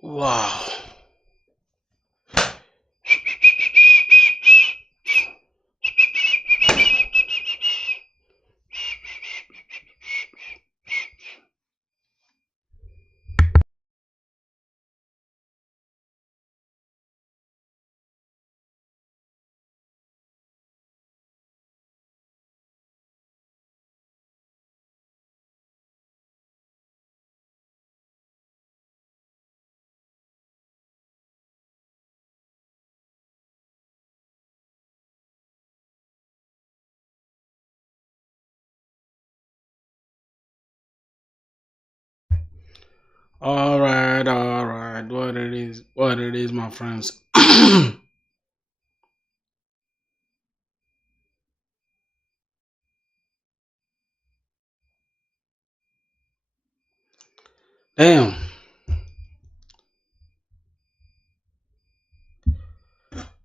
Wow. All right. What it is, my friends. Damn.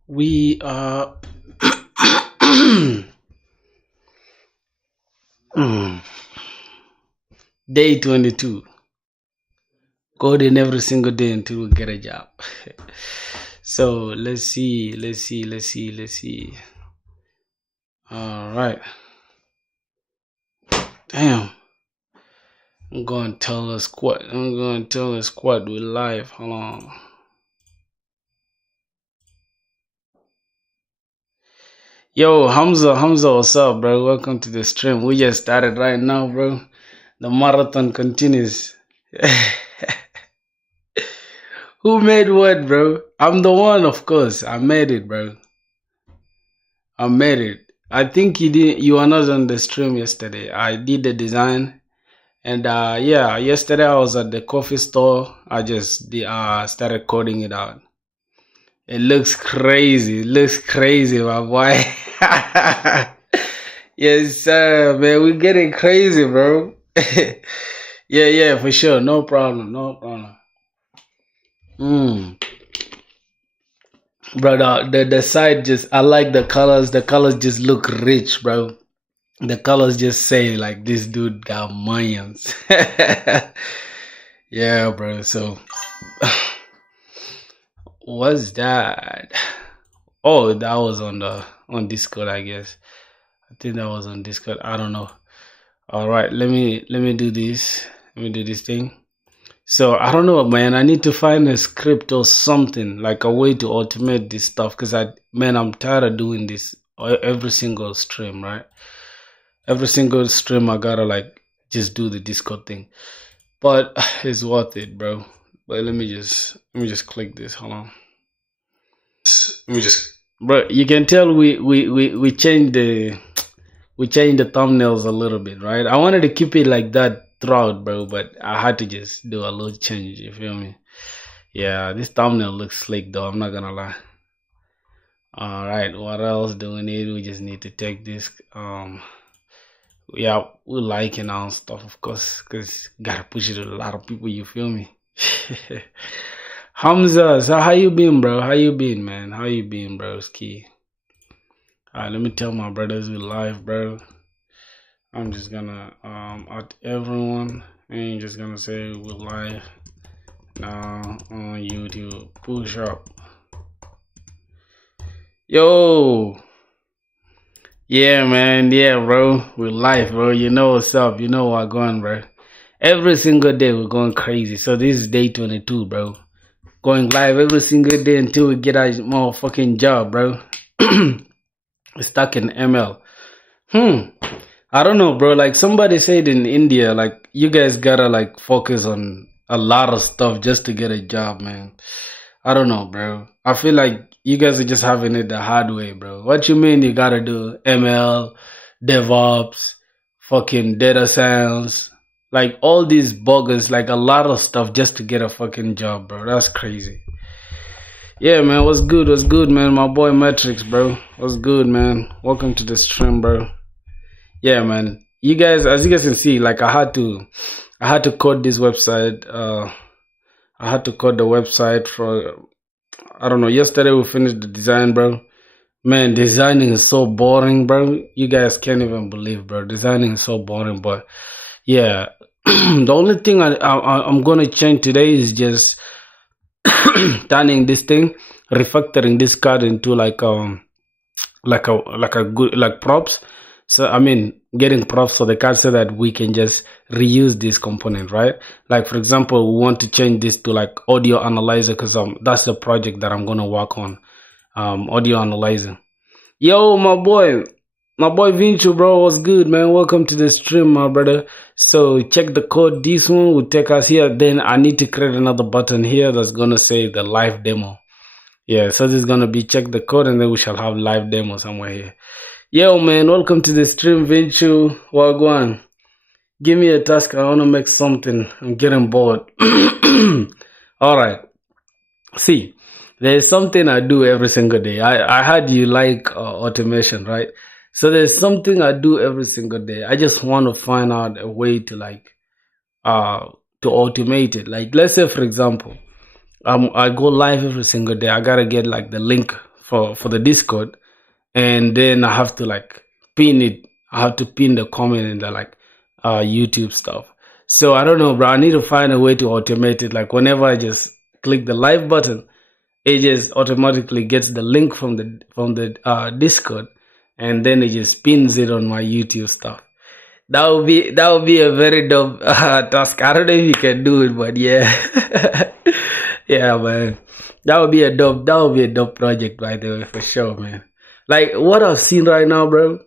We are day 22. Coding every single day until we get a job. So let's see. All right. Damn. I'm going to tell a squad. We live. Hold on. Yo, Hamza, what's up, bro? Welcome to the stream. We just started right now, bro. The marathon continues. Who made what, bro? I'm the one, of course. I made it, bro. I made it. I think you were not on the stream yesterday. I did the design. And yeah, yesterday I was at the coffee store. I just started coding it out. It looks crazy. My boy. Yes, sir, man. We're getting crazy, bro. Yeah, for sure. No problem. Bro, the side just, I like the colors. The colors just look rich, bro. The colors just say like this dude got millions. Yeah, bro. So what's that? Oh, that was on Discord, I guess. I think that was on Discord. I don't know. All right, let me do this. Let me do this thing. So I don't know, man. I need to find a script or something, like a way to automate this stuff. Cause I'm tired of doing this every single stream, right? Every single stream, I gotta like just do the Discord thing. But it's worth it, bro. But let me just click this. Hold on. Bro, you can tell we changed the thumbnails a little bit, right? I wanted to keep it like that throughout, bro, but I had to just do a little change. You feel me? Yeah, this thumbnail looks slick though. I'm not gonna lie. All right, what else do we need? We just need to take this. Yeah, we liking our stuff, of course, cause gotta push it to a lot of people. You feel me? Hamza, so how you been, bro? How you been, man? How you been, bro? Ski. Alright, let me tell my brothers we live, bro. I'm just gonna at everyone and just gonna say we live now on YouTube. Push up. Yo. Yeah, man. Yeah, bro. We're live, bro. You know what's up. You know what's going, bro. Every single day we're going crazy. So this is day 22, bro. Going live every single day until we get our motherfucking job, bro. Stuck in ML. I don't know, bro. Like somebody said in India, like you guys gotta like focus on a lot of stuff just to get a job, man. I don't know, bro. I feel like you guys are just having it the hard way, bro. What you mean you gotta do ML, DevOps, fucking data science, like all these buggers, like a lot of stuff just to get a fucking job, bro. That's crazy. Yeah, man. What's good, man? My boy Matrix, bro. What's good, man? Welcome to the stream, bro. Yeah, man. You guys, as you guys can see, like I had to code this website. I had to code the website for, I don't know. Yesterday we finished the design, bro. Man, designing is so boring, bro. You guys can't even believe, bro. Designing is so boring, but yeah. The only thing I'm gonna change today is just turning this thing, refactoring this card into like a good like props. So I mean, getting props for the card so that we can just reuse this component, right? Like for example, we want to change this to like audio analyzer because that's the project that I'm gonna work on. Audio analyzer. Yo, my boy Vinci, bro, what's good, man? Welcome to the stream, my brother. So check the code. This one will take us here. Then I need to create another button here that's gonna say the live demo. Yeah, so this is gonna be check the code, and then we shall have live demo somewhere here. Yo, man, welcome to the stream, Vinci. Wagwan. Give me a task. I wanna make something. I'm getting bored. All right. See, there's something I do every single day. I heard you like automation, right? So there's something I do every single day. I just want to find out a way to to automate it. Like let's say for example, I go live every single day. I gotta get like the link for the Discord, and then I have to like pin it. I have to pin the comment in the like YouTube stuff. So I don't know, bro. I need to find a way to automate it. Like whenever I just click the live button, it just automatically gets the link from the Discord, and then it just pins it on my YouTube stuff. That would be a very dope task. I don't know if you can do it, but yeah, yeah, man. That would be a dope project, by the way, for sure, man. Like what I've seen right now, bro.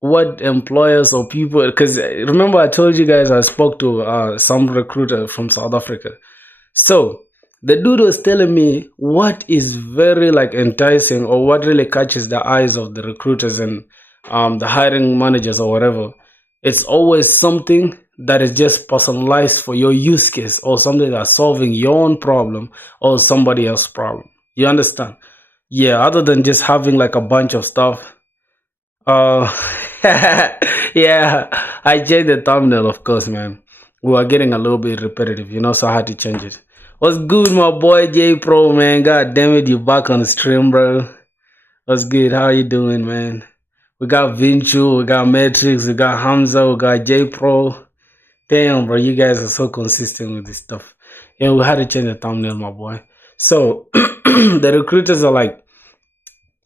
What employers or people? Because remember, I told you guys I spoke to some recruiter from South Africa. So the dude was telling me what is very like enticing or what really catches the eyes of the recruiters and the hiring managers or whatever. It's always something that is just personalized for your use case or something that's solving your own problem or somebody else's problem. You understand? Yeah, other than just having like a bunch of stuff. Uh, yeah, I changed the thumbnail, of course, man. We were getting a little bit repetitive, so I had to change it. What's good, my boy J Pro, man? God damn it, you back on the stream, bro. What's good? How you doing, man? We got Vinchu, we got Matrix, we got Hamza, we got J Pro. Damn, bro, you guys are so consistent with this stuff. Yeah, we had to change the thumbnail, my boy. So the recruiters are like,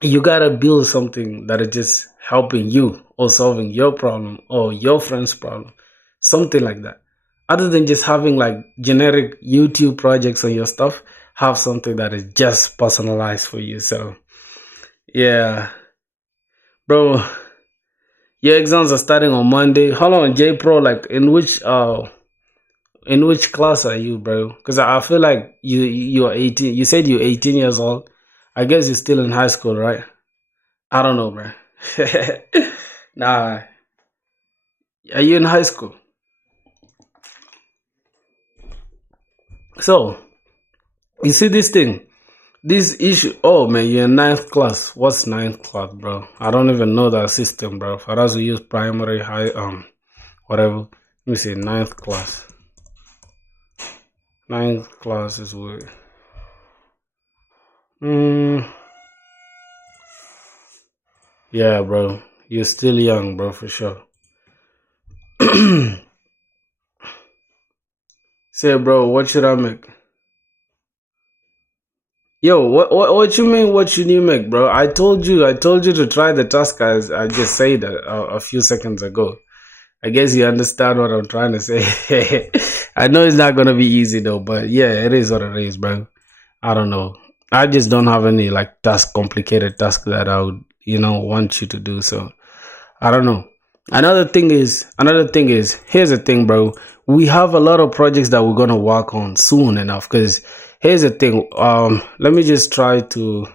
you gotta build something that is just helping you or solving your problem or your friend's problem, something like that. Other than just having like generic YouTube projects on your stuff, have something that is just personalized for you. So yeah, bro, your exams are starting on Monday. Hold on, J Pro, like in which class are you, bro? Because I feel like you are 18. You said you're 18 years old. I guess you're still in high school, right? I don't know, bro. Nah, are you in high school? So you see this thing, this issue. Oh man, you're in ninth class. What's ninth class, bro? I don't even know that system, bro. For us, we use primary, high, whatever. Let me see, ninth class. Ninth class is what? Yeah, bro. You're still young, bro, for sure. Say, bro, what should I make? Yo, what you mean? What should you make, bro? I told you to try the task as I just said a few seconds ago. I guess you understand what I'm trying to say. I know it's not gonna be easy though, but yeah, it is what it is, bro. I don't know. I just don't have any like complicated task that I would, want you to do. So I don't know. Another thing is, here's the thing, bro. We have a lot of projects that we're gonna work on soon enough. Cause here's the thing. Let me just try to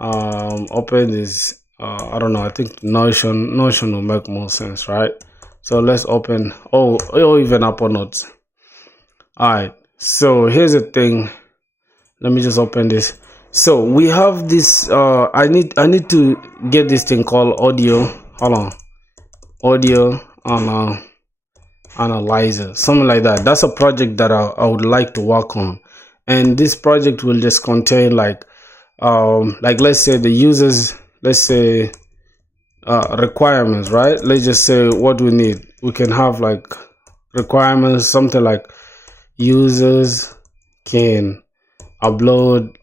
open this. I don't know. I think Notion will make more sense, right? So let's open. Oh, even Apple Notes. All right. So here's the thing. Let me just open this. So we have this. I need to get this thing called audio. Hold on. Audio analyzer, something like that. That's a project that I would like to work on, and this project will just contain like let's say the users, let's say requirements, right? Let's just say what we need. We can have like requirements, something like users can upload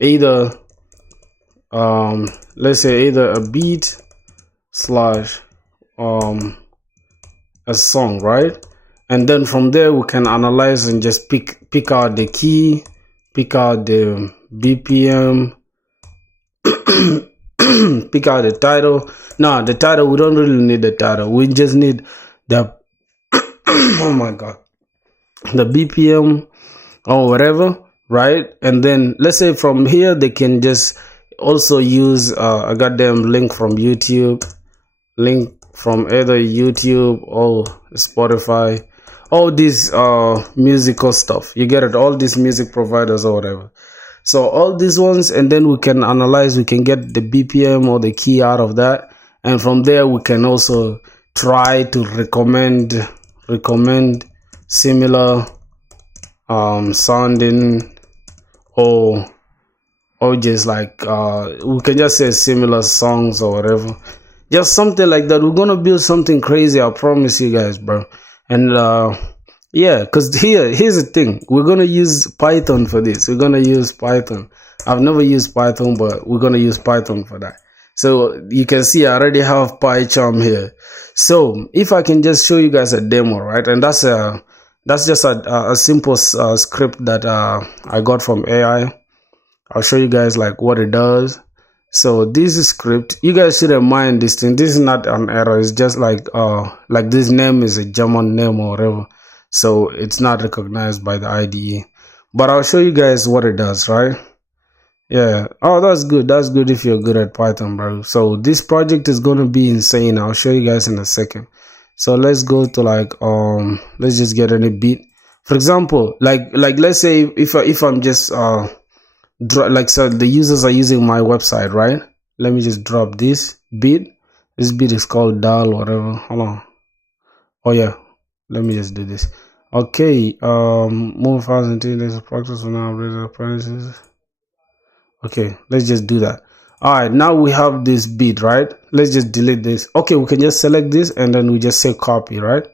either let's say either a beat slash a song, right? And then from there we can analyze and just pick out the key, pick out the BPM, pick out the title. Now the title, we don't really need the title, we just need the oh my god, the BPM or whatever, right? And then let's say from here they can just also use a goddamn link from YouTube, link from either YouTube or Spotify, all these musical stuff, you get it, all these music providers or whatever. So all these ones, and then we can analyze, we can get the BPM or the key out of that, and from there we can also try to recommend similar sounding or just like we can just say similar songs or whatever, just something like that. We're gonna build something crazy, I promise you guys, bro. And yeah, because here's the thing, we're gonna use Python for this. We're gonna use Python. I've never used Python, but we're gonna use Python for that. So you can see I already have PyCharm here. So if I can just show you guys a demo, right? And that's just a simple script that I got from AI. I'll show you guys like what it does. So this is script, you guys shouldn't mind this thing. This is not an error, it's just like this name is a German name or whatever, so it's not recognized by the IDE. But I'll show you guys what it does, right? Yeah. Oh, that's good if you're good at Python, bro. So this project is gonna be insane. I'll show you guys in a second. So let's go to like let's just get any beat. For example, like let's say if I'm just like, so the users are using my website, right? Let me just drop this beat. This beat is called Dal whatever. Hold on. Oh yeah, let me just do this. Okay, move files until there's a practice for now apprentices. Okay, let's just do that. All right, now we have this beat, right? Let's just delete this. Okay, we can just select this and then we just say copy, right?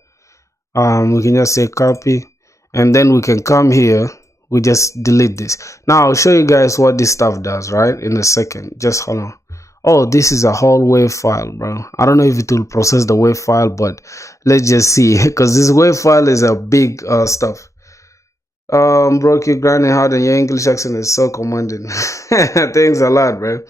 We can just say copy, and then we can come here, we just delete this. Now I'll show you guys what this stuff does, right, in a second. Just hold on. Oh, this is a whole wave file, bro. I don't know if it will process the wave file, but let's just see, because this wave file is a big stuff. Bro, keep grinding hard and your English accent is so commanding. Thanks a lot, bro.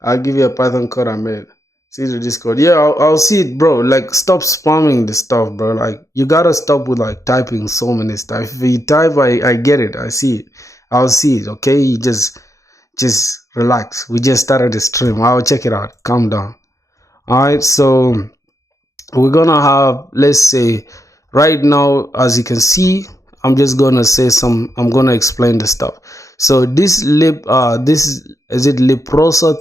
I'll give you a Python code I made. See the Discord. Yeah, I'll see it, bro. Like, stop spamming the stuff, bro. Like, you gotta stop with like typing so many stuff. If you type, I get it. I see it. I'll see it. Okay, you just relax. We just started the stream. I'll check it out. Calm down. All right. So we're gonna have, let's say, right now, as you can see, I'm just gonna say I'm gonna explain the stuff. So this Librosa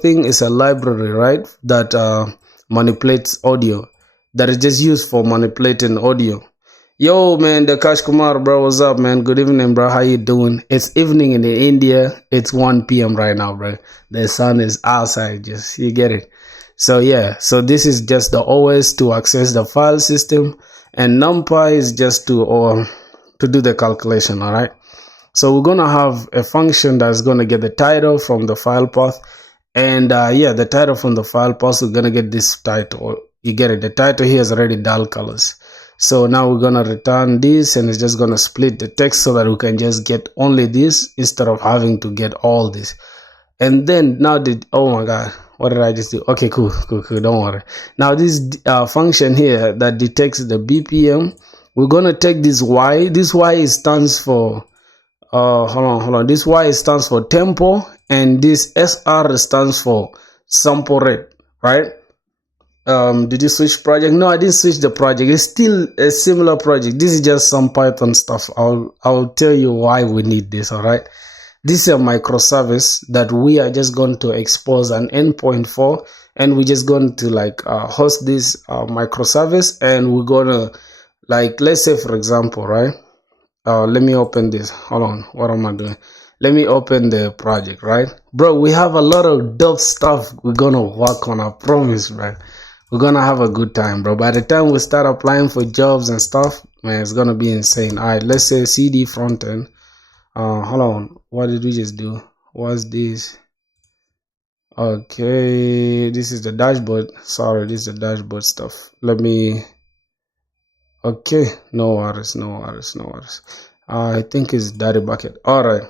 thing is a library, right, that manipulates audio, that is just used for manipulating audio. Yo, man, the Kash Kumar, bro, what's up, man? Good evening, bro. How you doing? It's evening in India. It's 1 p.m. right now, bro. The sun is outside, just, you get it. So yeah, so this is just the OS to access the file system, and NumPy is just to do the calculation. All right. So we're gonna have a function that's gonna get the title from the file path, and yeah, the title from the file path, we're gonna get this title. You get it? The title here is already dull colors. So now we're gonna return this, and it's just gonna split the text so that we can just get only this instead of having to get all this. And then now oh my god, what did I just do? Okay, cool, don't worry. Now this function here that detects the BPM, we're gonna take this Y. This Y stands for hold on. This Y stands for tempo, and this SR stands for sample rate, right? Did you switch project? No, I didn't switch the project. It's still a similar project. This is just some Python stuff. I'll tell you why we need this. All right. This is a microservice that we are just going to expose an endpoint for, and we're just going to like host this microservice, and we're gonna, like, let's say for example, right? Let me open this. Hold on. What am I doing? Let me open the project, right? Bro, we have a lot of dope stuff we're gonna work on. I promise, right? We're gonna have a good time, bro. By the time we start applying for jobs and stuff, man, it's gonna be insane. All right, let's say CD frontend. Hold on. What did we just do? What's this? Okay, this is the dashboard. Sorry, this is the dashboard stuff. Let me. Okay, no worries, no worries, no worries. I think it's Daddy Bucket. All right.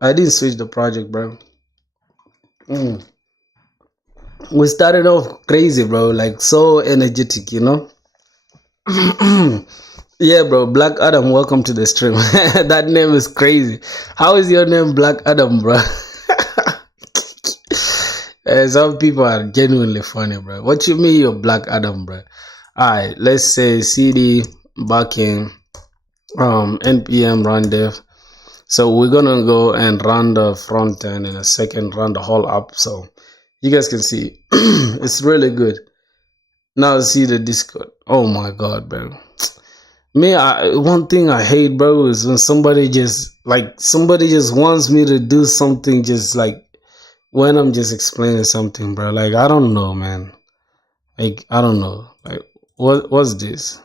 I didn't switch the project, bro. We started off crazy, bro. Like so energetic, you know. Yeah, bro. Black Adam, welcome to the stream. That name is crazy. How is your name, Black Adam, bro? Some people are genuinely funny, bro. What you mean, you're Black Adam, bro? Alright, let's say CD backing npm run dev. So we're gonna go and run the front end in a second, run the whole app, so you guys can see. It's really good. Now see the Discord. Oh my god, bro. Me, one thing I hate, bro, is when somebody just wants me to do something, just like when I'm just explaining something, bro. Like I don't know, man. Like I don't know. Like what's this?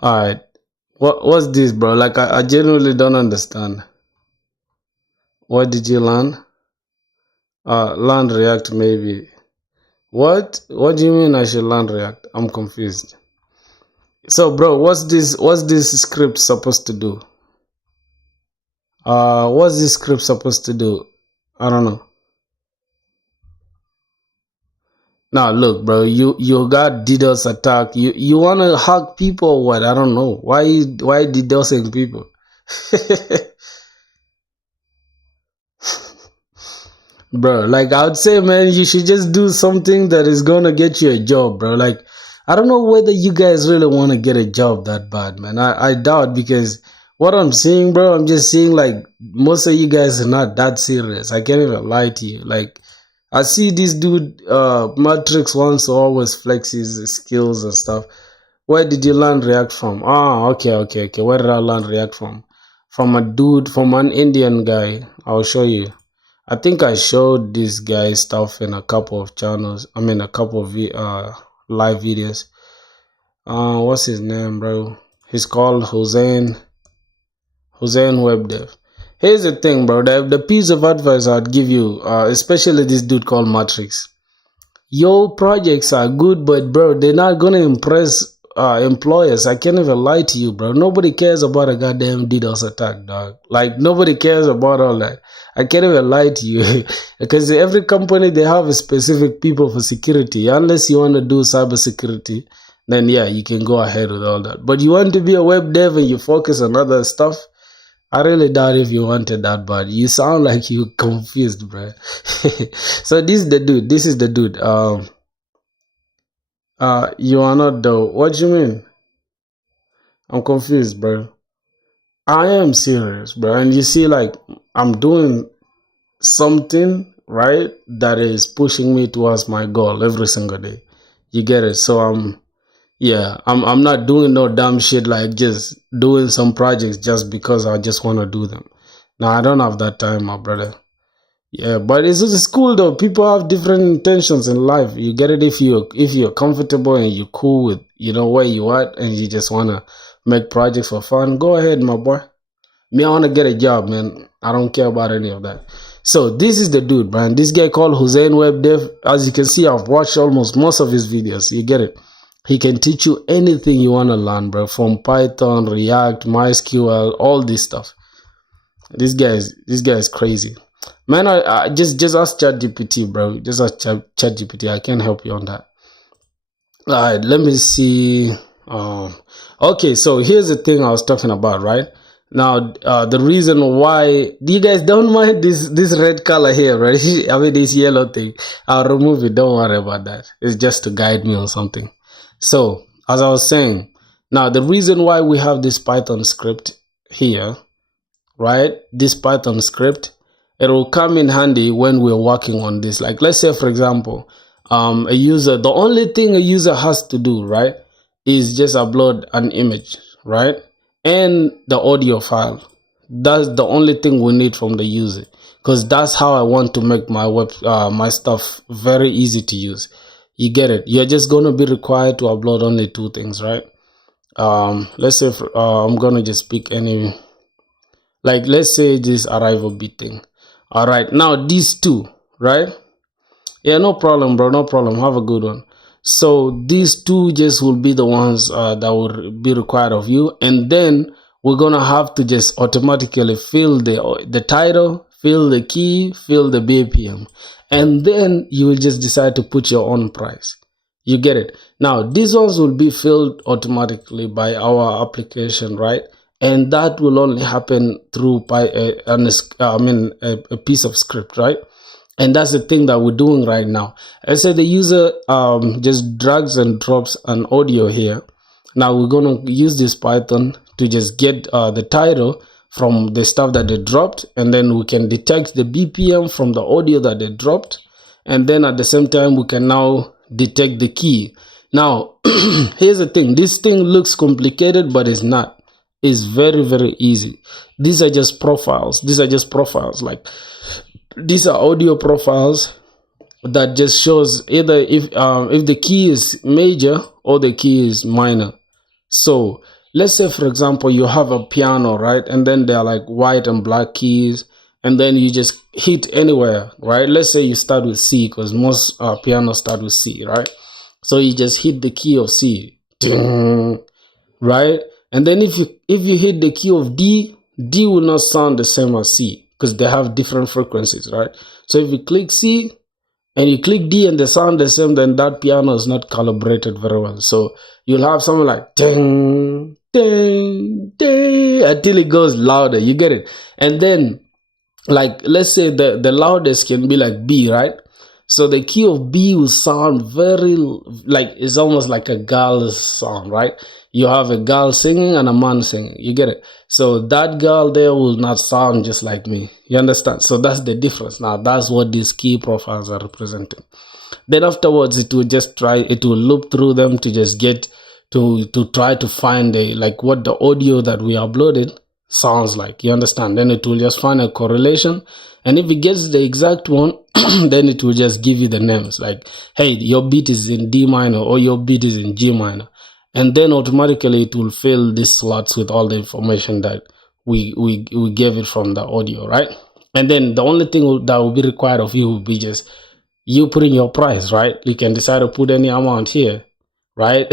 Alright. What's this, bro? Like I genuinely don't understand. What did you learn? Learn React maybe. What? What do you mean I should learn React? I'm confused. So, bro, what's this script supposed to do? What's this script supposed to do? I don't know. Now, look, bro, you got DDoS attack. You wanna hack people or what? I don't know. Why DDoSing people? Bro, like I would say, man, you should just do something that is gonna get you a job, bro. Like I don't know whether you guys really want to get a job that bad, man. I doubt, because what I'm seeing, bro, I'm just seeing like most of you guys are not that serious. I can't even lie to you. Like I see this dude Matrix wants to always flex his skills and stuff. Where did you learn React from? Okay. Where did I learn React from? From a dude, from an Indian guy. I'll show you. I think I showed this guy stuff in a couple of channels. I mean, a couple of live videos. What's his name, bro? He's called Hussein WebDev. Here's the thing, bro. The piece of advice I'd give you, especially this dude called Matrix. Your projects are good, but bro, they're not gonna impress employers. I can't even lie to you, bro. Nobody cares about a goddamn DDoS attack, dog. Like nobody cares about all that. I can't even lie to you because every company, they have a specific people for security. Unless you want to do cyber security, then yeah, you can go ahead with all that. But you want to be a web dev and you focus on other stuff, I really doubt if you wanted that bad. You sound like you confused, bro. So this is the dude. This is the dude. You are not though. What do you mean? I'm confused, bro. I am serious, bro. And you see, like, I'm doing something, right, that is pushing me towards my goal every single day. You get it? So I'm not doing no dumb shit like just doing some projects just because I just want to do them. Now I don't have that time, my brother. Yeah, but it's cool though. People have different intentions in life. You get it? If you're comfortable and you're cool with where you at, and you just wanna make projects for fun, go ahead, my boy. Me, I wanna get a job, man. I don't care about any of that. So this is the dude, man. This guy called Hussein WebDev. As you can see, I've watched almost most of his videos. You get it? He can teach you anything you wanna learn, bro. From Python, React, MySQL, all this stuff. This guy is crazy. Man, I just ask ChatGPT, bro. Just ask ChatGPT. I can't help you on that. All right, let me see. Okay, so here's the thing I was talking about, right? Now, the reason why you guys don't mind this red color here, right? I mean, this yellow thing. I'll remove it. Don't worry about that. It's just to guide me on something. So, as I was saying, now the reason why we have this Python script here, right? This Python script, it will come in handy when we're working on this. Like, let's say, for example, a user, the only thing a user has to do, right, is just upload an image, right, and the audio file. That's the only thing we need from the user, because that's how I want to make my my stuff very easy to use. You get it? You're just going to be required to upload only two things, right? Let's say I'm going to just pick any, like let's say this arrival bit thing. All right, now these two, right? Yeah, no problem, bro. No problem. Have a good one. So these two just will be the ones that will be required of you, and then we're gonna have to just automatically fill the title, fill the key, fill the BPM, and then you will just decide to put your own price. You get it? Now these ones will be filled automatically by our application, right? And that will only happen through a piece of script, right? And that's the thing that we're doing right now. Let's say the user just drags and drops an audio here. Now we're going to use this Python to just get the title from the stuff that they dropped, and then we can detect the BPM from the audio that they dropped, and then at the same time we can now detect the key. Now here's the thing, this thing looks complicated, but it's not. It's very, very easy. These are just profiles. Like, these are audio profiles that just shows either if the key is major or the key is minor. So let's say, for example, you have a piano, right? And then there are like white and black keys, and then you just hit anywhere, right? Let's say you start with C, because most pianos start with C, right? So you just hit the key of C, right? And then if you hit the key of D, D will not sound the same as C, because they have different frequencies, right? So if you click C and you click D and they sound the same, then that piano is not calibrated very well. So you'll have something like ding, ding, ding, until it goes louder. You get it? And then, like, let's say the loudest can be like B, right? So the key of B will sound very, like, it's almost like a girl's sound, right? You have a girl singing and a man singing. You get it? So that girl there will not sound just like me. You understand? So that's the difference. Now that's what these key profiles are representing. Then afterwards, it will loop through them to just get to try to find like what the audio that we uploaded sounds like. You understand? Then it will just find a correlation, and if it gets the exact one, then it will just give you the names, like, hey, your beat is in D minor or your beat is in G minor, and then automatically it will fill these slots with all the information that we gave it from the audio, right? And then the only thing that will be required of you will be just you putting your price, right? You can decide to put any amount here, right?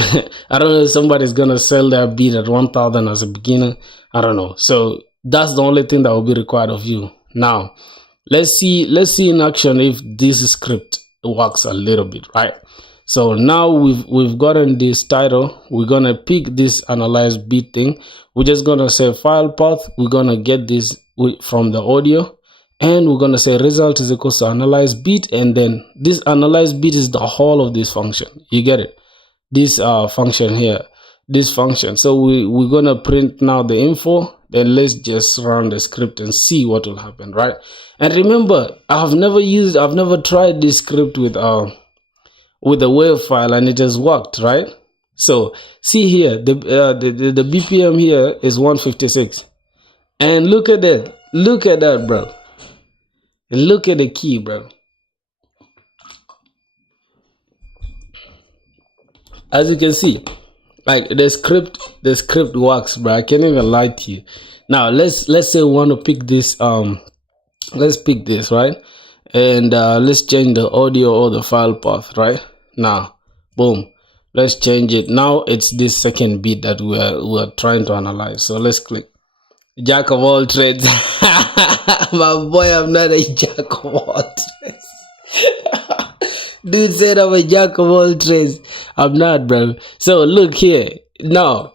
I don't know if somebody's gonna sell their beat at 1,000 as a beginner. I don't know. So that's the only thing that will be required of you. Now let's see in action if this script works a little bit, right? So now we've gotten this title. We're gonna pick this analyze beat thing. We're just gonna say file path. We're gonna get this from the audio, and we're gonna say result is equal to analyze beat, and then this analyze beat is the whole of this function. You get it? This function here, this function. So we're gonna print now the info. Then let's just run the script and see what will happen, right? And remember, I've never tried this script with a wave file, and it has worked, right? So see here, the BPM here is 156, and look at that, bro. Look at the key, bro. As you can see, like the script works, bro. I can't even lie to you. Now let's say we want to pick this. Let's pick this, right? And let's change the audio or the file path, right? Now, boom. Let's change it. Now it's this second beat that we're trying to analyze. So let's click. Jack of all trades. My boy, I'm not a jack of all trades. Dude said I'm a jack of all trades. I'm not, bro. So look here. Now,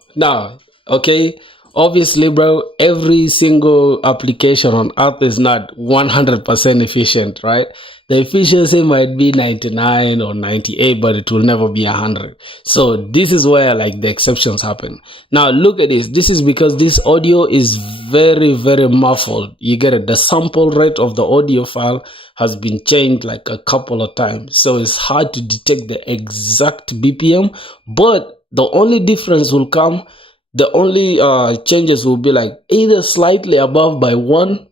okay. Obviously, bro, every single application on earth is not 100% efficient, right? The efficiency might be 99 or 98, but it will never be 100. So this is where like the exceptions happen. Now look at this. This is because this audio is very, very muffled. You get it? The sample rate of the audio file has been changed like a couple of times. So it's hard to detect the exact BPM, but the only difference will come. The only changes will be like either slightly above by 1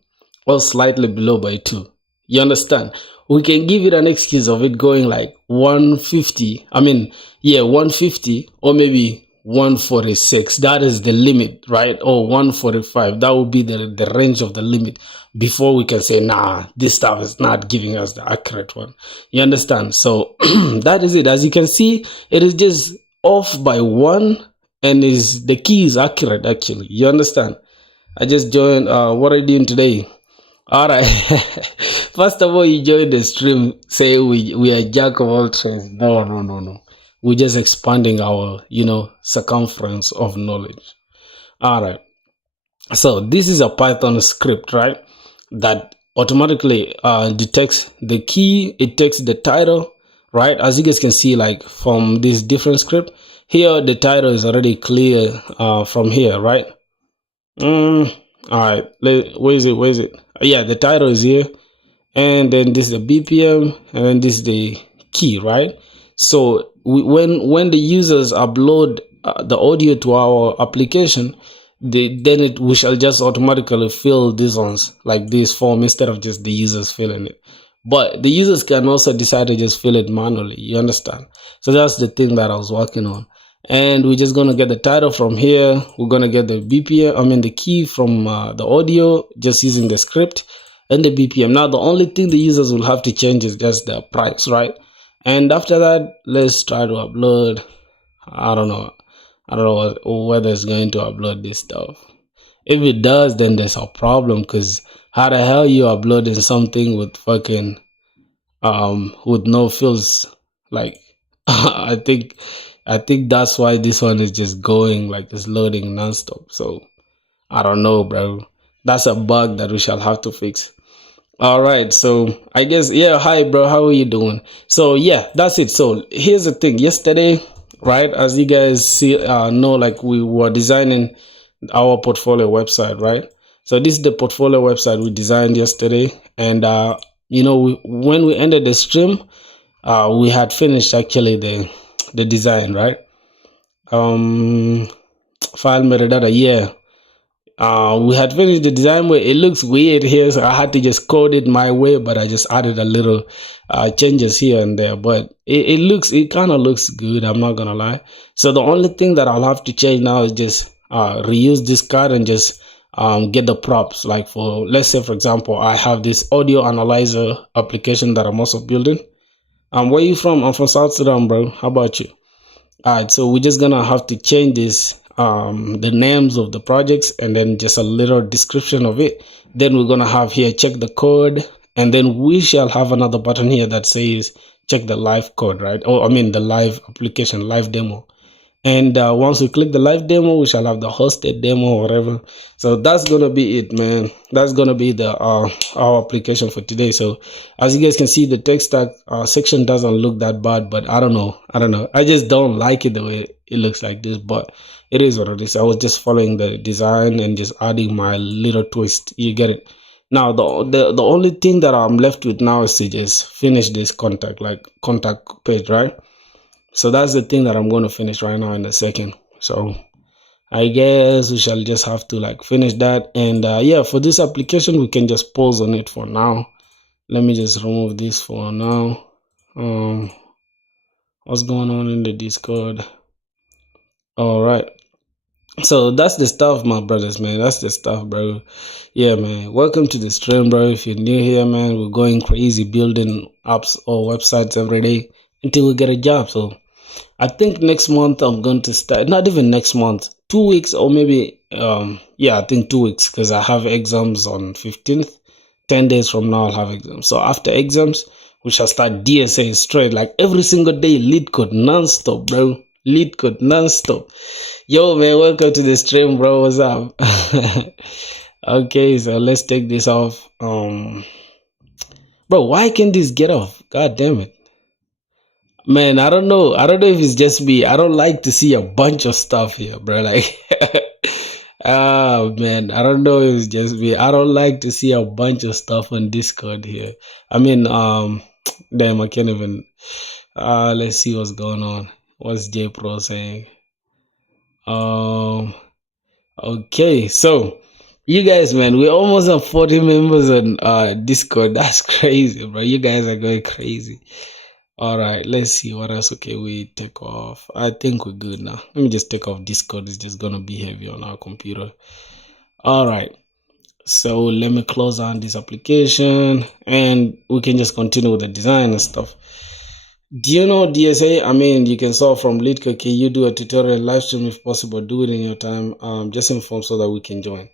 or slightly below by 2. You understand? we can give it an excuse of it going like 150. I mean, yeah, 150 or maybe 146. That is the limit, right? Or 145. That would be the range of the limit before we can say, nah, this stuff is not giving us the accurate one. You understand? So that is it. As you can see, it is just off by one, and is the key is accurate actually. You understand? I just joined. What are you doing today? All right. First of all, you join the stream. Say we are jack of all trades. No, no, no, no. We're just expanding our circumference of knowledge. All right. So this is a Python script, right? That automatically detects the key. It takes the title, right? As you guys can see, like from this different script here, the title is already clear from here, right? All right. Where is it? Where is it? Yeah, the title is here, and then this is the BPM, and then this is the key, right? So when the users upload the audio to our application, we shall just automatically fill these ones like this form instead of just the users filling it. But the users can also decide to just fill it manually. You understand? So that's the thing that I was working on. And we're just gonna get the title from here. We're gonna get the BPM, I mean the key from the audio, just using the script and the BPM. Now the only thing the users will have to change is just the price, right? And after that, let's try to upload. I don't know whether it's going to upload this stuff. If it does, then there's a problem, because how the hell you uploading something with fucking with no fills? Like I think that's why this one is just going like it's loading nonstop. So I don't know, bro. That's a bug that we shall have to fix. All right, so I guess, yeah, hi bro, how are you doing? So yeah, that's it. So here's the thing. Yesterday, right, as you guys see know, like we were designing our portfolio website, right? So this is the portfolio website we designed yesterday, and when we ended the stream, we had finished actually the design, right? File metadata, yeah. We had finished the design where it looks weird here, so I had to just code it my way, but I just added a little changes here and there. But it kind of looks good, I'm not gonna lie. So the only thing that I'll have to change now is just reuse this card and just get the props. Like for, let's say for example, I have this audio analyzer application that I'm also building. Where are you from? I'm from South Sudan, bro. How about you? All right, so we're just gonna have to change this the names of the projects and then just a little description of it. Then we're gonna have here check the code, and then we shall have another button here that says check the live code, right? Or I mean the live application, live demo. And once we click the live demo, we shall have the hosted demo or whatever. So that's gonna be it, man. That's gonna be the our application for today. So as you guys can see, the tech stack section doesn't look that bad, but I don't know. I just don't like it the way it looks like this, but it is what it is. I was just following the design and just adding my little twist. You get it? Now the only thing that I'm left with now is to just finish this contact page, right? So that's the thing that I'm going to finish right now in a second. So I guess we shall just have to like finish that. And yeah, for this application, we can just pause on it for now. Let me just remove this for now. What's going on in the Discord? All right. So that's the stuff, my brothers, man. That's the stuff, bro. Yeah, man. Welcome to the stream, bro. If you're new here, man, we're going crazy building apps or websites every day until we get a job. So I think next month I'm going to start, not even next month, 2 weeks or maybe yeah, I think 2 weeks, because I have exams on 15th. 10 days from now I'll have exams. So after exams we shall start DSA straight, like every single day, lead code non-stop, bro. Lead code non-stop. Yo, man, welcome to the stream, bro. What's up? Okay, so let's take this off. Bro, why can't this get off? God damn it. Man, I don't know if it's just me. I don't like to see a bunch of stuff here, bro. Like oh man, I don't know if it's just me. I don't like to see a bunch of stuff on Discord here. I mean, damn, I can't even let's see what's going on. What's J Pro saying? Okay, so You guys, man, we're almost at 40 members on Discord. That's crazy, bro. You guys are going crazy. All right, let's see what else. Okay, we take off. I think we're good now. Let me just take off Discord. It's just gonna be heavy on our computer. All right. So let me close down this application and we can just continue with the design and stuff. Do you know DSA? I mean, you can solve from LeetCode. Can you do a tutorial live stream if possible? Do it in your time. Just inform so that we can join.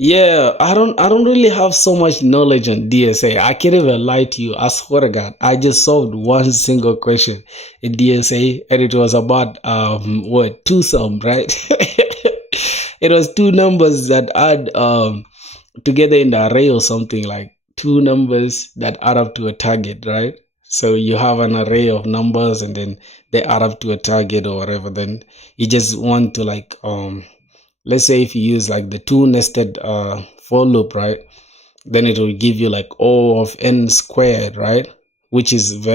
Yeah, I don't really have so much knowledge on DSA. I can't even lie to you. I swear to God, I just solved one single question in DSA, and it was about two sum, right? It was two numbers that add together in the array or something, like two numbers that add up to a target, right? So you have an array of numbers and then they add up to a target or whatever. Then you just want to like let's say if you use like the two nested for loop, right? Then it will give you like O of n squared, right? Which is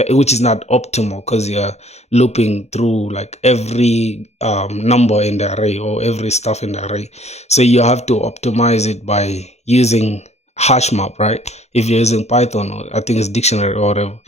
not optimal because you're looping through like every number in the array or every stuff in the array. So you have to optimize it by using HashMap, right? If you're using Python, or I think it's dictionary or whatever,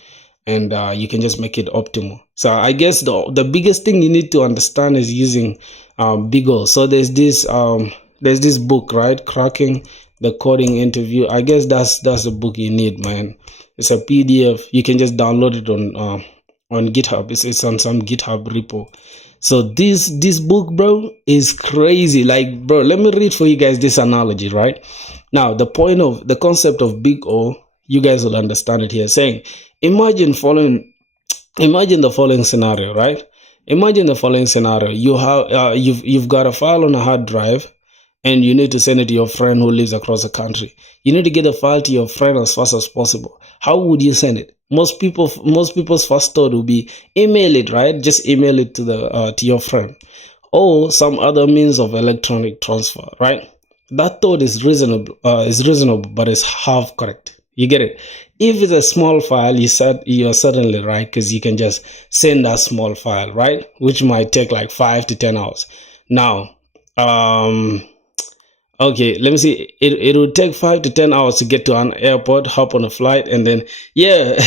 and you can just make it optimal. So I guess the biggest thing you need to understand is using BigO. So there's this book, right? Cracking the Coding Interview. I guess that's the book you need, man. It's a PDF. You can just download it on GitHub. It's on some GitHub repo. So this book, bro, is crazy. Like, bro, let me read for you guys this analogy, right? Now, the concept of BigO, you guys will understand it here. Saying, imagine the following scenario, right? Imagine the following scenario. You have you've got a file on a hard drive, and you need to send it to your friend who lives across the country. You need to get the file to your friend as fast as possible. How would you send it? Most people's first thought would be email it, right? Just email it to your friend, or some other means of electronic transfer, right? That thought is reasonable, but it's half correct. You get it? If it's a small file, you're certainly right, because you can just send that small file, right? Which might take like 5 to 10 hours. Now, okay, let me see. It would take 5 to 10 hours to get to an airport, hop on a flight, and then, yeah.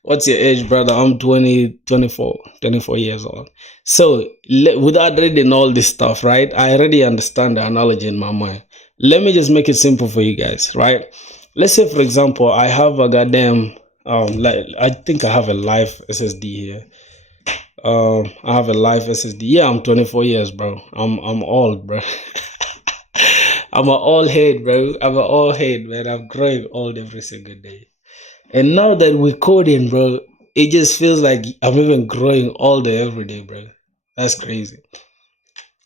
What's your age, brother? I'm 24 years old. So without reading all this stuff, right? I already understand the analogy in my mind. Let me just make it simple for you guys, right? Let's say, for example, I have a goddamn, I think I have a live SSD here. I have a live SSD. Yeah, I'm 24 years, bro. I'm old, bro. I'm an old head, bro. I'm an old head, man. I'm growing old every single day. And now that we're coding, bro, it just feels like I'm even growing older every day, bro. That's crazy.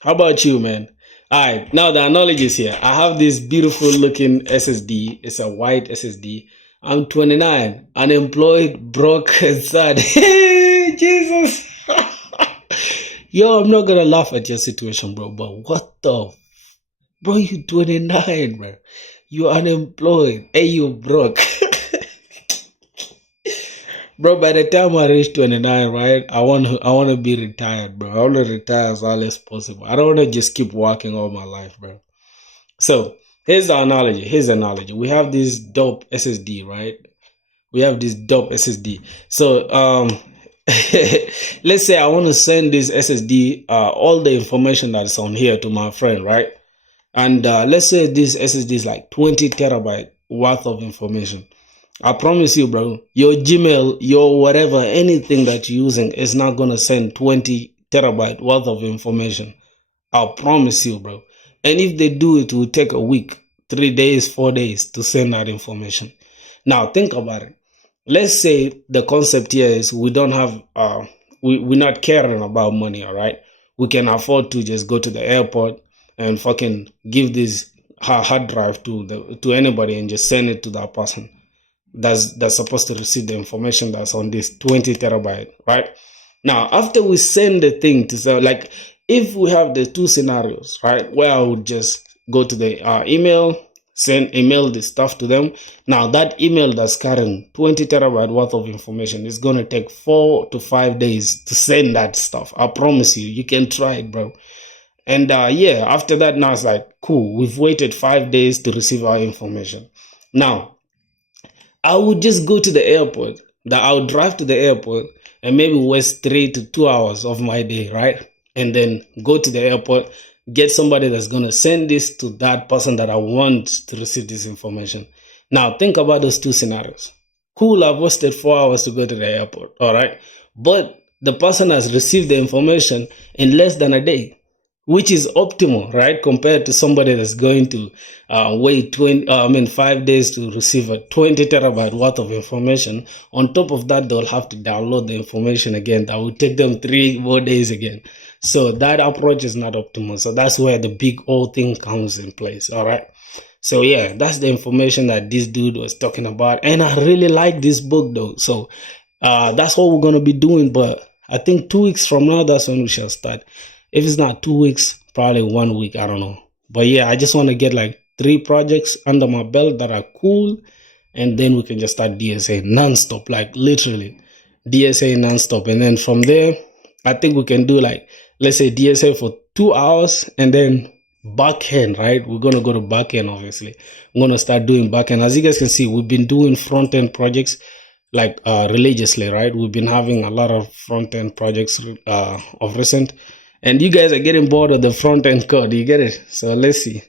How about you, man? All right, now the analogy is here. I have this beautiful looking SSD. It's a white SSD. I'm 29, unemployed, broke, and sad. Hey, Jesus. Yo, I'm not gonna laugh at your situation, bro, but what the? Bro, you 29, bro. You unemployed. Hey, you broke. Bro, by the time I reach 29, right, I want to be retired, bro. I want to retire as early as possible. I don't want to just keep working all my life, bro. So here's the analogy. We have this dope SSD, right? We have this dope SSD. So let's say I want to send this SSD all the information that's on here to my friend, right? And let's say this SSD is like 20 terabyte worth of information. I promise you, bro, your Gmail, your whatever, anything that you're using is not going to send 20 terabyte worth of information. I promise you, bro. And if they do, it will take a week, 3 days, 4 days to send that information. Now, think about it. Let's say the concept here is we don't have, we're not caring about money, all right? We can afford to just go to the airport and fucking give this hard drive to anybody and just send it to that person that's supposed to receive the information that's on this 20 terabyte, right? Now, after we send the thing to, like, if we have the two scenarios, right, where I would just go to the email the stuff to them. Now, that email that's carrying 20 terabyte worth of information is going to take 4 to 5 days to send that stuff. I promise you, you can try it, bro. And yeah, after that, now it's like, cool, we've waited 5 days to receive our information. Now, I would just go to the airport. That I would drive to the airport and maybe waste 3 to 2 hours of my day, right? And then go to the airport, get somebody that's gonna send this to that person that I want to receive this information. Now think about those two scenarios. Cool, I've wasted 4 hours to go to the airport, all right? But the person has received the information in less than a day, which is optimal, right? Compared to somebody that's going to wait 5 days to receive a 20 terabyte worth of information. On top of that, they'll have to download the information again. That will take them 3 more days again. So that approach is not optimal. So that's where the big old thing comes in place. All right. So yeah, that's the information that this dude was talking about. And I really like this book though. So that's what we're going to be doing. But I think 2 weeks from now, that's when we shall start. If it's not 2 weeks, probably 1 week, I don't know. But yeah, I just want to get like 3 projects under my belt that are cool, and then we can just start DSA nonstop, like literally DSA nonstop. And then from there, I think we can do like, let's say DSA for 2 hours and then backend, right? We're going to go to backend, obviously. I'm going to start doing backend. As you guys can see, we've been doing front end projects like religiously, right? We've been having a lot of front end projects of recent. And you guys are getting bored of the front end code. You get it? So let's see.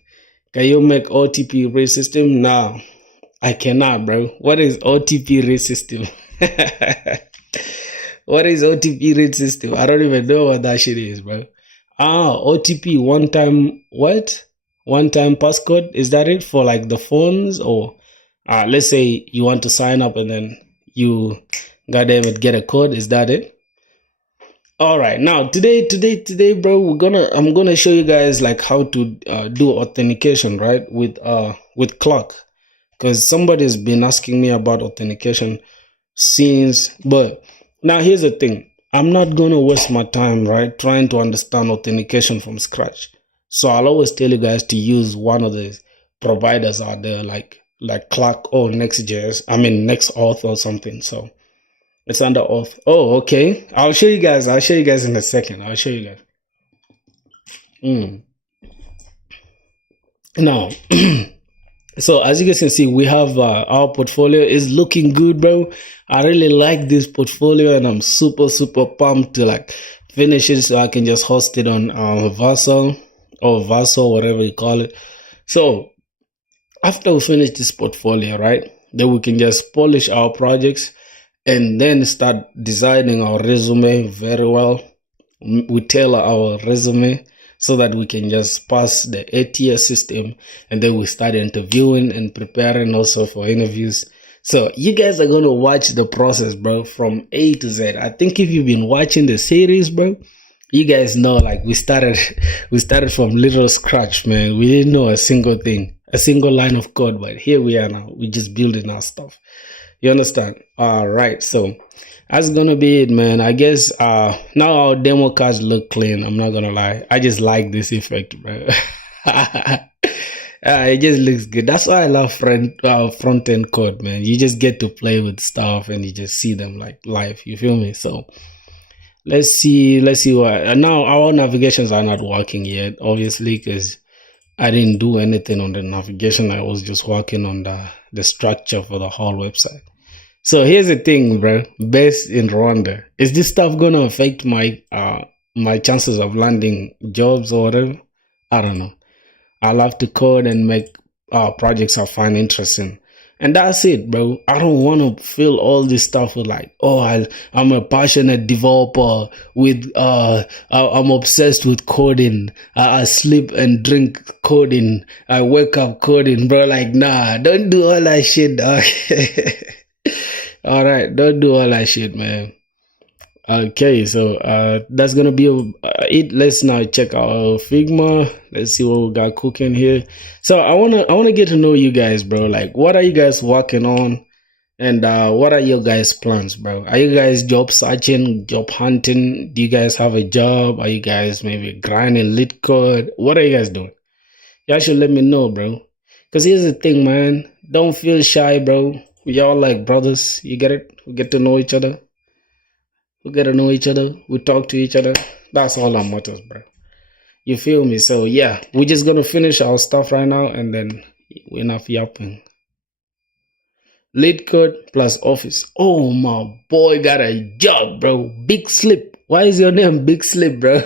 Can you make OTP read system? No, I cannot, bro. What is OTP read system? What is OTP read system? I don't even know what that shit is, bro. OTP, one time, what? One time passcode? Is that it for like the phones? Or let's say you want to sign up and then you, goddamn it, get a code. Is that it? All right, now today, bro, I'm gonna show you guys like how to do authentication, right, with Clock, because somebody's been asking me about authentication since. But now here's the thing: I'm not gonna waste my time, right, trying to understand authentication from scratch. So I'll always tell you guys to use one of the providers out there, like Clock or Next.js. I mean NextAuth or something. So. It's under oath. Oh, okay. I'll show you guys. I'll show you guys in a second. I'll show you guys. Now, so as you guys can see, we have our portfolio is looking good, bro. I really like this portfolio, and I'm super pumped to like finish it so I can just host it on Vercel or Vercel, whatever you call it. So after we finish this portfolio, right, then we can just polish our projects and then start designing our resume very well. We tailor our resume so that we can just pass the ATS system, and then we start interviewing and preparing also for interviews. So you guys are going to watch the process, bro, from A to Z. I think if you've been watching the series, bro, you guys know like we started from little scratch, man. We didn't know a single thing, a single line of code, but here we are now. We're just building our stuff. You understand? All right. So that's gonna be it, man. I guess now our demo cards look clean. I'm not gonna lie. I just like this effect, bro. It just looks good. That's why I love front end code, man. You just get to play with stuff and you just see them like live. You feel me? So let's see what now. Our navigations are not working yet, obviously, because I didn't do anything on the navigation. I was just working on the structure for the whole website. So here's the thing, bro. Based in Rwanda, is this stuff gonna affect my my chances of landing jobs or whatever? I don't know. I love to code and make projects I find interesting, and that's it, bro. I don't want to fill all this stuff with like, oh, I'm a passionate developer with I'm obsessed with coding. I sleep and drink coding. I wake up coding, bro. Like, nah, don't do all that shit, dog. All right, don't do all that shit, man. Okay, so that's gonna be it. Let's now check our Figma. Let's see what we got cooking here. So I wanna get to know you guys, bro. Like, what are you guys working on, and what are your guys' plans, bro? Are you guys job searching, job hunting? Do you guys have a job? Are you guys maybe grinding lit code? What are you guys doing? Y'all should let me know, bro. Cause here's the thing, man. Don't feel shy, bro. We all like brothers. You get it? We get to know each other. We get to know each other. We talk to each other. That's all that matters, bro. You feel me? So yeah, we're just gonna finish our stuff right now and then we're enough yapping. Lead code plus office. Oh, my boy got a job, bro. Big Slip. Why is your name Big Slip, bro?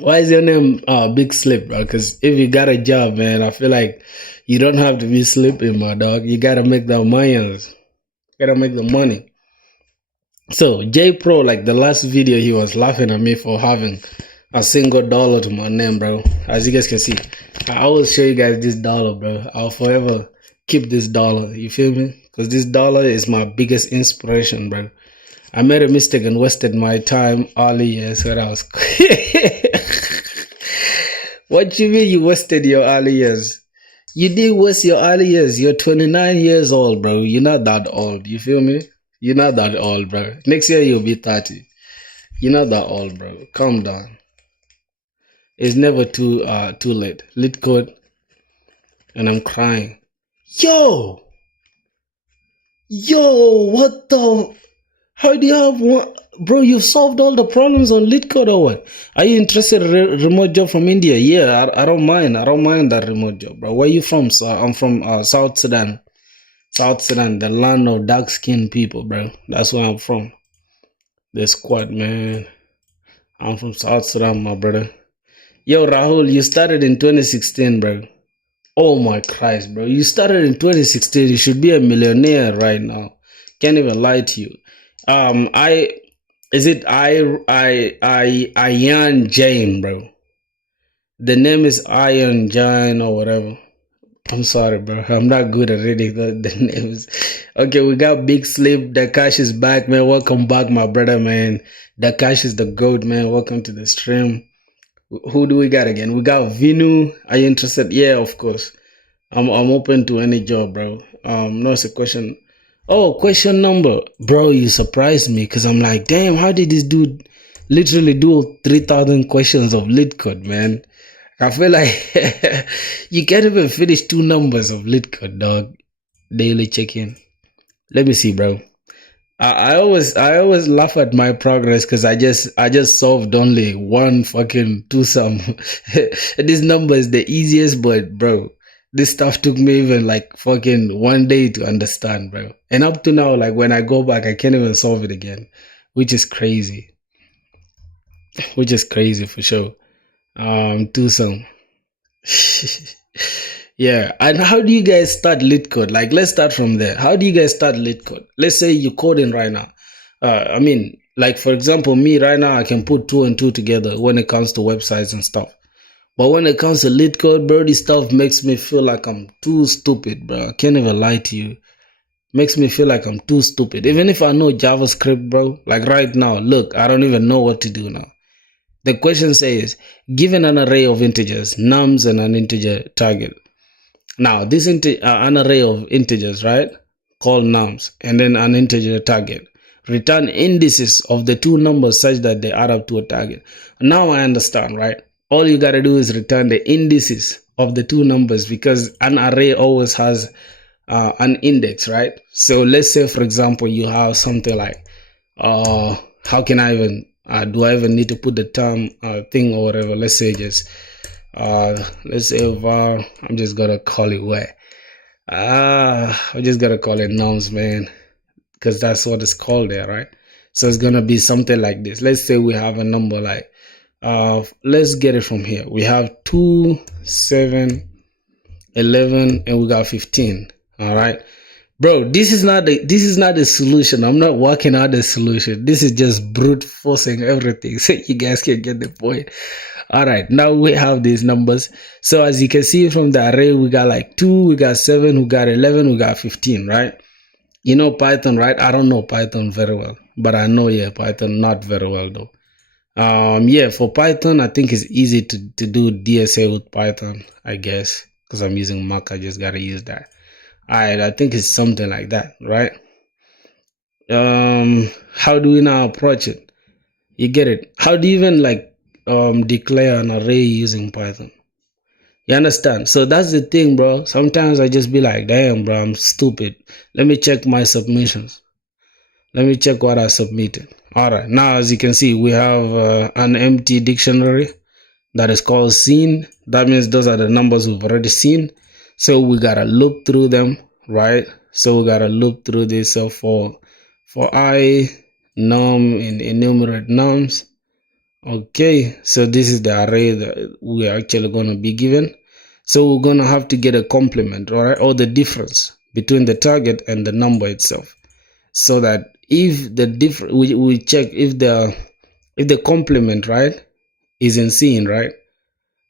Why is your name Big Slip, bro? Because if you got a job, man, I feel like you don't have to be sleeping, my dog. You gotta make the money. Gotta make the money. So J Pro, like the last video, he was laughing at me for having a single dollar to my name, bro. As you guys can see, I will show you guys this dollar, bro. I'll forever keep this dollar. You feel me? Because this dollar is my biggest inspiration, bro. I made a mistake and wasted my time early years when I was. What you mean you wasted your early years? You didn't waste your early years. You're 29 years old, bro. You're not that old. You feel me? You're not that old, bro. Next year you'll be 30. You're not that old, bro. Calm down. It's never too late. Lit code, and I'm crying. Yo, what the? How do you have one, bro? You've solved all the problems on lit code or what? Are you interested in a remote job from India? Yeah, I don't mind. I don't mind that remote job, bro. Where are you from? So I'm from South Sudan. South Sudan, the land of dark-skinned people, bro. That's where I'm from. The squad, man. I'm from South Sudan, my brother. Yo, Rahul, you started in 2016, bro. Oh my Christ, bro. You started in 2016. You should be a millionaire right now. Can't even lie to you. Ian Jane, bro. The name is Ian Jane or whatever. I'm sorry, bro. I'm not good at reading the names. Okay, we got Big Slip. Dakash is back, man. Welcome back, my brother, man. Dakash is the GOAT, man. Welcome to the stream. Who do we got again? We got Vinu. Are you interested? Yeah, of course. I'm open to any job, bro. No, it's a question. Oh, question number. Bro, you surprised me because I'm like, damn, how did this dude literally do 3,000 questions of lit code, man? I feel like you can't even finish 2 numbers of lit code, dog. Daily check-in. Let me see, bro. I always laugh at my progress because I just solved only one fucking two sum. This number is the easiest, but bro, this stuff took me even like fucking 1 day to understand, bro. And up to now, like when I go back, I can't even solve it again, which is crazy. Which is crazy for sure. Two sum. Yeah, and how do you guys start lit code? Like, let's start from there. How do you guys start lit code? Let's say you're coding right now. I mean, like for example, me right now, I can put 2 and 2 together when it comes to websites and stuff. But when it comes to lit code, bro, this stuff makes me feel like I'm too stupid, bro. I can't even lie to you. Makes me feel like I'm too stupid. Even if I know JavaScript, bro, like right now, look, I don't even know what to do now. The question says, given an array of integers, nums and an integer target. Now, this an array of integers, right, called nums, and then an integer target. Return indices of the 2 numbers such that they add up to a target. Now I understand, right? All you got to do is return the indices of the 2 numbers because an array always has an index, right? So let's say, for example, you have something like, how can I even, do I even need to put the term thing or whatever? Let's say just, let's say var, I'm just gonna call it what? I'm just gonna call it nums, man, because that's what it's called there, right? So it's gonna be something like this. Let's say we have a number like, let's get it from here. We have 2, 7, 11, and we got 15. All right, bro. This is not the solution. I'm not working out the solution. This is just brute forcing everything, so you guys can get the point. All right, now we have these numbers. So as you can see from the array, we got like 2, we got 7, we got 11, we got 15, right? You know Python, right? I don't know Python very well, but I know, yeah, Python not very well though. Yeah, for Python, I think it's easy to do DSA with Python, I guess, because I'm using Mac. I just gotta use that. All right, I think it's something like that, right? How do we now approach it? You get it? How do you even like declare an array using Python? You understand? So that's the thing, bro. Sometimes I just be like, damn, bro, I'm stupid. Let me check my submissions. Let me check what I submitted. All right, now as you can see, we have an empty dictionary that is called seen. That means those are the numbers we've already seen. So we gotta loop through them, right? So we gotta loop through this. So for I, num and enumerate nums. Okay, so this is the array that we are actually going to be given. So we're going to have to get a complement, right, or the difference between the target and the number itself, so that if the we check if the complement, right, is in seen, right,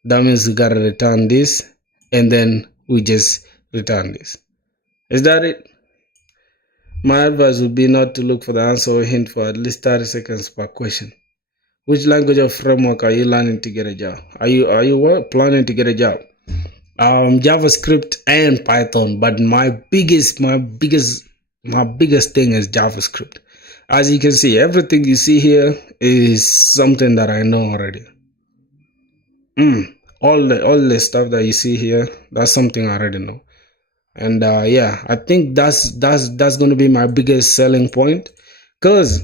that means we got to return this, and then we just return this. Is that it? My advice would be not to look for the answer or hint for at least 30 seconds per question. Which language or framework are you learning to get a job? Are you what, planning to get a job? JavaScript and Python, but my biggest thing is JavaScript. As you can see, everything you see here is something that I know already. All the stuff that you see here, that's something I already know. And yeah, I think that's going to be my biggest selling point, because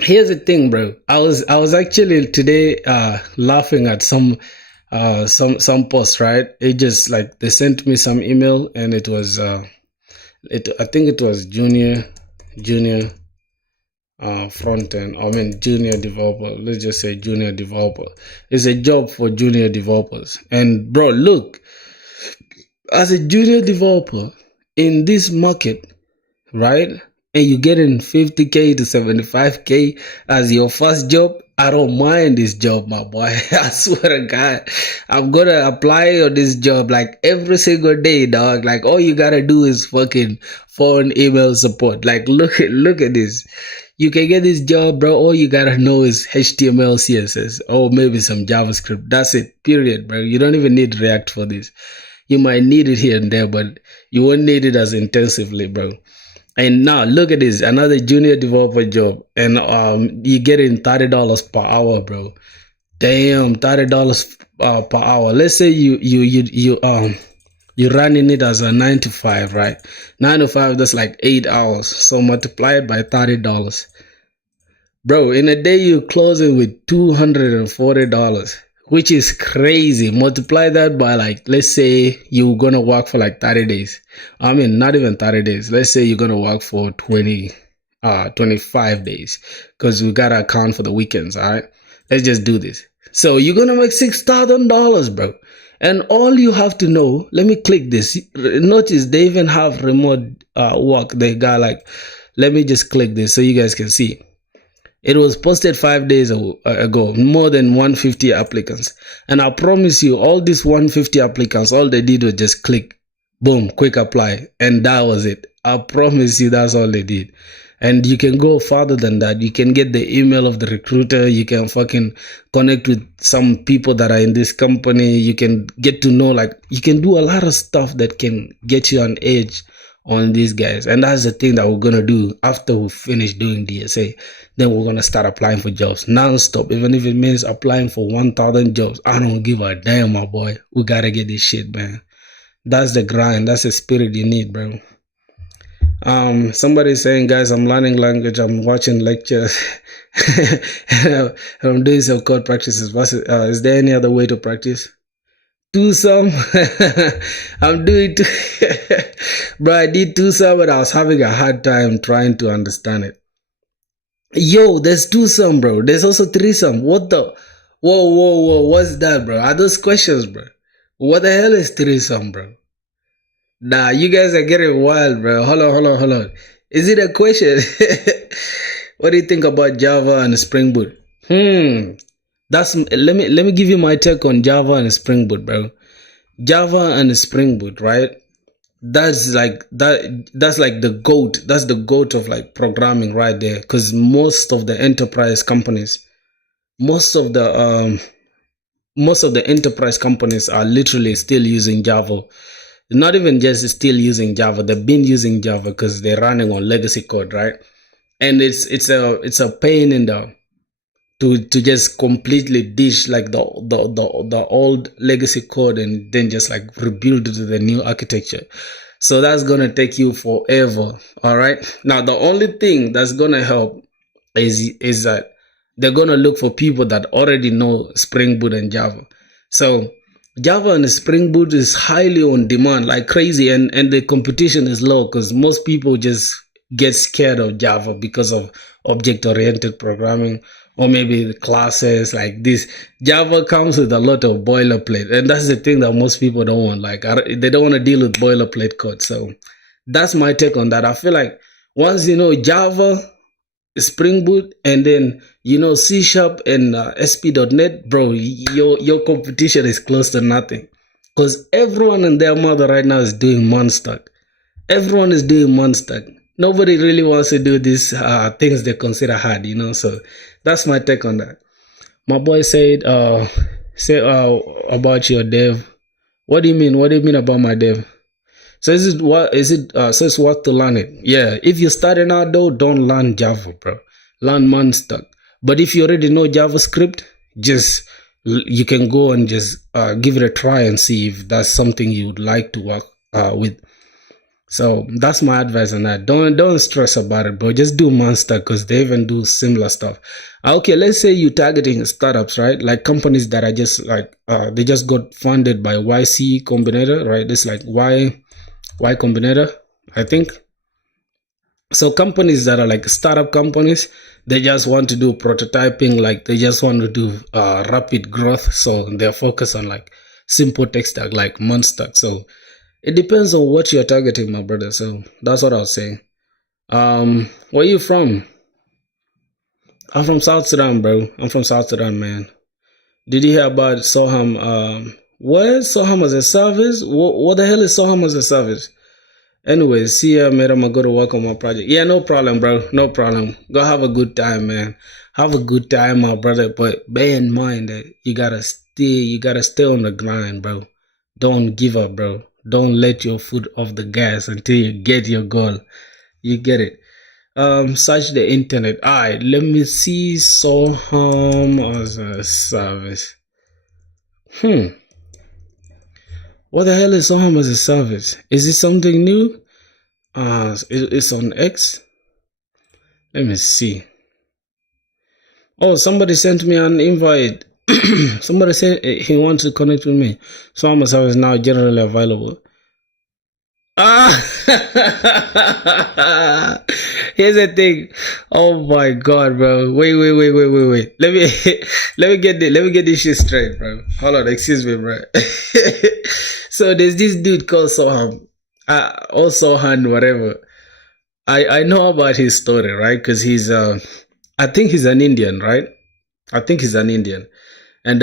here's the thing, bro. I was actually today laughing at some posts, right? It just like they sent me some email, and it was I think it was junior front end. I mean junior developer. Let's just say junior developer. It's a job for junior developers. And bro, look, as a junior developer in this market, right? And you're getting 50K to 75K as your first job, I don't mind this job, my boy. I swear to God, I'm gonna apply on this job like every single day, dog. Like all you gotta do is fucking phone, email support. Like look at this. You can get this job, bro. All you gotta know is HTML, CSS, or maybe some JavaScript. That's it, period, bro. You don't even need React for this. You might need it here and there, but you won't need it as intensively, bro. And now look at this, another junior developer job, and you're getting $30 per hour, bro. Damn, $30 per hour. Let's say you're running it as a 9 to 5, right? 9 to 5, that's like 8 hours. So multiply it by $30, bro. In a day you're closing with $240. Which is crazy. Multiply that by like, let's say you're going to work for like 30 days. I mean, not even 30 days. Let's say you're going to work for 25 days, because we got to account for the weekends. All right. Let's just do this. So you're going to make $6,000, bro. And all you have to know, let me click this. Notice they even have remote work. They got like, let me just click this so you guys can see. It was posted 5 days ago, more than 150 applicants. And I promise you, all these 150 applicants, all they did was just click, boom, quick apply. And that was it. I promise you, that's all they did. And you can go further than that. You can get the email of the recruiter. You can fucking connect with some people that are in this company. You can get to know, like, you can do a lot of stuff that can get you an edge on these guys. And that's the thing that we're gonna do after we finish doing DSA. Then we're gonna start applying for jobs non-stop, even if it means applying for 1,000 jobs. I don't give a damn, my boy. We gotta get this shit, man. That's the grind. That's the spirit you need, bro. Somebody's saying, guys, I'm learning language, I'm watching lectures, and I'm doing some code practices. Is there any other way to practice? Do some. I'm doing bro, I did do some, but I was having a hard time trying to understand it. Yo, there's two-sum, bro. There's also threesome. What the? Whoa. What's that, bro? Are those questions, bro? What the hell is threesome, bro? Nah, you guys are getting wild, bro. Hold on. Is it a question? What do you think about Java and Spring Boot? Let me give you my take on Java and Spring Boot, bro. Java and Spring Boot, right? That's like the goat. That's the goat of like programming right there. Because most of the enterprise companies, most of the enterprise companies are literally still using Java. Not even just still using Java. They've been using Java because they're running on legacy code, right? And it's a pain in the to just completely dish like the old legacy code and then just like rebuild to the new architecture. So that's gonna take you forever. All right. Now the only thing that's gonna help is that they're gonna look for people that already know Spring Boot and Java. So Java and Spring Boot is highly on demand, like crazy, and the competition is low because most people just get scared of Java because of object-oriented programming, or maybe the classes like this. Java comes with a lot of boilerplate, and that's the thing that most people don't want. Like they don't want to deal with boilerplate code. So that's my take on that. I feel like once you know Java, Spring Boot, and then you know C Sharp and SP.NET, bro, your competition is close to nothing. Because everyone and their mother right now is doing Monstack. Everyone is doing Monstack. Nobody really wants to do these things they consider hard, you know. So that's my take on that. My boy said, say about your dev. What do you mean? What do you mean about my dev? So is it what is it? So it's worth to learn it. Yeah. If you're starting out though, don't learn Java, bro. Learn Monstack. But if you already know JavaScript, just you can go and just give it a try and see if that's something you would like to work with. So that's my advice on that. Don't stress about it, bro. Just do Monster because they even do similar stuff. Okay, let's say you're targeting startups, right? Like companies that are just like they just got funded by YC Combinator, right? It's like Y Combinator, I think. So companies that are like startup companies, they just want to do prototyping, like they just want to do rapid growth. So they're focused on like simple tech stack like Monster. So it depends on what you're targeting, my brother. So that's what I was saying. Where you from? I'm from South Sudan, bro. I'm from South Sudan, man. Did you hear about Soham? What? Soham as a service? What the hell is Soham as a service? Anyways, see ya, man. I'm gonna go to work on my project. Yeah, no problem, bro. No problem. Go have a good time, man. Have a good time, my brother. But bear in mind that you gotta stay on the grind, bro. Don't give up, bro. Don't let your foot off the gas until you get your goal. You get it. Search the internet. Alright, let me see Soham as a service. What the hell is Soham as a service? Is it something new? It's on X. Let me see. Oh, somebody sent me an invite. Somebody said he wants to connect with me. Soham as a service now generally available. Here's the thing. Oh my god, bro. Wait. Let me get this shit straight, bro. Hold on, excuse me, bro. So there's this dude called Soham. Or Sohan, whatever. I know about his story, right? Because he's I think he's an Indian, right? I think he's an Indian. And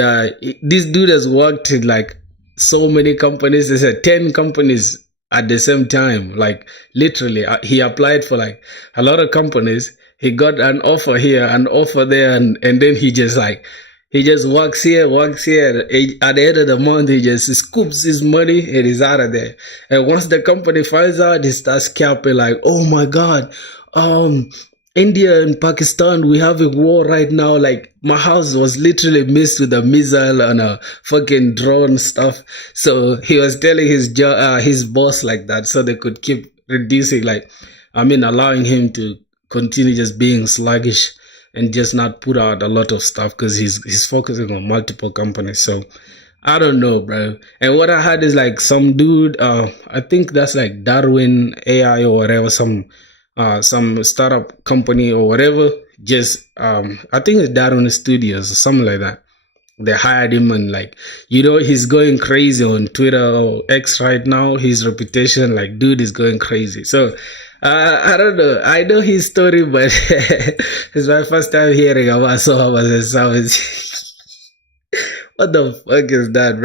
this dude has worked in like so many companies. There's 10 companies at the same time. Like literally, he applied for like a lot of companies. He got an offer here, an offer there, and then he just works here. At the end of the month, he just scoops his money and he's out of there. And once the company finds out, he starts capping like, "Oh my god, India and Pakistan, we have a war right now. Like my house was literally missed with a missile and a fucking drone stuff." So he was telling his boss like that, so they could keep reducing, allowing him to continue just being sluggish and just not put out a lot of stuff because he's focusing on multiple companies. So I don't know, bro. And what I heard is like some dude, I think that's like Darwin AI or whatever, some startup company or whatever, just I think it's Darwin Studios or something like that. They hired him and he's going crazy on Twitter or X right now. His reputation, like, dude is going crazy. So I don't know. I know his story, but it's my first time hearing about Soham as a service. What the fuck is that,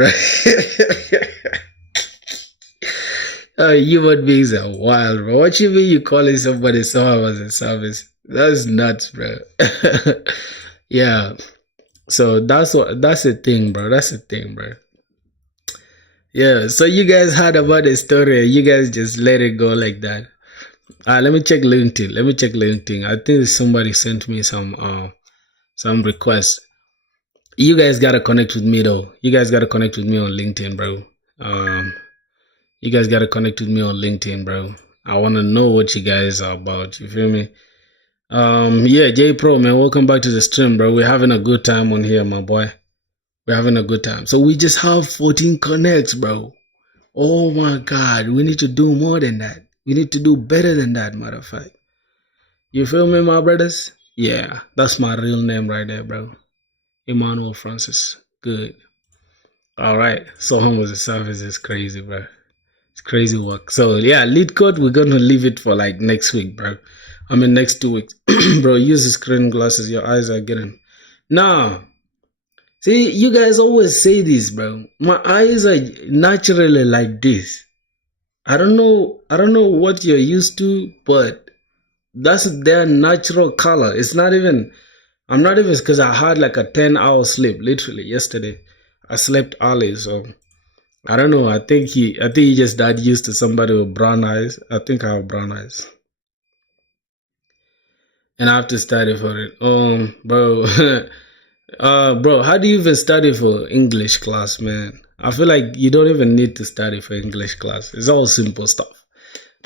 bro? Human beings are wild, bro. What you mean you calling somebody Soham as a service? That's nuts, bro. Yeah. So that's the thing, bro. That's the thing, bro. Yeah. So you guys heard about the story. You guys just let it go like that. Let me check LinkedIn. I think somebody sent me some requests. You guys gotta connect with me though. You guys gotta connect with me on LinkedIn, bro. You guys gotta connect with me on LinkedIn, bro. I wanna know what you guys are about. You feel me? Yeah, J Pro, man, welcome back to the stream, bro. We're having a good time on here, my boy. We're having a good time. So we just have 14 connects, bro. Oh my God, we need to do more than that. We need to do better than that, matter of fact. You feel me, my brothers? Yeah, that's my real name right there, bro. Emmanuel Francis. Good. All right. So almost the service is crazy, bro. It's crazy work. So yeah, lead code, we're gonna leave it for like next week, bro. I mean next 2 weeks. Bro, use the screen glasses, your eyes are getting. Nah. See, you guys always say this, bro. My eyes are naturally like this. I don't know what you're used to, but that's their natural color. It's not even I'm not even because I had like a 10-hour sleep literally yesterday. I slept early, so I don't know. I think he just got used to somebody with brown eyes. I think I have brown eyes. And I have to study for it. Bro. Bro, how do you even study for English class, man? I feel like you don't even need to study for English class. It's all simple stuff.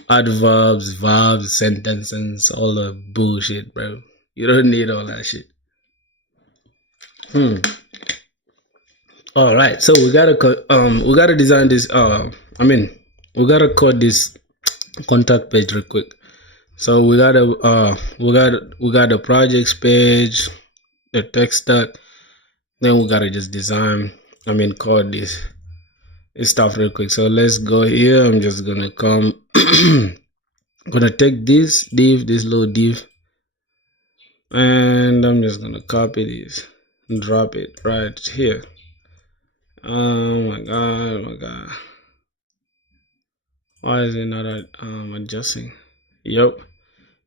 Adverbs, verbs, sentences, all the bullshit, bro. You don't need all that shit. All right, so we gotta design this. We gotta code this contact page real quick. So we got the projects page, the text stack. Then we gotta just code this stuff real quick. So let's go here. I'm just gonna gonna take this div, this little div, and I'm just gonna copy this and drop it right here. Oh my god. Why is it not adjusting? Yep.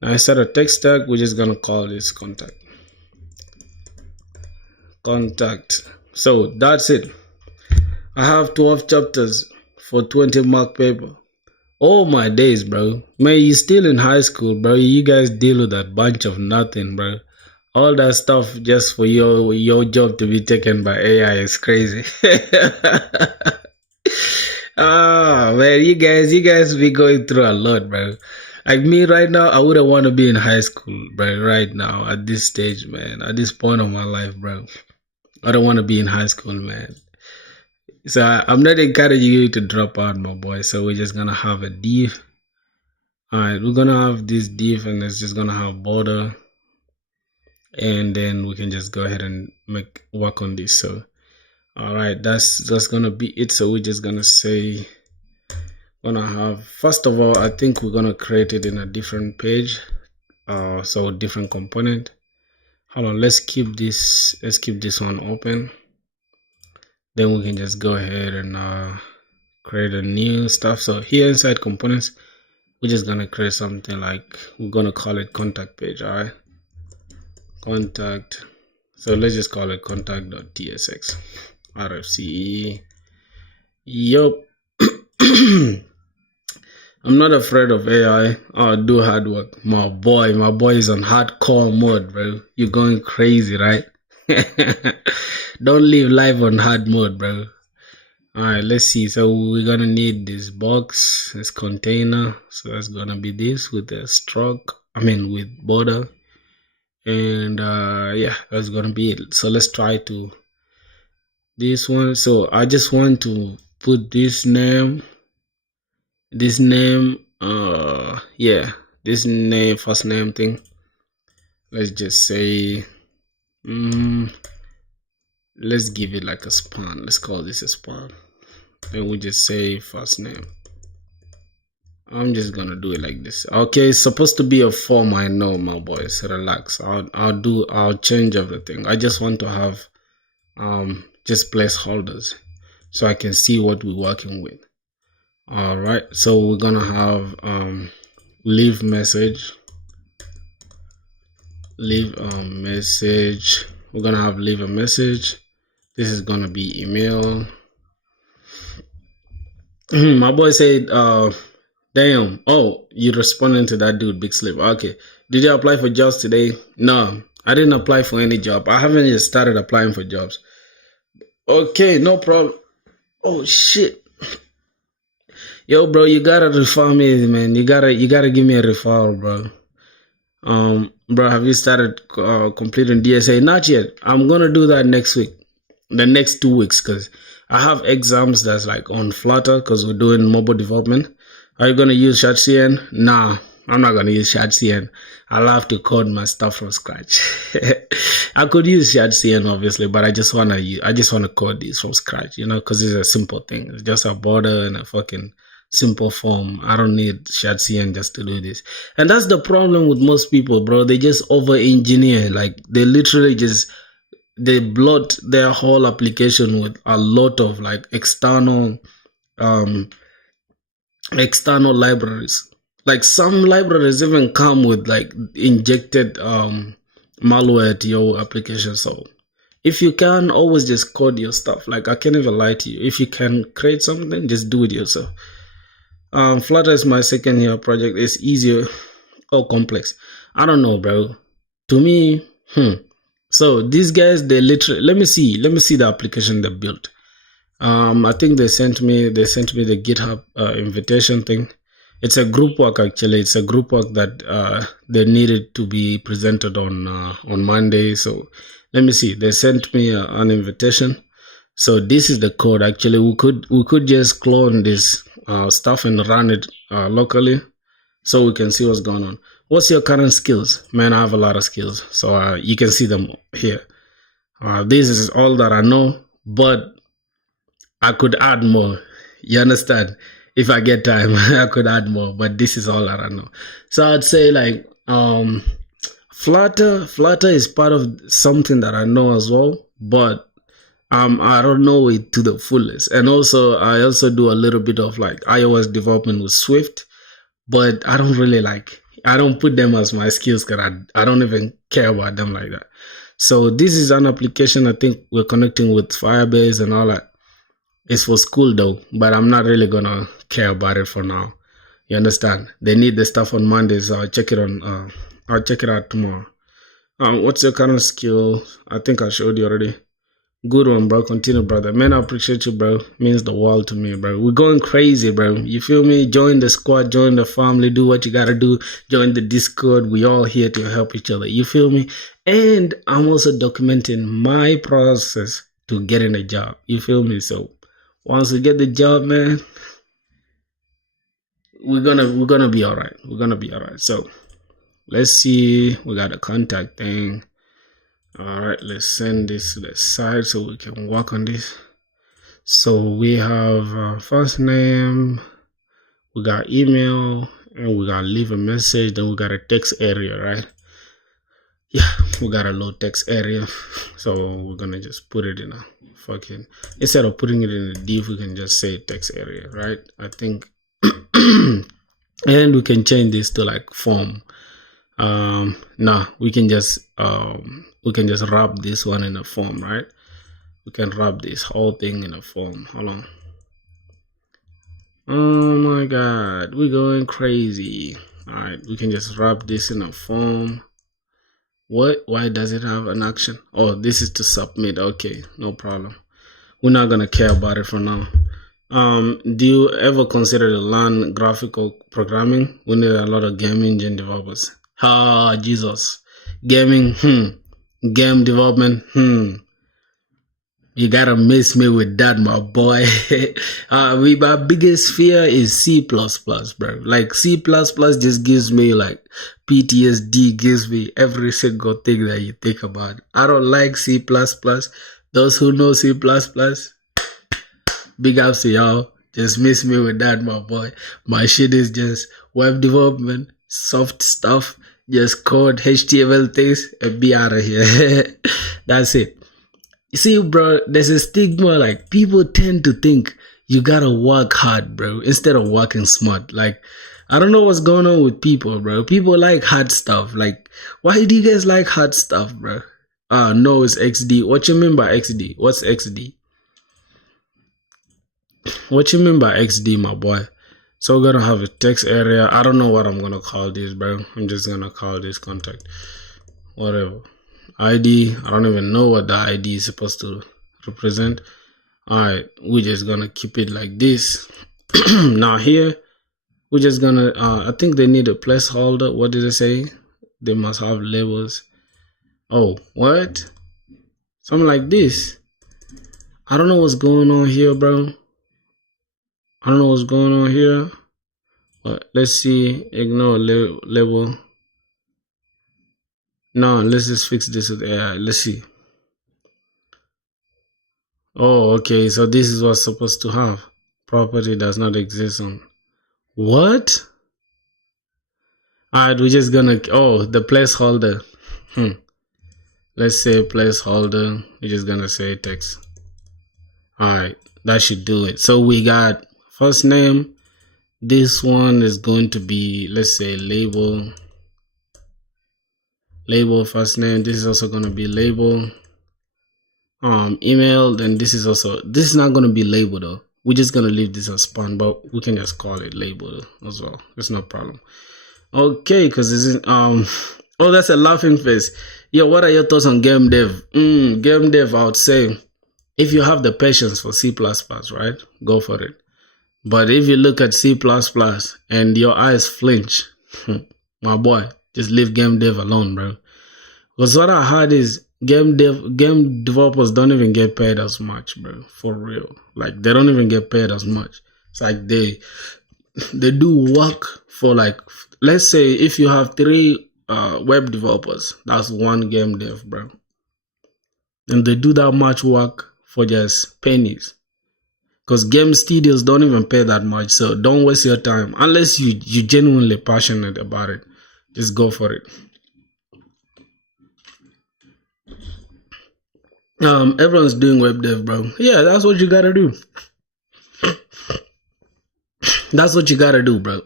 Now instead of text tag, we're just gonna call this contact. So that's it. I have 12 chapters for 20 mark paper. Oh my days, bro. Man, you still in high school, bro. You guys deal with a bunch of nothing, bro. All that stuff just for your job to be taken by AI is crazy. Oh man, you guys be going through a lot, bro. Like me right now, I wouldn't want to be in high school, bro. Right now, at this stage, man, at this point of my life, bro, I don't want to be in high school, man. So I'm not encouraging you to drop out, my boy. So we're just gonna have a div. All right, we're gonna have this div, and it's just gonna have border, and then we can just go ahead and work on this. So all right, that's gonna be it. So we're just gonna say first of all, I think we're gonna create it in a different page, so different component. Hold on, let's keep this one open. Then we can just go ahead and create a new stuff. So here inside components, we're just gonna create something like, we're gonna call it contact page. All right, contact. So let's just call it contact.tsx rfce. Yup. I'm not afraid of AI. I'll do hard work. My boy is on hardcore mode, bro. You're going crazy, right? Don't live life on hard mode, bro. Alright, let's see. So we're gonna need this box, this container. So that's gonna be this with the stroke, with border. And yeah, that's gonna be it. So let's try to this one. So I just want to put this name, first name thing. Let's just say let's give it like a span. Let's call this a span. And we just say first name. I'm just gonna do it like this. Okay, it's supposed to be a form, I know, my boys. Relax. I'll change everything. I just want to have just placeholders so I can see what we're working with. All right, so we're gonna have leave message. We're gonna have leave a message. This is gonna be email. My boy said, damn. Oh, you responding to that dude, Big Slip. Okay. Did you apply for jobs today? No, I didn't apply for any job. I haven't even started applying for jobs. Okay, no problem. Oh shit. Yo, bro, you gotta refer me, man. You gotta give me a referral, bro. Bro, have you started completing DSA? Not yet. I'm gonna do that next week, the next 2 weeks, because I have exams that's like on Flutter because we're doing mobile development. Are you gonna use ShadCN? Nah, I'm not gonna use ShadCN. I'll have to code my stuff from scratch. I could use ShadCN obviously, but I just wanna code these from scratch, because it's a simple thing. It's just a border and a fucking simple form. I don't need ShadCN just to do this. And that's the problem with most people, bro. They just over engineer. Like they literally just they bloat their whole application with a lot of like external libraries. Like some libraries even come with like injected malware to your application. So if you can, always just code your stuff. Like I can't even lie to you. If you can create something, just do it yourself. Flutter is my second year project. It's easier or complex. I don't know, bro. To me, So these guys, they literally let me see the application they built. I think they sent me the GitHub invitation thing. It's a group work actually. It's a group work that they needed to be presented on Monday. So let me see. They sent me an invitation. So this is the code. Actually, we could just clone this stuff and run it locally, so we can see what's going on. What's your current skills? Man, I have a lot of skills, so you can see them here. This is all that I know, but I could add more. You understand? If I get time, I could add more, but this is all that I know. So I'd say like Flutter is part of something that I know as well, but I don't know it to the fullest. And also I also do a little bit of like iOS development with Swift, but I don't put them as my skills because I don't even care about them like that. So this is an application. I think we're connecting with Firebase and all that. It's for school though, but I'm not really gonna care about it for now. You understand? They need the stuff on Monday, so I'll check it out tomorrow. What's your current skill? I think I showed you already. Good one, bro. Continue, brother. Man, I appreciate you, bro. Means the world to me, bro. We're going crazy, bro. You feel me? Join the squad, join the family, do what you gotta do. Join the Discord. We all here to help each other. You feel me? And I'm also documenting my process to getting a job. You feel me? So once we get the job, man, we're gonna be all right. We're gonna be all right. So let's see. We got a contact thing. All right, let's send this to the side so we can work on this. So we have first name, we got email, and we got leave a message. Then we got a text area, right? Yeah, we got a low text area. So we're gonna just put it in a fucking, instead of putting it in a div, we can just say text area, right? I think, and we can change this to like form. We can just wrap this one in a form, right? We can wrap this whole thing in a form. Hold on. Oh my god, we're going crazy. All right, we can just wrap this in a form. What? Why does it have an action? Oh, this is to submit. Okay, no problem. We're not gonna care about it for now. Do you ever consider to learn graphical programming? We need a lot of game engine developers. Jesus. Gaming, game development, You gotta miss me with that, my boy. My biggest fear is C++, bro. Like C++ just gives me like PTSD, gives me every single thing that you think about. I don't like C++. Those who know C++, big ups to y'all. Just miss me with that, my boy. My shit is just web development, soft stuff, just code, HTML things, and be out of here. That's it. You see, bro, there's a stigma, like, people tend to think you gotta work hard, bro, instead of working smart. Like, I don't know what's going on with people, bro. People like hard stuff. Like, why do you guys like hard stuff, bro? No, it's XD. What you mean by XD? What's XD? What you mean by XD, my boy? So we're gonna have a text area. I don't know what I'm gonna call this, bro. I'm just gonna call this contact. Whatever. ID, I don't even know what the ID is supposed to represent. Alright, we're just gonna keep it like this. Now here we're just gonna. I think they need a placeholder. What did it say? They must have labels. Oh, what? Something like this. I don't know what's going on here, bro. I don't know what's going on here. But let's see. Ignore label. No, let's just fix this with AI. Let's see. Oh, okay. So this is what's supposed to have. Property does not exist on. What? Alright, we're just gonna. Oh, the placeholder. Let's say placeholder. We're just gonna say text. Alright, that should do it. So we got first name. This one is going to be, let's say, label. Label first name. This is also gonna be label. Email. Then this is also. This is not gonna be label though. We're just gonna leave this as span, but we can just call it label as well. There's no problem. Okay, because this is Oh, that's a laughing face. Yo, what are your thoughts on game dev? Game dev, I would say, if you have the patience for C++, right, go for it. But if you look at C++ and your eyes flinch, my boy, just leave game dev alone, bro. Because what I heard is game developers don't even get paid as much, bro. For real, like they don't even get paid as much. It's like they do work for, like, let's say if you have 3 web developers, that's 1 game dev, bro. And they do that much work for just pennies. Because game studios don't even pay that much, so don't waste your time. Unless you genuinely passionate about it, just go for it. Everyone's doing web dev, bro. Yeah, that's what you gotta do. That's what you gotta do, bro.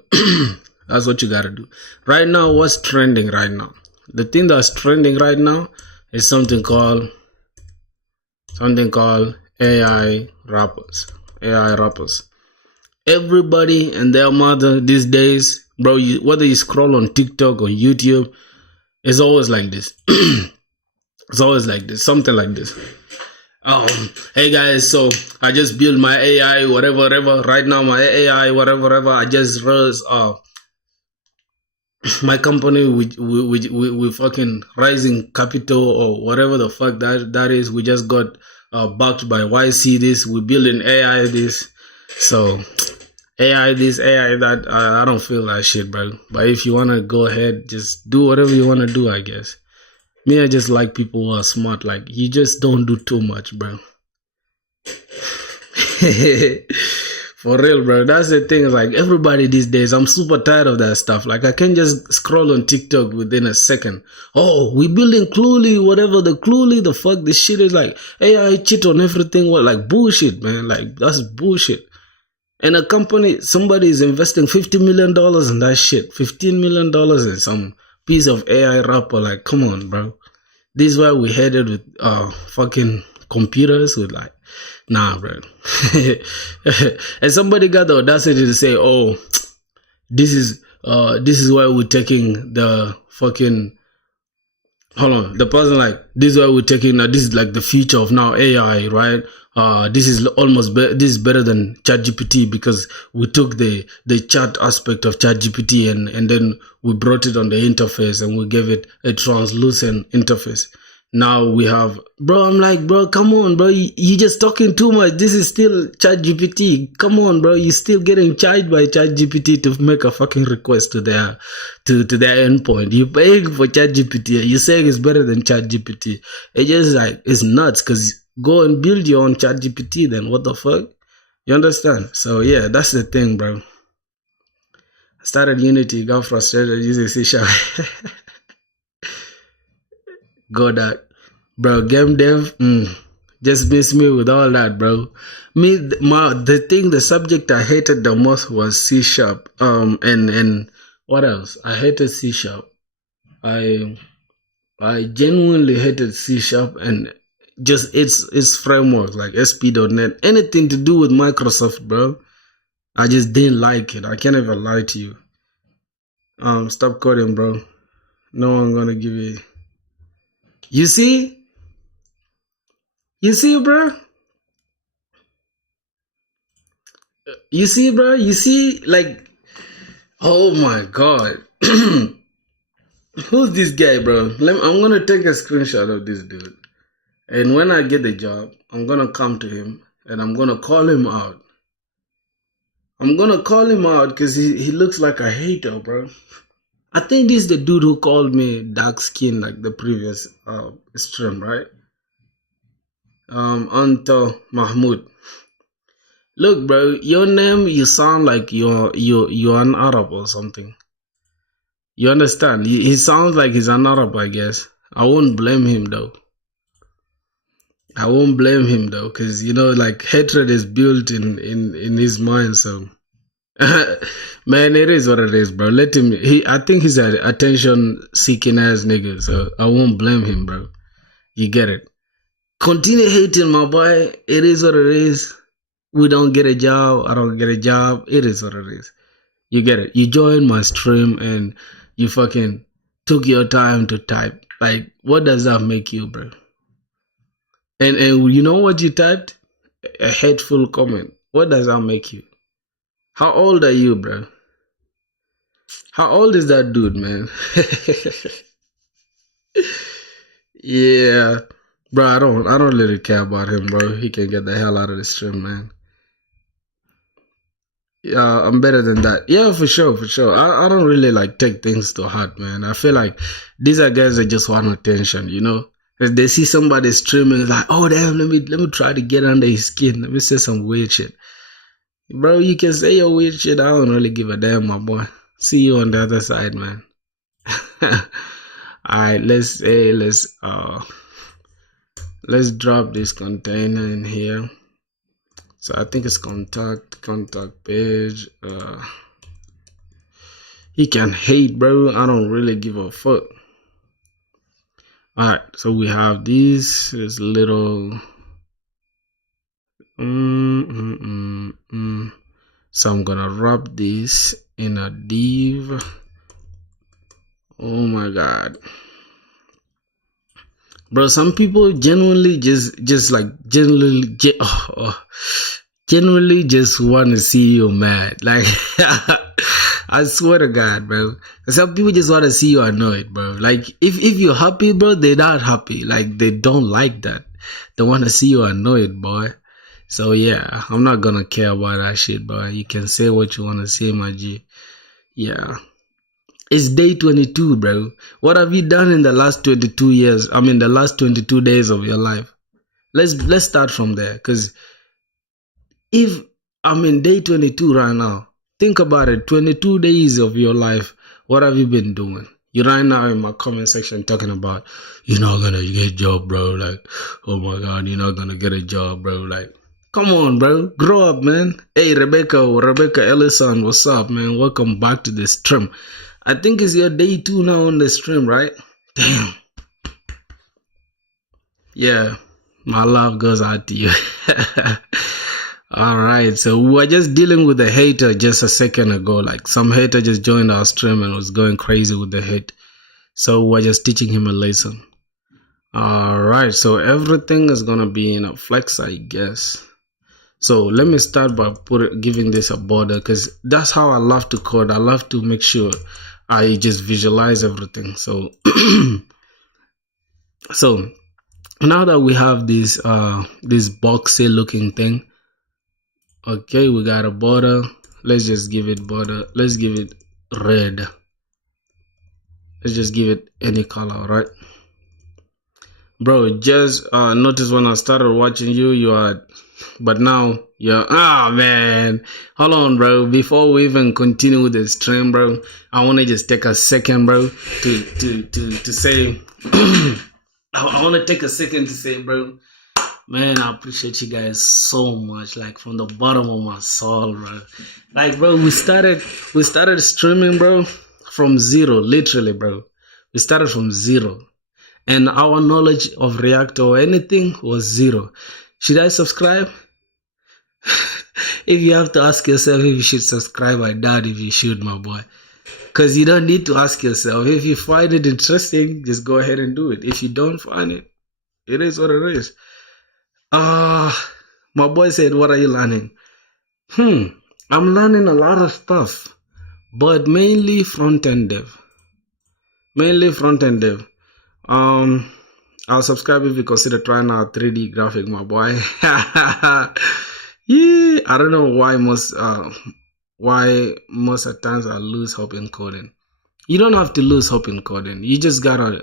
That's what you gotta do. Right now, what's trending right now? The thing that's trending right now is something called AI rappers. AI rappers. Everybody and their mother these days, bro, whether you scroll on TikTok or YouTube, it's always like this. It's always like this, something like this. Hey guys, so I just built my AI, whatever. Right now, my AI, whatever. I just raised my company with fucking rising capital or whatever the fuck that is. We just got backed by YC. This we building AI this. So AI this, AI that. I don't feel that shit, bro. But if you wanna go ahead, just do whatever you wanna do, I guess. Me, I just like people who are smart. Like, you just don't do too much, bro. For real, bro. That's the thing. Like, everybody these days, I'm super tired of that stuff. Like, I can't just scroll on TikTok within a second. Oh, we building Cluely, whatever the Cluely, the fuck this shit is like. AI cheat on everything. What, like, bullshit, man. Like, that's bullshit. And a company, somebody is investing $50 million in that shit. $15 million in some piece of AI rapper. Like, come on, bro. This is why we headed with fucking computers with, like, nah, bro. And somebody got the audacity to say, oh, this is why we're taking the fucking, hold on, the person, like, this is why we're taking, this is like the future of now AI, right? This is this is better than ChatGPT because we took the chat aspect of ChatGPT and then we brought it on the interface and we gave it a translucent interface. Now we have, bro, I'm like, bro, come on, bro, you just talking too much. This is still ChatGPT. Come on, bro, you're still getting charged by ChatGPT to make a fucking request to their endpoint. You're paying for ChatGPT. You're saying it's better than ChatGPT. It's just like, it's nuts because go and build your own ChatGPT then. What the fuck? You understand? So yeah, that's the thing, bro. I started Unity, got frustrated using C#. Go that. Bro, game dev, just miss me with all that, bro. The subject I hated the most was C#. And what else? I hated C#. I genuinely hated C# and just its framework like SP.NET, anything to do with Microsoft, bro. I just didn't like it. I can't even lie to you. Stop coding, bro. No one gonna give you. You see, bro. You see, bro? You see, like, oh my god. Who's this guy, bro? I'm gonna take a screenshot of this dude. And when I get the job, I'm gonna come to him and I'm gonna call him out. I'm gonna call him out because he looks like a hater, bro. I think this is the dude who called me dark skin like the previous stream, right? Anto Mahmoud. Look, bro, your name, you sound like you're an Arab or something. You understand? He sounds like he's an Arab, I guess. I won't blame him though. I won't blame him though, because you know, like hatred is built in his mind. So, man, it is what it is, bro. Let him. I think he's an attention-seeking ass nigga. So I won't blame him, bro. You get it? Continue hating, my boy. It is what it is. We don't get a job. I don't get a job. It is what it is. You get it? You joined my stream and you fucking took your time to type. Like, what does that make you, bro? And you know what you typed? A hateful comment. What does that make you? How old are you, bro? How old is that dude, man? Yeah, bro. I don't really care about him, bro. He can get the hell out of the stream, man. Yeah, I'm better than that. Yeah, for sure, for sure. I don't really like take things to heart, man. I feel like these are guys that just want attention, you know. If they see somebody streaming, like, oh damn, let me try to get under his skin. Let me say some weird shit. Bro, you can say your weird shit. I don't really give a damn, my boy. See you on the other side, man. Alright, let's drop this container in here. So I think it's contact page. He can hate, bro. I don't really give a fuck. Alright, so we have this little so I'm gonna wrap this in a div. Oh my god, bro, some people genuinely just genuinely just want to see you mad. Like, I swear to God, bro. Some people just want to see you annoyed, bro. Like, if you're happy, bro, they're not happy. Like, they don't like that. They want to see you annoyed, boy. So, yeah, I'm not gonna care about that shit, bro. You can say what you want to say, my G. Yeah. It's day 22, bro. What have you done in the last 22 years? I mean, the last 22 days of your life? Let's start from there, because if I'm in day 22 right now, think about it. 22 days of your life, what have you been doing? You're right now in my comment section talking about, you're not gonna get a job, bro. Like, oh my god, you're not gonna get a job, bro. Like, come on, bro. Grow up, man. Hey, Rebecca Ellison, what's up, man? Welcome back to the stream. I think it's your day 2 now on the stream, right? Damn. Yeah, my love goes out to you. Alright, so we were just dealing with the hater just a second ago. Like, some hater just joined our stream and was going crazy with the hate. So we're just teaching him a lesson. Alright, so everything is gonna be in a flex, I guess. So let me start by giving this a border, because that's how I love to code. I love to make sure I just visualize everything. So so now that we have this boxy looking thing, okay, we got a border. Let's just give it border. Let's give it red. Let's just give it any color, right? Bro, just notice when I started watching you are, but now you're, man. Hold on, bro. Before we even continue with the stream, bro, I want to just take a second, bro, to say, I want to take a second to say, bro, man, I appreciate you guys so much, like from the bottom of my soul, bro. Like, bro, we started streaming, bro, from zero, literally, bro. We started from zero, and our knowledge of React or anything was zero. Should I subscribe? If you have to ask yourself if you should subscribe, I doubt if you should, my boy. Because you don't need to ask yourself. If you find it interesting, just go ahead and do it. If you don't find it, it is what it is. My boy said, what are you learning? I'm learning a lot of stuff, but mainly front-end dev. Mainly front-end dev. I'll subscribe if you consider trying out 3D graphic, my boy. Yeah, I don't know why most of the times I lose hope in coding. You don't have to lose hope in coding. You just gotta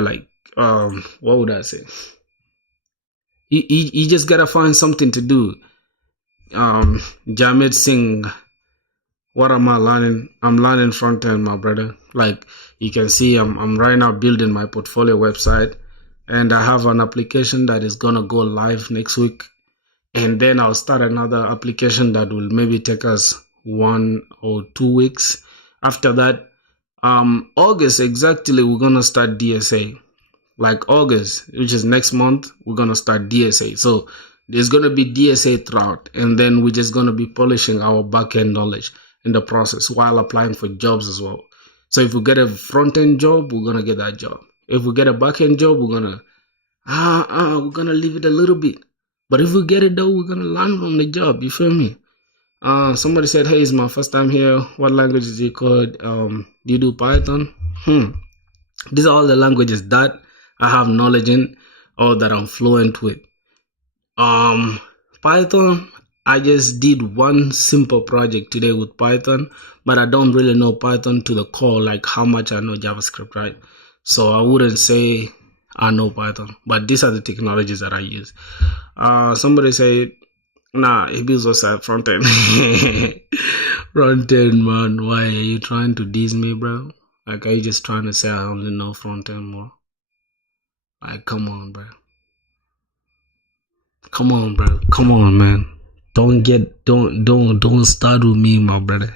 like what would I say? You just gotta find something to do. Jamit Singh, what am I learning? I'm learning front end, my brother. Like you can see, I'm right now building my portfolio website, and I have an application that is gonna go live next week, and then I'll start another application that will maybe take us 1 or 2 weeks. After that, August exactly, we're gonna start DSA. Like August, which is next month, we're gonna start DSA. So there's gonna be DSA throughout, and then we're just gonna be polishing our back-end knowledge in the process while applying for jobs as well. So if we get a front-end job, we're gonna get that job. If we get a back-end job, we're gonna leave it a little bit. But if we get it though, we're gonna learn from the job. You feel me? Somebody said, "Hey, it's my first time here. What language is it called? Do you do Python?" These are all the languages that I have knowledge in or that I'm fluent with. Python, I just did one simple project today with Python, but I don't really know Python to the core, like how much I know JavaScript, right? So I wouldn't say I know Python, but these are the technologies that I use. Somebody said, nah, he builds website front end. Front end, man. Why are you trying to diss me, bro? Like, are you just trying to say I only know front end more? Like, come on, bro. Come on, bro. Come on, man. Don't start with me, my brother.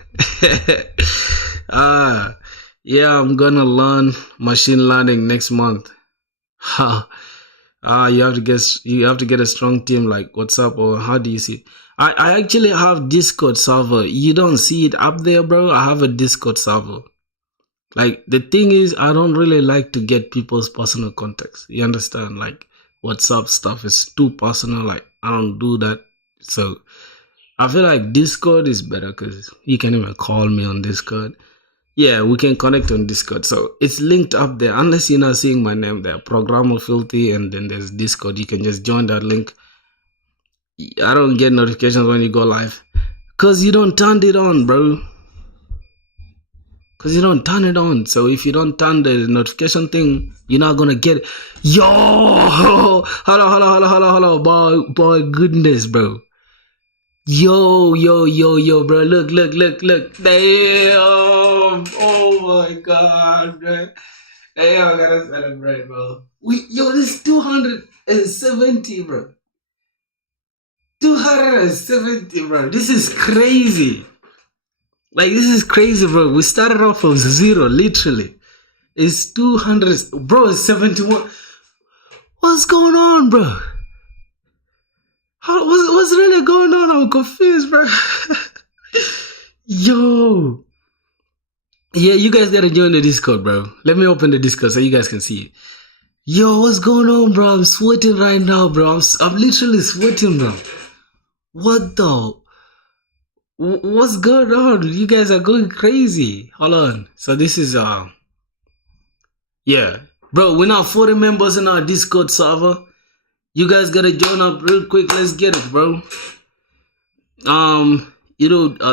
Yeah, I'm gonna learn machine learning next month. You have to get a strong team. Like, what's up, or how do you see it? I actually have Discord server. You don't see it up there, bro. I have a Discord server. Like, the thing is, I don't really like to get people's personal context. You understand? Like, WhatsApp stuff is too personal. Like, I don't do that. So I feel like Discord is better because you can even call me on Discord. Yeah, we can connect on Discord. So it's linked up there. Unless you're not seeing my name there, Programmer Filthy, and then there's Discord. You can just join that link. I don't get notifications when you go live because you don't turn it on, bro. Because you don't turn it on. So if you don't turn the notification thing, you're not gonna get it. Yo, hello, boy, goodness, bro. Yo, bro. Look. Damn. Oh my god, bro. Damn, I gotta celebrate, bro. This is 270, bro. 270, bro. This is crazy. Like, this is crazy, bro. We started off from 0, literally. It's 200. Bro, it's 71. What's going on, bro? What's really going on? I'm confused, bro. Yo. Yeah, you guys gotta join the Discord, bro. Let me open the Discord so you guys can see it. Yo, what's going on, bro? I'm sweating right now, bro. I'm literally sweating, bro. What the? What's going on? You guys are going crazy. Hold on. So this is yeah, bro. We're now 40 members in our Discord server. You guys gotta join up real quick. Let's get it, bro.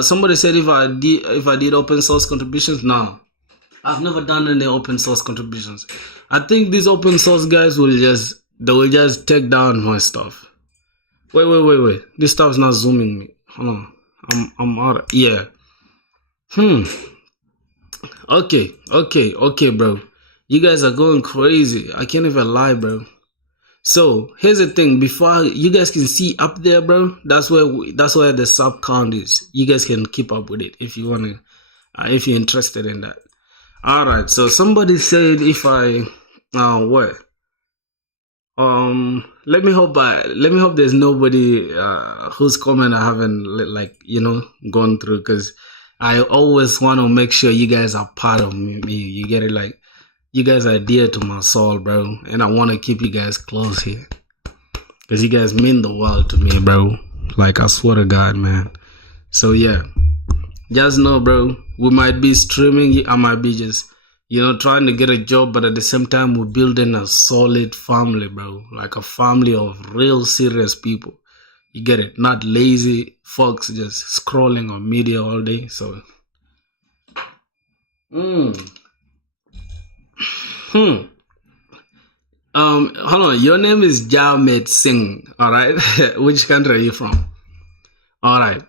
Somebody said if I did open source contributions. No, I've never done any open source contributions. I think these open source guys will just take down my stuff. Wait. This stuff's not zooming me. Hold on. I'm out. Yeah. Okay, bro. You guys are going crazy. I can't even lie, bro. So here's the thing. Before you guys can see up there, bro, that's where the sub count is. You guys can keep up with it if you wanna, if you're interested in that. All right. So somebody said if I what? Let me hope there's nobody whose comment I haven't gone through, because I always want to make sure you guys are part of me. You get it? Like, you guys are dear to my soul, bro, and I want to keep you guys close here because you guys mean the world to me, bro. Like, I swear to God, man. So yeah, just know, bro, we might be streaming. I might be just, trying to get a job, but at the same time, we're building a solid family, bro. Like a family of real serious people. You get it? Not lazy folks just scrolling on media all day. So, hold on. Your name is Jamet Singh. All right. Which country are you from? All right.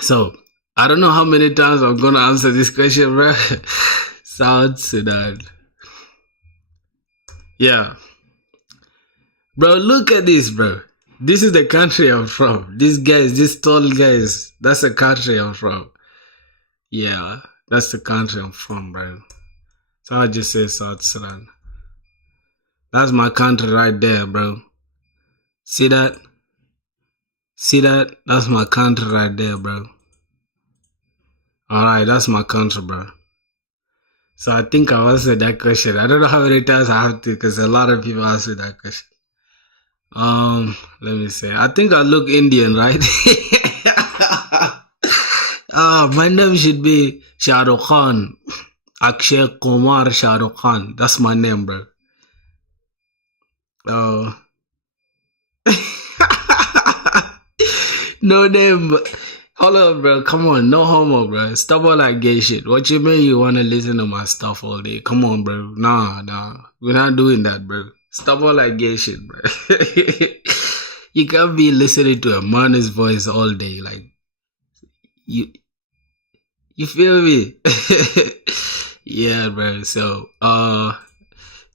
So, I don't know how many times I'm gonna answer this question, bro. South Sudan. Yeah. Bro, look at this, bro. This is the country I'm from. These guys, these tall guys, that's the country I'm from. Yeah, that's the country I'm from, bro. So I just say South Sudan. That's my country right there, bro. See that? See that? That's my country right there, bro. Alright, that's my country, bro. So I think I answered that question. I don't know how many times I have to, because a lot of people ask me that question. Let me see. I think I look Indian, right? My name should be Shah Rukh Khan. Akshay Kumar Shah Rukh Khan. That's my name, bro. Oh. No name. Hold on, bro. Come on. No homo, bro. Stop all that gay shit. What you mean you want to listen to my stuff all day? Come on, bro. Nah. We're not doing that, bro. Stop all that gay shit, bro. You can't be listening to a man's voice all day. Like, you feel me? Yeah, bro. So,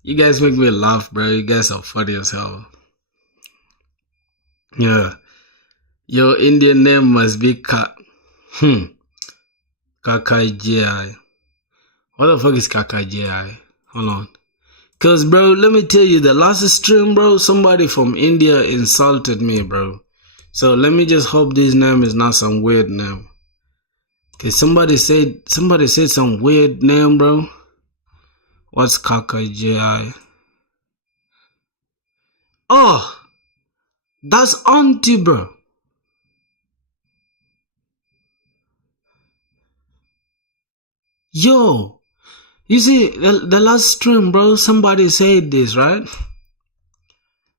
you guys make me laugh, bro. You guys are funny as hell. Yeah. Your Indian name must be Kakajai. What the fuck is Kakajai? Hold on. Cause, bro, let me tell you, the last stream, bro, somebody from India insulted me, bro. So let me just hope this name is not some weird name. Cause somebody said some weird name, bro. What's Kakajai? Oh, that's auntie, bro. Yo, you see, the last stream, bro, somebody said this, right?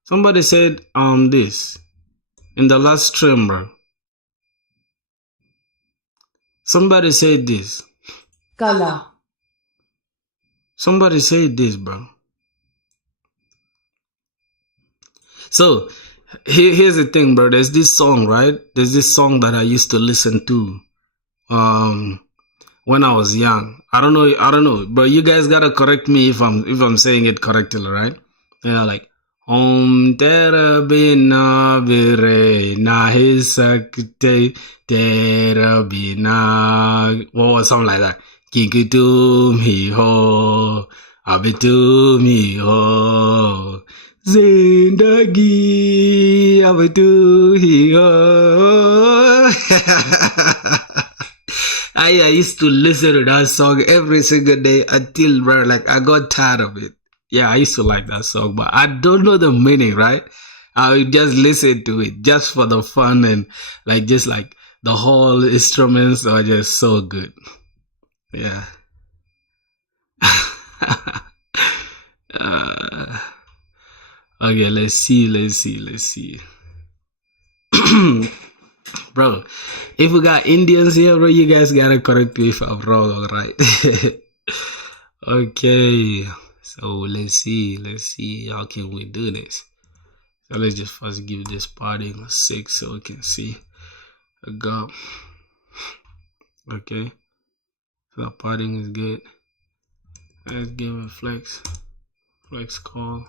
Somebody said, this. In the last stream, bro. Somebody said this. Kala. Somebody said this, bro. So, here's the thing, bro. There's this song, right? There's this song that I used to listen to, when I was young. I don't know, but you guys gotta correct me if I'm saying it correctly, right? Like, Om Tera Bina Vire Nahi Sakte Tera Bina, what was something like that? Kikitum Hi Ho Abitum Hi Ho Zindagi Abitum Hi Ho. I used to listen to that song every single day until, bro, like, I got tired of it. Yeah, I used to like that song, but I don't know the meaning, right? I would just listen to it just for the fun, and just the whole instruments are just so good. Yeah. Okay, let's see. Bro, if we got Indians here, bro, you guys gotta correct me if I'm wrong, alright? Okay, so let's see, how can we do this? So let's just first give this padding a 6 so we can see a gap. Okay, so the padding is good. Let's give it flex call.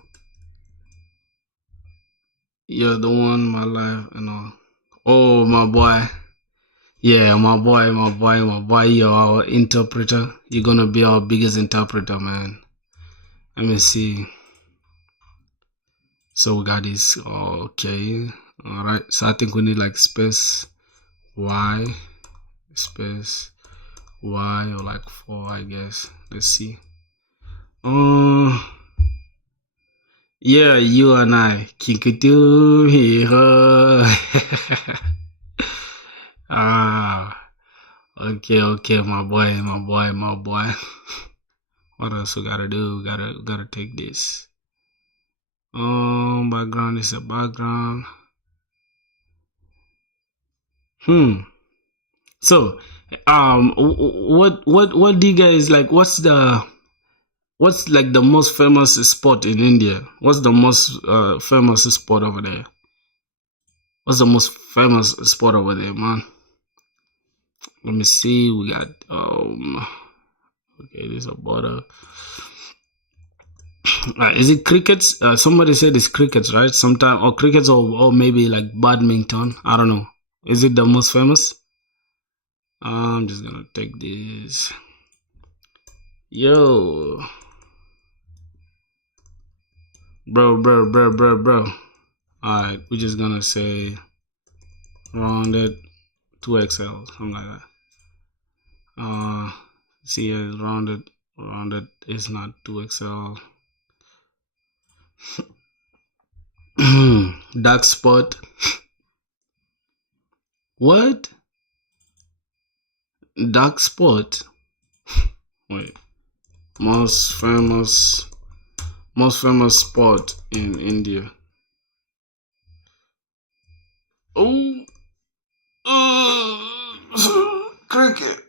You're the one, my life, and all. Oh, my boy. Yeah, my boy, you're our interpreter. You're gonna be our biggest interpreter, man. Let me see. So we got this. Okay. Alright. So I think we need like space Y. Space Y, or like 4, I guess. Let's see. Yeah, you and I. Kikitu here. Ah, okay, my boy. What else we gotta do? Gotta take this. Background is a background. So, what do you guys like? What's like the most famous spot in India? What's the most famous spot over there? What's the most famous spot over there, man? Let me see. We got okay, there's a border. Is it crickets? Somebody said it's crickets, right? Sometime or crickets or maybe like badminton. I don't know. Is it the most famous? I'm just gonna take this. Yo, bro. Alright, we're just gonna say rounded 2XL, something like that. See, rounded is not 2XL. Dark spot. What? Dark spot? Wait. Most famous spot in India. Oh, cricket.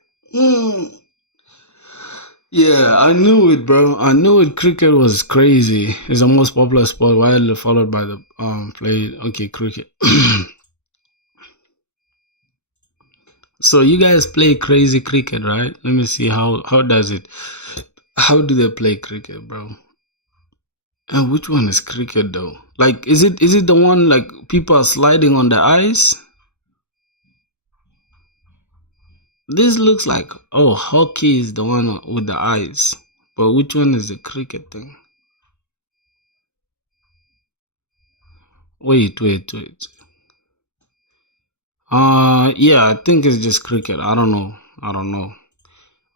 Yeah, I knew it, bro. I knew it. Cricket was crazy. It's the most popular sport, widely followed by the play. Okay, cricket. So you guys play crazy cricket, right? Let me see how does it. How do they play cricket, bro? And which one is cricket though? Like, is it the one like people are sliding on the ice? This looks like, oh, hockey is the one with the ice. But which one is the cricket thing? Wait. Yeah, I think it's just cricket. I don't know.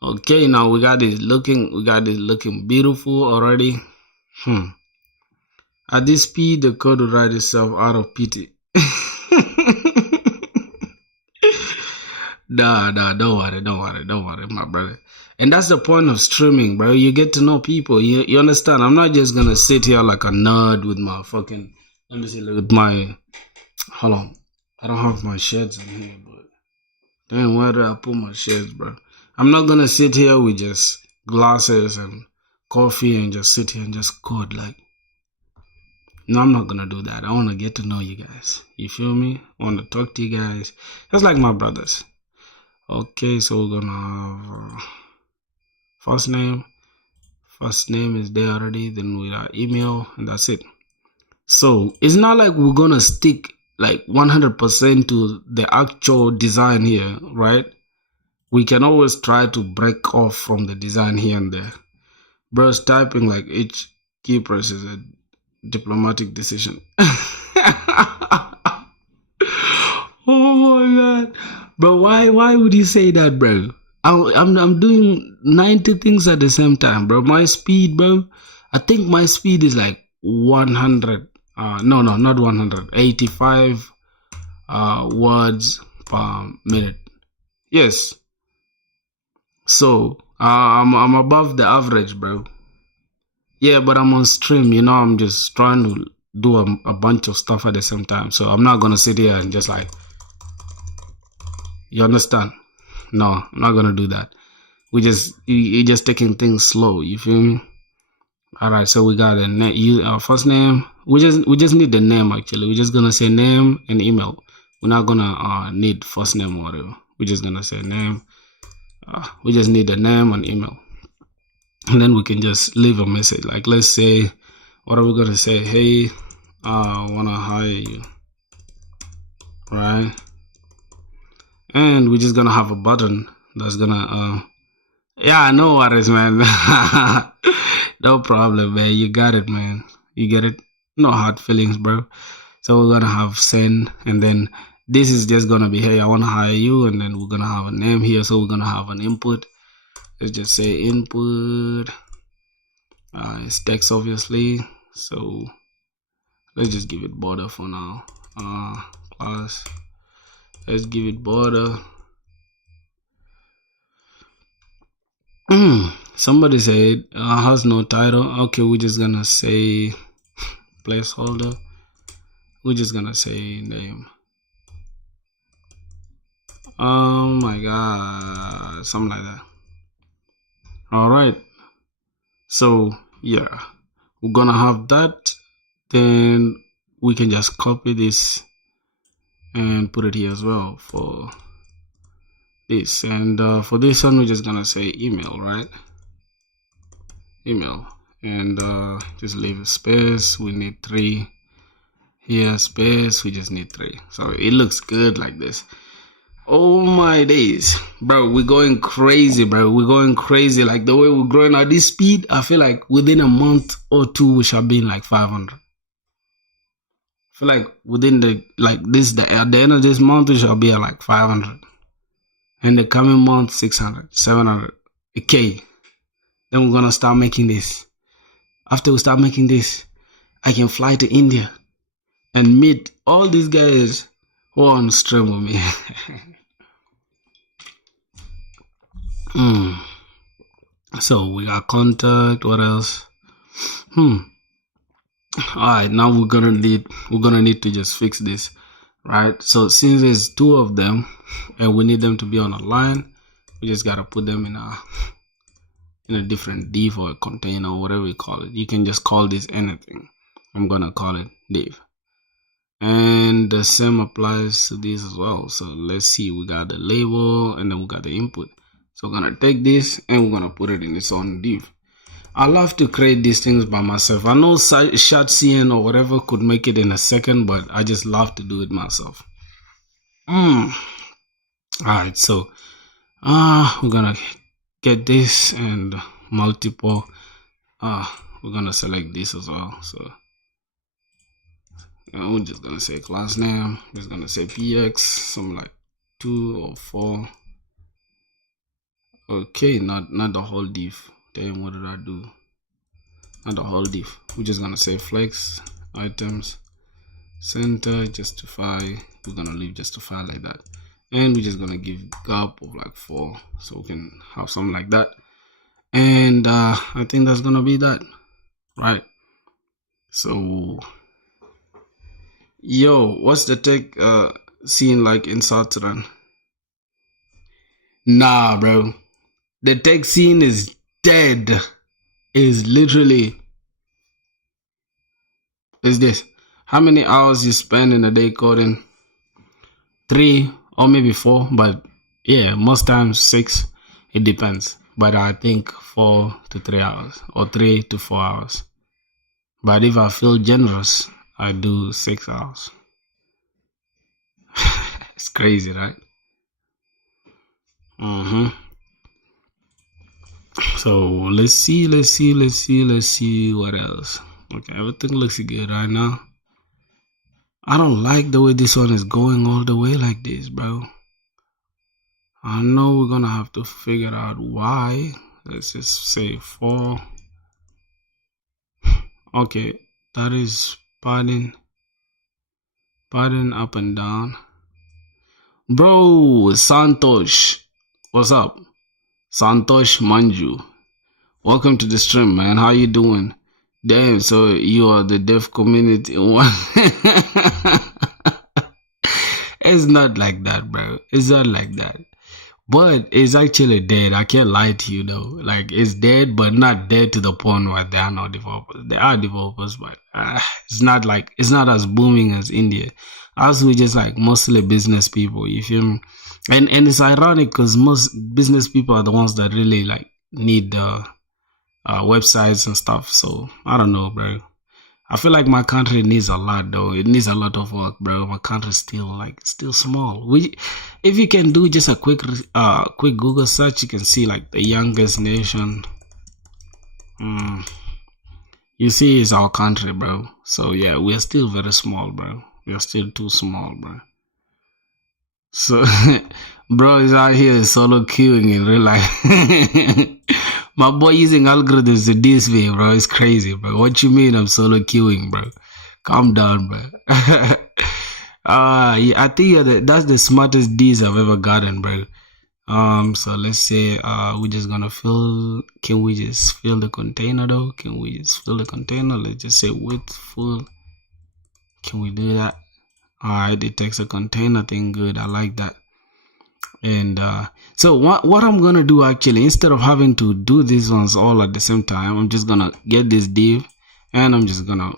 Okay, now we got it looking beautiful already. At this speed, the code will write itself out of pity. Nah, don't worry, my brother. And that's the point of streaming, bro. You get to know people. You understand? I'm not just gonna sit here like a nerd with my fucking. Let me see, with my. Hold on. I don't have my shades in here, but. Then where do I put my shades, bro? I'm not gonna sit here with just glasses and coffee and just sit here and just code like. No, I'm not gonna do that. I wanna get to know you guys. You feel me? I wanna talk to you guys. Just like my brothers. Okay, so we're gonna have first name. First name is there already. Then with our email, and that's it. So it's not like we're gonna stick like 100% to the actual design here, right? We can always try to break off from the design here and there. Bros typing like each key press is a diplomatic decision. Oh my god, bro! Why would you say that, bro? I'm doing 90 things at the same time, bro. My speed, bro. I think my speed is like 100. No, not 100. 85 words per minute. Yes. So I'm above the average, bro. Yeah, but I'm on stream. You know, I'm just trying to do a bunch of stuff at the same time. So I'm not gonna sit here and just like. You understand? No, I'm not gonna do that. You're just taking things slow. You feel me? All right. So we got a first name. We just need the name actually. We're just gonna say name and email. We're not gonna need first name or whatever. We're just gonna say name. We just need the name and email, and then we can just leave a message. Like let's say, what are we gonna say? Hey, I wanna hire you, right? And we're just gonna have a button that's gonna yeah, no worries, man. No problem, man. You got it, man. You get it. No hard feelings, bro. So we're gonna have send, and then this is just gonna be, hey, I wanna hire you, and then we're gonna have a name here. So we're gonna have an input. Let's just say input. It's text, obviously. So let's just give it border for now. Class, let's give it border. Somebody said has no title. Okay, we're just gonna say placeholder. We're just gonna say name. Oh my god, something like that. All right, so yeah, we're gonna have that. Then we can just copy this and put it here as well for this. And for this one, we're just gonna say email, right? Email, and just leave a space. We need 3 here, space. We just need 3, so it looks good like this. Oh my days, bro, we're going crazy, bro. We're going crazy. Like the way we're growing at this speed, I feel like within a month or 2 we shall be in like 500. I feel like within the at the end of this month we shall be at like 500, and the coming month 600, 700, okay. Then we're gonna start making this. After we start making this, I can fly to India and meet all these guys who are on stream with me. So we got contact. What else? Alright, now we're gonna need to just fix this, right? So since there's 2 of them and we need them to be on a line, we just gotta put them in a different div or a container or whatever we call it. You can just call this anything. I'm gonna call it div, and the same applies to this as well. So let's see, we got the label and then we got the input. So we're gonna take this and we're gonna put it in its own div. I love to create these things by myself. I know ShotCN or whatever could make it in a second, but I just love to do it myself. Alright, so we're gonna get this and multiple. We're gonna select this as well. So we're just gonna say class name. Just gonna say px, something like 2 or 4. Okay, not the whole div. Damn, what did I do? Not the whole div. We're just gonna say flex items center justify. We're gonna leave justify like that, and we're just gonna give gap of like 4, so we can have something like that. And I think that's gonna be that, right? So yo, what's the tech scene like in South Sudan? Nah, bro, the tech scene is dead. Is literally is this. How many hours you spend in a day coding? 3 or maybe 4, but yeah, most times 6. It depends, but I think 4 to 3 hours or 3 to 4 hours. But if I feel generous, I do 6 hours. It's crazy, right? So let's see what else. Okay, everything looks good right now. I don't like the way this one is going all the way like this, bro. I know we're gonna have to figure out why. Let's just say 4. Okay, that is padding up and down. Bro, Santosh, what's up? Santosh Manju, welcome to the stream, man. How you doing? Damn, so you are the deaf community one. It's not like that, bro. It's not like that. But it's actually dead. I can't lie to you though. Like, it's dead, but not dead to the point where there are no developers. There are developers, but it's not as booming as India. Us, we just like mostly business people. You feel me? And it's ironic because most business people are the ones that really like need the websites and stuff. So I don't know, bro. I feel like my country needs a lot though. It needs a lot of work, bro. My country's still small. If you can do just a quick Google search, you can see like the youngest nation. You see, it's our country, bro. So yeah, we're still very small, bro. We are still too small, bro. So, bro is out here solo queuing in real life. My boy using algorithms to this way, bro. It's crazy, bro. What you mean I'm solo queuing, bro? Calm down, bro. Yeah, I think that's the smartest D's I've ever gotten, bro. So let's say we're just gonna fill. Can we just fill the container though? Can we just fill the container? Let's just say width full. Can we do that? Alright, it takes a container thing. Good, I like that. And so what I'm gonna do actually, instead of having to do these ones all at the same time, I'm just gonna get this div, and I'm just gonna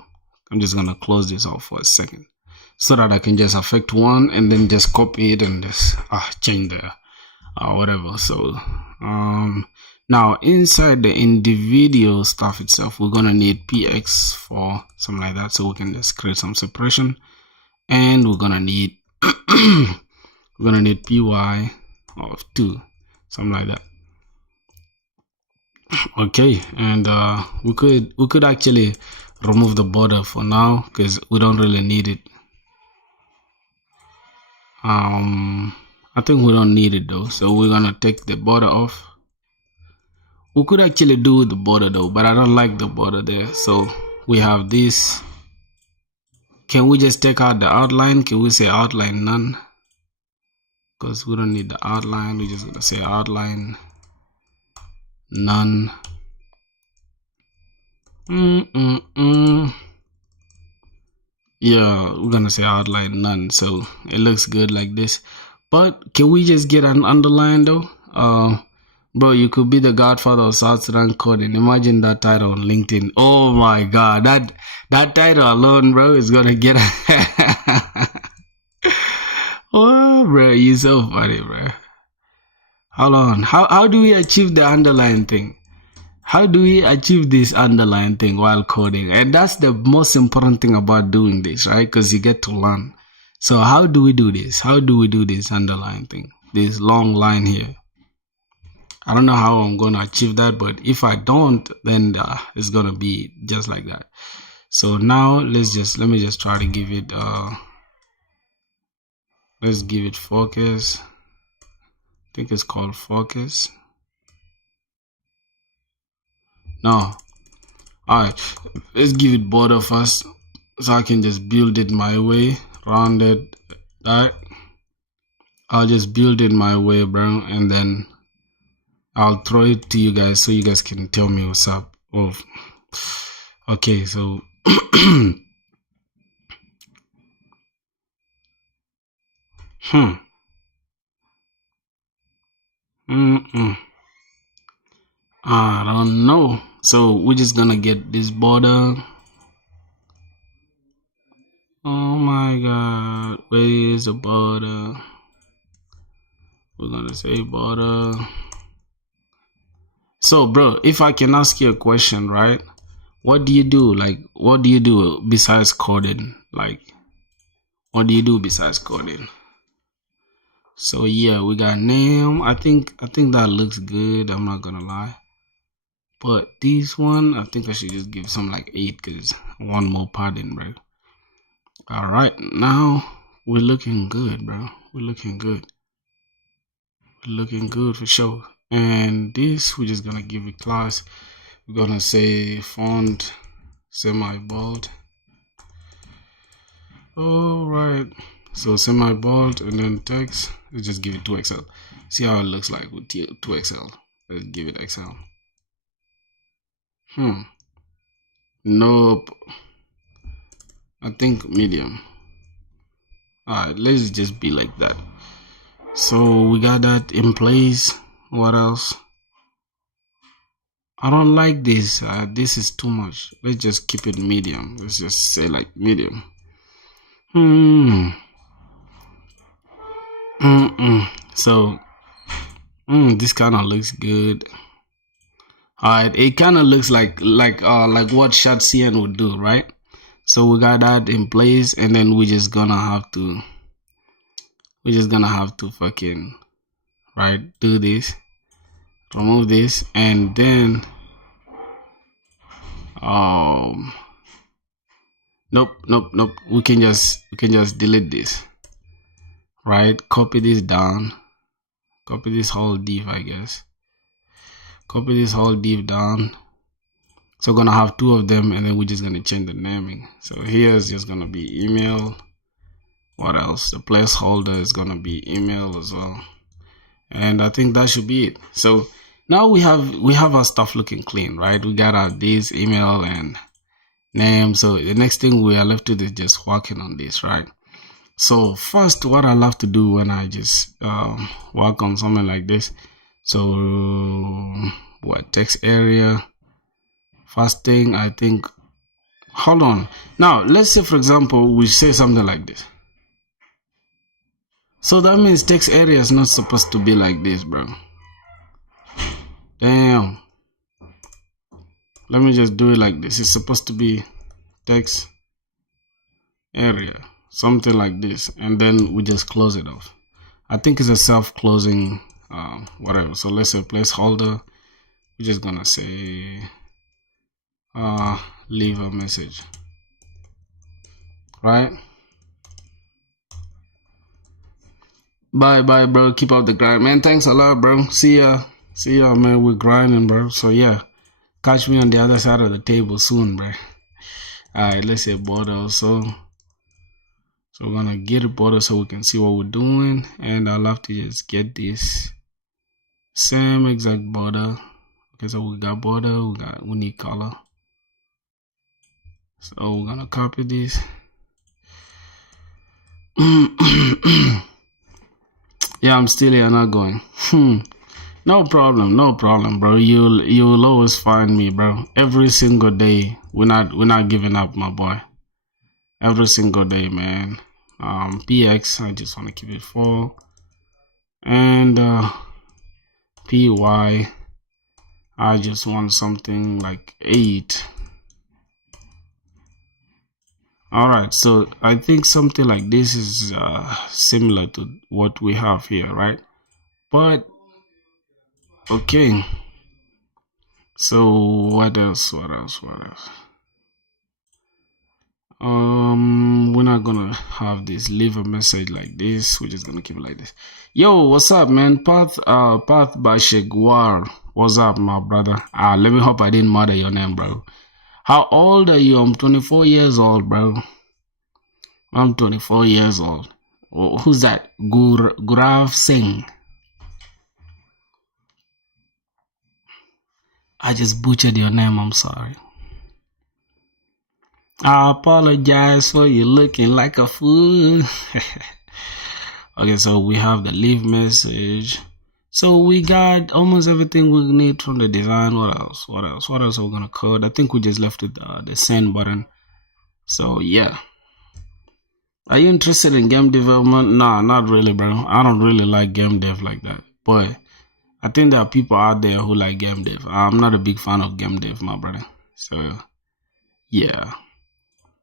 close this off for a second, so that I can just affect one and then just copy it and just change the whatever. So now inside the individual stuff itself, we're gonna need px for something like that, so we can just create some separation, and we're gonna need py of 2, something like that. Okay, and we could actually remove the border for now because we don't really need it. I think we don't need it though, so we're gonna take the border off. We could actually do the border though, but I don't like the border there. So we have this. Can we just take out the outline? Can we say outline none? Because we don't need the outline. We're just gonna say outline none. Yeah, we're gonna say outline none, so it looks good like this. But can we just get an underline though? Bro, you could be the godfather of South Sudan coding. Imagine that title on LinkedIn. Oh my god, that title alone, bro, is gonna get oh bro, you're so funny, bro. Hold on. How do we achieve the underline thing? How do we achieve this underline thing while coding? And that's the most important thing about doing this, right? Because you get to learn. So how do we do this? How do we do this underline thing? This long line here. I don't know how I'm going to achieve that, but if I don't, then it's going to be just like that. So now let me just try to give it, let's give it focus. I think it's called focus. No. Alright, let's give it border first, so I can just build it my way, rounded. Alright, I'll just build it my way, bro, and then I'll throw it to you guys so you guys can tell me what's up. Oh, okay, so I don't know. So we're just gonna get this border. Oh my god, where is the border? We're gonna say border. So bro, if I can ask you a question, right? What do you do? Like, what do you do besides coding? Like, what do you do besides coding? So yeah, we got name. I think that looks good. I'm not gonna lie. But this one, I think I should just give some like 8 because one more padding, bro. All right, now we're looking good, bro. We're looking good. We're looking good for sure. And this, we're just gonna give it class. We're gonna say font semi-bold. All right. So semi-bold and then text. Let's just give it 2XL. See how it looks like with 2XL. Let's give it XL. Nope. I think medium. Alright, let's just be like that. So we got that in place. What else? I don't like this. This is too much. Let's just keep it medium. Let's just say like medium. So this kind of looks good. Alright, it kind of looks like what Shadcn would do, right? So we got that in place, and then we're just gonna have to fucking do this, remove this, and then nope. We can just delete this, right? Copy this down, copy this whole div, I guess. Copy this whole div down. So we're gonna have two of them, and then we're just gonna change the naming. So here is just gonna be email. What else? The placeholder is gonna be email as well. And I think that should be it. So now we have our stuff looking clean, right? We got our this email and name. So the next thing we are left with is just working on this, right? So first, what I love to do when I just work on something like this. So what text area? First thing, I think. Hold on. Now let's say, for example, we say something like this. So that means text area is not supposed to be like this, bro. Damn. Let me just do it like this. It's supposed to be text area, something like this, and then we just close it off. I think it's a self-closing whatever. So let's say placeholder. We're just gonna say leave a message, right? Bye bro, keep up the grind, man. Thanks a lot, bro. See ya man. We're grinding, bro. So yeah, catch me on the other side of the table soon, bro. Alright, let's say border also. So we're gonna get a border so we can see what we're doing, and I'll have to just get this same exact border. Okay, so we got border, we need color. So we're gonna copy this. Yeah, I'm still here, not going. No problem, bro. You'll always find me, bro. Every single day. We're not giving up, my boy. Every single day, man. PX, I just want to keep it 4. And PY, I just want something like 8. Alright, so I think something like this is similar to what we have here, right? But okay, so what else? We're not gonna have this leave a message like this. We're just gonna keep it like this. Yo, what's up, man? Path Bashegwar, what's up, my brother? Let me hope I didn't murder your name, bro. How old are you? I'm 24 years old, bro. I'm 24 years old. Who's that? Gurav Singh. I just butchered your name. I'm sorry. I apologize for you looking like a fool. Okay, so we have the leave message. So we got almost everything we need from the design. What else are we gonna code? I think we just left it the send button. So yeah. Are you interested in game development? Nah, not really, bro. I don't really like game dev like that. But I think there are people out there who like game dev. I'm not a big fan of game dev, my brother. So yeah.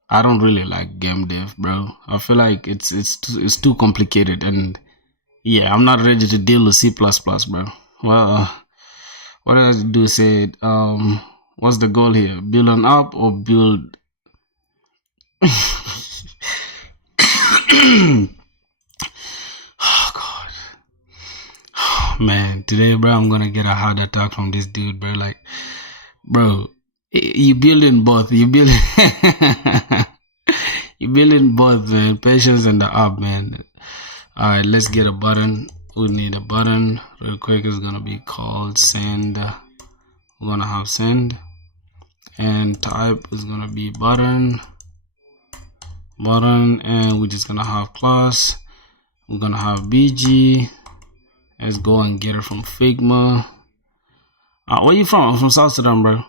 I don't really like game dev, bro. I feel like it's too complicated, and yeah, I'm not ready to deal with C++, bro. Well, what did I do? Said, what's the goal here? Build an app or build? Oh God, oh, man. Today, bro, I'm gonna get a heart attack from this dude, bro. Like, bro, you building both. You building. You building both, man. Patience and the app, man. Alright, let's get a button. We need a button real quick. It's gonna be called send. We're gonna have send, and type is gonna be button, and we're just gonna have class. We're gonna have BG. Let's go and get it from Figma. Where you from? I'm from South Sudan, bro.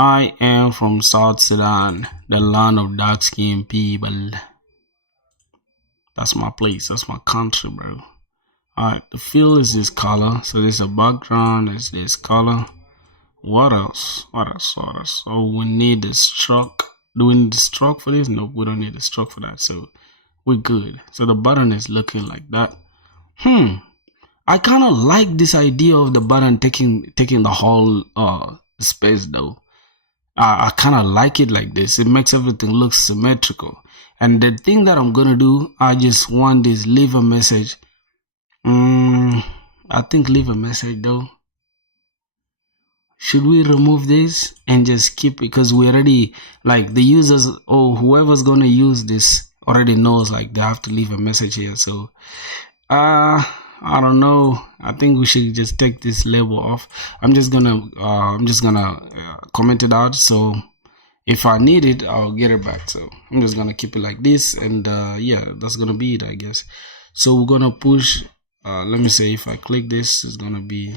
I am from South Sudan, the land of dark-skinned people. That's my place. That's my country, bro. Alright, the field is this color. So there's a background. There's this color. What else? So we need the stroke. Do we need the stroke for this? No, we don't need the stroke for that. So we're good. So the button is looking like that. I kind of like this idea of the button taking the whole space though. I kind of like it like this. It makes everything look symmetrical. And the thing that I'm gonna do, I just want this leave a message. I think leave a message though. should we remove this and just keep it? Because we already, like, the users or whoever's going to use this already knows, like, they have to leave a message here. So I don't know. I think we should just take this label off. I'm just gonna comment it out. So if I need it, I'll get it back. So I'm just gonna keep it like this, and yeah, that's gonna be it, I guess. So we're gonna push. Let me say, if I click this, it's gonna be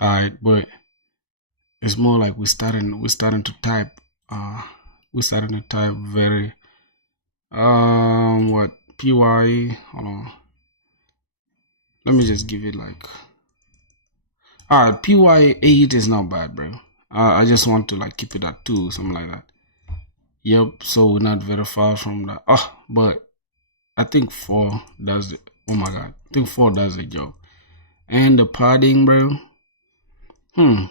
alright. But it's more like we're starting to type. We're starting to type very what py. Hold on. Let me just give it like, alright, py8 is not bad, bro. I just want to like keep it at 2, something like that. Yep, so we're not very far from that. But I think 4 does it. Oh my god, I think 4 does the job. And the padding, bro. I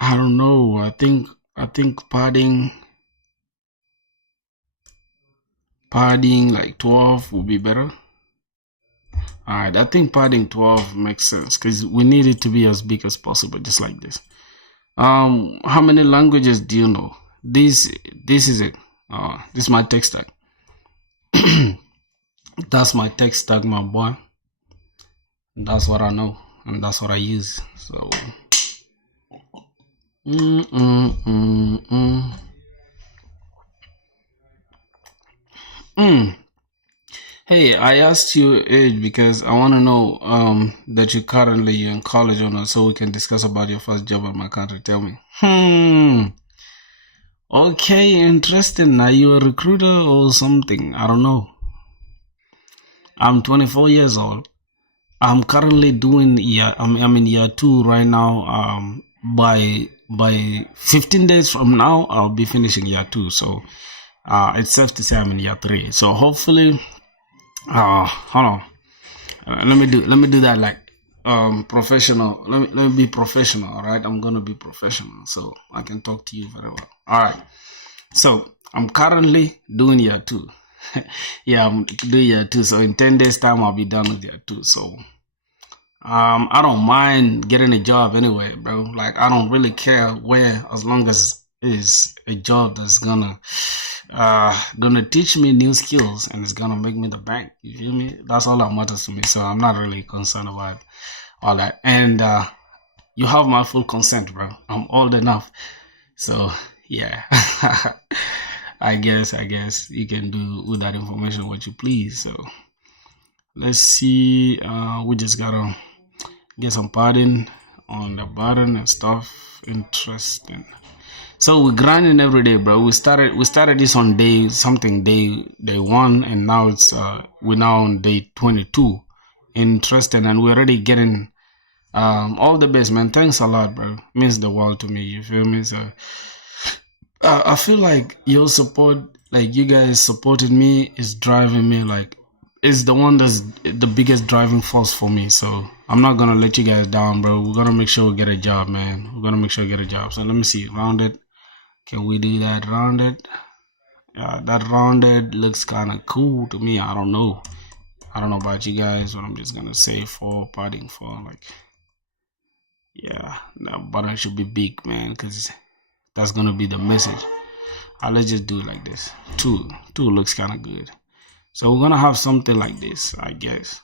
don't know. I think padding like 12 would be better. Alright, I think padding 12 makes sense because we need it to be as big as possible, just like this. How many languages do you know? This is it. This is my tech stack. That's my tech stack, my boy. That's what I know, and that's what I use. So Hey, I asked you age because I want to know that you're currently in college or not, so we can discuss about your first job in my country. Tell me. Okay, interesting. Are you a recruiter or something? I don't know. I'm 24 years old. I'm currently doing I'm in year 2 right now. By 15 days from now, I'll be finishing year 2. So it's safe to say I'm in year 3. So hopefully, hold on. Let me do that like professional. Let me be professional. All right, I'm gonna be professional so I can talk to you very well. All right. So I'm currently doing year 2. Yeah, I'm doing year 2. So in 10 days time, I'll be done with year 2. So I don't mind getting a job anyway, bro. Like, I don't really care where, as long as it's a job that's gonna teach me new skills and it's gonna make me the bank. You feel me? That's all that matters to me. So I'm not really concerned about all that. And you have my full consent, bro. I'm old enough. So yeah. I guess you can do with that information what you please. So let's see. We just gotta get some padding on the button and stuff. Interesting. So we're grinding every day, bro. We started this on day 1, and now it's we're now on day 22. Interesting, and we're already getting all the best, man. Thanks a lot, bro. Means the world to me. You feel me? So I feel like your support, like you guys supporting me, is driving me. Like, it's the one that's the biggest driving force for me. So I'm not gonna let you guys down, bro. We're gonna make sure we get a job, man. We're gonna make sure we get a job. So let me see, rounded. Can we do that rounded? Yeah, that rounded looks kind of cool to me. I don't know about you guys, but I'm just gonna say 4 padding 4. Like, yeah, that button should be big, man, because that's gonna be the message. Let's just do it like this. 2 looks kind of good. So we're gonna have something like this, I guess.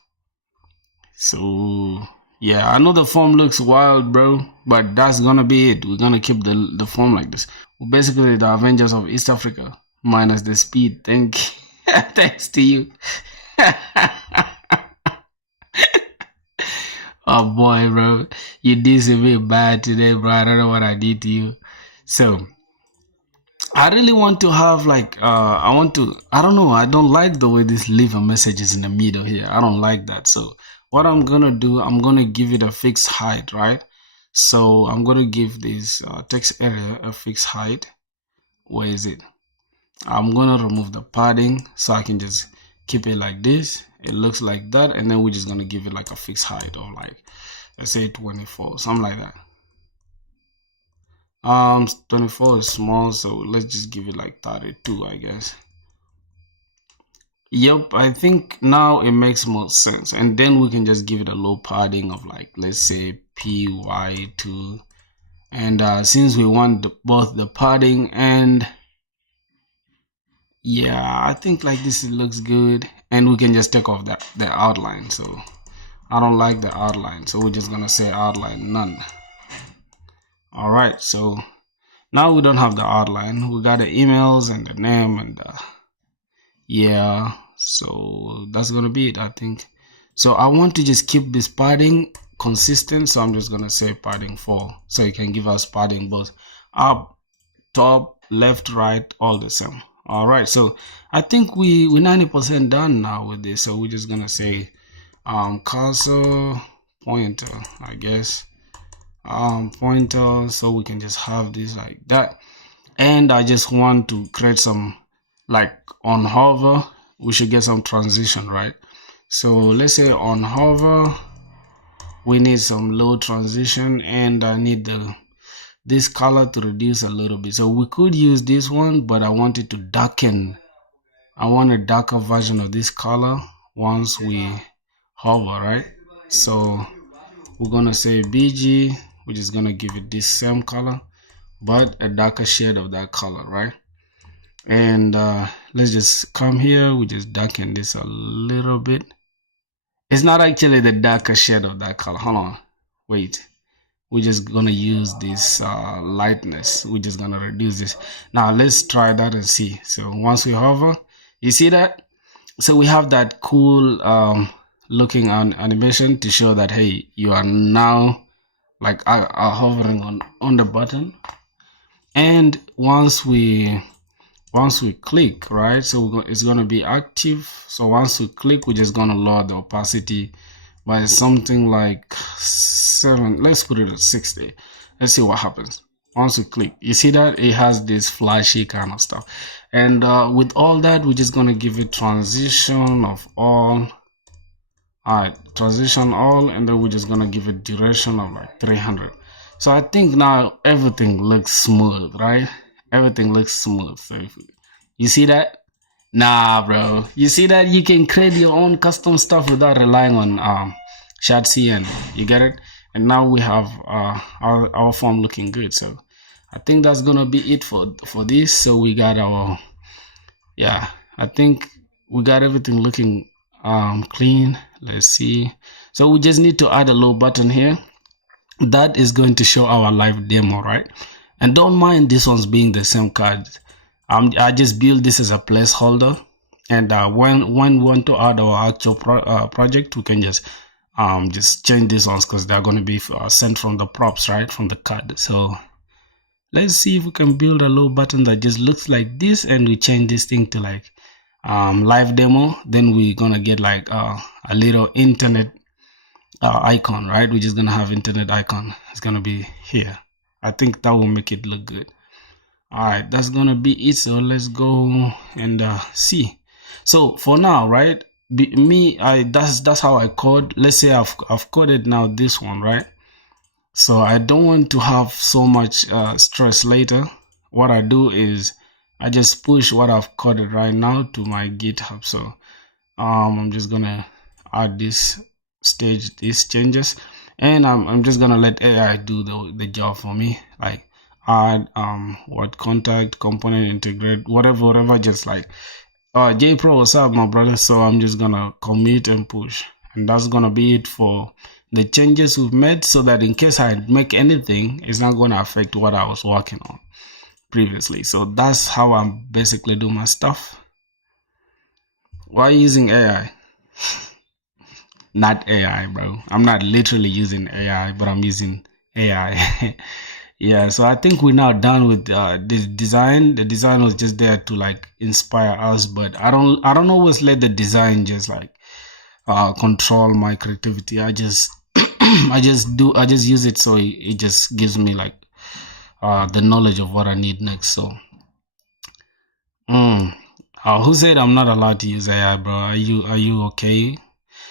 So yeah, I know the form looks wild, bro, but that's gonna be it. We're gonna keep the form like this. We're basically the Avengers of East Africa, minus the speed. Thanks to you. Oh boy, bro, you did a bit bad today, bro. I don't know what I did to you. So I really want to have like I don't know, I don't like the way this leave a message is in the middle here. I don't like that. So what I'm gonna do, I'm gonna give it a fixed height, right? So I'm gonna give this text area a fixed height. Where is it? I'm gonna remove the padding so I can just keep it like this. It looks like that, and then we're just gonna give it like a fixed height of like, let's say 24, something like that. 24 is small, so let's just give it like 32, I guess. Yep, I think now it makes more sense. And then we can just give it a low padding of like, let's say PY2. And since we want both the padding and yeah, I think like this, it looks good. And we can just take off the outline. So I don't like the outline, so we're just gonna say outline none. All right, so now we don't have the outline. We got the emails and the name and yeah, so that's gonna be it, I think. So I want to just keep this padding consistent, so I'm just gonna say padding 4, so you can give us padding both up, top, left, right, all the same. All right, so I think we're 90% done now with this, so we're just gonna say cursor pointer, I guess, pointer, so we can just have this like that. And I just want to create some, like on hover, we should get some transition, right? So let's say on hover, we need some low transition, and I need this color to reduce a little bit. So we could use this one, but I want it to darken. I want a darker version of this color once we hover, right? So we're gonna say BG, which is gonna give it this same color, but a darker shade of that color, right? And let's just come here, we just darken this a little bit. It's not actually the darker shade of that color. Hold on, wait. We're just gonna use this lightness. We're just gonna reduce this. Now let's try that and see. So once we hover, you see that? So we have that cool looking animation to show that, hey, you are now like hovering on the button. And once we click, right, so it's going to be active. So once we click, we're just going to lower the opacity by something like 7. Let's put it at 60. Let's see what happens once we click. You see that it has this flashy kind of stuff. And with all that, we're just going to give it transition of all. All right, transition all, and then we're just going to give it duration of like 300. So I think now everything looks smooth, right? Everything looks smooth. So you see that? Nah, bro. You see that you can create your own custom stuff without relying on Shadzy, and you get it? And now we have our form looking good. So I think that's gonna be it for this. So we got our, yeah, I think we got everything looking clean. Let's see. So we just need to add a low button here. That is going to show our live demo, right? And don't mind this one's being the same card. I just built this as a placeholder, and when we want to add our actual project, we can just change these ones because they're going to be sent from the props, right, from the card. So let's see if we can build a low button that just looks like this, and we change this thing to like live demo. Then we're gonna get like a little internet icon, right? We're just gonna have internet icon. It's gonna be here. I think that will make it look good. All right, that's gonna be it. So let's go and see. So for now, right, that's how I code. Let's say I've coded now this one, right? So I don't want to have so much stress later. What I do is I just push what I've coded right now to my GitHub. So I'm just gonna add this stage, these changes, and I'm just gonna let AI do the job for me, like add what contact component integrate whatever, just like JPro, what's up my brother? So I'm just gonna commit and push, and that's gonna be it for the changes we've made, so that in case I make anything, it's not gonna affect what I was working on previously. So that's how I basically do my stuff. Why using AI? Not AI, bro. I'm not literally using AI, but I'm using AI. Yeah, so I think we're now done with this design. The design was just there to like inspire us, but I don't always let the design just like control my creativity. I just I just use it, so it just gives me like the knowledge of what I need next. So who said I'm not allowed to use AI, bro? Are you okay?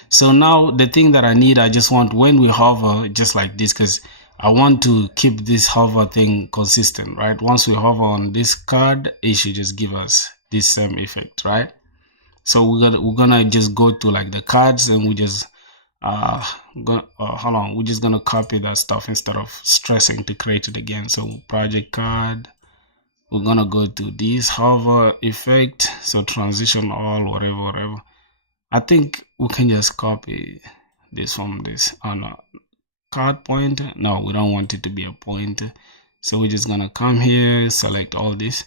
So now the thing that I need, I just want when we hover just like this, because I want to keep this hover thing consistent, right? Once we hover on this card, it should just give us this same effect, right? So we're gonna just go to like the cards, and we just hold on, we're just gonna copy that stuff instead of stressing to create it again. So project card, we're gonna go to this hover effect, so transition all, whatever. I think we can just copy this from this on a card pointer. No, we don't want it to be a pointer, so we're just gonna come here, select all this.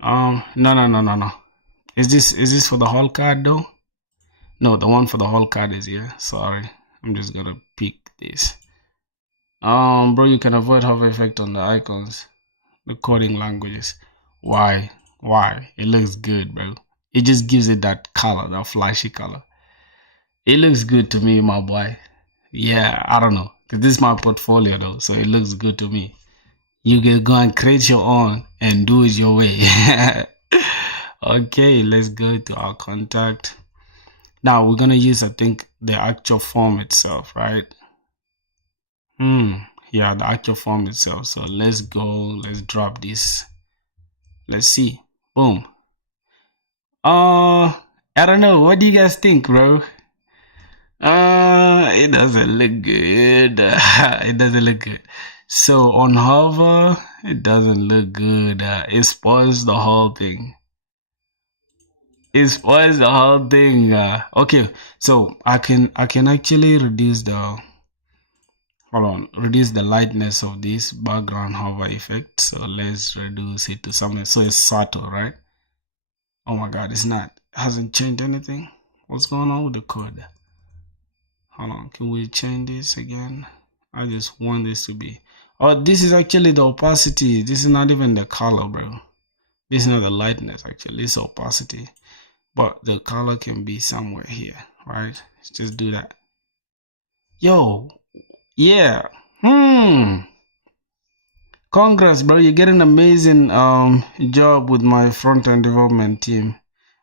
No. Is this for the whole card though? No, the one for the whole card is here. Sorry, I'm just gonna pick this. Bro, you can avoid hover effect on the icons, the coding languages. Why? It looks good, bro. It just gives it that color, that flashy color. It looks good to me, my boy. Yeah, I don't know, cause this is my portfolio though, so it looks good to me. You can go and create your own and do it your way. Okay, let's go to our contact. Now we're gonna use, I think, the actual form itself, right? Yeah, the actual form itself. So let's go, let's drop this. Let's see. Boom. I don't know. What do you guys think, bro? It doesn't look good. It doesn't look good. So on hover, it doesn't look good. It spoils the whole thing. It spoils the whole thing. Okay, so I can actually reduce the reduce the lightness of this background hover effect. So let's reduce it to something so it's subtle, right? Oh my god, it's not, hasn't changed anything. What's going on with the code? Hold on, can we change this again? I just want this to be, oh, this is actually the opacity. This is not even the color, bro. This is not the lightness, actually. It's opacity, but the color can be somewhere here, right? Let's just do that. Yo, yeah. Congrats, bro. You get an amazing job with my front-end development team.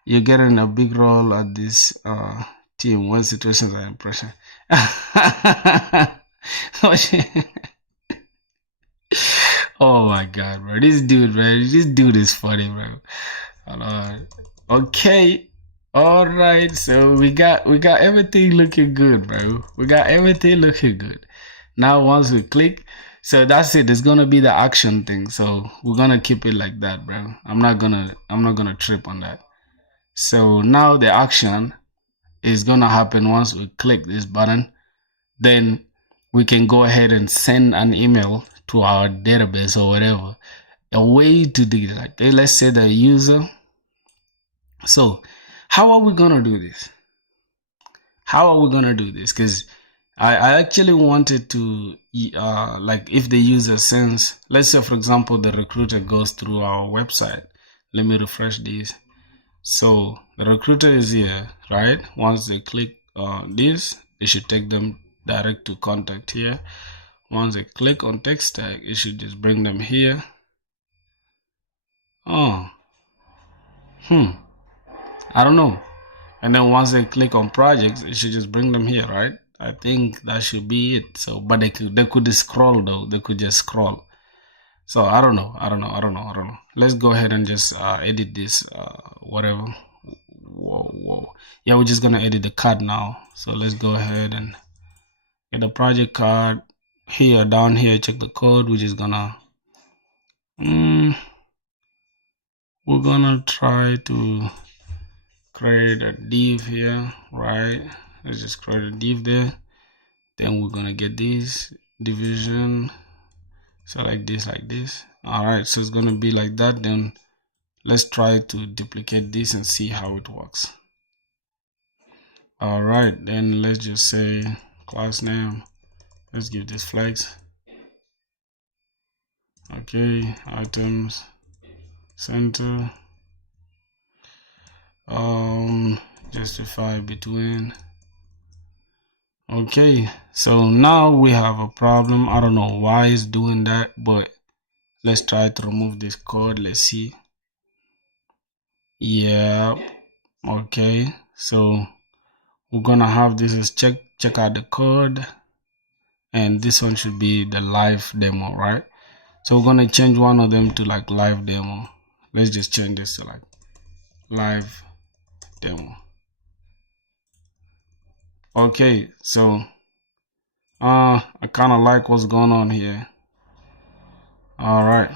You're getting a big role at this team when situations are in pressure. Oh my god, bro. This dude is funny, bro. Okay. Alright, so we got everything looking good, bro. We got everything looking good. Now once we click, so that's it. It's gonna be the action thing. So we're gonna keep it like that, bro. I'm not gonna trip on that. So now the action is gonna happen once we click this button. Then we can go ahead and send an email to our database or whatever. A way to do that. Let's say the user. So how are we gonna do this? Because I actually wanted to like if the user sends, let's say for example the recruiter goes through our website. Let me refresh this. So the recruiter is here, right? Once they click this, it should take them direct to contact here. Once they click on text tag, it should just bring them here. Oh, I don't know. And then once they click on projects, it should just bring them here, right? I think that should be it. So, but they could scroll though. They could just scroll. So I don't know. Let's go ahead and just edit this. Whatever. Whoa. Yeah, we're just gonna edit the card now. So let's go ahead and get the project card here. Down here, check the code. We're just gonna. We're gonna try to create a div here, right? Let's just create a div there. Then we're gonna get this division, so like this. All right, so it's gonna be like that. Then let's try to duplicate this and see how it works. All right, then let's just say class name. Let's give this flex. Okay, items, center, justify between. Okay, so now we have a problem. I don't know why it's doing that, but let's try to remove this code. Let's see. Yeah, okay, so we're gonna have this is check out the code, and this one should be the live demo, right? So we're gonna change one of them to like live demo. Let's just change this to like live demo. Okay, so I kind of like what's going on here. All right,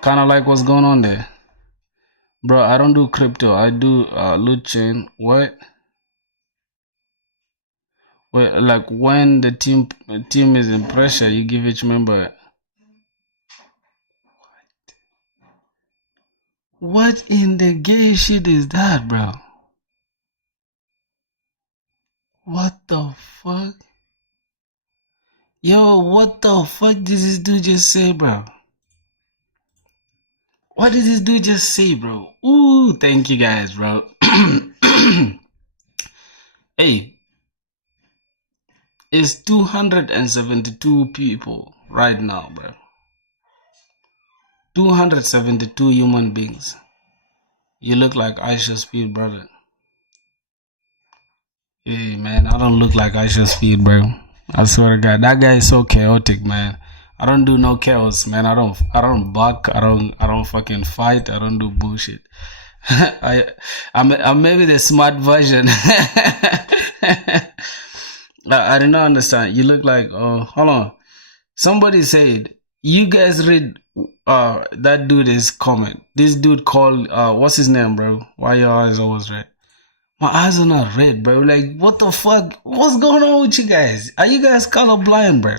kind of like what's going on there, bro. I don't do crypto. I do loot chain. What? Well, like when the team is in pressure, you give each member. What in the gay shit is that, bro? What the fuck? Yo, what the fuck did this dude just say, bro? What did this dude just say, bro? Ooh, thank you guys, bro. Hey, it's 272 people right now, bro. 272 human beings. You look like Aisha Speed, brother. Hey, man, I don't look like Aisha Speed, bro. I swear to God, that guy is so chaotic, man. I don't do no chaos, man. I don't buck. I don't fucking fight. I don't do bullshit. I'm maybe the smart version. I did not understand. You look like hold on. Somebody said you guys read that dude is comment. This dude called what's his name, bro? Why your eyes always red? My eyes are not red, bro. Like what the fuck? What's going on with you guys? Are you guys colorblind, bro?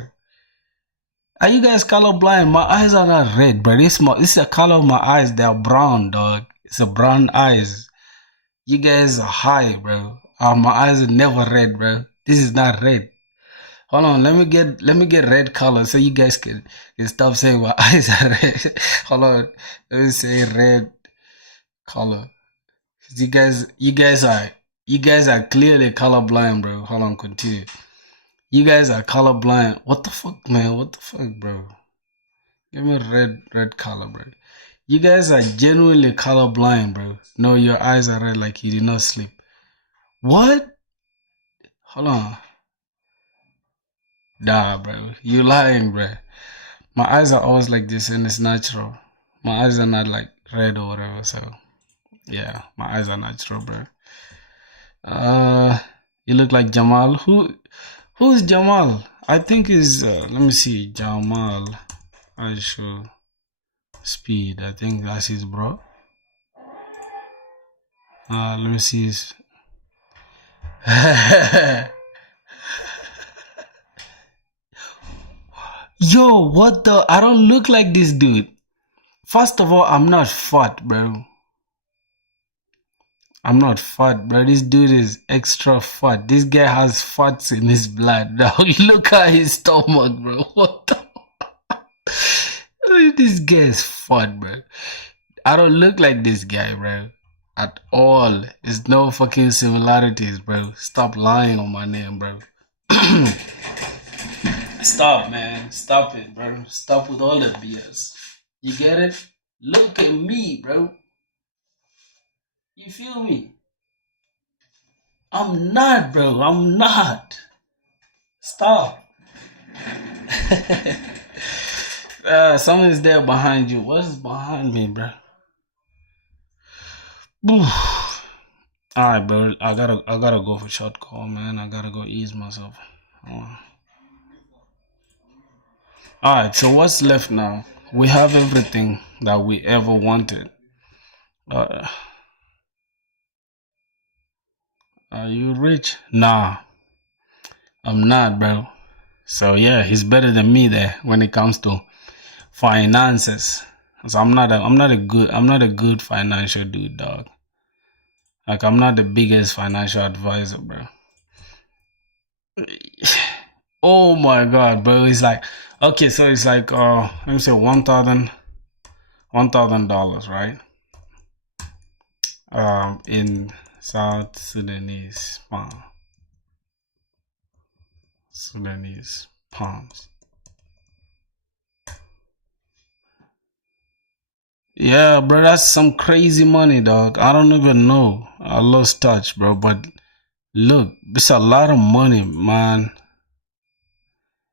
Are you guys colorblind? My eyes are not red, bro. This is the color of my eyes. They're brown, dog. It's a brown eyes. You guys are high, bro. My eyes are never red, bro. This is not red. Hold on, let me get red color so you guys can stop saying my eyes are red. Hold on, let me say red color. You guys are clearly colorblind, bro. Hold on, continue. You guys are colorblind. What the fuck, man? What the fuck, bro? Give me red color, bro. You guys are genuinely colorblind, bro. No, your eyes are red like you did not sleep. What? Hold on. Nah, bro. You lying, bro. My eyes are always like this and it's natural. My eyes are not like red or whatever, so yeah, my eyes are natural, bro. You look like Jamal. Who's Jamal? I think is let me see, Jamal. I show Speed. I think that's his bro. Let me see his. Yo, what the? I don't look like this dude. First of all, I'm not fat, bro. I'm not fat, bro. This dude is extra fat. This guy has fats in his blood. Now look at his stomach, bro. What the? This guy is fat, bro. I don't look like this guy, bro. At all. There's no fucking similarities, bro. Stop lying on my name, bro. Stop, man. Stop it, bro. Stop with all that BS. You get it? Look at me, bro. You feel me? I'm not, bro. I'm not. Stop. Someone's there behind you. What is behind me, bro? Alright, bro. I gotta go for short call, man. I gotta go ease myself. Alright, so what's left now? We have everything that we ever wanted. Are you rich? Nah, I'm not, bro. So yeah, he's better than me there when it comes to finances. So I'm not a good financial dude, dog. Like I'm not the biggest financial advisor, bro. Oh my god, bro. It's like okay, so it's like let me say $1,000, right? In South Sudanese pounds. Yeah, bro, that's some crazy money, dog. I don't even know. I lost touch, bro. But look, it's a lot of money, man.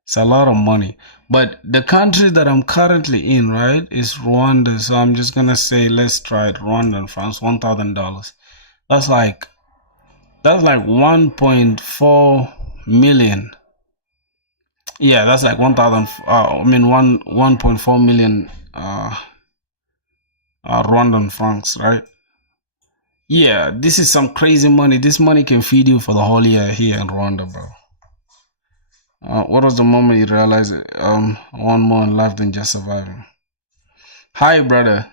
It's a lot of money. But the country that I'm currently in, right, is Rwanda. So I'm just gonna say, let's try it. Rwanda and France, $1,000. That's like That's like 1.4 million. Yeah, that's like 1,000. I mean, 1.4 million Rwandan francs, right? Yeah, this is some crazy money. This money can feed you for the whole year here in Rwanda, bro. What was the moment you realized one more in life than just surviving? Hi, brother.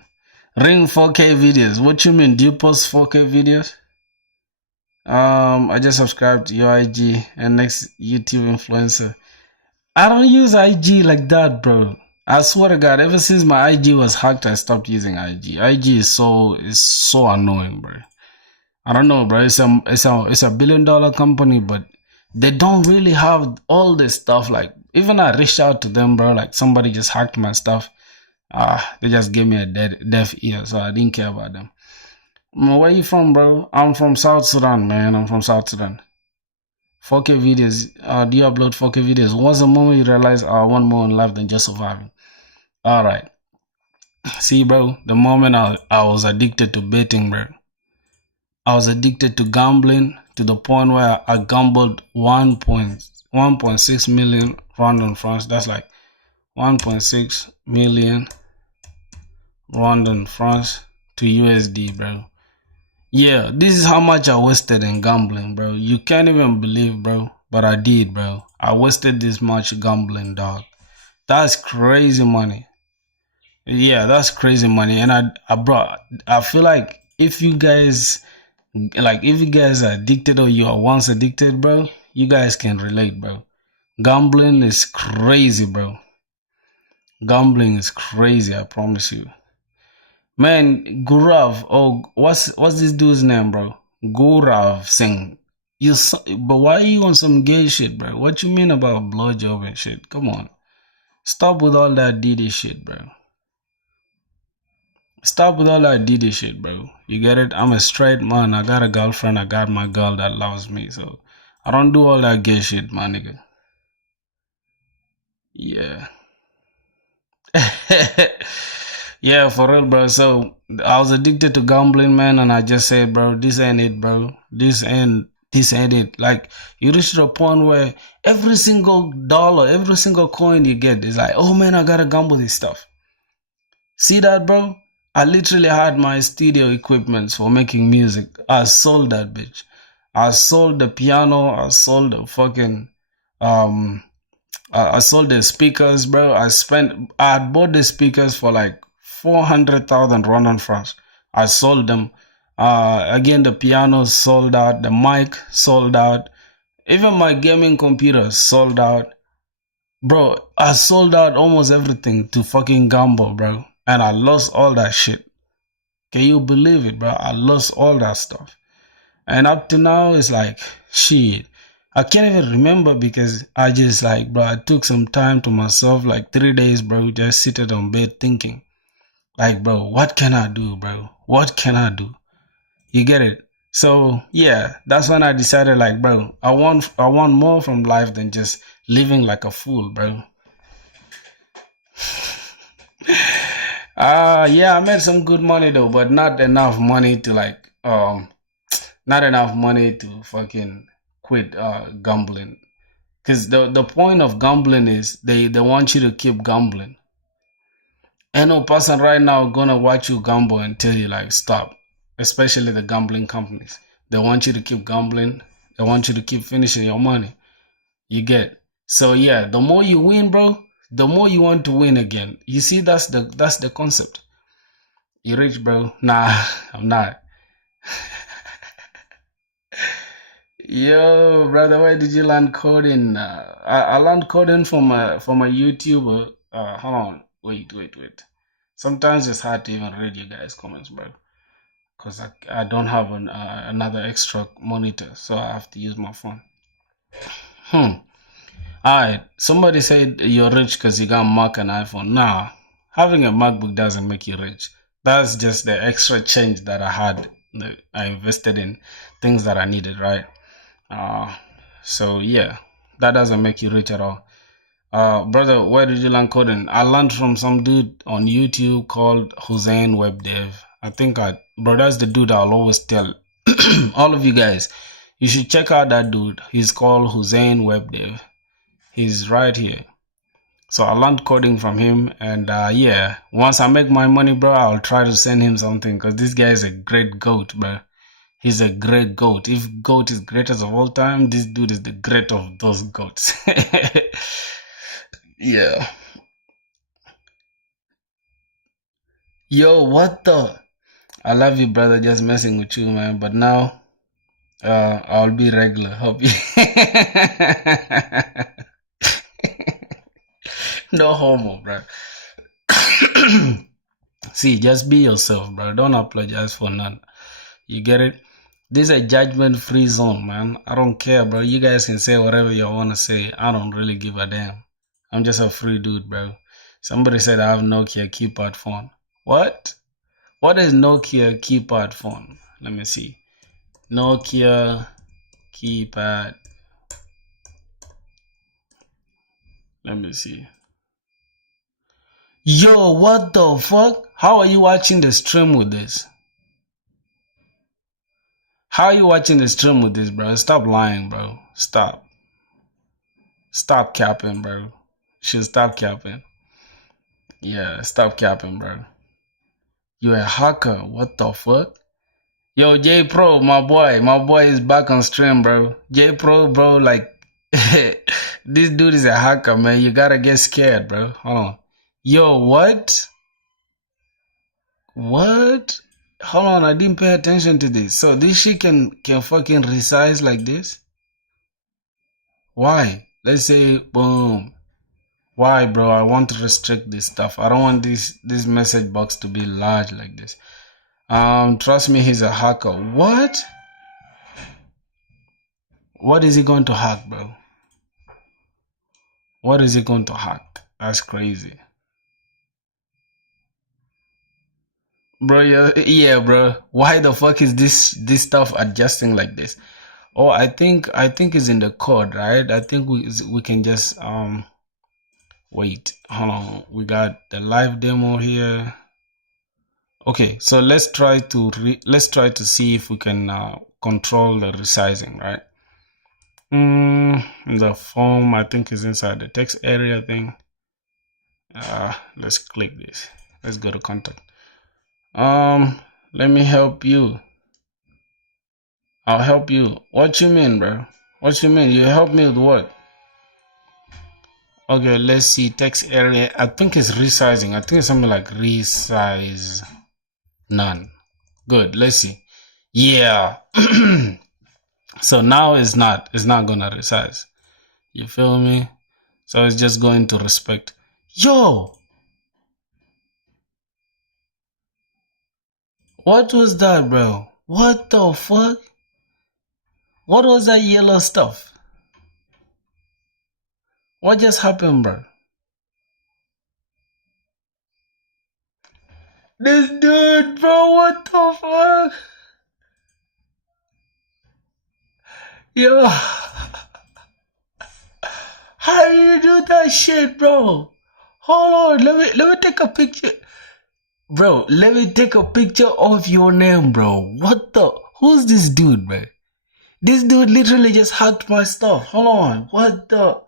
Ring 4K videos. What you mean? Do you post 4K videos? I just subscribed to your IG and next YouTube influencer. I don't use IG like that, bro. I swear to God, ever since my IG was hacked, I stopped using IG. IG is so annoying, bro. I don't know, bro. It's a $1 billion company, but they don't really have all this stuff. Like, even I reached out to them, bro. Like, somebody just hacked my stuff. They just gave me a deaf ear, so I didn't care about them. Where you from, bro? I'm from South Sudan, man. I'm from South Sudan. 4K videos. Do you upload 4K videos? What's the moment you realize I want more in life than just surviving? All right. See, bro, the moment I was addicted to betting, bro. I was addicted to gambling to the point where I gambled 1.6 million Rwandan francs. That's like 1.6 million Rwandan francs to USD, bro. Yeah, this is how much I wasted in gambling, bro. You can't even believe, bro. But I did, bro. I wasted this much gambling, dog. That's crazy money. Yeah, that's crazy money. And I feel like if you guys are addicted or you are once addicted, bro, you guys can relate, bro. Gambling is crazy, bro. Gambling is crazy, I promise you. Man, Gurav, what's this dude's name, bro? Gurav Singh. But why are you on some gay shit, bro? What you mean about blowjob and shit? Come on. Stop with all that Diddy shit, bro. Stop with all that Diddy shit, bro. You get it? I'm a straight man. I got a girlfriend. I got my girl that loves me. So I don't do all that gay shit, my nigga. Yeah. Yeah, for real, bro. So I was addicted to gambling, man, and I just said, bro, this ain't it, bro. This ain't it. Like, you reach to a point where every single dollar, every single coin you get is like, oh man, I gotta gamble this stuff. See that, bro? I literally had my studio equipment for making music. I sold that bitch. I sold the piano. I sold the fucking I sold the speakers, bro. I had bought the speakers for like 400,000 Rwandan francs. I sold them. Again, the piano sold out. The mic sold out. Even my gaming computer sold out. Bro, I sold out almost everything to fucking gamble, bro. And I lost all that shit. Can you believe it, bro? I lost all that stuff. And up to now, it's like, shit. I can't even remember because I just like, bro, I took some time to myself, like 3 days, bro, just seated on bed thinking, like, bro, what can I do, bro? What can I do? You get it? So yeah, that's when I decided, like, bro, I want more from life than just living like a fool, bro. Yeah, I made some good money though, but not enough money to not enough money to fucking quit gambling. Because the point of gambling is they want you to keep gambling. And no person right now gonna watch you gamble and tell you like stop. Especially the gambling companies. They want you to keep gambling. They want you to keep finishing your money. You get. So yeah, the more you win, bro, the more you want to win again. You see, that's the concept. You rich, bro? Nah, I'm not. Yo, brother, where did you learn coding? I learned coding from a YouTuber. Hold on, wait. Sometimes it's hard to even read you guys' comments, bro, because I don't have another extra monitor, so I have to use my phone. Alright, somebody said you're rich because you got a Mac and iPhone. Nah, having a MacBook doesn't make you rich. That's just the extra change that I had. I invested in things that I needed, right? So yeah, that doesn't make you rich at all. Brother, where did you learn coding? I learned from some dude on YouTube called Hussein Web Dev. Bro, that's the dude I'll always tell all of you guys. You should check out that dude. He's called Hussein WebDev. He's right here. So I learned coding from him, and yeah, once I make my money, bro, I'll try to send him something, because this guy is a great goat, bro. He's a great goat. If goat is greatest of all time, this dude is the great of those goats. Yeah. Yo, what the? I love you, brother. Just messing with you, man. But now, I'll be regular. Hope you. No homo, bro. See, just be yourself, bro. Don't apologize for none. You get it? This is a judgment-free zone, man. I don't care, bro. You guys can say whatever you want to say. I don't really give a damn. I'm just a free dude, bro. Somebody said I have Nokia keypad phone. What? What is Nokia keypad phone? Let me see. Nokia keypad. Let me see. Yo, what the fuck? How are you watching the stream with this? How are you watching the stream with this, bro? Stop lying, bro. Stop. Stop capping, bro. You should stop capping. Yeah, stop capping, bro. You a hacker. What the fuck? Yo, J Pro, my boy is back on stream, bro. J Pro, bro, like, this dude is a hacker, man. You gotta get scared, bro. Hold on. Yo, what? What? Hold on, I didn't pay attention to this. So this shit can fucking resize like this? Why? Let's say, boom. Why, bro? I want to restrict this stuff. I don't want this message box to be large like this. Trust me, he's a hacker. What? What is he going to hack, bro? What is he going to hack? That's crazy. Bro, yeah, bro. Why the fuck is this stuff adjusting like this? Oh, I think it's in the code, right? I think we can just wait. Hold on. We got the live demo here. Okay, so let's try to see if we can control the resizing, right? The form, I think, is inside the text area thing. Let's click this. Let's go to contact. Let me help you. I'll help you. What you mean, bro? What you mean? You help me with what? Okay, let's see. Text area. I think it's resizing. I think it's something like resize none. Good. Let's see. Yeah. So now it's not gonna resize. You feel me? So it's just going to respect. Yo! What was that, bro? What the fuck? What was that yellow stuff? What just happened, bro? This dude, bro, what the fuck? Yo. How do you do that shit, bro? Hold on, let me take a picture. Bro, let me take a picture of your name, bro. What the? Who's this dude, bro? This dude literally just hacked my stuff. Hold on. What the?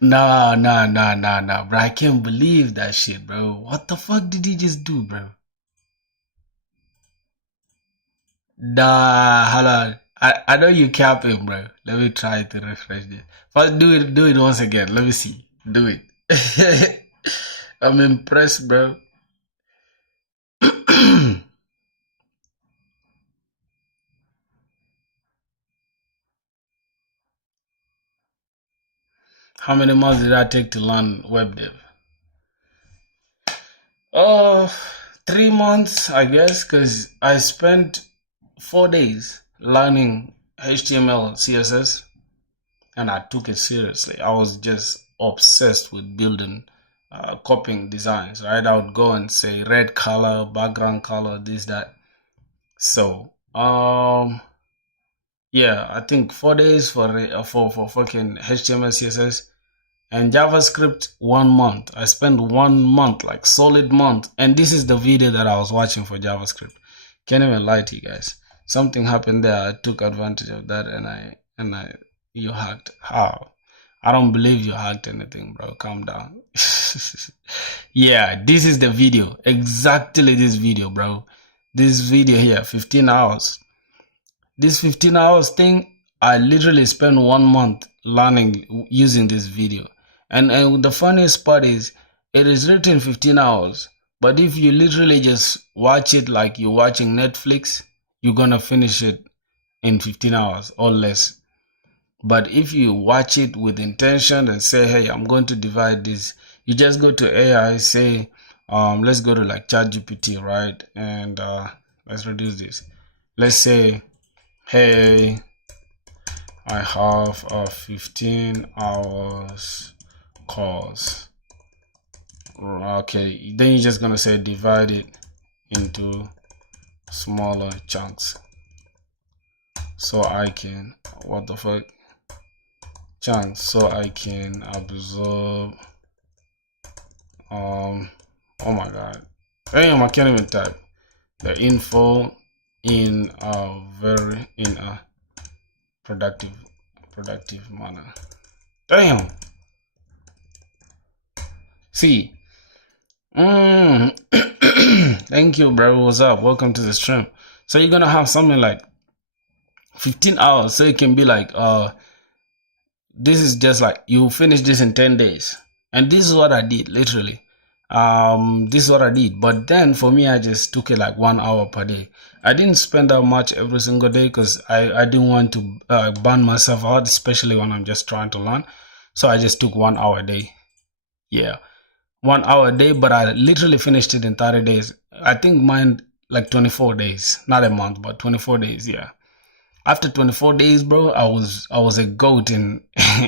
Nah, bro. I can't believe that shit, bro. What the fuck did he just do, bro? Nah, hold on. I know you capping, bro. Let me try to refresh this. First, do it once again. Let me see. Do it. I'm impressed, bro. How many months did I take to learn web dev? 3 months, I guess, because I spent 4 days learning HTML and CSS, and I took it seriously. I was just obsessed with building, copying designs, right? I would go and say red color, background color, this, that. So, yeah, I think 4 days for fucking HTML, CSS, and JavaScript 1 month. I spent 1 month, like solid month, and this is the video that I was watching for JavaScript. Can't even lie to you guys. something happened there. I took advantage of that, and I you hacked. How? I don't believe you hacked anything, bro. Calm down. Yeah, this is the video. Exactly this video, bro. This video here, 15 hours. This 15 hours thing, I literally spent 1 month learning using this video. And the funniest part is, it is written 15 hours. But if you literally just watch it like you're watching Netflix, you're gonna finish it in 15 hours or less. But if you watch it with intention and say, hey, I'm going to divide this, you just go to AI, say, let's go to like ChatGPT, right? And let's reduce this. Let's say, hey, I have a 15 hours course. Okay, then you're just gonna say divide it into smaller chunks so I can, what the fuck, chunks, so I can absorb. Oh my god, damn, I can't even type the info in a productive manner. Damn. See. Thank you, bro. What's up? Welcome to the stream. So you're gonna have something like 15 hours. So it can be like, this is just like you finish this in 10 days. And this is what I did, literally. This is what I did. But then for me, I just took it like 1 hour per day. I didn't spend that much every single day because I didn't want to burn myself out, especially when I'm just trying to learn. So I just took 1 hour a day. Yeah, 1 hour a day, but I literally finished it in 30 days. I think mine like 24 days, not a month, but 24 days. Yeah. After 24 days, bro, I was a goat in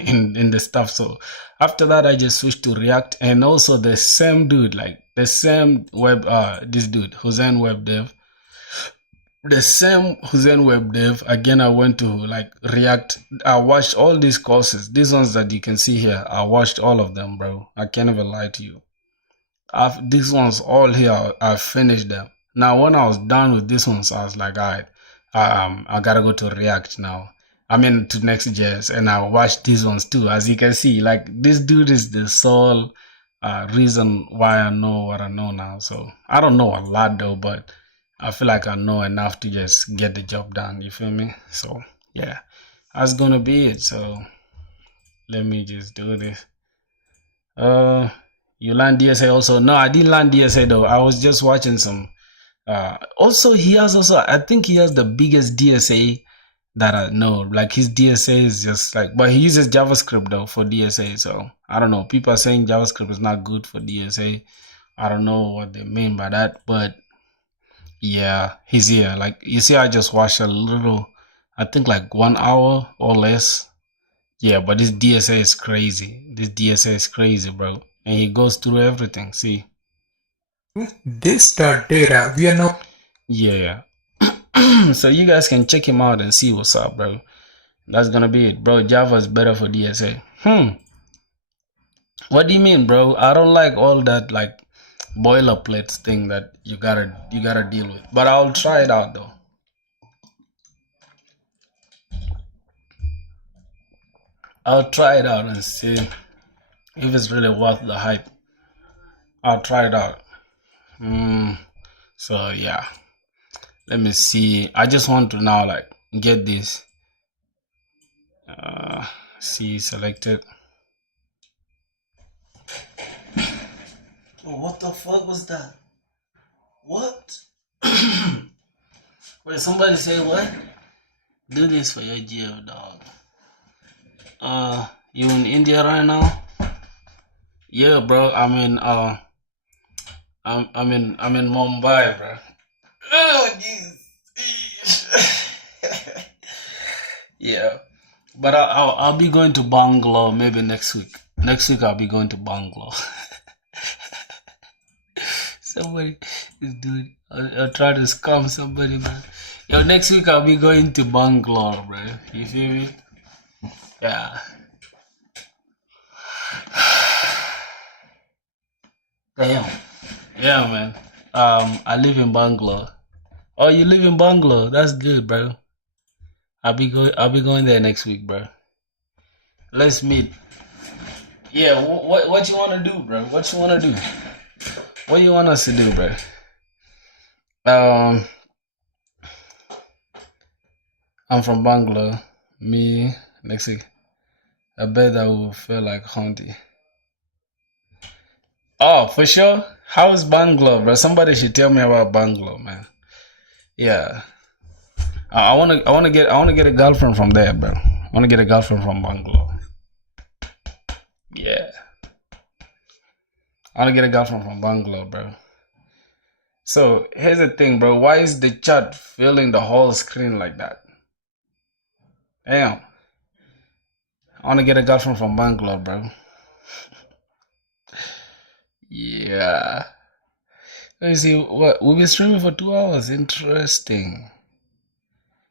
in the stuff. So after that, I just switched to React, and also the same dude, like the same web, this dude, Hussein Web Dev, the same Hussein Web Dev. Again, I went to like React. I watched all these courses, these ones that you can see here. I watched all of them, bro. I can't even lie to you. These ones all here, I finished them. Now, when I was done with these ones, I was like, all right. I gotta go to React now. I mean to Next.js, and I watched these ones too. As you can see, like this dude is the sole reason why I know what I know now. So I don't know a lot though, but I feel like I know enough to just get the job done. You feel me? So yeah, that's gonna be it. So let me just do this. You learned DSA also? No, I didn't learn DSA though. I was just watching some. Also, I think he has the biggest DSA that I know. Like his DSA is just like, but he uses JavaScript though for DSA. So I don't know. People are saying JavaScript is not good for DSA. I don't know what they mean by that, but yeah, he's here. Like you see, I just watched a little, I think like 1 hour or less. Yeah, but this DSA is crazy. This DSA is crazy, bro. And he goes through everything. See. This data we are now. Yeah. So you guys can check him out and see what's up, bro. That's gonna be it, bro. Java is better for DSA. What do you mean, bro? I don't like all that like boilerplates thing that you gotta deal with. But I'll try it out though. I'll try it out and see if it's really worth the hype. I'll try it out. So yeah. Let me see. I just want to now like get this. See selected. Oh, what the fuck was that? What? Wait, somebody say what? Do this for your geo, dog. You in India right now? Yeah, bro. I'm in Mumbai, bro. Oh, jeez. Yeah, but I'll be going to Bangalore maybe next week. Next week I'll be going to Bangalore. Somebody is doing. I'll try to scam somebody, man. Yo, next week I'll be going to Bangalore, bro. You feel me? Yeah. Damn. Yeah, man. I live in Bangalore. Oh, you live in Bungalow. That's good, bro. I'll be going there next week, bro. Let's meet. Yeah, what you wanna do, bro? What you wanna do? What you want us to do, bro? I'm from Bungalow. Me next week. I bet that will feel like haunting. Oh, for sure. How's Bungalow, bro? Somebody should tell me about Bungalow, man. Yeah. I wanna get a girlfriend from there, bro. I wanna get a girlfriend from Bungalow. Yeah. I wanna get a girlfriend from Bungalow, bro. So here's the thing, bro. Why is the chat filling the whole screen like that? Damn. I wanna get a girlfriend from Bungalow, bro. Yeah. Let me see what we'll be streaming for 2 hours. Interesting.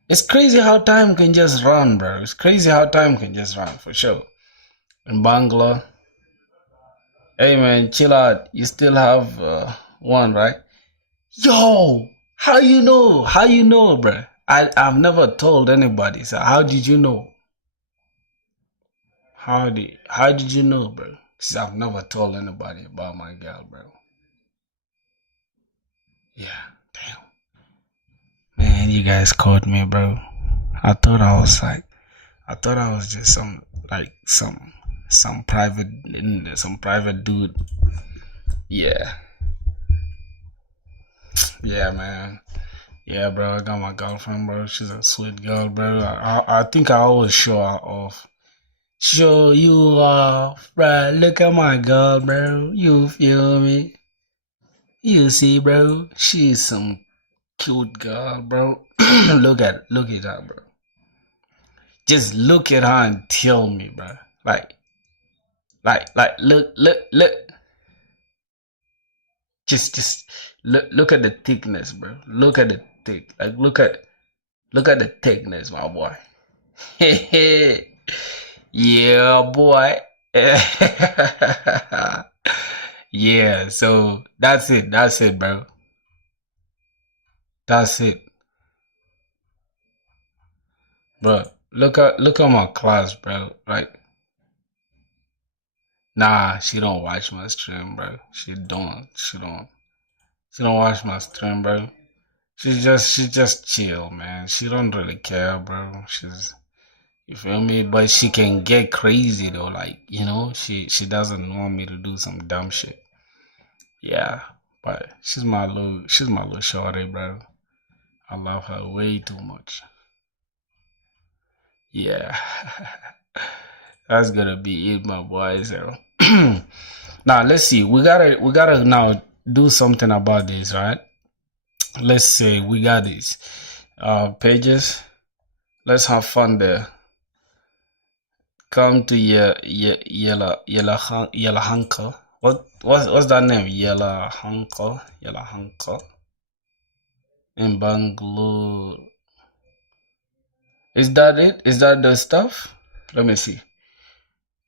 It's crazy how time can just run, bro. It's crazy how time can just run, for sure. In Bangla. Hey, man, chill out. You still have one, right? Yo, how you know? How you know, bro? I've never told anybody. So how did you know? How did you know, bro? Cause I've never told anybody about my girl, bro. Yeah, damn. Man, you guys caught me, bro. I thought I was just some private dude. Yeah. Yeah, man. Yeah, bro. I got my girlfriend, bro. She's a sweet girl, bro. I think I always show her off. Show you off, bro. Look at my girl, bro. You feel me? You see, bro. She's some cute girl, bro. look at her, bro. Just look at her and tell me, bro. Like, look. Just look at the thickness, bro. Look at the thick. Like, look at the thickness, my boy. Yeah, boy. Yeah. So that's it. That's it, bro. That's it, bro. Look at my class, bro. Like, nah, she don't watch my stream, bro. She don't watch my stream, bro. She just chill, man. She don't really care, bro. You feel me? But she can get crazy though, like, she doesn't want me to do some dumb shit. Yeah. But she's my little shorty, bro. I love her way too much. Yeah. That's gonna be it, my boy. So now let's see. We gotta now do something about this, right? Let's say we got these pages. Let's have fun there. Come to Yelahanka. What's that name? Yelahanka in Bangalore. Is that it? Is that the stuff? Let me see.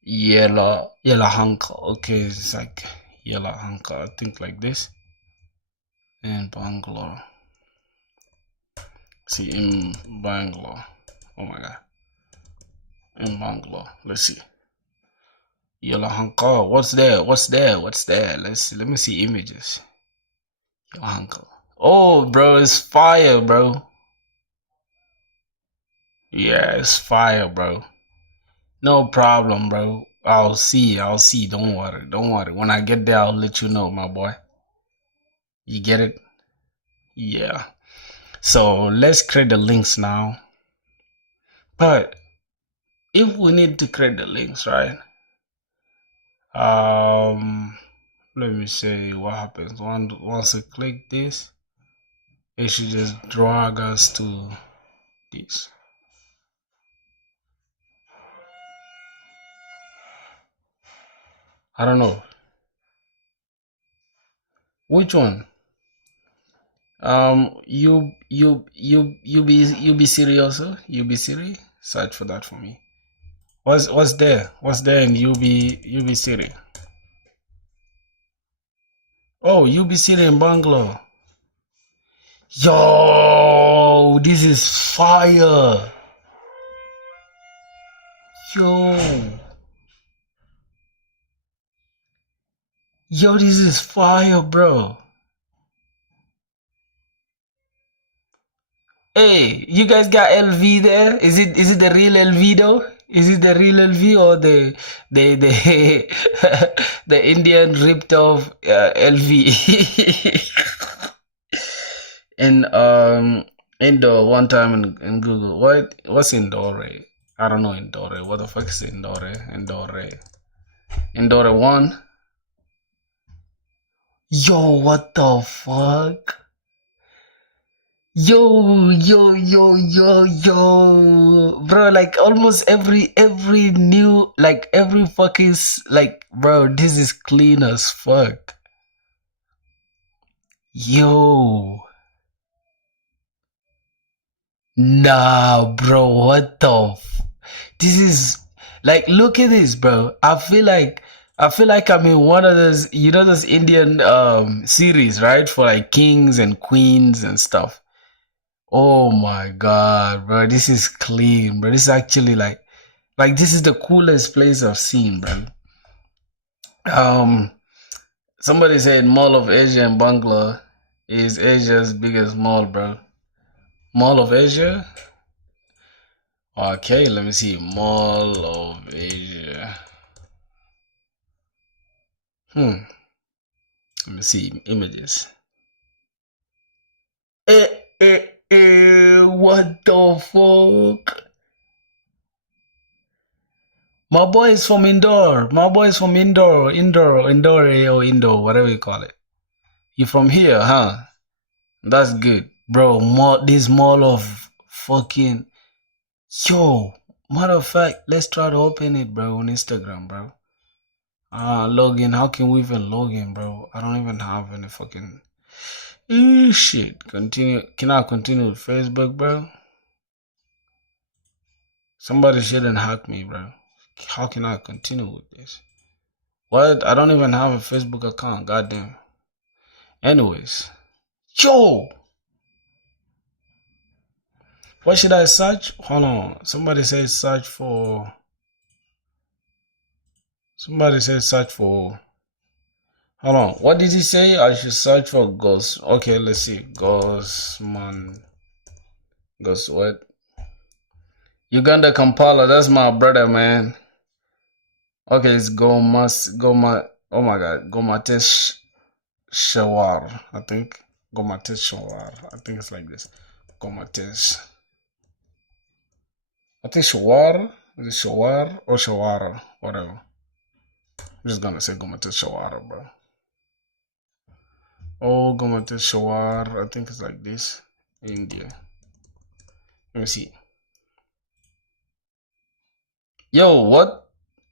Yelahanka. Okay, it's like Yelahanka. I think like this. In Bangalore. See, in Bangalore. Oh my god. In Bangalore. Let's see. Yelahanka. What's there? Let's see. Let me see images. Yelahanka. Oh, bro, it's fire, bro. Yeah, it's fire, bro. No problem, bro. I'll see. Don't worry. When I get there, I'll let you know, my boy. You get it? Yeah. So let's create the links now. But if we need to create the links, right? Let me see what happens. Once we click this, it should just drag us to this. I don't know. Which one? You be serious, huh? You be serious? Search for that for me. What's there? What's there in you be serious? Oh, you be serious in Bangalore. Yo, this is fire. Yo. Yo, this is fire, bro. Hey, you guys got LV there? Is it the real LV though? Is it the real LV or the the Indian ripped off LV? And indoor one time in Google. What's Indore? I don't know Indore. What the fuck is Indore? Indore one. Yo, what the fuck? Yo, bro, like almost every new, like every fucking, like, bro, this is clean as fuck. Yo. Nah, bro, what the this is, like, look at this, bro. I feel like I'm in one of those, those Indian series, right? For like kings and queens and stuff. Oh my god, bro, this is clean, bro. This is actually like this is the coolest place I've seen, bro. Somebody said Mall of Asia in Bangla is Asia's biggest mall, bro. Mall of Asia? Okay, let me see. Mall of Asia. Let me see images. What the fuck? My boy is from Indore. My boy is from Indore, or Indo, whatever you call it. You from here, huh? That's good, bro. This mall of fucking, yo. Matter of fact, let's try to open it, bro, on Instagram, bro. Login. How can we even log in, bro? I don't even have any fucking shit. Continue. Can I continue with Facebook, bro? Somebody shouldn't hack me, bro. How can I continue with this? What? I don't even have a Facebook account. Goddamn. Anyways, yo. What should I search? Hold on. Somebody says search for. Hold on. What did he say? I should search for Ghost. Okay, let's see. Ghostman. Ghost what? Uganda Kampala. That's my brother, man. Okay, it's oh my god. Gomatesh Shawar. I think. Gomatesh Shawar. I think it's like this. Gomatesh. I think Shawar. Is it Shawar or Shawara? Whatever. I'm just gonna say Gomatesh Shawara, bro. Oh, Gomatesh Shawar. I think it's like this. India. Let me see. Yo,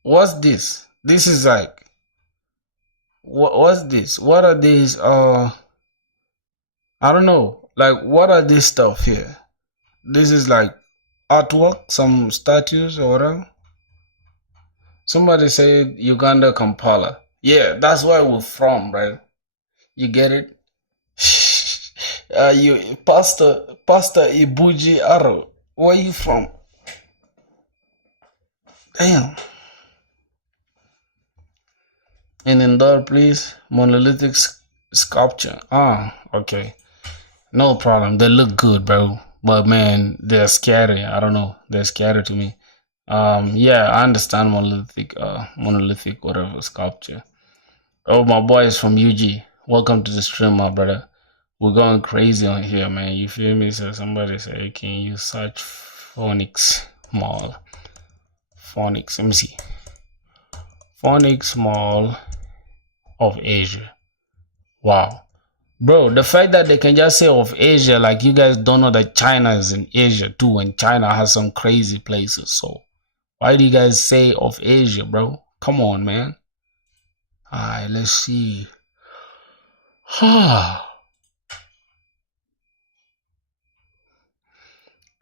what's this? This is like, what's this? What are these? I don't know. Like, what are this stuff here? This is like artwork, some statues or whatever. Somebody said Uganda Kampala. Yeah, that's where we're from, right? You get it? You Pastor Ibuji Aro. Where you from? Damn. And Indore, please. Monolithic sculpture. Okay. No problem. They look good, bro. But man, they're scary. I don't know. They're scary to me. Yeah, I understand monolithic whatever sculpture. Oh, my boy is from UG. Welcome to the stream, my brother. We're going crazy on here, man. You feel me? So somebody say, can you search Phoenix Mall? Phoenix, let me see. Phoenix Mall of Asia. Wow. Bro, the fact that they can just say of Asia, like you guys don't know that China is in Asia too, and China has some crazy places. So why do you guys say of Asia, bro? Come on, man. Alright, let's see.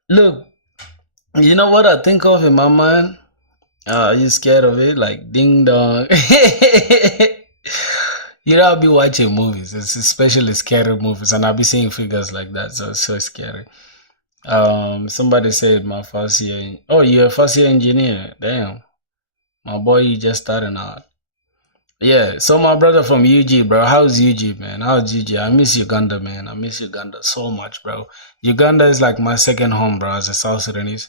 Look, you know what I think of in my mind? Are you scared of it? Like ding dong. You know, I'll be watching movies, it's especially scary movies, and I'll be seeing figures like that. So it's so scary. Somebody said my first year. Oh, you're a first year engineer. Damn, my boy, you just starting out. Yeah. So my brother from UG, bro. How's UG, man? How's UG? I miss Uganda, man. I miss Uganda so much, bro. Uganda is like my second home, bro. As a South Sudanese,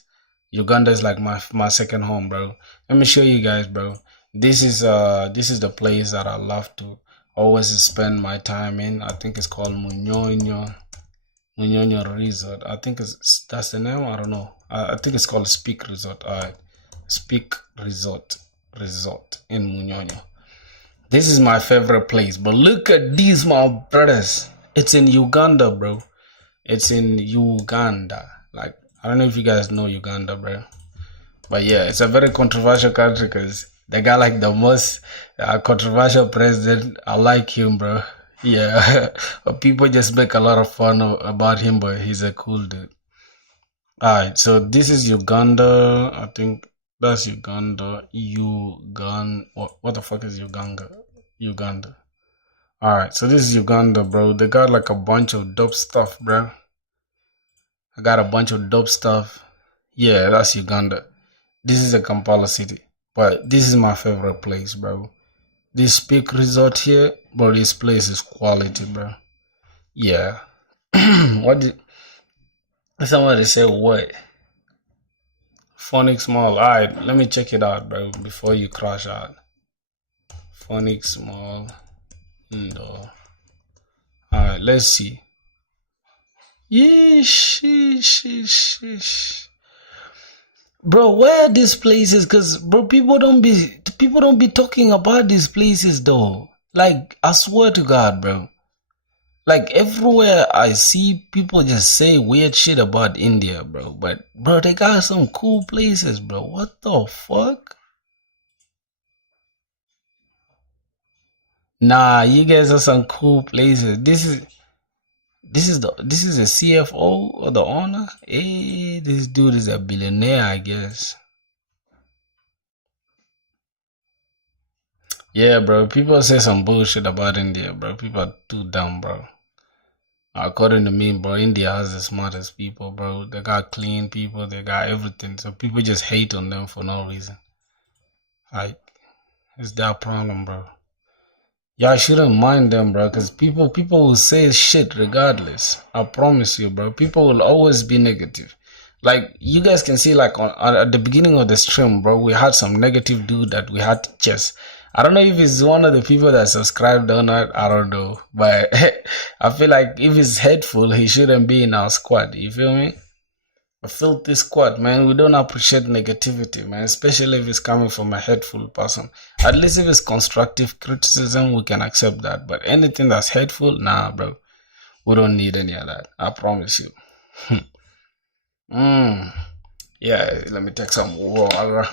Uganda is like my second home, bro. Let me show you guys, bro. This is the place that I love to always spend my time in. I think it's called Munyonyo Resort. I think that's the name. I don't know. I think it's called Speak Resort. Speak Resort in Munyonyo. This is my favorite place. But look at these, my brothers. It's in Uganda, bro. It's in Uganda. Like, I don't know if you guys know Uganda, bro. But yeah, it's a very controversial country because they got like the most controversial president. I like him, bro. Yeah, but people just make a lot of fun about him, but he's a cool dude. Alright, so this is Uganda. I think that's Uganda. Uganda. What the fuck is Uganda? Uganda. Alright, so this is Uganda, bro. They got like a bunch of dope stuff, bro. I got a bunch of dope stuff. Yeah, that's Uganda. This is a Kampala city. But this is my favorite place, bro. This Peak Resort here, bro, this place is quality, bro. Yeah. What did somebody say what? Phoenix Mall. Alright, let me check it out, bro, before you crash out. Phoenix Mall indoor. Alright, let's see. Yeesh. Bro, where are these places? Cause bro, people don't be talking about these places though. Like, I swear to God, bro. Like everywhere I see people just say weird shit about India, bro. But bro, they got some cool places, bro. What the fuck? Nah, you guys are some cool places. This is a CFO or the owner. Hey, this dude is a billionaire, I guess. Yeah, bro. People say some bullshit about India, bro. People are too dumb, bro. According to me, bro, India has the smartest people, bro. They got clean people, they got everything. So people just hate on them for no reason. Like, it's their problem, bro. Y'all shouldn't mind them, bro, because people will say shit regardless. I promise you, bro. People will always be negative. Like, you guys can see, like, at the beginning of the stream, bro, we had some negative dude that we had to chase. I don't know if he's one of the people that subscribed or not. I don't know. But I feel like if he's hateful, he shouldn't be in our squad. You feel me? A filthy squad, man. We don't appreciate negativity, man. Especially if it's coming from a hateful person. At least if it's constructive criticism, we can accept that. But anything that's hateful, nah, bro. We don't need any of that. I promise you. Yeah, let me take some water.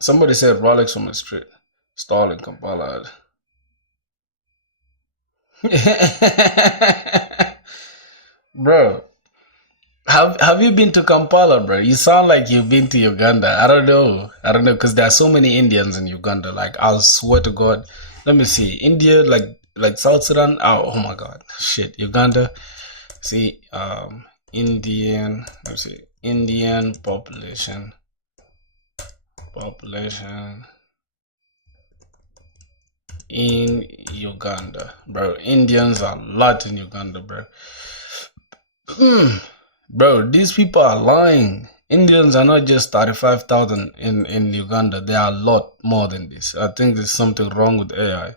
Somebody said Rolex on the street. Stalling Kampala. Bro, have you been to Kampala, bro? You sound like you've been to Uganda. I don't know, because there are so many Indians in Uganda. Like, I swear to God. Let me see. India, like South Sudan. Oh my God, shit. Uganda. See, Indian. Let's see. Indian population in Uganda, bro. Indians are a lot in Uganda, bro. Bro, these people are lying. Indians are not just 35,000 in Uganda. They are a lot more than this. I think there's something wrong with AI.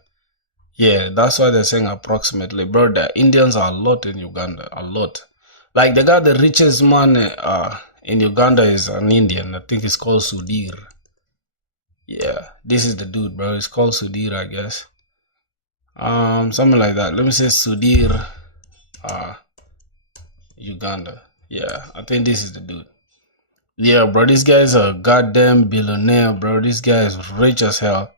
Yeah, that's why they're saying approximately. Bro, the Indians are a lot in Uganda. A lot. Like, the guy, the richest man in Uganda is an Indian. I think he's called Sudhir. Yeah, this is the dude, bro. It's called Sudhir, I guess. Something like that. Let me say Sudhir, Uganda. Yeah, I think this is the dude. Yeah, bro, this guy is a goddamn billionaire, bro. This guy is rich as hell.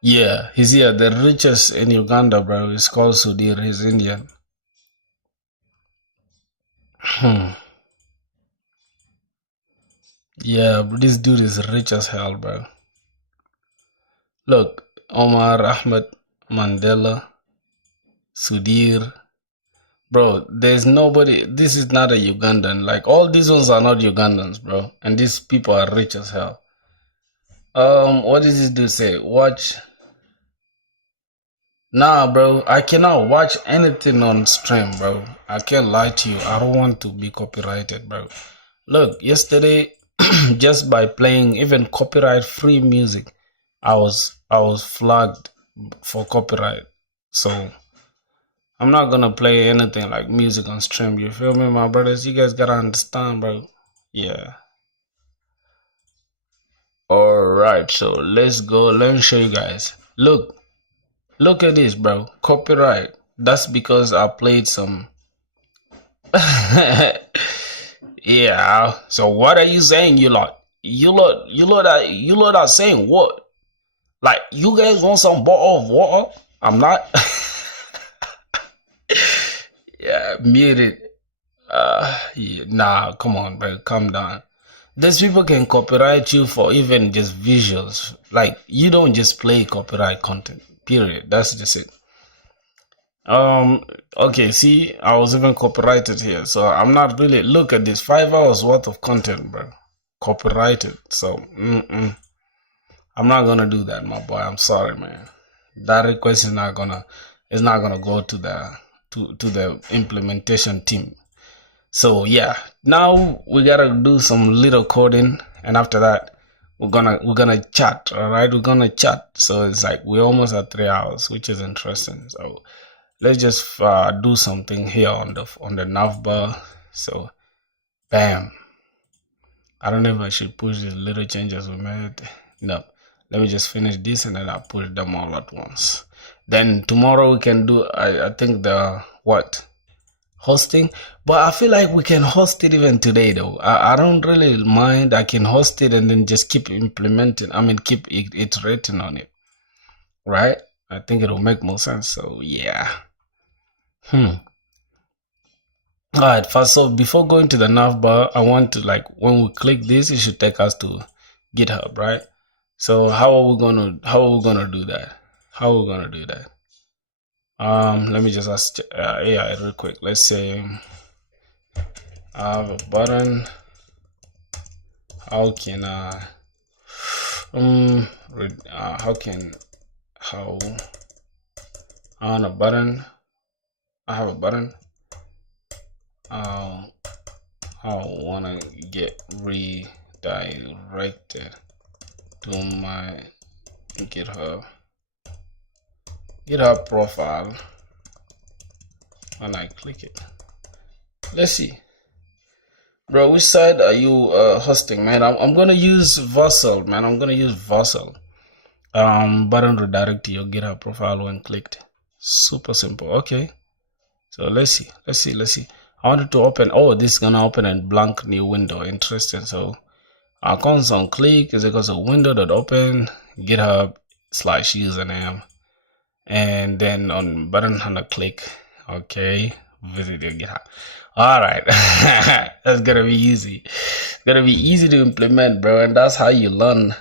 Yeah, he's here, the richest in Uganda, bro. It's called Sudhir. He's Indian. Yeah, but this dude is rich as hell, bro. Look, Omar, Ahmed, Mandela, Sudhir. Bro, there's nobody. This is not a Ugandan. Like, all these ones are not Ugandans, bro. And these people are rich as hell. What does this dude say? Watch. Nah, bro. I cannot watch anything on stream, bro. I can't lie to you. I don't want to be copyrighted, bro. Look, yesterday, just by playing even copyright-free music, I was flagged for copyright. So I'm not gonna play anything like music on stream. You feel me, my brothers? You guys gotta understand, bro. Yeah. Alright, so let's go. Let me show you guys. Look at this, bro. Copyright. That's because I played some. Yeah. So what are you saying, you lot? You lot are saying what? Like, you guys want some bottle of water? I'm not. Yeah, muted. Yeah, nah, come on, bro, calm down. These people can copyright you for even just visuals. Like, you don't just play copyright content. Period. That's just it. Okay, see, I was even copyrighted here, so I'm not really. Look at this, 5 hours worth of content, bro. Copyrighted. So, I'm not gonna do that, my boy. I'm sorry, man. That request is not gonna go to the implementation team. So yeah, now we gotta do some little coding, and after that, we're gonna chat. All right, we're gonna chat. So it's like we're almost at 3 hours, which is interesting. So let's just do something here on the navbar. So, bam. I don't know if I should push these little changes we made. No, let me just finish this and then I'll push them all at once. Then tomorrow we can do, I think the what? Hosting, but I feel like we can host it even today though. I don't really mind. I can host it and then just keep implementing. I mean, keep iterating on it, right? I think it'll make more sense. So yeah. All right, first, so before going to the navbar, I want to, like, when we click this, it should take us to GitHub, right? So how are we gonna do that? How are we gonna do that? Let me just ask AI real quick. Let's say I have a button. How can I on a button? I have a button. I wanna get redirected to my GitHub profile when I click it. Let's see. Bro, which side are you hosting, man? I'm gonna use Vassal, man. I'm gonna use Vassal. Button redirect to your GitHub profile when clicked. Super simple. Okay. So let's see. I wanted to open. Oh, this is gonna open a blank new window. Interesting. So our console click is equals to window.open GitHub/username, and then on button under click. Okay, visit your GitHub. All right, that's gonna be easy. It's gonna be easy to implement, bro, and that's how you learn.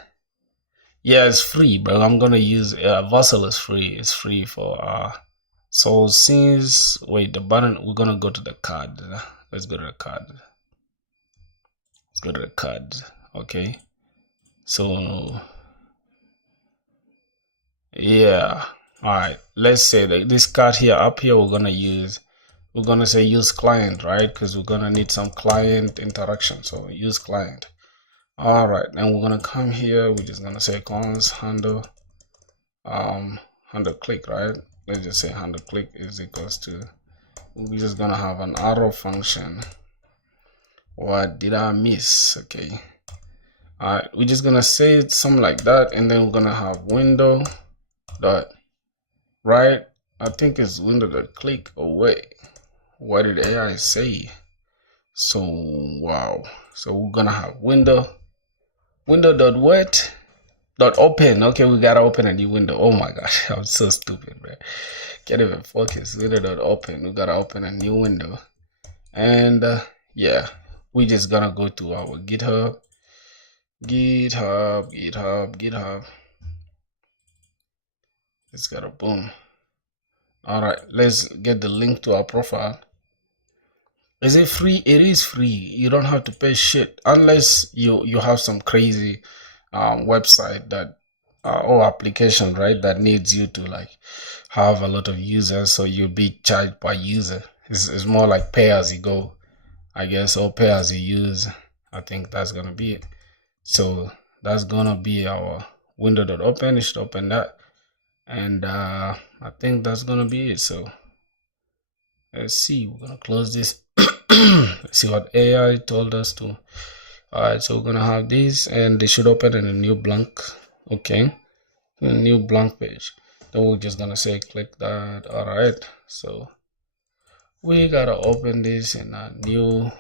Yeah, it's free, bro. I'm gonna use Vassal is free. It's free for so since wait the button, we're gonna go to the card. Let's go to the card. Let's go to the card. Okay. So yeah. All right. Let's say that this card here up here we're gonna say use client, right? Because we're gonna need some client interaction. So use client. All right. And we're gonna come here. We're just gonna say cons handle click, right? Let's just say handle click is equals to, we're just gonna have an arrow function. What did I miss? Okay. All right, we're just gonna say something like that, and then we're gonna have window dot, right? I think it's window dot click. Oh wait, what did AI say? So wow. So we're gonna have window dot what dot open. Okay, we gotta open a new window. Oh my gosh, I'm so stupid, bro. Can't even focus. Window dot open. We gotta open a new window, and yeah, we just gonna go to our GitHub. GitHub. It's got a boom. All right, let's get the link to our profile. Is it free? It is free. You don't have to pay shit unless you have some crazy website that or application, right, that needs you to like have a lot of users, so you'll be charged per user. It's more like pay as you go, I guess, or pay as you use. I think that's gonna be it. So that's gonna be our window.open. It should open that, and I think that's gonna be it. So let's see, we're gonna close this. Let's see what AI told us to. All right, so we're gonna have this, and they should open in a new blank. Okay, a new blank page. Then we're just gonna say click that. All right, so we gotta open this in a new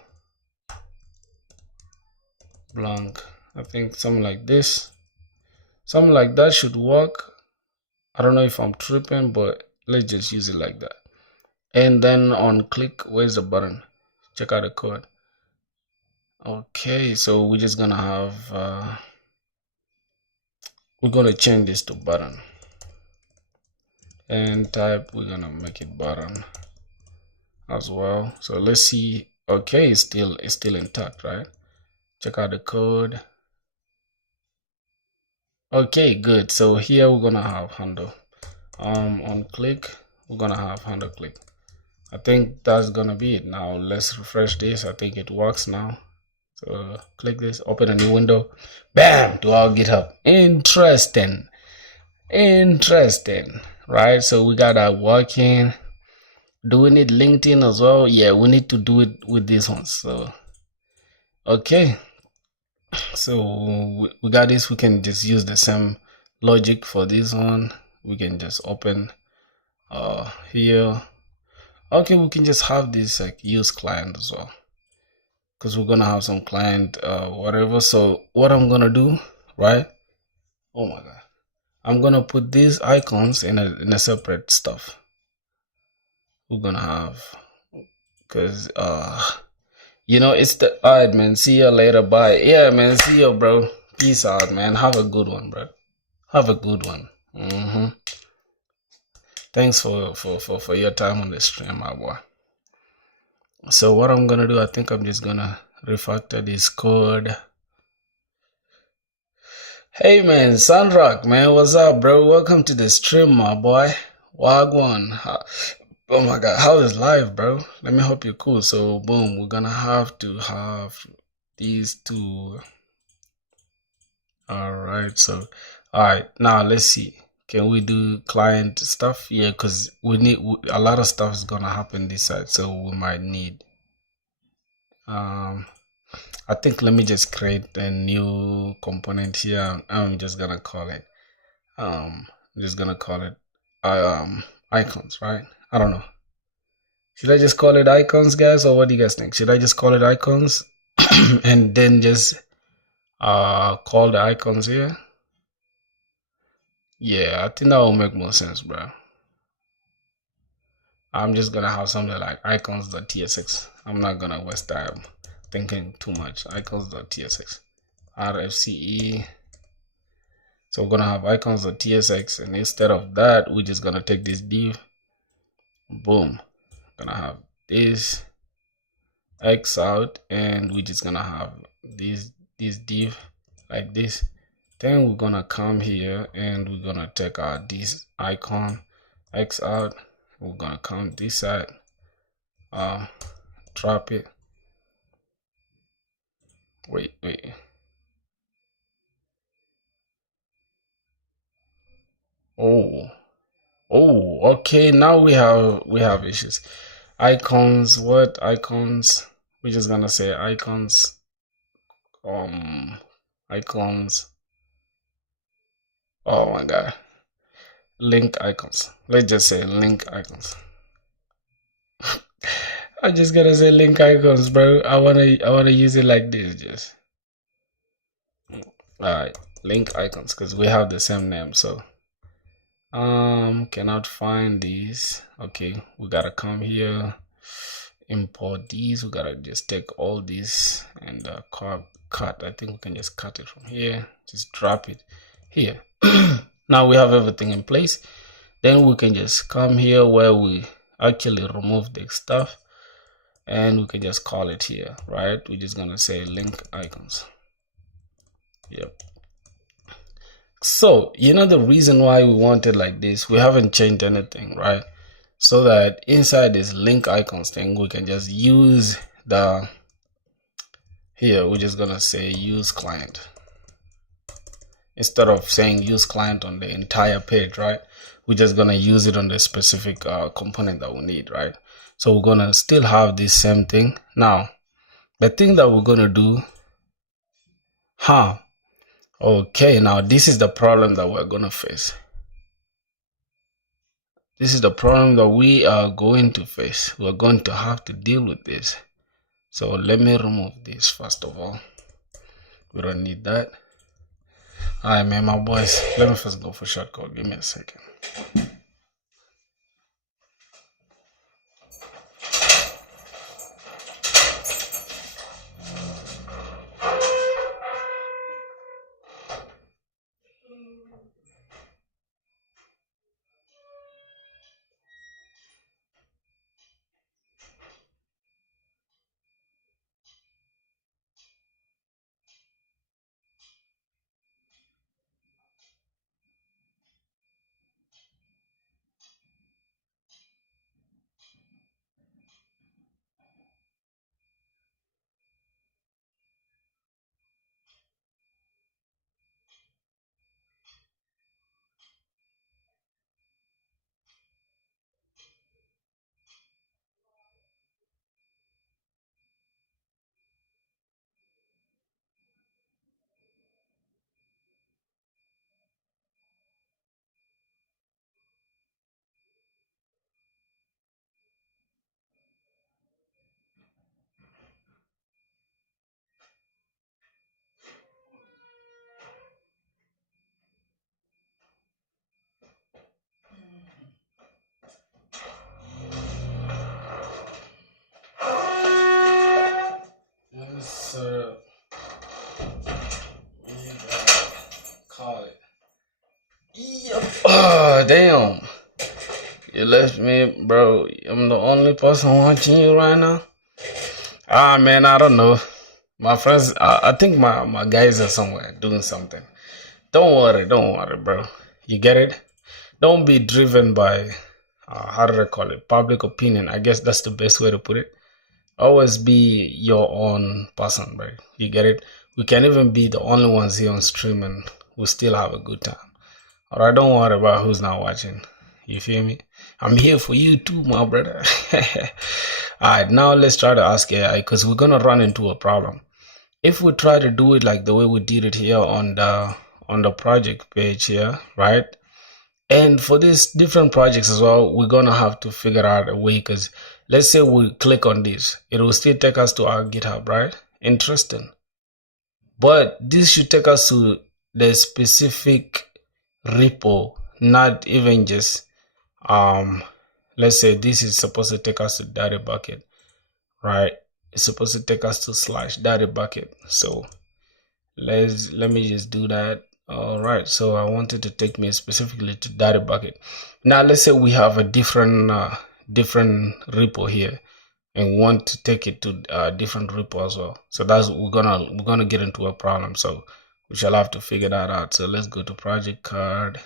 blank. I think something like this, something like that should work. I don't know if I'm tripping, but let's just use it like that. And then on click, where's the button? Check out the code. Okay, so we're just gonna have we're gonna change this to button, and type, we're gonna make it button as well. So let's see. Okay, it's still intact, right? Check out the code. Okay, good. So here we're gonna have handle. On click, we're gonna have handle click. I think that's gonna be it. Now let's refresh this. I think it works now. So click this, open a new window, bam, to our GitHub. Interesting, right? So we got that working. Do we need LinkedIn as well? Yeah, we need to do it with this one. So okay, so we got this. We can just use the same logic for this one. We can just open here. Okay, we can just have this like use client as well, because we're gonna have some client whatever. So what I'm gonna do, right? Oh my god, I'm gonna put these icons in a separate stuff. We're gonna have, because you know, it's the alright, man. See you later, bye. Yeah, man, see you, bro. Peace out, man. Have a good one, bro. Have a good one. Thanks for your time on the stream, my boy. So what I'm gonna do, I think I'm just gonna refactor this code. Hey man, Sandrock, man, what's up, bro? Welcome to the stream, my boy. Wagwan. Oh my god, how is life, bro? Let me hope you're cool. So boom, we're gonna have to have these two. All right, so all right, now let's see. Can we do client stuff? Yeah, because we need a lot of stuff is gonna happen this side, so we might need I think let me just create a new component here. I'm just gonna call it icons, right? I don't know. Should I just call it icons, guys, or what do you guys think? Should I just call it icons and then just call the icons here? Yeah, I think that will make more sense, bro. I'm just gonna have something like icons.tsx. I'm not gonna waste time thinking too much. Icons.tsx, RFCE. So we're gonna have icons.tsx, and instead of that, we're just gonna take this div. Boom. Gonna have this X out, and we're just gonna have this div like this. Then we're gonna come here and we're gonna take out this icon X out. We're gonna come this side, drop it. Wait. Oh, okay. Now we have issues. Icons, what icons? We're just gonna say icons. Icons. Oh my god. Link icons. Let's just say link icons. I'm just gonna say link icons, bro. I wanna use it like this, just. Alright, link icons, because we have the same name. So cannot find these. Okay, we gotta come here import these. We gotta just take all these and cut. I think we can just cut it from here, just drop it here. Now we have everything in place. Then we can just come here where we actually remove the stuff, and we can just call it here, right? We're just gonna say link icons. Yep. So you know the reason why we want it like this, we haven't changed anything, right? So that inside this link icons thing, we can just use the, here we're just gonna say use client instead of saying use client on the entire page, right? We're just gonna use it on the specific component that we need, right? So we're gonna still have this same thing. Now the thing that we're gonna do, okay, now this is the problem that we're gonna face. This is the problem that we are going to face. We're going to have to deal with this. So let me remove this first of all. We don't need that. Alright, man, my boys. Let me first go for shortcut. Give me a second. Yes, sir. Call it. Yep. Oh, damn. You left me, bro. I'm the only person watching you right now. Man, I don't know. My friends, I think my guys are somewhere doing something. Don't worry, bro. You get it? Don't be driven by, how do I call it? Public opinion. I guess that's the best way to put it. Always be your own person, bro. You get it? We can even be the only ones here on stream and we still have a good time. Alright, don't worry about who's not watching. You feel me? I'm here for you too, my brother. Alright, now let's try to ask AI, because we're gonna run into a problem. If we try to do it like the way we did it here on the project page here, right? And for these different projects as well, we're gonna have to figure out a way, because let's say we click on this, it will still take us to our GitHub, right? Interesting. But this should take us to the specific repo, not even just let's say this is supposed to take us to Dirty Bucket, right? It's supposed to take us to /Dirty Bucket. So let me just do that. All right, so I wanted to take me specifically to Dirty Bucket. Now let's say we have a different repo here and want to take it to a different repo as well. So that's we're gonna get into a problem. So we shall have to figure that out. So let's go to project card,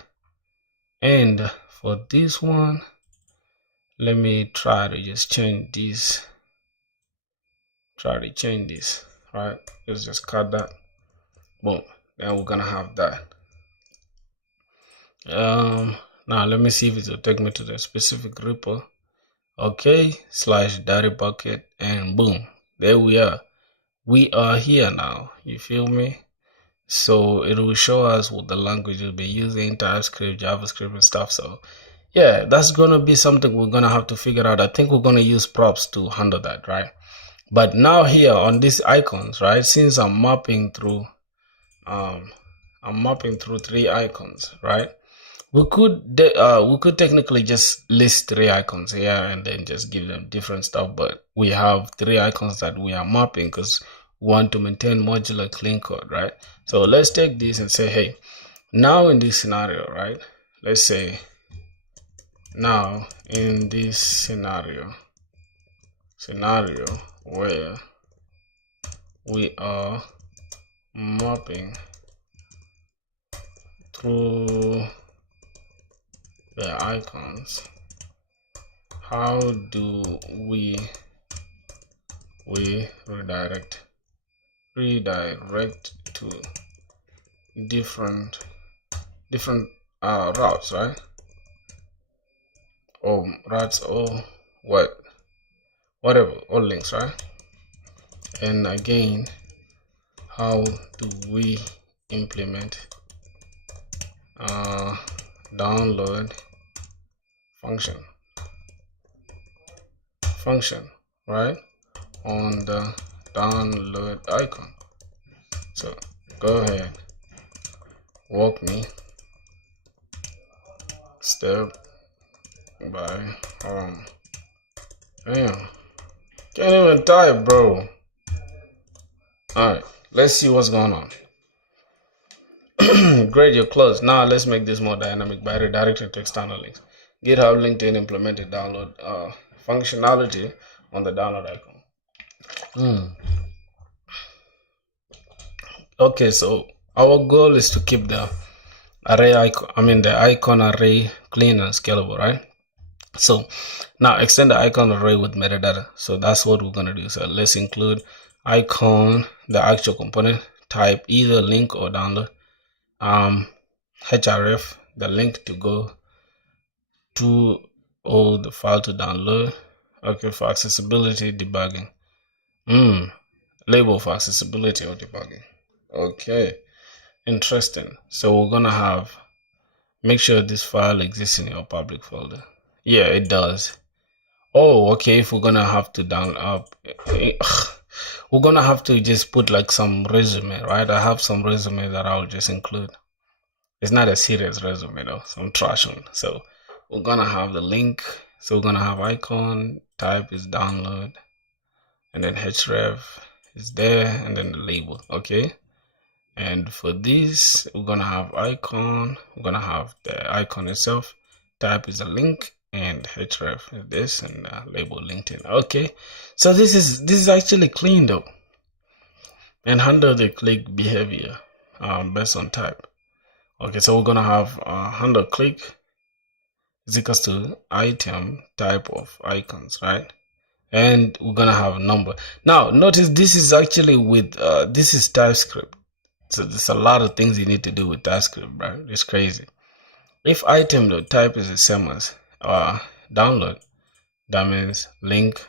and for this one, let me try to just change this. Right? Let's just cut that. Boom. Then we're gonna have that. Now let me see if it will take me to the specific repo. Okay, /Dirty Bucket, and boom, there we are. We are here now. You feel me? So it will show us what the language will be using, TypeScript, JavaScript, and stuff. So yeah, that's gonna be something we're gonna have to figure out. I think we're gonna use props to handle that, right? But now here on these icons, right? Since I'm mapping through 3 icons, right? we could technically just list 3 icons here and then just give them different stuff, but we have 3 icons that we are mapping because we want to maintain modular clean code, right? So let's take this and say, hey, now in this scenario, right? Let's say now in this scenario where we are mapping through the icons, how do we redirect to different routes, right? Or routes or whatever, or links, right? And again, how do we implement download function, right, on the download icon? So go ahead, walk me step by damn, can't even type, bro. All right, let's see what's going on. Great, you're close. Now let's make this more dynamic by redirecting to external links. GitHub LinkedIn implemented download functionality on the download icon. Okay, so our goal is to keep the array icon, the icon array clean and scalable, right? So now extend the icon array with metadata. So that's what we're gonna do. So let's include icon, the actual component type, either link or download. href, the link to go to all the file to download. Okay, for accessibility debugging. Label for accessibility or debugging. Okay, interesting. So we're gonna have, make sure this file exists in your public folder. Yeah, it does. Oh, okay. If we're gonna have to download, we're gonna have to just put like some resume, right? I have some resume that I'll just include. It's not a serious resume though, some trash one. So we're gonna have the link. So we're gonna have icon, type is download, and then href is there, and then the label. Okay. And for this, we're gonna have icon. We're gonna have the icon itself. Type is a link, and href is this, and label LinkedIn. Okay. So this is actually clean though, and handle the click behavior based on type. Okay, so we're gonna have handle click is equals to item type of icons, right? And we're gonna have a number. Now notice this is actually with this is TypeScript. So there's a lot of things you need to do with TypeScript, right? It's crazy. If item.type is the same as download, that means link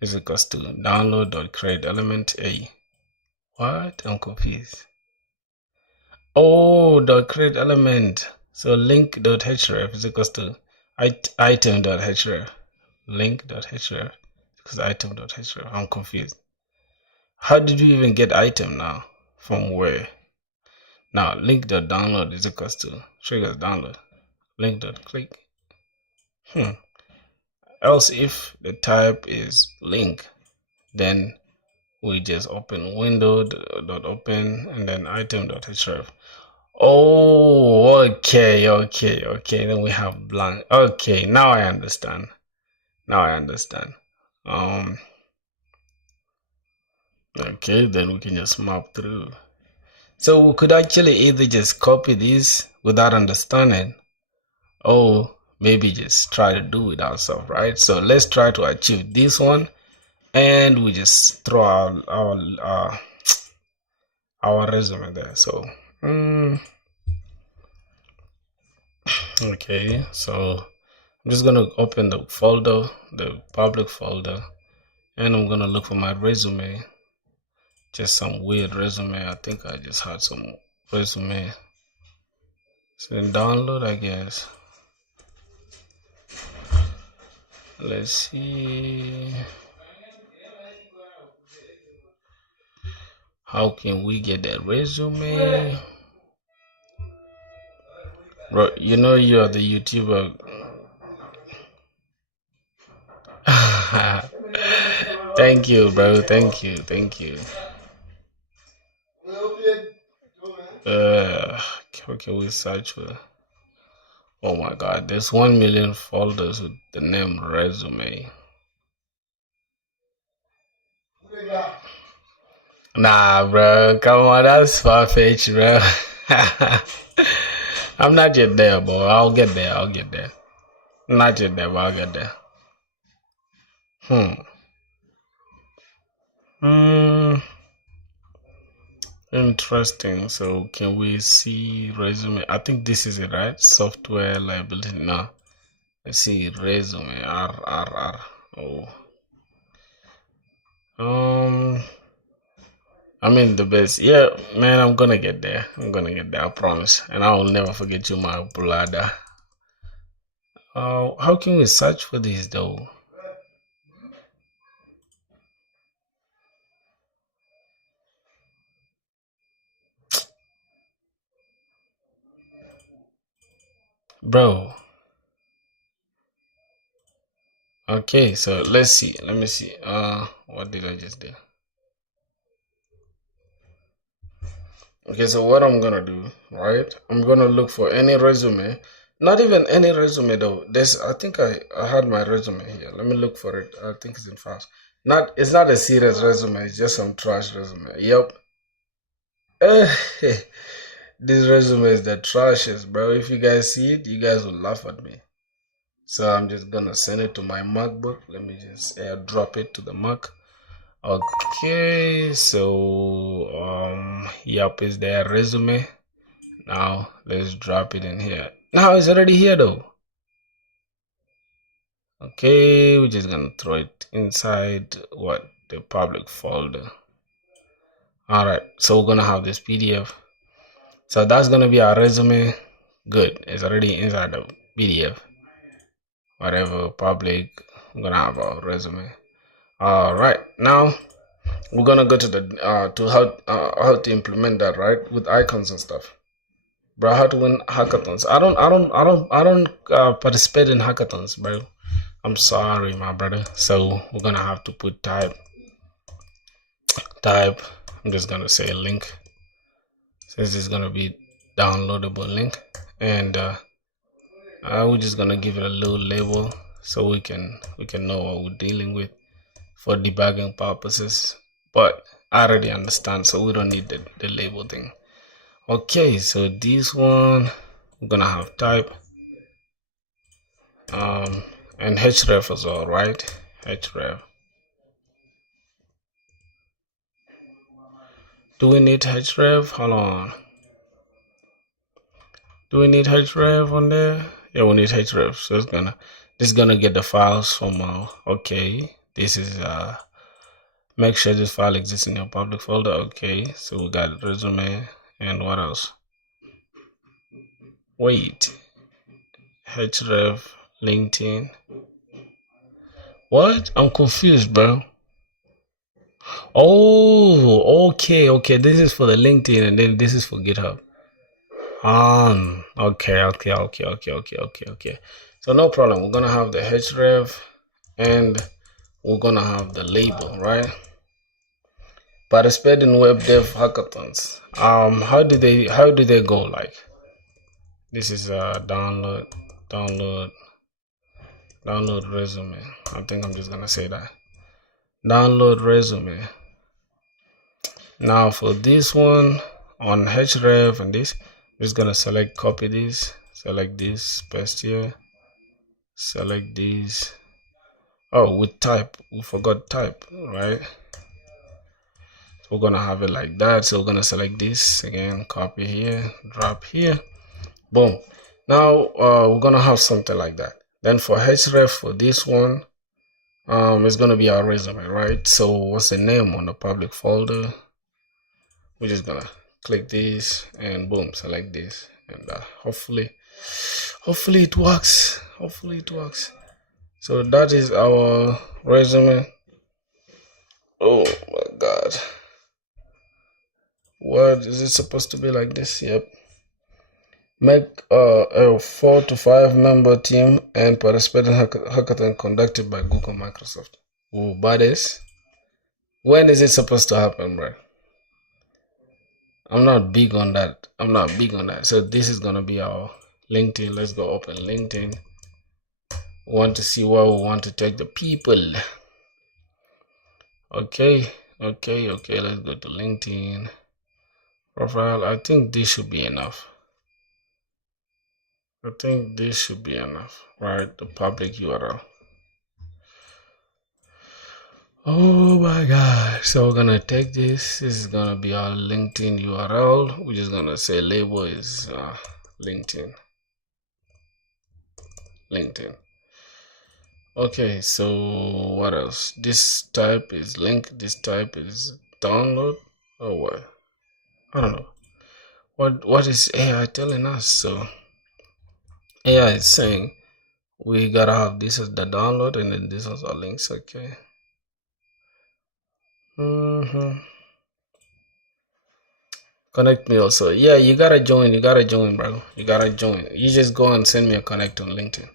is equals to download.create element a. What? I'm confused. Oh, dot create element. So link.href is equals to item.href. Link.href because item.href. I'm confused. How did you even get item now? From where? Now link.download is equals to triggers download. Link.click. Else if the type is link, then we just open window.open and then item.href. Oh, okay. Then we have blank. Okay, now I understand. Okay, then we can just map through. So we could actually either just copy this without understanding, or maybe just try to do it ourselves, right? So let's try to achieve this one, and we just throw our resume there. So okay, so I'm just gonna open the folder, the public folder, and I'm gonna look for my resume. Just some weird resume. I think I just had some resume. So then download, I guess. Let's see. How can we get that resume? Bro, you know you're the YouTuber. Thank you, bro. Thank you. Thank you. What can we search for? Oh my god, there's 1 million folders with the name resume. Nah, bro. Come on, that's far-fetched, bro. I'm not yet there, bro. I'll get there. I'll get there. Not yet there, but I'll get there. Hmm. Hmm. Interesting. So can we see resume? I think this is it, right? Software liability. No. Let's see resume. R. Oh. I mean the best. Yeah, man, I'm gonna get there. I'm gonna get there, I promise. And I will never forget you, my brother. How can we search for this though? Bro. Okay, so let's see. Let me see. What did I just do? Okay, so what I'm gonna do, right? I'm gonna look for any resume. Not even any resume though. I think I had my resume here. Let me look for it. I think it's in files. It's not a serious resume, it's just some trash resume. Yep. This resume is the trashes, bro. If you guys see it, you guys will laugh at me. So I'm just gonna send it to my MacBook. Let me just drop it to the Mac. Okay, so yep, is there a resume? Now let's drop it in here. Now it's already here though. Okay, we're just gonna throw it inside the public folder. Alright, so we're gonna have this PDF. So that's gonna be our resume. Good, it's already inside the PDF. Whatever public, I'm gonna have our resume. Alright, now we're gonna go to the to how to implement that, right, with icons and stuff. Bro, how to win hackathons? I don't participate in hackathons, bro. I'm sorry, my brother. So we're gonna have to put type. I'm just gonna say a link. Since it's gonna be downloadable link, and we're just gonna give it a little label so we can know what we're dealing with for debugging purposes. But I already understand, so we don't need the label thing. Okay, so this one we're gonna have type and href as well, right? Href. Do we need href? Hold on. Do we need href on there? Yeah, we need href. So this is gonna get the files from okay. This is make sure this file exists in your public folder. Okay, so we got resume and what else? Wait, href, LinkedIn. What? I'm confused, bro. Oh, okay. This is for the LinkedIn, and then this is for GitHub. Okay. So no problem. We're gonna have the href, and we're gonna have the label, right? Participate in web dev hackathons. How do they go? Like, this is download resume. I think I'm just gonna say that. Download resume. Now for this one on href and this, I'm just gonna select copy this, select this, paste here, select this. Oh, with type, we forgot type, right? So we're gonna have it like that. So we're gonna select this again, copy here, drop here, boom. Now we're gonna have something like that. Then for href for this one, it's gonna be our resume, right? So what's the name on the public folder? We're just gonna click this and boom, select this, and hopefully it works. So that is our resume. Oh my god, what is it supposed to be like this? Yep. Make a 4 to 5 member team and participate in hackathon conducted by Google Microsoft. Oh, buddies. When is it supposed to happen, bro? I'm not big on that. So this is gonna be our LinkedIn. Let's go open LinkedIn. We want to see where we want to take the people. Okay. Let's go to LinkedIn profile. I think this should be enough. Right? The public URL. Oh my god. So we're gonna take this. This is gonna be our LinkedIn URL. We're just gonna say label is LinkedIn. Okay, so what else? This type is link, this type is download. Oh what? I don't know. What is AI telling us? So AI is saying we gotta have this as the download and then this is our links, okay. Connect me also. Yeah, you gotta join, bro. You just go and send me a connect on LinkedIn.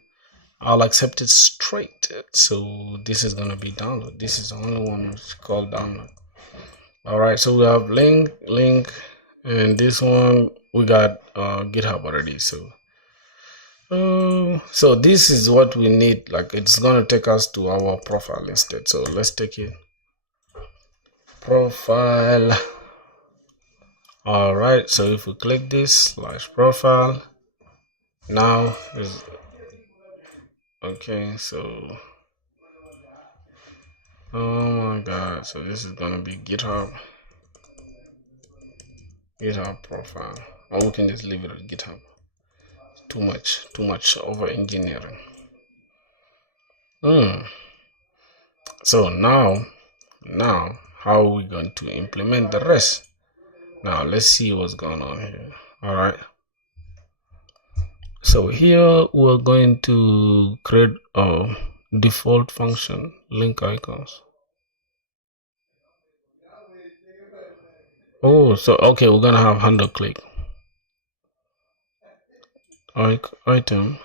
I'll accept it straight. So this is gonna be download. This is the only one which is called download. All right, so we have link, and this one we got GitHub already. So this is what we need. Like it's gonna take us to our profile instead. So let's take it. Profile. All right, so if we click this /profile, now is okay. So oh my god, so this is gonna be GitHub profile, or we can just leave it at GitHub. Too much over engineering. So now how are we going to implement the rest? Now let's see what's going on here. All right, so here we're going to create a default function, link icons. Oh, so okay, we're gonna have handle click item,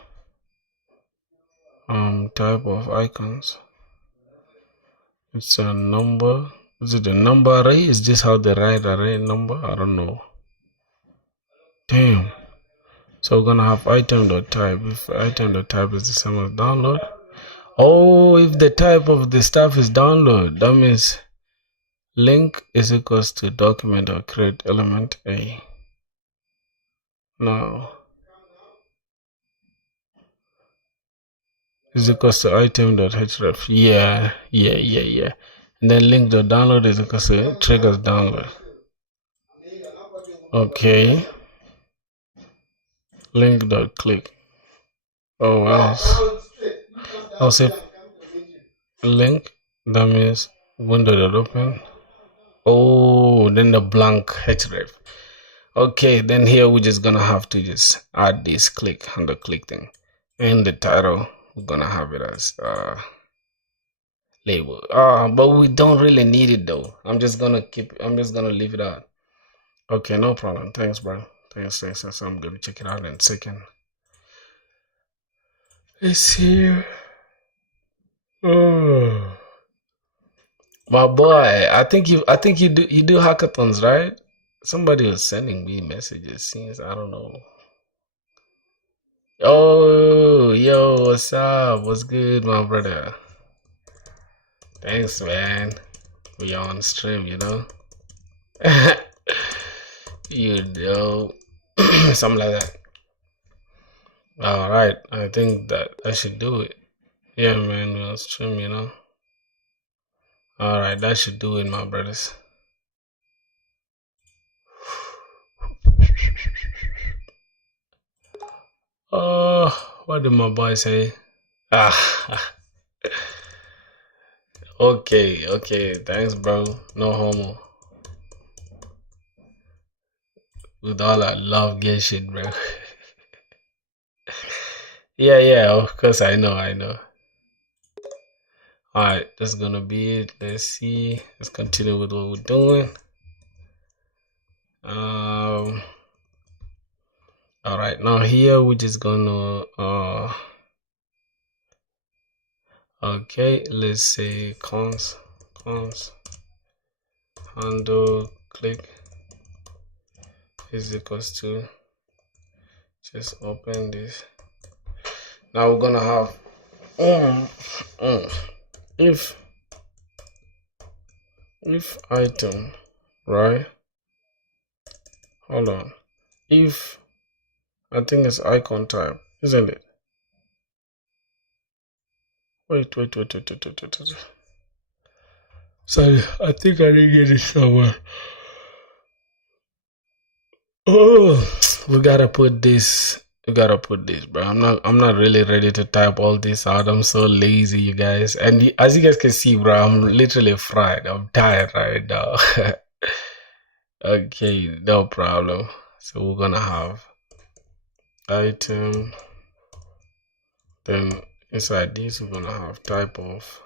type of icons. It's a number. Is it a number array? Is this how they write array number? I don't know. Damn. So we're gonna have item.type. If item.type is the same as download. Oh, if the type of the stuff is download, that means link is equals to document or create element A. Now is equals to item.href. Yeah. And then link.download is equals to triggers download. Okay. Link.click. Oh wow. I'll say link, that means window.open. Oh, then the blank href. Okay, then here we're just gonna have to just add this handle click thing. And the title, we're gonna have it as label. But we don't really need it though. I'm just gonna leave it out. Okay, no problem. Thanks, bro. Thanks. So I'm gonna check it out in a second. It's here. Oh. My boy, I think you do hackathons, right? Somebody was sending me messages since I don't know. Oh, yo, what's up? What's good, my brother? Thanks, man. We on stream, you know. You know, something like that. All right, I think that I should do it. Yeah, man, we on stream, you know. All right, that should do it, my brothers. Oh, what did my boy say? Okay, thanks, bro. No homo. With all that love, get shit, bro. Yeah, of course, I know. Alright, that's gonna be it. Let's see. Let's continue with what we're doing. All right, now here we're just gonna okay, let's say cons handle click is equals to, just open this. Now we're gonna have if item, right? Hold on. If, I think it's icon type, isn't it? Wait. Sorry, I think I didn't get it somewhere. Oh, we gotta put this. Bro. I'm not really ready to type all this out. I'm so lazy, you guys. And as you guys can see, bro, I'm literally fried. I'm tired right now. Okay, no problem. So we're gonna have item. Then inside this, we're gonna have type of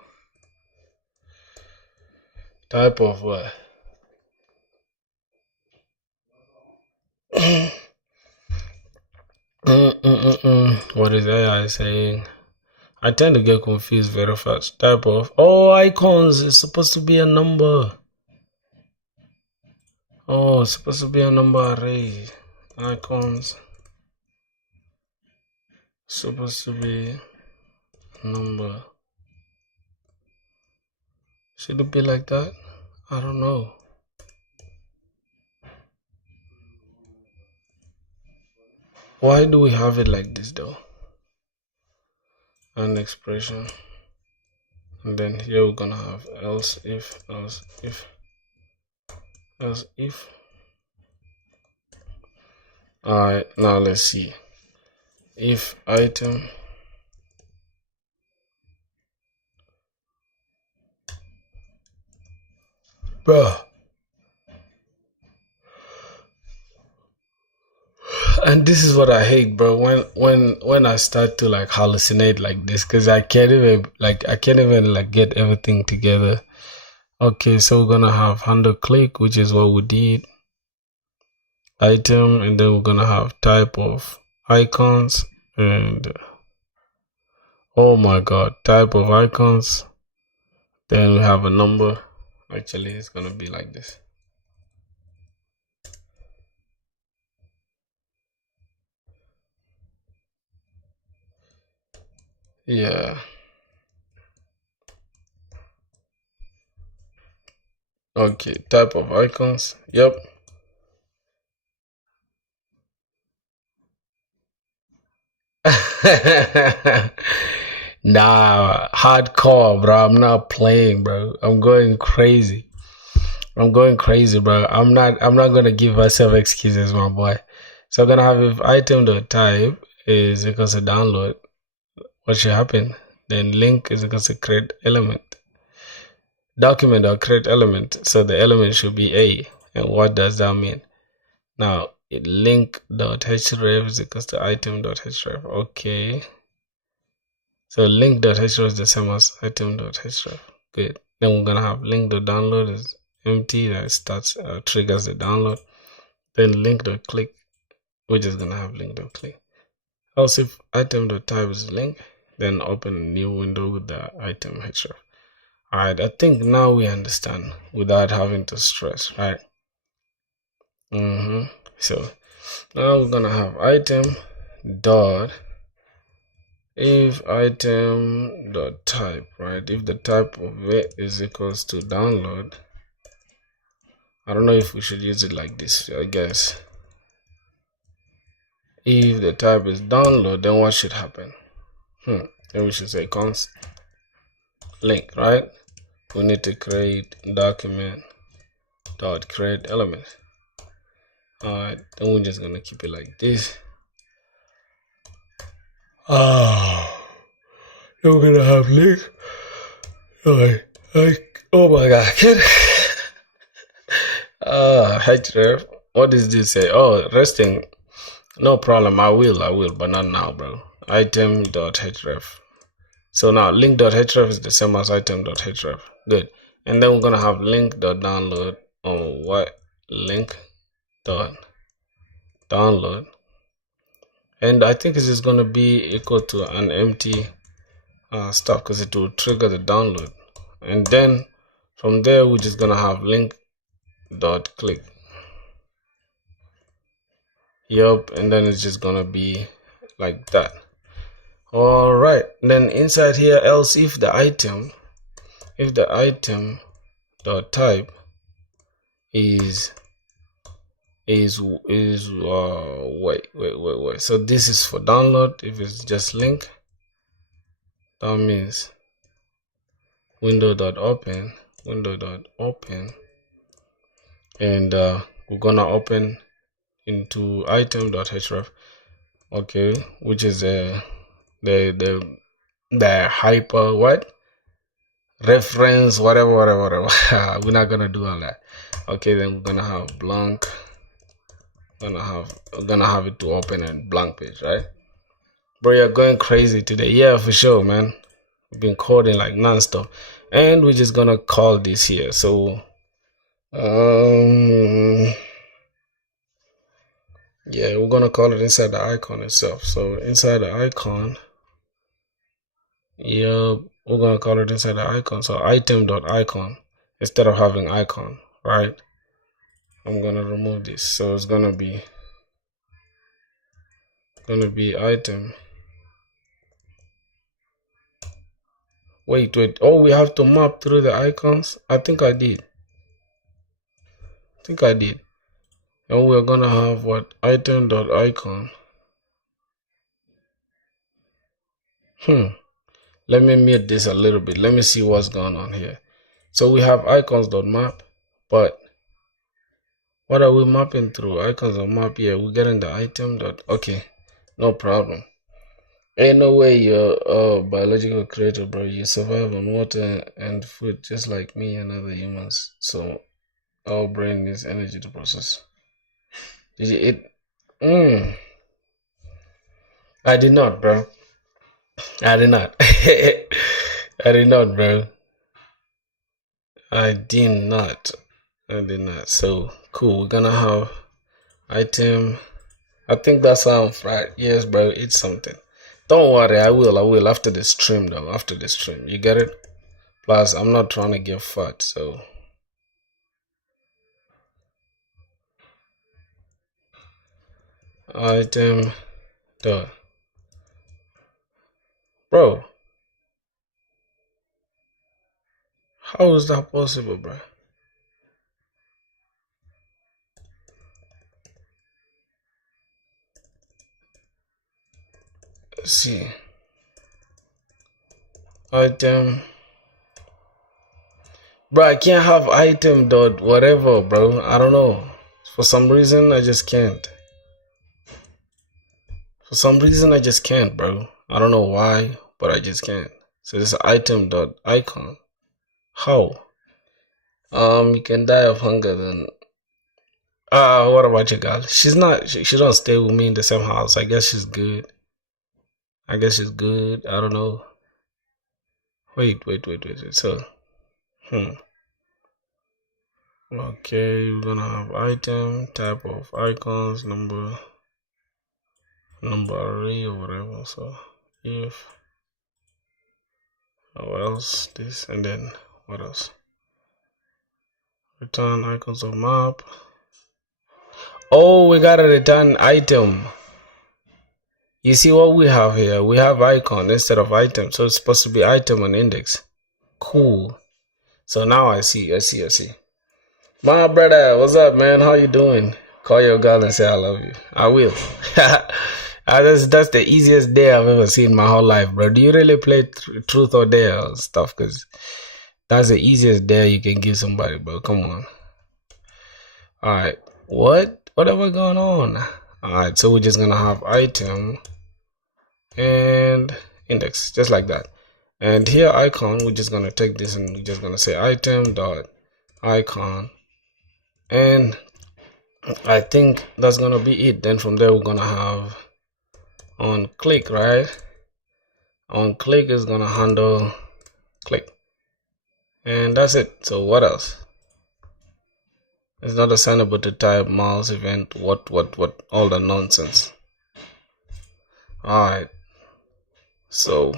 what? What is AI saying? I tend to get confused very fast. Type of, oh, icons is supposed to be a number. Oh, it's supposed to be a number array. Icons supposed to be number. Should it be like that? I don't know. Why do we have it like this though? An expression. And then here we're gonna have else if. Alright, now let's see. If item bro, and this is what I hate, bro, when I start to like hallucinate like this, because I can't even get everything together. Okay, so we're gonna have handle click, which is what we did, item, and then we're gonna have type of icons, and oh my god, type of icons. Then we have a number. Actually, it's gonna be like this. Yeah. Okay, type of icons. Yep. Nah, hardcore, bro. I'm not playing, bro. I'm going crazy, bro. I'm not gonna give myself excuses, my boy. So I'm gonna have if item.type is equals to download, what should happen? Then link is equals to create element. Document or create element. So the element should be A. And what does that mean? Now link.href is equals to item.href. Okay. So link.href is the same as item.href. Good. Then we're gonna have link.download is empty, that starts triggers the download. Then link.click, we're just gonna have link.click. Else if item.type is link, then open a new window with the item href. Alright, I think now we understand without having to stress, right? So now we're gonna have item dot if item dot type, right? If the type of it is equals to download, I don't know if we should use it like this, I guess. If the type is download, then what should happen? Then we should say const link, right? We need to create document dot create element. Alright, then we're just gonna keep it like this. Then we're gonna have link. Alright, oh my god, href. What does this say? Oh, resting. No problem, I will, but not now, bro. Item.href. So now link.href is the same as item.href. Good. And then we're gonna have link.download on what link.download. and I think it's just gonna be equal to an empty stuff, because it will trigger the download. And then from there we're just gonna have link dot click. Yup, and then it's just gonna be like that. All right, then inside here, else if the item dot type is wait, so this is for download. If it's just link, that means window.open, and we're gonna open into item.href, okay, which is the hyper what reference whatever. We're not gonna do all that. Okay, then we're gonna have blank, we're gonna have it to open a blank page, right? Bro, you're going crazy today. Yeah, for sure, man. We've been coding like non-stop, and we're just gonna call this here. So yeah, we're gonna call it inside the icon itself. So inside the icon, yeah, we're gonna call it inside the icon. So item.icon instead of having icon, right? I'm gonna remove this. So it's gonna be item. Wait. Oh, we have to map through the icons. I think I did. And we're gonna have what? Item.icon. Let me mute this a little bit. Let me see what's going on here. So we have icons.map, but what are we mapping through? Icons.map. Yeah, we're getting the item. Okay, no problem. Ain't no way you're a biological creator, bro. You survive on water and food just like me and other humans. So our brain needs energy to process. Did you eat? I did not, bro. I did not, bro. I did not. So cool. We're gonna have item. I think that sounds right. Yes, bro. It's something. Don't worry. I will after the stream, though. After the stream, you get it. Plus, I'm not trying to get fat, so. Item. Duh. Bro. How is that possible, bro? Let's see. Item. Bro, I can't have item dot whatever, bro. I don't know. For some reason, I just can't. Bro. I don't know why, but I just can't. So this item dot icon. How? You can die of hunger then. What about your girl? She's not. She don't stay with me in the same house. I guess she's good. I don't know. Wait. So, okay, we're gonna have item, type of icons, number array or whatever. So if, or else this, and then what else? Return icons of map. Oh, we gotta return item. You see what we have here? We have icon instead of item, so it's supposed to be item and index. Cool. So now I see. My brother, what's up, man? How you doing? Call your girl and say I love you. I will. That's the easiest day I've ever seen in my whole life, bro. Do you really play truth or dare stuff? Because that's the easiest dare you can give somebody, bro. Come on. All right. Whatever going on? All right. So we're just gonna have item and index, just like that. And here icon, we're just gonna take this and we're just gonna say item dot icon, and I think that's gonna be it. Then from there we're gonna have on click, right? On click is gonna handle click, and that's it. So what else? It's not assignable to type mouse event, what all the nonsense. All right. So,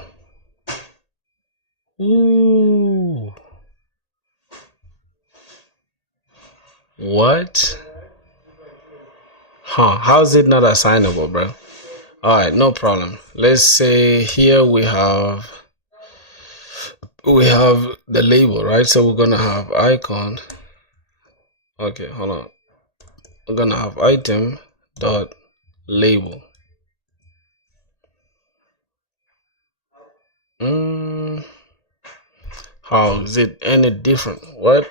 ooh, what? Huh? How's it not assignable, bro? All right, no problem. Let's say here we have the label, right? So we're gonna have icon. Okay, hold on. We're gonna have item dot label. How is it any different? What?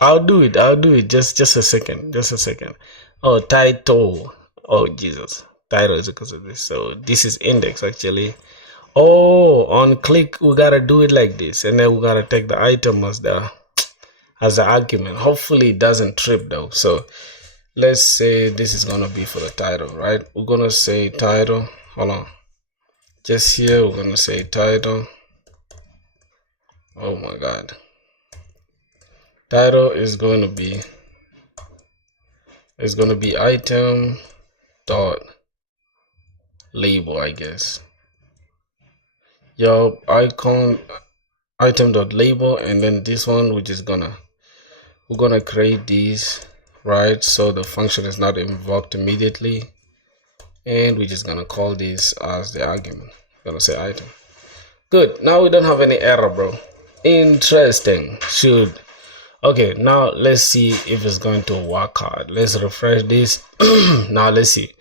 I'll do it. Just a second. Just a second. Oh, title. Oh Jesus. Title is because of this. So this is index actually. Oh, on click we gotta do it like this, and then we gotta take the item as the argument. Hopefully it doesn't trip though. So let's say this is gonna be for the title, right? We're gonna say title. Hold on. Just here we're gonna say title. Oh my god. Title is going to be item dot label, I guess. Your icon item dot label, and then this one we're gonna create these, right? So the function is not invoked immediately, and we're just gonna call this as the argument. I'm gonna say item. Good. Now we don't have any error, bro. Interesting. Okay, now let's see if it's going to work hard. Let's refresh this. Now let's see.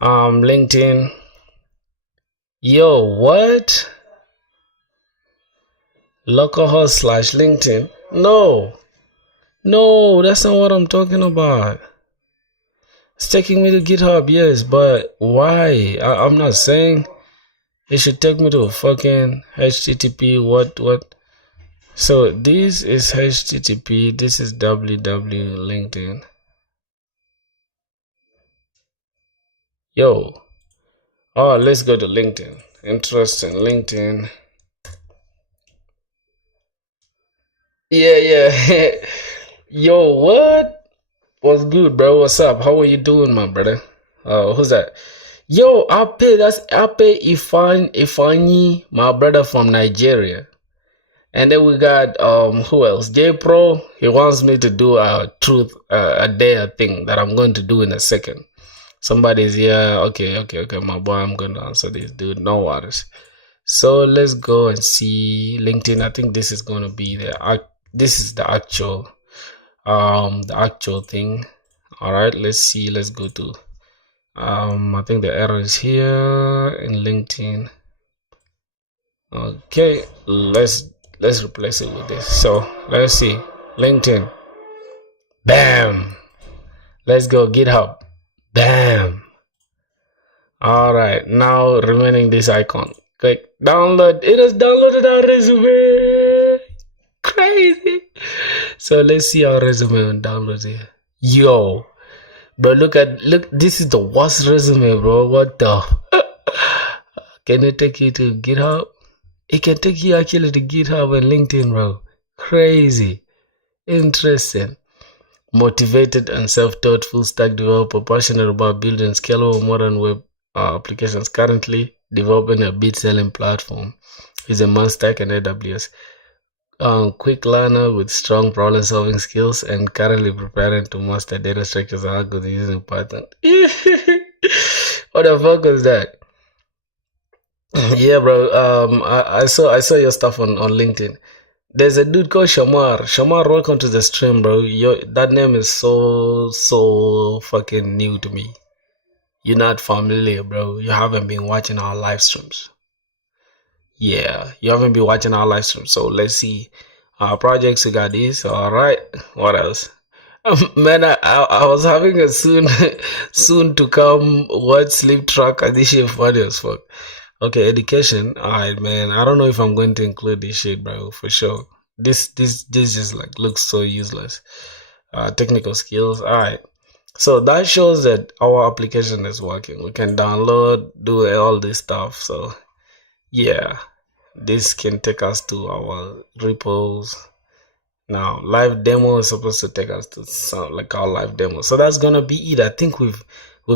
LinkedIn. Yo, what? Localhost / LinkedIn. No, that's not what I'm talking about. It's taking me to GitHub, yes, but why? I'm not saying it should take me to a fucking HTTP. What? So this is HTTP, this is www LinkedIn. Yo. Oh, let's go to LinkedIn. Interesting. LinkedIn. Yeah. Yo, what? What's good, bro? What's up? How are you doing, my brother? Who's that? Yo, that's Ape Ifani, my brother from Nigeria. And then we got who else? J Pro. He wants me to do a truth a dare thing that I'm going to do in a second. Somebody's here. Okay, my boy. I'm going to answer this dude. No worries. So let's go and see LinkedIn. I think this is going to be the actual thing. All right. Let's see. Let's go to I think the error is here in LinkedIn. Okay, let's replace it with this. So let's see. LinkedIn. Bam. Let's go. GitHub. Bam. All right, now remaining this icon. Click download. It has downloaded our resume. Crazy. So let's see our resume and download here. Yo, bro, look. This is the worst resume, bro. What the? Can it take you to GitHub? It can take you actually to GitHub and LinkedIn, bro. Crazy. Interesting. Motivated and self-taught full stack developer, passionate about building scalable modern web applications, currently developing a bit-selling platform. He's a Manstack and AWS. Quick learner with strong problem-solving skills, and currently preparing to master data structures and algorithms using Python. What the fuck was that? Yeah, bro. I saw your stuff on LinkedIn. There's a dude called Shamar. Shamar, welcome to the stream, bro. That name is so fucking new to me. You're not familiar, bro. You haven't been watching our live streams. Yeah, you haven't been watching our live streams. So let's see. Our projects, we got this. All right. What else? Man, I was having a soon to come what sleep track and this shit funny as fuck. Okay, education. Alright, man. I don't know if I'm going to include this shit, bro, for sure. This just like looks so useless. Technical skills. Alright. So that shows that our application is working. We can download, do all this stuff. So yeah, this can take us to our repos. Now, live demo is supposed to take us to our live demo. So that's gonna be it. I think we've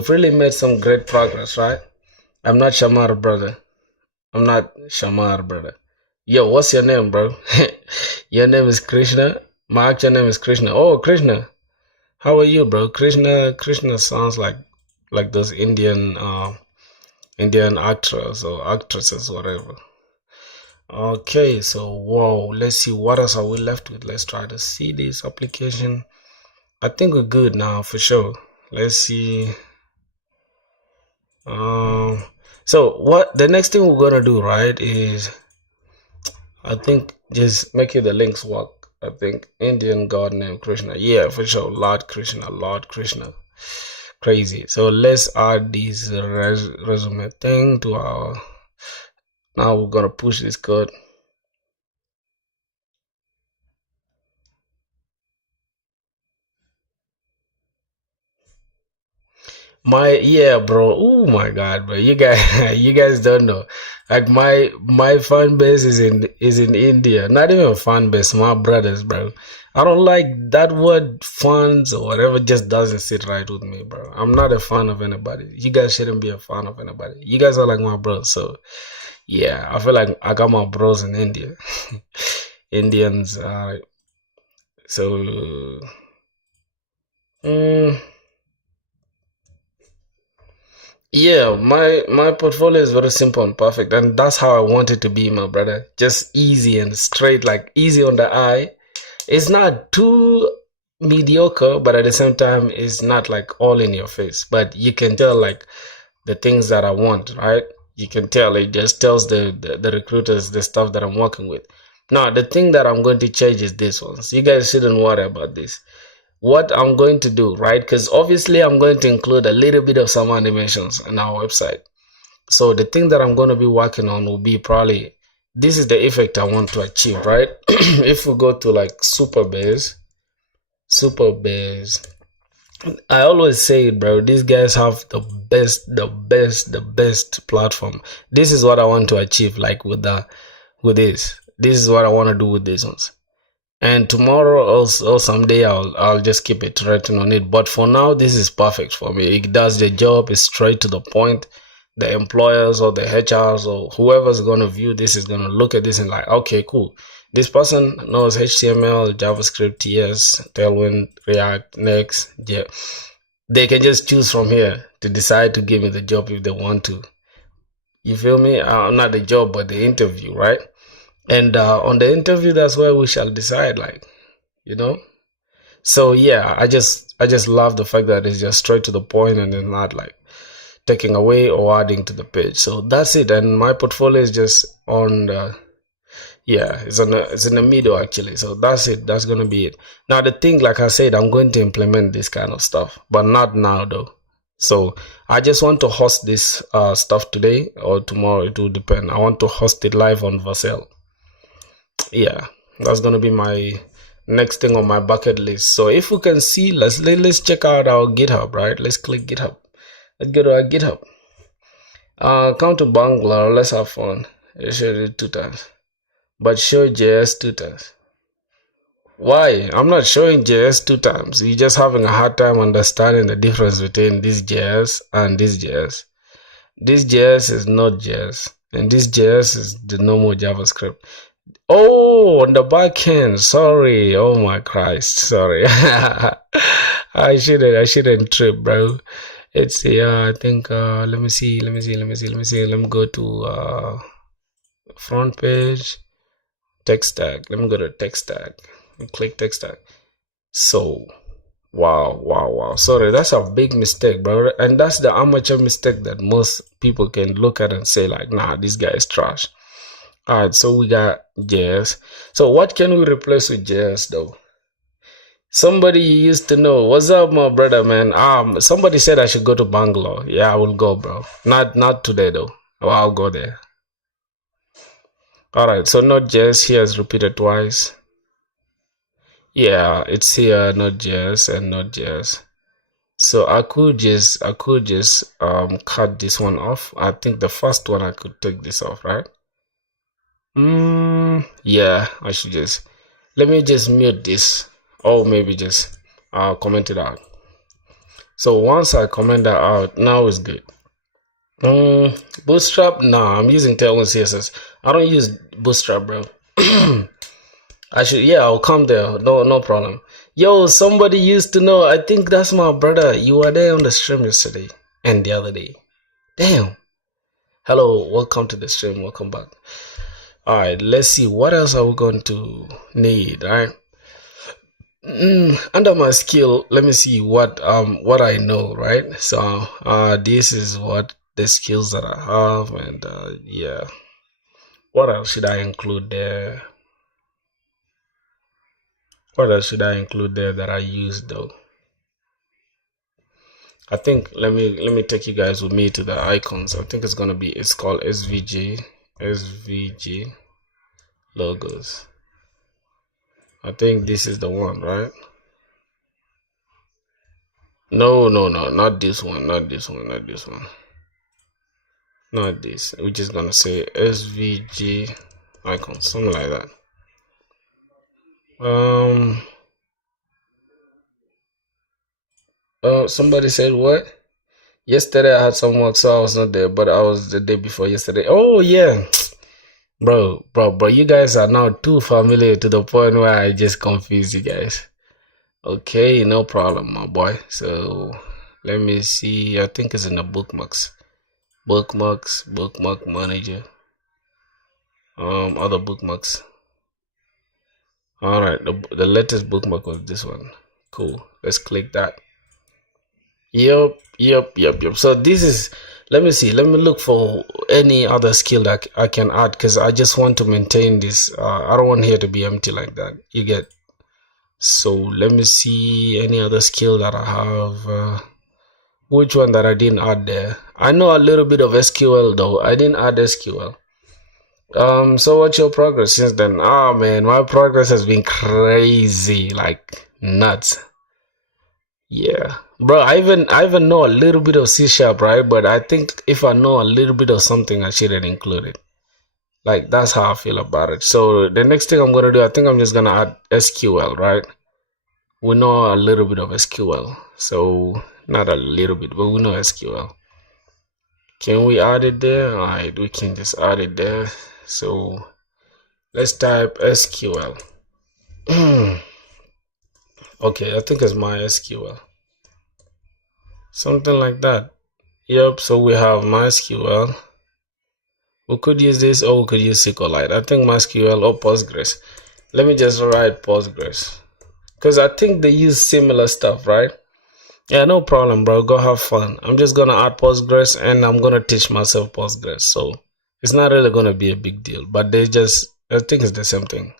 really made some great progress, right? I'm not Shamar, brother. I'm not Shamar, brother. Yo, what's your name, bro? Your name is Krishna. My actual name is Krishna. Oh, Krishna. How are you, bro? Krishna sounds like those Indian actors or actresses, whatever. Okay, so whoa, let's see what else are we left with. Let's try to see this application. I think we're good now for sure. Let's see. So what the next thing we're gonna do, right, is I think just making the links work. I think Indian god named Krishna. Yeah, for sure. Lord Krishna. Crazy. So let's add this resume thing to our. Now we're gonna push this code. Yeah, bro. Oh my god, bro. You guys you guys don't know. Like my fan base is in India. Not even a fan base, my brothers, bro. I don't like that word fans or whatever, just doesn't sit right with me, bro. I'm not a fan of anybody. You guys shouldn't be a fan of anybody. You guys are like my bros, so yeah, I feel like I got my bros in India. Indians, so yeah, my portfolio is very simple and perfect, and that's how I want it to be, my brother. Just easy and straight, like easy on the eye. It's not too mediocre, but at the same time, it's not like all in your face. But you can tell like the things that I want, right? You can tell it just tells the recruiters the stuff that I'm working with. Now, the thing that I'm going to change is this one. So you guys shouldn't worry about this. What I'm going to do, right? Because obviously I'm going to include a little bit of some animations on our website. So the thing that I'm going to be working on will be probably, this is the effect I want to achieve, right? If we go to like super base, I always say it, bro, these guys have the best platform. This is what I want to achieve, like with this is what I want to do with these ones. And tomorrow or someday I'll just keep iterating on it. But for now, this is perfect for me. It does the job, it's straight to the point. The employers or the HRs or whoever's gonna view this is gonna look at this and like, okay, cool. This person knows HTML, JavaScript, TS, Tailwind, React, Next. Yeah. They can just choose from here to decide to give me the job if they want to. You feel me? Not the job, but the interview, right? And on the interview, that's where we shall decide, like, you know. So yeah, I just love the fact that it's just straight to the point and it's not like taking away or adding to the page. So that's it. And my portfolio is just on the, yeah, it's in the middle actually. So that's it. That's gonna be it. Now the thing, like I said, I'm going to implement this kind of stuff, but not now though. So I just want to host this stuff today or tomorrow. It will depend. I want to host it live on Vercel. Yeah, that's gonna be my next thing on my bucket list. So if we can see, let's check out our GitHub, right? Let's click GitHub. Let's go to our GitHub. Come to Bangalore. Let's have fun. I showed it 2 times, but show JS 2 times. Why? I'm not showing JS 2 times. You're just having a hard time understanding the difference between this JS and this JS. This JS is not JS, and this JS is the normal JavaScript. Oh, on the back end. Sorry. Oh my Christ. Sorry. I shouldn't trip, bro. It's I think let me see. Let me go to front page, tech stack. Let me go to tech stack and click tech stack. So wow. Sorry, that's a big mistake, bro. And that's the amateur mistake that most people can look at and say like, nah, this guy is trash. Alright, so we got JS. So what can we replace with JS though? Somebody you used to know. What's up, my brother, man? Somebody said I should go to Bangalore. Yeah, I will go, bro. Not today though. Oh, I'll go there. Alright, so Node.js here is repeated twice. Yeah, it's here, Node.js and Node.js. So I could just cut this one off. I think the first one I could take this off, right? Yeah, I should just let me just mute this, or maybe just comment it out. So once I comment that out, now it's good. Bootstrap? Nah, I'm using Tailwind CSS. I don't use Bootstrap, bro. I should, yeah, I'll come there. No problem. Yo, somebody used to know. I think that's my brother. You were there on the stream yesterday and the other day. Damn. Hello, welcome to the stream. Welcome back. All right, let's see. What else are we going to need? All right. Under my skill, let me see what I know, right? So this is what the skills that I have, and yeah. What else should I include there? What else should I include there that I use though? I think let me take you guys with me to the icons. I think it's called SVG logos. I think this is the one, right? No, not this one, not this one. Not this. We're just gonna say SVG icon, something like that. Somebody said what? Yesterday I had some work, so I was not there, but I was the day before yesterday. Oh yeah. Bro, you guys are now too familiar to the point where I just confuse you guys. Okay, no problem, my boy. So let me see. I think it's in the bookmark manager. Other bookmarks. All right, the latest bookmark was this one. Cool. Let's click that. Yep. So this is, let me see. Let me look for any other skill that I can add, because I just want to maintain this. I don't want here to be empty like that. You get. So let me see any other skill that I have. Which one that I didn't add there? I know a little bit of SQL though. I didn't add SQL. So what's your progress since then? Oh man, my progress has been crazy, like nuts. Yeah, bro, I even know a little bit of C#, right? But I think if I know a little bit of something, I shouldn't include it. Like, that's how I feel about it. So the next thing I'm gonna do, I think I'm just gonna add SQL, right? We know a little bit of SQL, so not a little bit, but we know SQL. Can we add it there? All right, we can just add it there. So let's type SQL. Okay, I think it's MySQL. Something like that. Yep, so we have MySQL. We could use this, or we could use SQLite. I think MySQL or Postgres. Let me just write Postgres, because I think they use similar stuff, right? Yeah, no problem, bro. Go have fun. I'm just gonna add Postgres, and I'm gonna teach myself Postgres. So it's not really gonna be a big deal, but I think it's the same thing.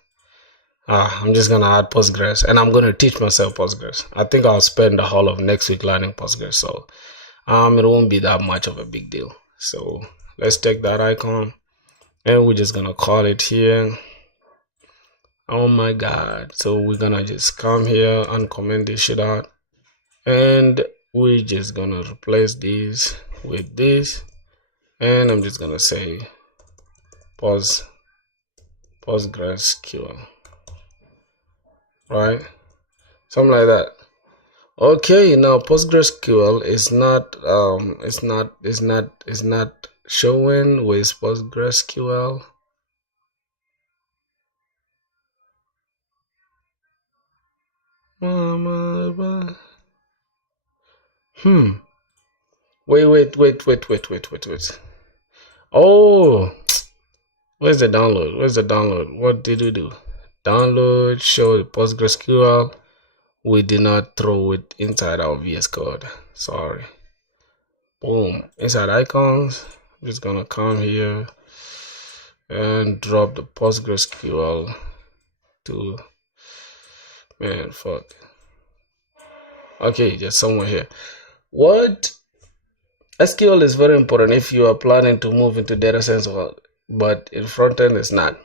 I'm just gonna add Postgres, and I'm gonna teach myself Postgres. I think I'll spend the whole of next week learning Postgres, so it won't be that much of a big deal. So let's take that icon, and we're just gonna call it here. Oh my god. So we're gonna just come here and comment this shit out, and we're just gonna replace this with this, and I'm just gonna say PostgreSQL, right? Something like that. Okay, now PostgreSQL is not showing with PostgreSQL. Wait. Oh, where's the download? What did we do? Download, show the PostgreSQL. We did not throw it inside our VS Code. Sorry. Boom. Inside icons, I'm just gonna come here and drop the PostgreSQL to, man, fuck. Okay, just somewhere here. What? SQL is very important if you are planning to move into data science, but in front end it's not.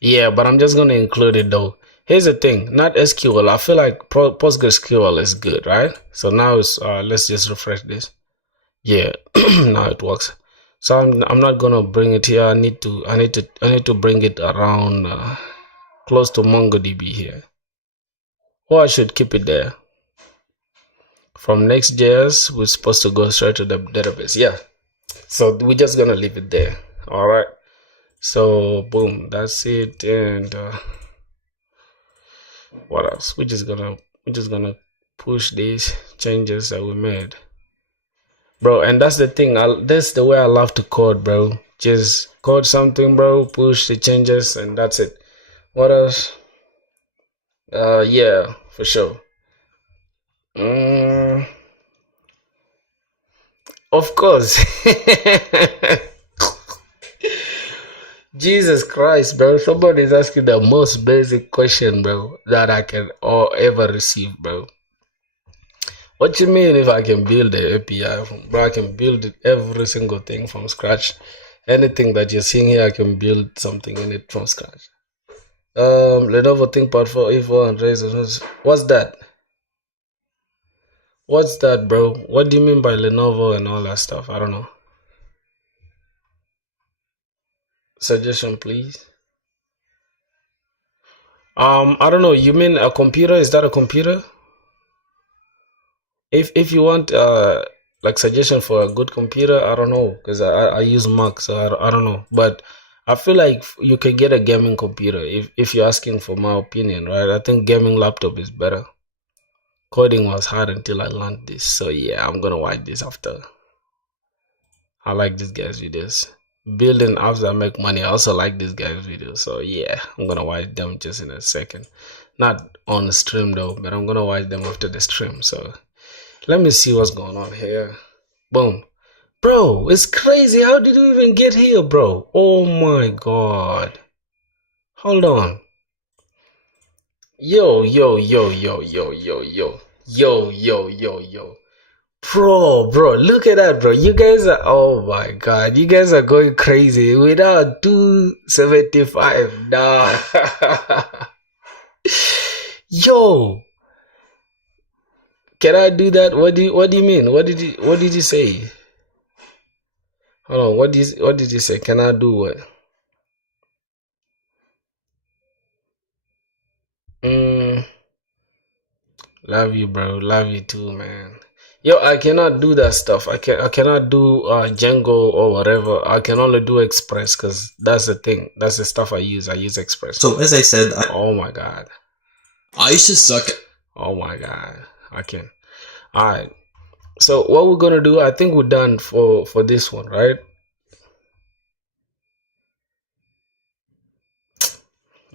Yeah, but I'm just gonna include it though. Here's the thing, not SQL. I feel like PostgreSQL is good, right? So now it's let's just refresh this. Yeah, now it works. So I'm not gonna bring it here. I need to bring it around close to MongoDB here. Or I should keep it there. From Next.js, we're supposed to go straight to the database. Yeah. So we're just gonna leave it there. All right. So boom, that's it. And what else? We're just gonna push these changes that we made, bro. And that's the thing. That's the way I love to code, bro. Just code something, bro. Push the changes, and that's it. What else? Yeah, for sure. Of course. Jesus Christ, bro. Somebody's asking the most basic question, bro, that I can ever receive, bro. What you mean if I can build the API? Bro, I can build every single thing from scratch. Anything that you're seeing here, I can build something in it from scratch. Lenovo ThinkPad 4 E4 and Razer. What's that? What's that, bro? What do you mean by Lenovo and all that stuff? I don't know. Suggestion, please. I don't know. You mean a computer? Is that a computer? If you want like suggestion for a good computer, I don't know, because I use Mac, so I don't know. But I feel like you can get a gaming computer if you're asking for my opinion, right? I think gaming laptop is better. Coding was hard until I learned this, so yeah, I'm gonna watch this after. I like this guy's videos. Building apps that make money. I also like this guy's videos, so yeah, I'm gonna watch them just in a second. Not on the stream though, but I'm gonna watch them after the stream. So let me see what's going on here. Boom. Bro, it's crazy. How did we even get here, bro? Oh my god. Hold on. Yo, yo, yo, yo, yo, yo, yo. Yo, yo, yo, yo. Bro, look at that, bro. You guys are, oh my god, you guys are going crazy without 275. Nah. Yo. Can I do that? What do you mean? What did you say? Hold on, what did you say? Can I do what? Love you, bro. Love you too, man. Yo, I cannot do that stuff. I cannot do Django or whatever. I can only do Express because that's the thing. That's the stuff I use. I use Express. So as I said, Oh my god. I used to suck. Oh my god. I can. Alright. So what we're gonna do, I think we're done for this one, right?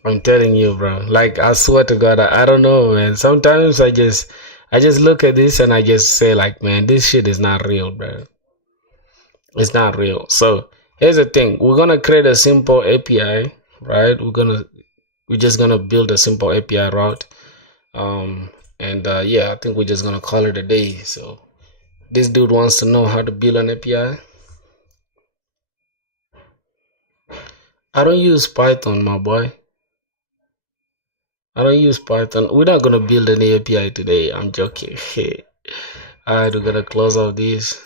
I'm telling you, bro. Like, I swear to God, I don't know, man. Sometimes I just look at this and I just say, like, man, this shit is not real, bro. It's not real. So here's the thing: we're gonna create a simple API, right? We're just gonna build a simple API route, and yeah, I think we're just gonna call it a day. So this dude wants to know how to build an API. I don't use Python, my boy. I don't use Python. We're not gonna build any API today. I'm joking. Alright, we're gonna close off this.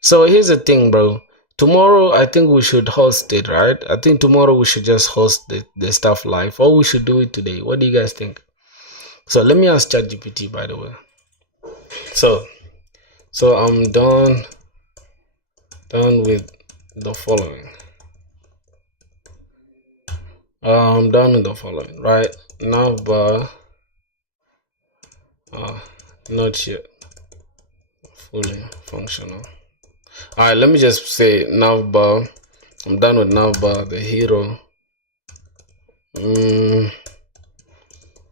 So here's the thing, bro. Tomorrow, I think we should host it, right? I think tomorrow we should just host the stuff live, or we should do it today. What do you guys think? So let me ask ChatGPT, by the way. So I'm done with the following. I'm done with the following, right? Navbar, not yet fully functional. Alright, let me just say navbar. I'm done with navbar, the hero.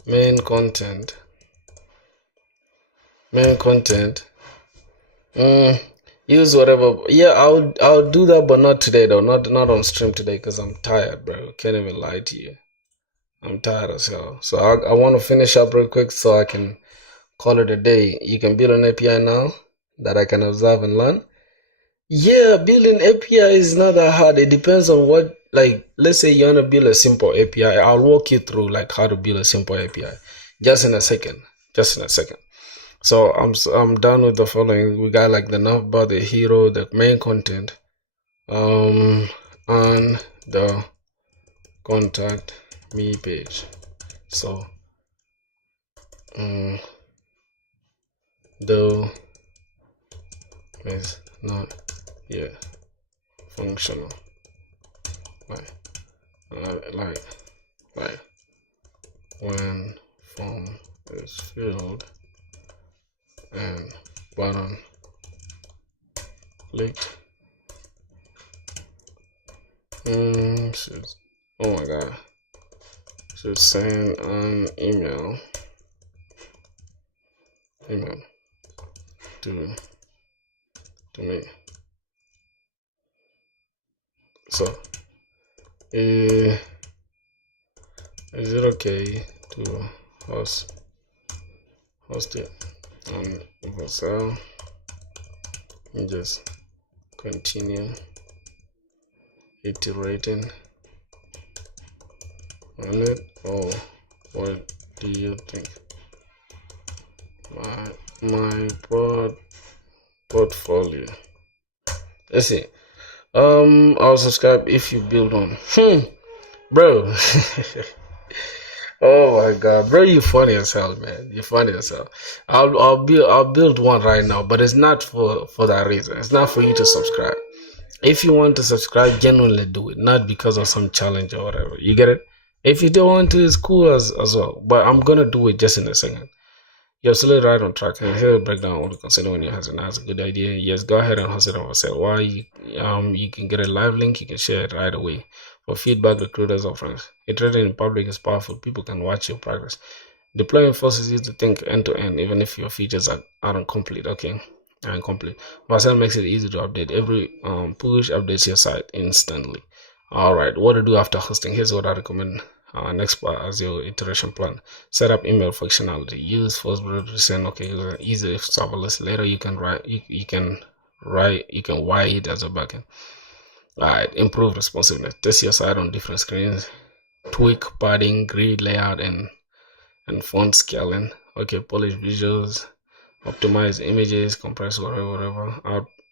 Main content. Use whatever. Yeah, I'll do that, but not today though. Not on stream today because I'm tired, bro. Can't even lie to you. I'm tired as hell. So I want to finish up real quick so I can call it a day. You can build an API now that I can observe and learn. Yeah, building API is not that hard. It depends on what, like, let's say you want to build a simple API. I'll walk you through like how to build a simple API just in a second. So I'm done with the following. We got like the navbar, the hero, the main content, and the contact me page. So though is not yet functional. Like when form is filled and button clicked. Oh my god. Should send an email to me. So is it okay to host it on Vercel? And just continue iterating on it, or what do you think? My portfolio. Let's see. I'll subscribe if you build on. Bro. Oh my god, bro, you funny as hell, man. You funny as hell. I'll build one right now, but it's not for that reason. It's not for you to subscribe. If you want to subscribe, genuinely do it, not because of some challenge or whatever. You get it? If you don't want to, it's cool as well. But I'm gonna do it just in a second. You're absolutely right on track. And here, break down what to consider when you're hustling. That's a good idea. Yes, go ahead and hustle on sale. Why? You can get a live link. You can share it right away. For feedback, recruiters or friends. Iterating in public is powerful. People can watch your progress. Deployment forces you to think end to end, even if your features are incomplete. Okay, are incomplete. Vercel makes it easy to update. Every push updates your site instantly. All right, what to do after hosting? Here's what I recommend. Next part as your iteration plan. Set up email functionality. Use Fastbrew to send easy serverless. Later you can wire it as a backend. Alright, improve responsiveness. Test your site on different screens. Tweak padding, grid layout, and font scaling. Okay, polish visuals, optimize images, compress whatever.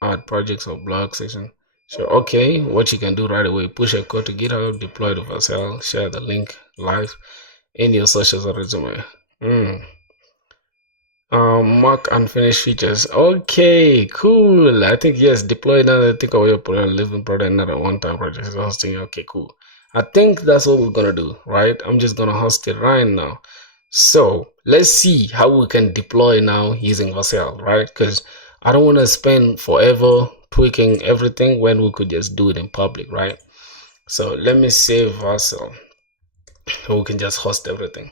Add projects or blog section. So okay, what you can do right away: push a code to GitHub, deploy to Vercel, share the link live in your socials or resume. Mark unfinished features. Okay, cool. I think yes, deploy another. Think of your living product, not a one-time project. So hosting. Okay, cool. I think that's what we're gonna do, right? I'm just gonna host it right now. So let's see how we can deploy now using Vercel, right? Because I don't want to spend forever tweaking everything when we could just do it in public, right? So let me save Vercel. We can just host everything.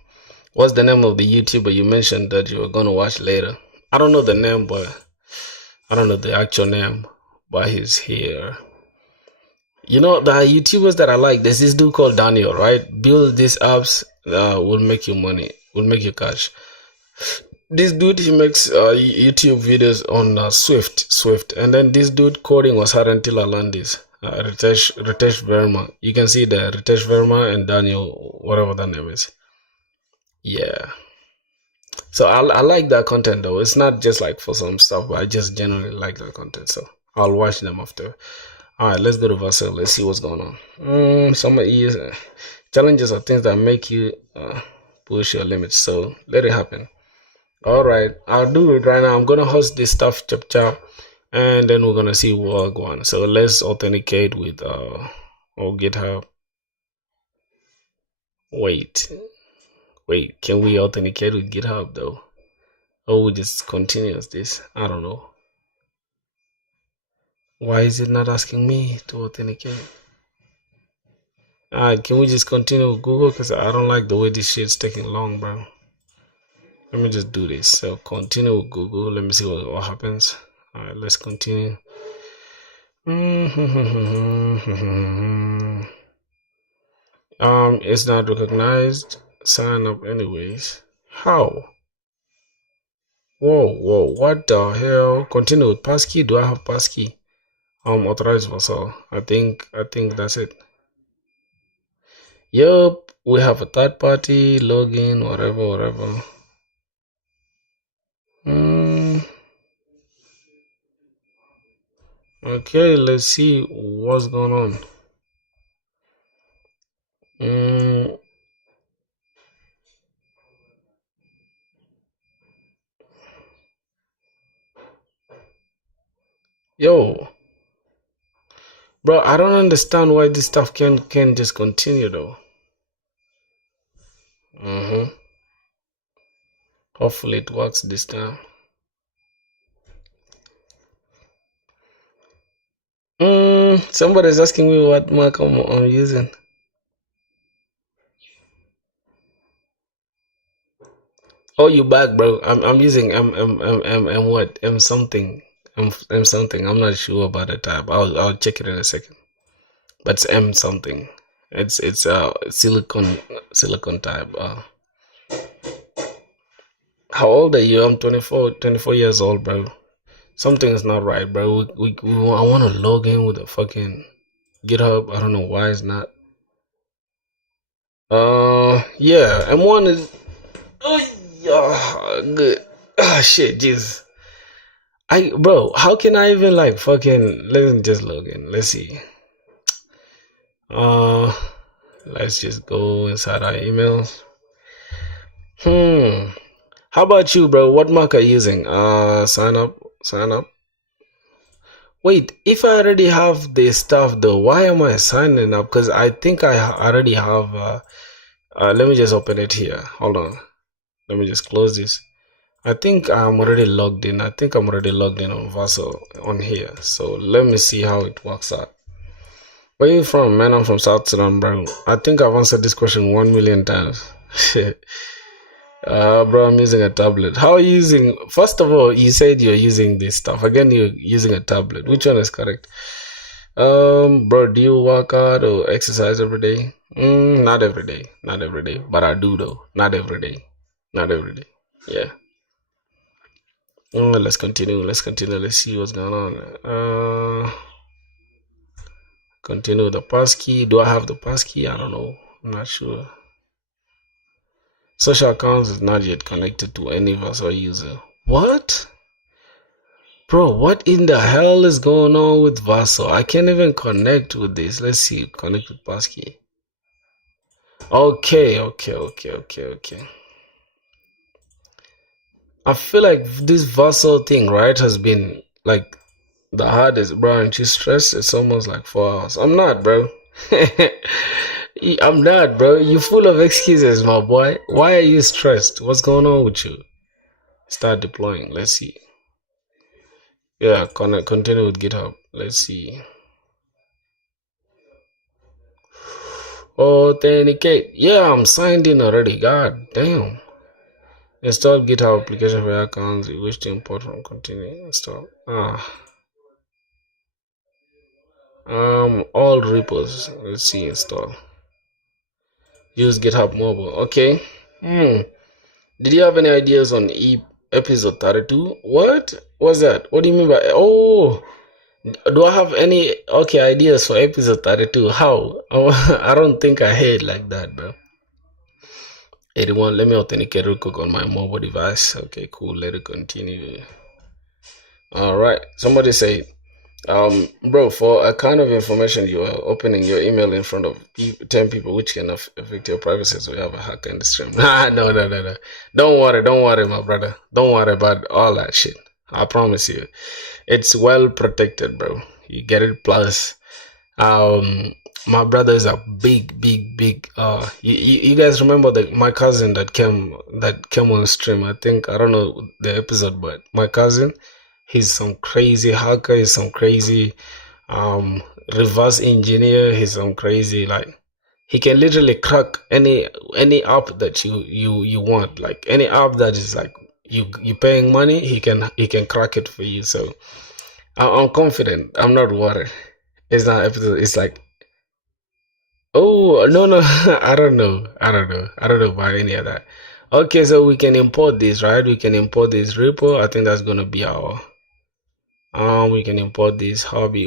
What's the name of the YouTuber you mentioned that you were gonna watch later? I don't know the name, but I don't know the actual name, but he's here. You know, the YouTubers that I like, there's this dude called Daniel, right? Build these apps will make you money, will make you cash. This dude, he makes YouTube videos on Swift, and then this dude coding was until I learned this. Ritesh Verma. You can see the Ritesh Verma and Daniel, whatever that name is. Yeah. So I like that content though. It's not just like for some stuff, but I just generally like that content. So I'll watch them after. All right, let's go to Vercel. Let's see what's going on. Some of these challenges are things that make you push your limits. So let it happen. All right, I'll do it right now. I'm gonna host this stuff, chap, and then we're gonna see what go on. So let's authenticate with or GitHub. Wait, can we authenticate with GitHub though? Or we just continue as this? I don't know. Why is it not asking me to authenticate? Can we just continue with Google? Because I don't like the way this shit's taking long, bro. Let me just do this. So continue with Google. Let me see what happens. All right, let's continue. It's not recognized. Sign up anyways. How? Whoa, what the hell? Continue with passkey. Do I have passkey? Authorized Vercel. I think that's it. Yup, we have a third party login, whatever. Okay, let's see what's going on. Yo, bro, I don't understand why this stuff can just continue though. Hopefully it works this time. Somebody's asking me what mark I'm using. Oh, you back, bro? I'm using M what M something M something. I'm not sure about the type. I'll check it in a second. But it's M something. It's silicon type. How old are you? I'm 24 years old, bro. Something's not right, bro. I want to log in with a fucking GitHub. I don't know why it's not. Yeah, M1 is. Oh yeah, good. Ah, shit, jeez. Bro, how can I even like fucking? Let me just log in. Let's see. Let's just go inside our emails. How about you, bro? What mark are you using? Sign up. Wait, if I already have this stuff though, why am I signing up? Because I think I already have. Let me just open it here. Hold on. Let me just close this. I think I'm already logged in. I think I'm already logged in on Vaso on here. So let me see how it works out. Where are you from, man? I'm from South Sudan, bro. I think I've answered this question 1 million times. Bro, I'm using a tablet. How are you using? First of all, you said you're using this stuff. Again, you're using a tablet. Which one is correct? Bro, do you work out or exercise every day? Not every day. Not every day. But I do though. Not every day. Not every day. Yeah. Let's continue. Let's see what's going on. Continue the passkey. Do I have the passkey? I don't know. I'm not sure. Social accounts is not yet connected to any Vaso user. What? Bro, what in the hell is going on with Vaso? I can't even connect with this. Let's see. Connect with passkey. Okay. I feel like this Vaso thing, right, has been like the hardest, bro. And she's stressed. It's almost like 4 hours. I'm not, bro. I'm not, bro. You're full of excuses, my boy. Why are you stressed? What's going on with you? Start deploying. Let's see. Yeah, continue with GitHub. Let's see. Authenticate. Yeah, I'm signed in already. God damn. Install GitHub application for your accounts you wish to import from. Continue. Install. All repos. Let's see. Install. Use GitHub Mobile. Okay. Did you have any ideas on episode 32? What was that? What do you mean by? Oh, do I have any ideas for episode 32? How? Oh, I don't think I heard like that, bro. 81. Let me authenticate real quick on my mobile device. Okay, cool. Let it continue. All right. Somebody say, bro, for a kind of information, you are opening your email in front of 10 people, which can affect your privacy. So you have a hacker in the stream. No. Don't worry, my brother. Don't worry about all that shit. I promise you, it's well protected, bro. You get it. Plus, my brother is a big. You guys remember my cousin that came on stream? I think, I don't know the episode, but my cousin. He's some crazy hacker. He's some crazy reverse engineer. He's some crazy, like, he can literally crack any app that you want. Like any app that is like you paying money, he can crack it for you. So I'm confident. I'm not worried. It's not episode. It's like, oh no, I don't know about any of that. Okay, so we can import this, right? We can import this repo. I think that's gonna be our. We can import this hobby.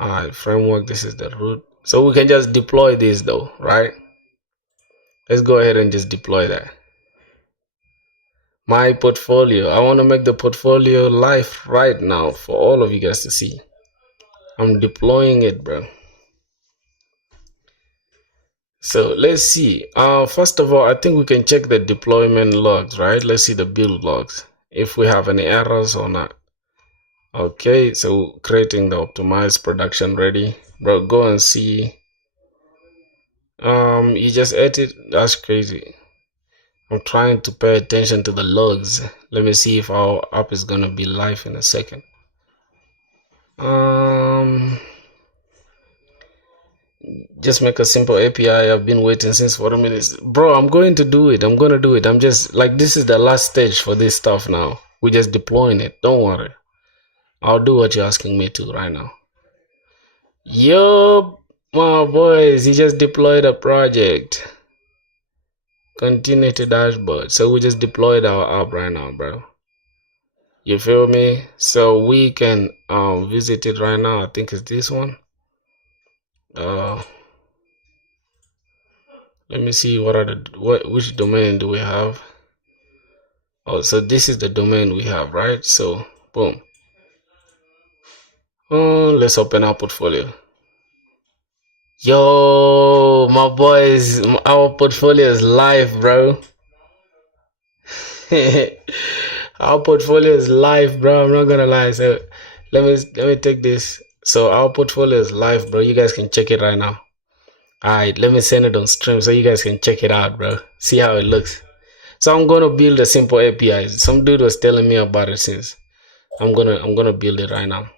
Alright, framework. This is the root. So we can just deploy this though, right? Let's go ahead and just deploy that. My portfolio. I want to make the portfolio live right now for all of you guys to see. I'm deploying it, bro. So let's see. First of all, I think we can check the deployment logs, right? Let's see the build logs. if we have any errors or not. Okay, so creating the optimized production ready. Bro, go and see. You just edit. That's crazy. I'm trying to pay attention to the logs. Let me see if our app is gonna be live in a second. Just make a simple API. I've been waiting since 40 minutes. Bro, I'm going to do it. I'm gonna do it. I'm just like, this is the last stage for this stuff now. We're just deploying it. Don't worry. I'll do what you're asking me to right now. Yup, my boys, he just deployed a project. Continue to dashboard. So we just deployed our app right now, bro. You feel me? So we can visit it right now. I think it's this one. Let me see which domain do we have. Oh, so this is the domain we have, right? So boom. Let's open our portfolio. Yo, my boys, our portfolio is live, bro. Our portfolio is live, bro. I'm not gonna lie. So let me take this. So our portfolio is live, bro. You guys can check it right now. Alright, let me send it on stream so you guys can check it out, bro. See how it looks. So I'm gonna build a simple API. Some dude was telling me about it since. I'm gonna build it right now.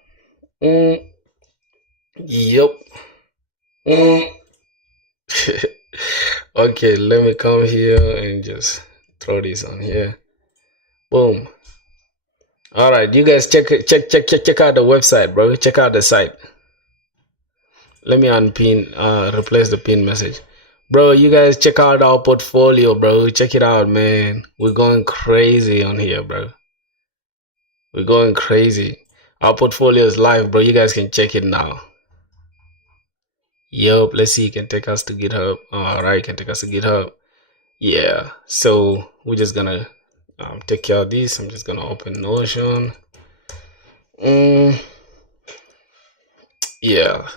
Yep. Okay, let me come here and just throw this on here. Boom. All right, you guys check out the website, bro. Check out the site. Let me unpin, replace the pin message, bro. You guys check out our portfolio, bro. Check it out, man. We're going crazy on here, bro. We're going crazy. Our portfolio is live, bro. You guys can check it now. Yup, let's see. You can take us to GitHub. All right, you can take us to GitHub. Yeah. So we're just gonna take care of this. I'm just gonna open Notion. Yeah,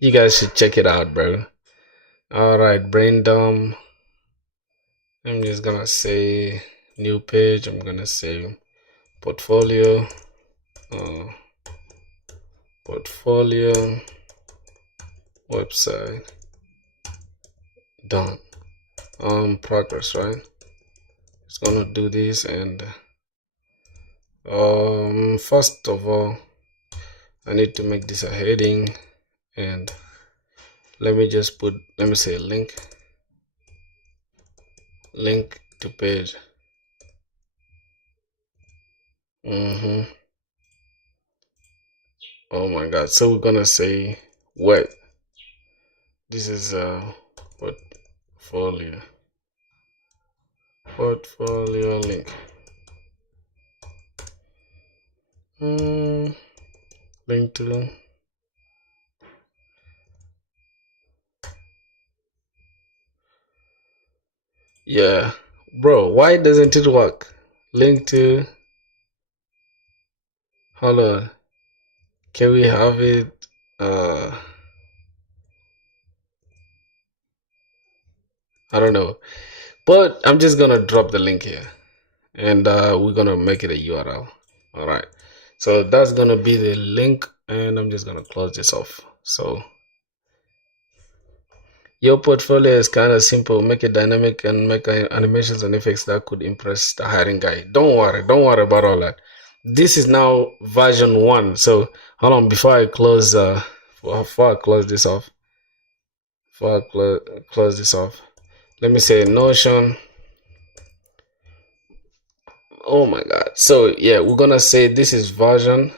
you guys should check it out, bro. All right, Braindom. I'm just gonna say new page. I'm gonna say portfolio. Portfolio website done. Progress, right? It's gonna do this, and first of all, I need to make this a heading, and let me say link to page. Oh my god, so we're gonna say what this is portfolio link. Link to yeah, bro, why doesn't it work? Link to, hold on, can we have it I don't know, but I'm just gonna drop the link here, and we're gonna make it a URL. All right, so that's gonna be the link, and I'm just gonna close this off. So your portfolio is kind of simple. Make it dynamic and make animations and effects that could impress the hiring guy. Don't worry about all that. This is now version 1. So hold on, before I close this off, let me say Notion. Oh my god. So yeah, we're gonna say this is version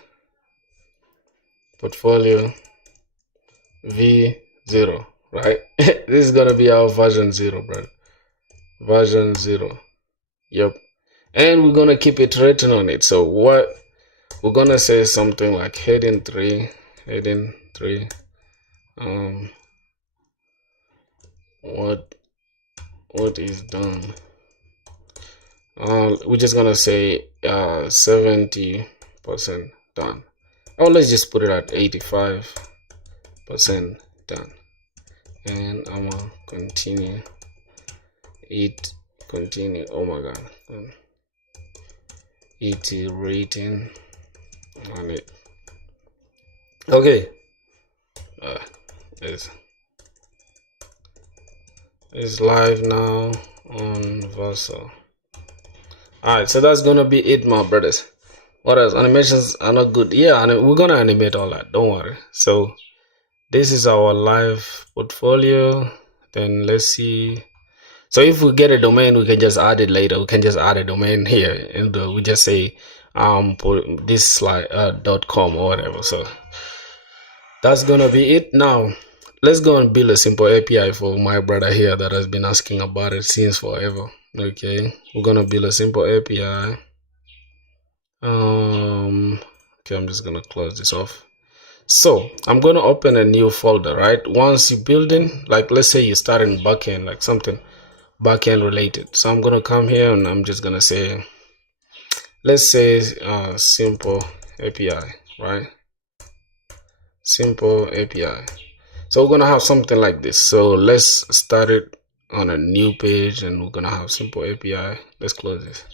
portfolio v0, right? This is gonna be our version 0, bro. Version 0. Yep. And we're gonna keep it written on it. So what we're gonna say something like heading 3 what is done. We're just gonna say 70% done. Oh, let's just put it at 85% done, and I'm gonna continue. Oh my god, iterating on it. Okay, it's live now on Vercel. Alright, so that's gonna be it, my brothers. What else? Animations are not good. Yeah, we're gonna animate all that, don't worry. So this is our live portfolio. Then let's see. So if we get a domain, we can just add it later. We can just add a domain here, and we just say this slide .com or whatever. So that's gonna be it. Now let's go and build a simple API for my brother here that has been asking about it since forever. Okay, we're gonna build a simple API. Okay, I'm just gonna close this off. So I'm gonna open a new folder, right? Once you're building, like let's say you start in backend, like something backend related. So I'm gonna come here and I'm just gonna say, let's say simple API, right? Simple API. So we're gonna have something like this. So let's start it on a new page and we're gonna have simple API. Let's close this.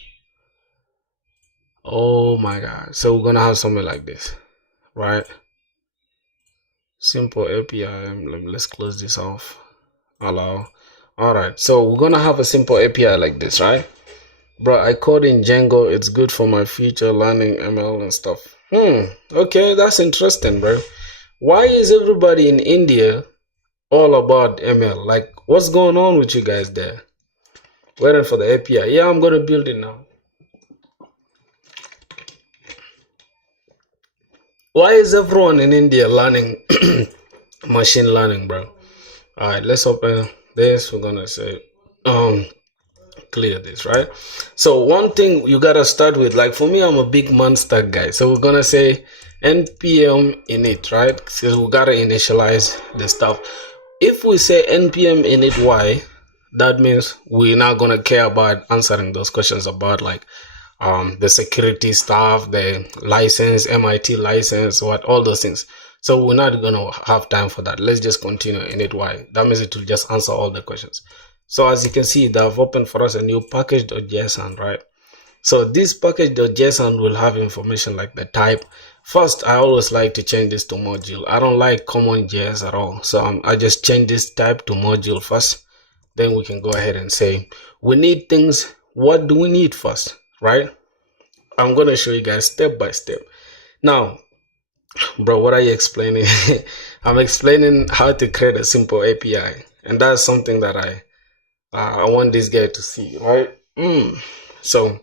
Oh my god. So we're gonna have something like this, right? Simple API. Let's close this off. Allow. Alright, so we're gonna have a simple API like this, right? Bro, I code in Django. It's good for my future learning ML and stuff. Okay, that's interesting, bro. Why is everybody in India all about ML? Like, what's going on with you guys there? Waiting for the API. Yeah, I'm gonna build it now. Why is everyone in India learning machine learning, bro? Alright, let's open this. We're gonna say clear this, right? So one thing you gotta start with, like for me, I'm a big monster guy. So we're gonna say npm init, right? Because we gotta initialize the stuff. If we say npm init y, that means we're not gonna care about answering those questions about like the security stuff, the license, MIT license, all those things. So we're not gonna have time for that. Let's just continue init y. That means it will just answer all the questions. So as you can see, they've opened for us a new package.json, right? So this package.json will have information like the type. First, I always like to change this to module. I don't like common JS at all. So I just change this type to module first. Then we can go ahead and say, we need things. What do we need first, right? I'm going to show you guys step by step. Now, bro, what are you explaining? I'm explaining how to create a simple API. And that's something that I want this guy to see, right? So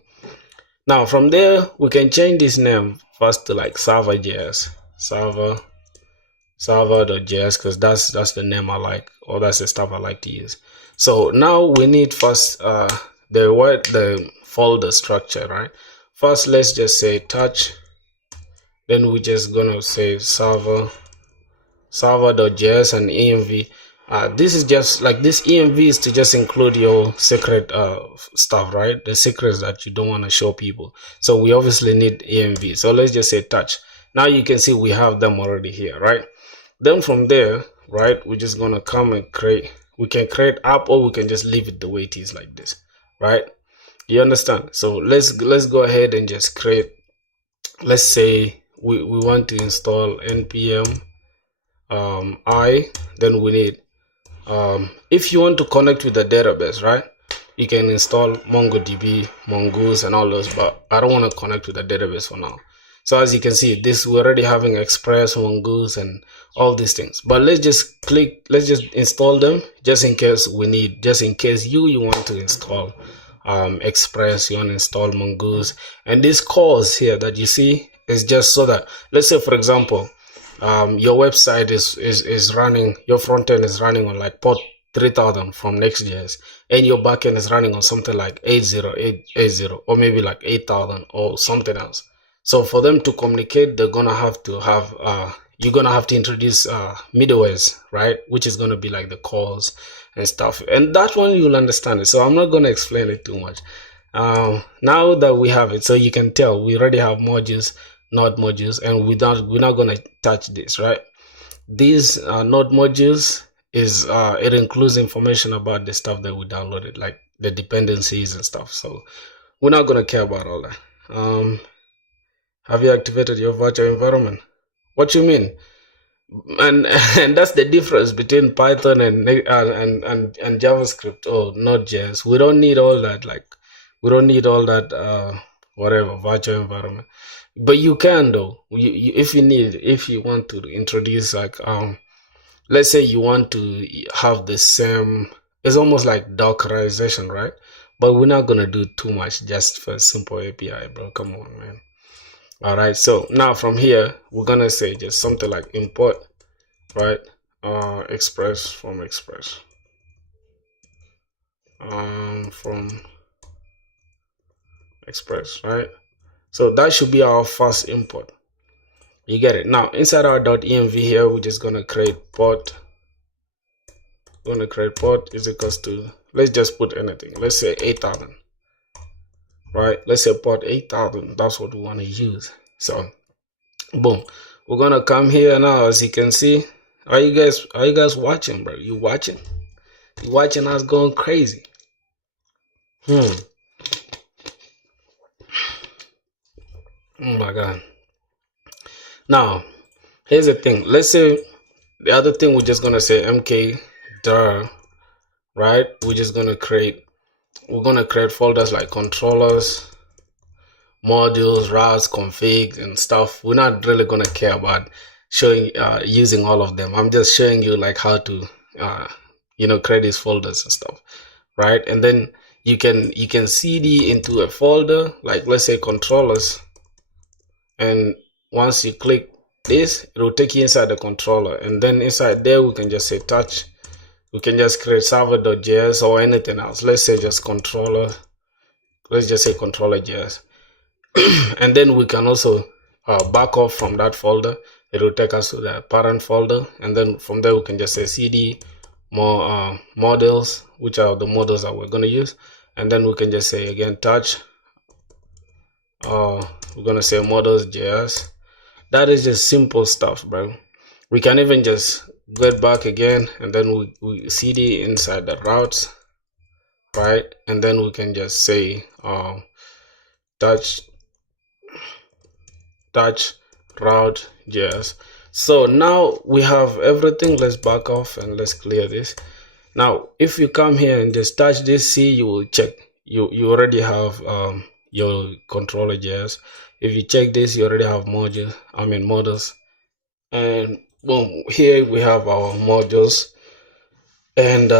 now from there, we can change this name first to like server.js, server.js, because that's the name I like, or that's the stuff I like to use. So now we need first the folder structure, right? First, let's just say touch. Then we're just gonna say server.js and env. This is just like this env is to just include your secret stuff, right? The secrets that you don't want to show people. So we obviously need env. So let's just say touch. Now you can see we have them already here, right? Then from there, right, we're just gonna come and create. We can create app, or we can just leave it the way it is like this, right? You understand? So let's go ahead and just create. Let's say we want to install npm I. Then we need if you want to connect with the database, right, you can install MongoDB, Mongoose and all those, but I don't want to connect with the database for now. So as you can see, we're already having Express, Mongoose and all these things, but let's just install them just in case we need, just in case you want to install Express, you want to install Mongoose. And this calls here that you see is just so that, let's say for example, your website is running, your front end is running on like port 3000 from Next.js, and your backend is running on something like 8080 or maybe like 8000 or something else. So for them to communicate, they're gonna have to have you're gonna have to introduce middlewares, right, which is gonna be like the calls and stuff, and that one you'll understand it. So I'm not gonna explain it too much. Now that we have it, so you can tell we already have modules, node modules, and we're not gonna touch this, right? These node modules is it includes information about the stuff that we downloaded, like the dependencies and stuff. So we're not gonna care about all that. have you activated your virtual environment? What you mean? And and that's the difference between Python and JavaScript or Node.js. We don't need all that. Like, we don't need all that whatever virtual environment. But you can though. If you want to introduce like let's say you want to have the same. It's almost like Dockerization, right? But we're not gonna do too much just for a simple API, bro. Come on, man. All right. So now from here, we're gonna say just something like import, right? Express from Express. From Express, right? So that should be our first import. You get it. Now inside our .env here, we're just gonna create port. We're gonna create port is equals to, let's just put anything. Let's say 8000. Right? Let's say port 8000. That's what we want to use. So boom. We're gonna come here now. As you can see, are you guys watching, bro? You watching? You watching us going crazy? Oh my god. Now here's the thing. Let's say the other thing, we're just gonna say mk-dir, right? We're gonna create folders like controllers, modules, routes, configs, and stuff. We're not really gonna care about showing using all of them. I'm just showing you like how to create these folders and stuff, right? And then you can cd into a folder, like let's say controllers, and once you click this, it will take you inside the controller, and then inside there we can just say touch. We can just create server.js or anything else. Let's say just controller. Let's just say controller.js. And then we can also back off from that folder. It will take us to the parent folder, and then from there we can just say cd more models, which are the models that we're going to use, and then we can just say again touch. We're going to say models.js. That is just simple stuff, bro. We can even just get back again, and then we cd inside the routes, right? And then we can just say touch route.js. So now we have everything. Let's back off and let's clear this. Now if you come here and just touch this, see, you will check you already have your controller.js. If you check this, you already have models, and boom, here we have our modules. And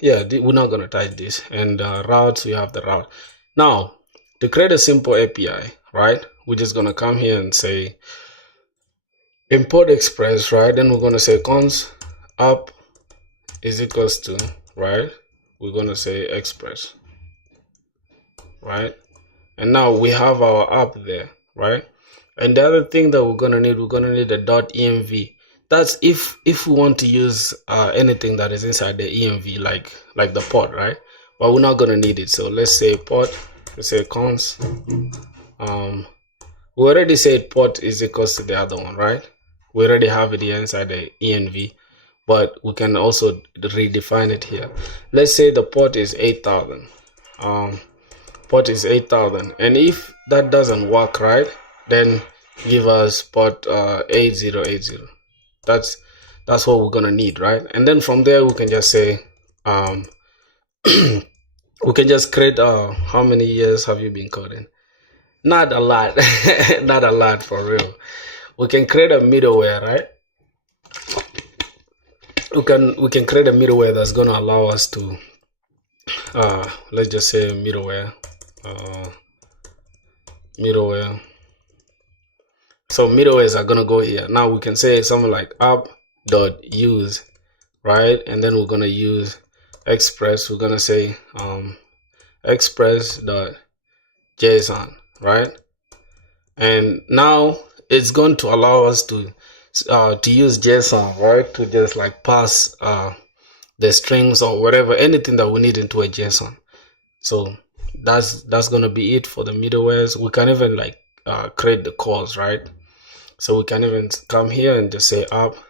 yeah, we're not gonna type this. And routes, we have the route. Now to create a simple API, right, we're just gonna come here and say import express, right? Then we're gonna say cons app is equals to, right, we're gonna say express, right? And now we have our app there, right? And the other thing that we're gonna need a .env. That's if we want to use anything that is inside the env, like the port, right? But we're not gonna need it. So let's say port. Let's say cons. We already said port is equals to the other one, right? We already have it here inside the env, but we can also redefine it here. Let's say the port is 8000. Port is 8000, and if that doesn't work, right, then give us port 8080. That's what we're gonna need, right? And then from there we can just say we can just create how many years have you been coding? Not a lot. Not a lot, for real. We can create a middleware, right? We can create a middleware that's gonna allow us to let's just say middleware. So middlewares are gonna go here. Now we can say something like app.use, right? And then we're gonna use express. We're gonna say express.json, right? And now it's going to allow us to use JSON, right? To just like pass the strings or whatever, anything that we need into a JSON. So that's gonna be it for the middlewares. We can even like create the calls, right? So we can even come here and just say app.use,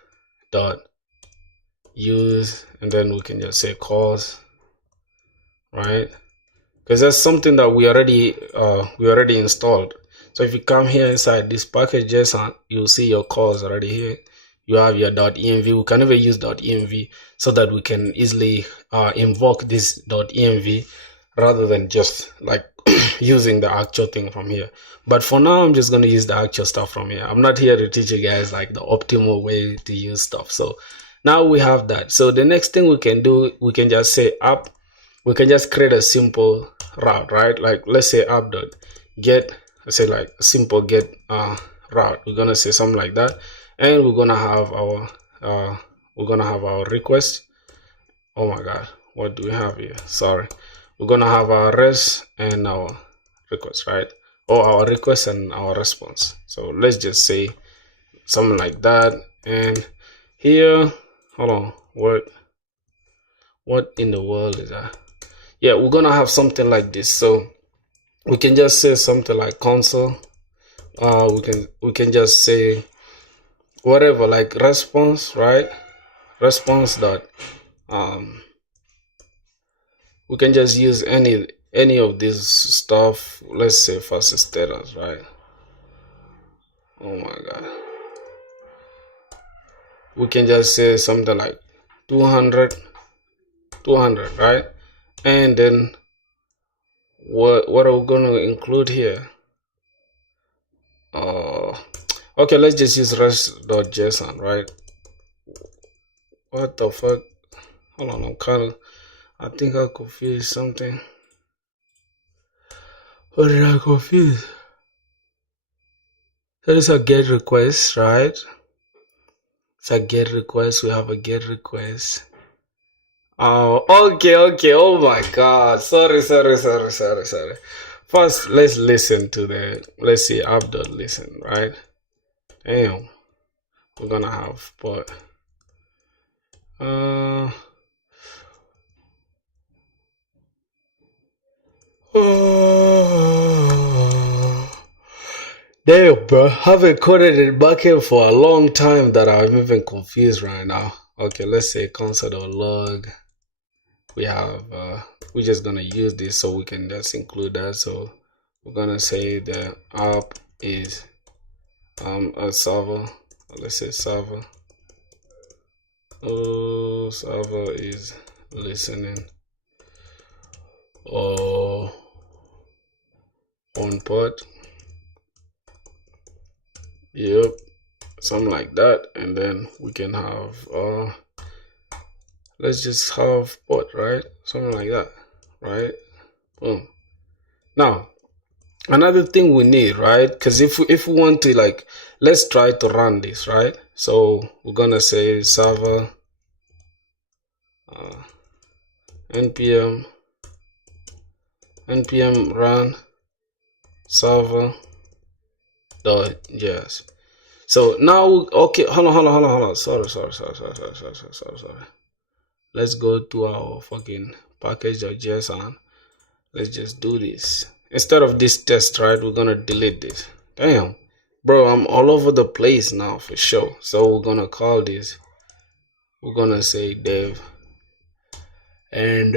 and then we can just say calls, right? Because that's something that we already installed. So if you come here inside this package JSON, you'll see your calls already here. You have your .env. We can even use .env so that we can easily invoke this .env rather than just like using the actual thing from here. But for now, I'm just going to use the actual stuff from here. I'm not here to teach you guys like the optimal way to use stuff. So now we have that. So the next thing we can do, we can just say app. We can just create a simple route, right? Like let's say app.get, let's say like a simple get route. We're going to say something like that. And we're going to have our request. Oh my God, what do we have here? Sorry. We're going to have our res and our request, right? Or our request and our response. So let's just say something like that. And here, hold on, what in the world is that? Yeah, we're going to have something like this. So we can just say something like console. We can just say whatever, like response, right? Response dot we can just use any of this stuff. Let's say first status, right? Oh my God, we can just say something like 200, right? And then what are we gonna include here? Okay, let's just use res.json, right? What the fuck? Hold on, I think I confused something. What did I confuse? There is a get request, right? It's a get request. We have a get request. Oh, okay. Oh my God. Sorry. First, let's listen to let's see app.listen, right? Damn. We're gonna have port. Damn, bro. Haven't coded in backend for a long time that I'm even confused right now. Okay, let's say console.log. We have, we're just gonna use this so we can just include that. So we're gonna say the app is a server. Let's say server. Oh, server is listening. Oh, on port. Yep, something like that. And then we can have let's just have port, right? Something like that, right? Boom. Now another thing we need, right? Because if we want to, like, let's try to run this, right? So we're gonna say server npm run server .js. So now, okay, hold on. Sorry. Let's go to our fucking package.json. Let's just do this. Instead of this test, right, we're gonna delete this. Damn, bro, I'm all over the place now for sure. So we're gonna call this, we're gonna say dev and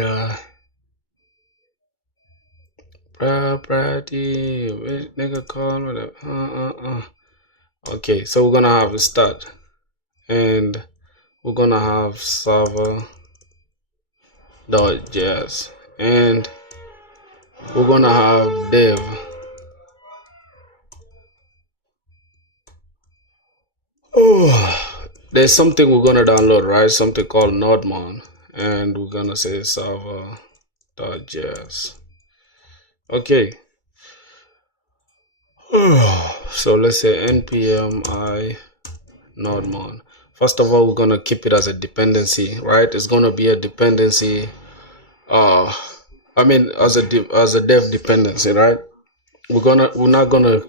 property, nigga call whatever. Okay, so we're gonna have a start and we're gonna have server.js and we're gonna have dev. There's something we're gonna download, right? Something called Nodemon, and we're gonna say server.js. Okay. So let's say npm I Nodemon. First of all, we're gonna keep it as a dependency, right? It's gonna be a dependency. I mean, as a dev dependency, right? We're not gonna,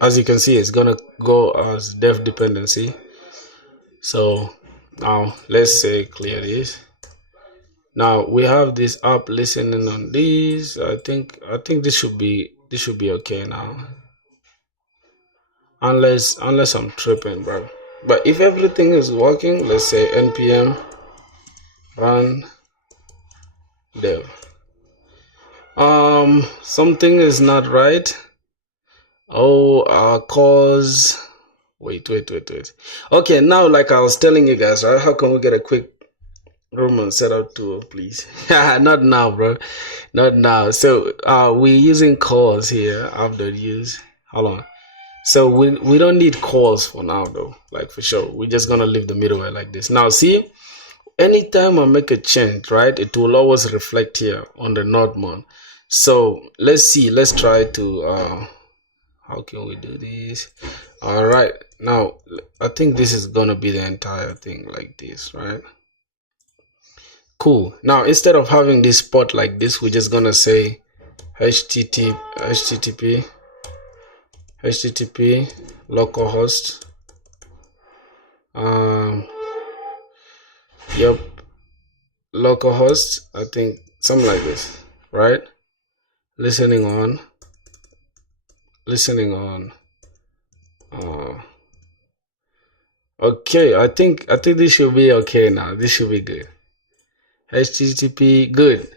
as you can see, it's gonna go as dev dependency. So now let's say clear this. Now we have this app listening on these. I think this should be okay now. Unless I'm tripping, bro. But if everything is working, let's say npm run dev. Something is not right. cause wait. Okay, now like I was telling you guys, right? How can we get a quick Roman setup tool, please? Not now, bro. Not now. So we're using calls here. Use. Hold on. So we don't need calls for now though, like for sure. We're just gonna leave the middleware like this. Now see, anytime I make a change, right, it will always reflect here on the nodemon. So let's see, let's try to how can we do this? All right, now I think this is gonna be the entire thing like this, right? Cool. Now instead of having this spot like this, we're just gonna say http localhost yep, localhost, I think something like this, right? Listening on okay, I think this should be okay now. This should be good. HTTP, good.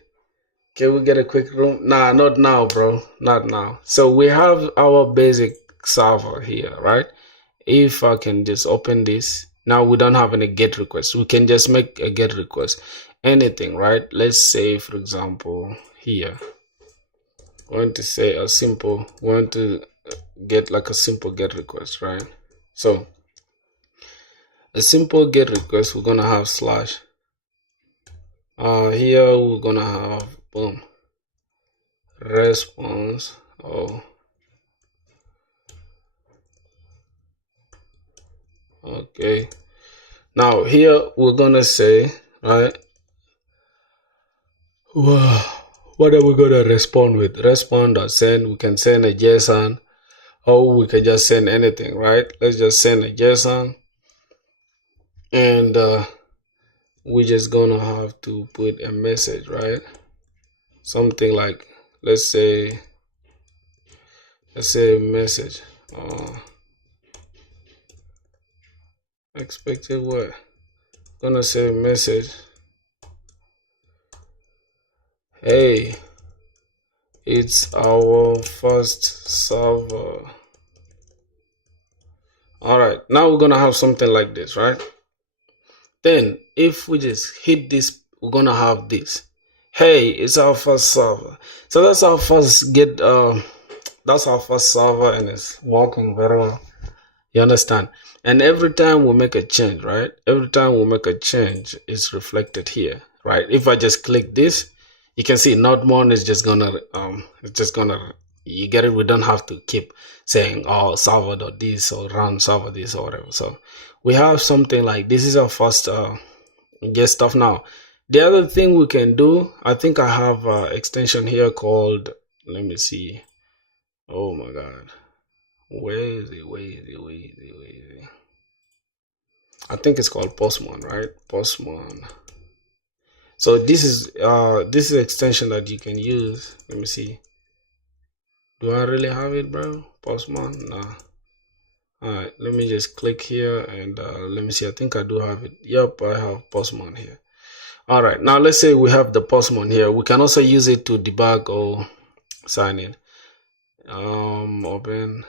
Can we get a quick room? Nah, not now, bro. Not now. So we have our basic server here, right? If I can just open this, now we don't have any GET requests. We can just make a GET request. Anything, right? Let's say, for example, here, I want to say a simple, want to get like a simple GET request, right? So a simple GET request, we're gonna have slash. Here we're gonna have boom response. Oh, okay. Now here we're gonna say, right, what are we gonna respond with? Respond.send. We can send a JSON, or we can just send anything, right? Let's just send a JSON, and we're just gonna have to put a message, right? Something like, let's say message, expected what? Gonna say message, hey, it's our first server. All right, now we're gonna have something like this, right? Then if we just hit this, we're gonna have this, hey, it's our first server. So that's our first that's our first server, and it's working very well. You understand? And every time we make a change, right, every time we make a change, it's reflected here, right? If I just click this, you can see nodemon is just gonna you get it. We don't have to keep saying, oh, server.this or run server this or whatever. So we have something like this is our first get stuff. Now the other thing we can do, I think I have an extension here called, let me see, oh my god, where is it? I think it's called Postman, right? Postman. So this is extension that you can use. Let me see, do I really have it, bro? Postman? Nah. All right, let me just click here and let me see. I think I do have it. Yep, I have Postman here. All right, now let's say we have the Postman here. We can also use it to debug or sign in. Open.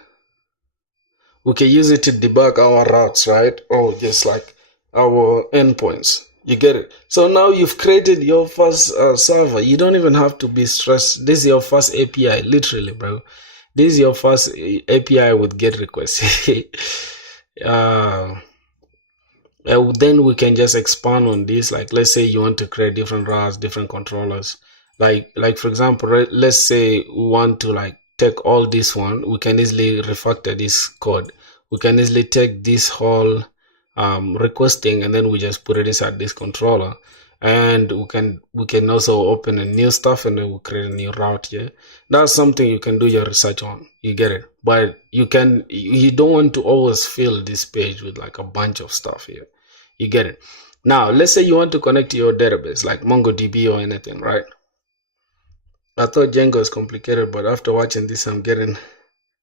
We can use it to debug our routes, right? Or just like our endpoints. You get it? So now you've created your first server. You don't even have to be stressed. This is your first API, literally, bro. This is your first API with GET requests. Then we can just expand on this. Like, let's say you want to create different routes, different controllers. Like for example, let's say we want to like take all this one. We can easily refactor this code. We can easily take this whole requesting, and then we just put it inside this controller, and we can also open a new stuff, and then we'll create a new route here. That's something you can do your research on. You get it? But you don't want to always fill this page with like a bunch of stuff here. You get it? Now let's say you want to connect to your database like MongoDB or anything, right? I thought Django is complicated, but after watching this, I'm getting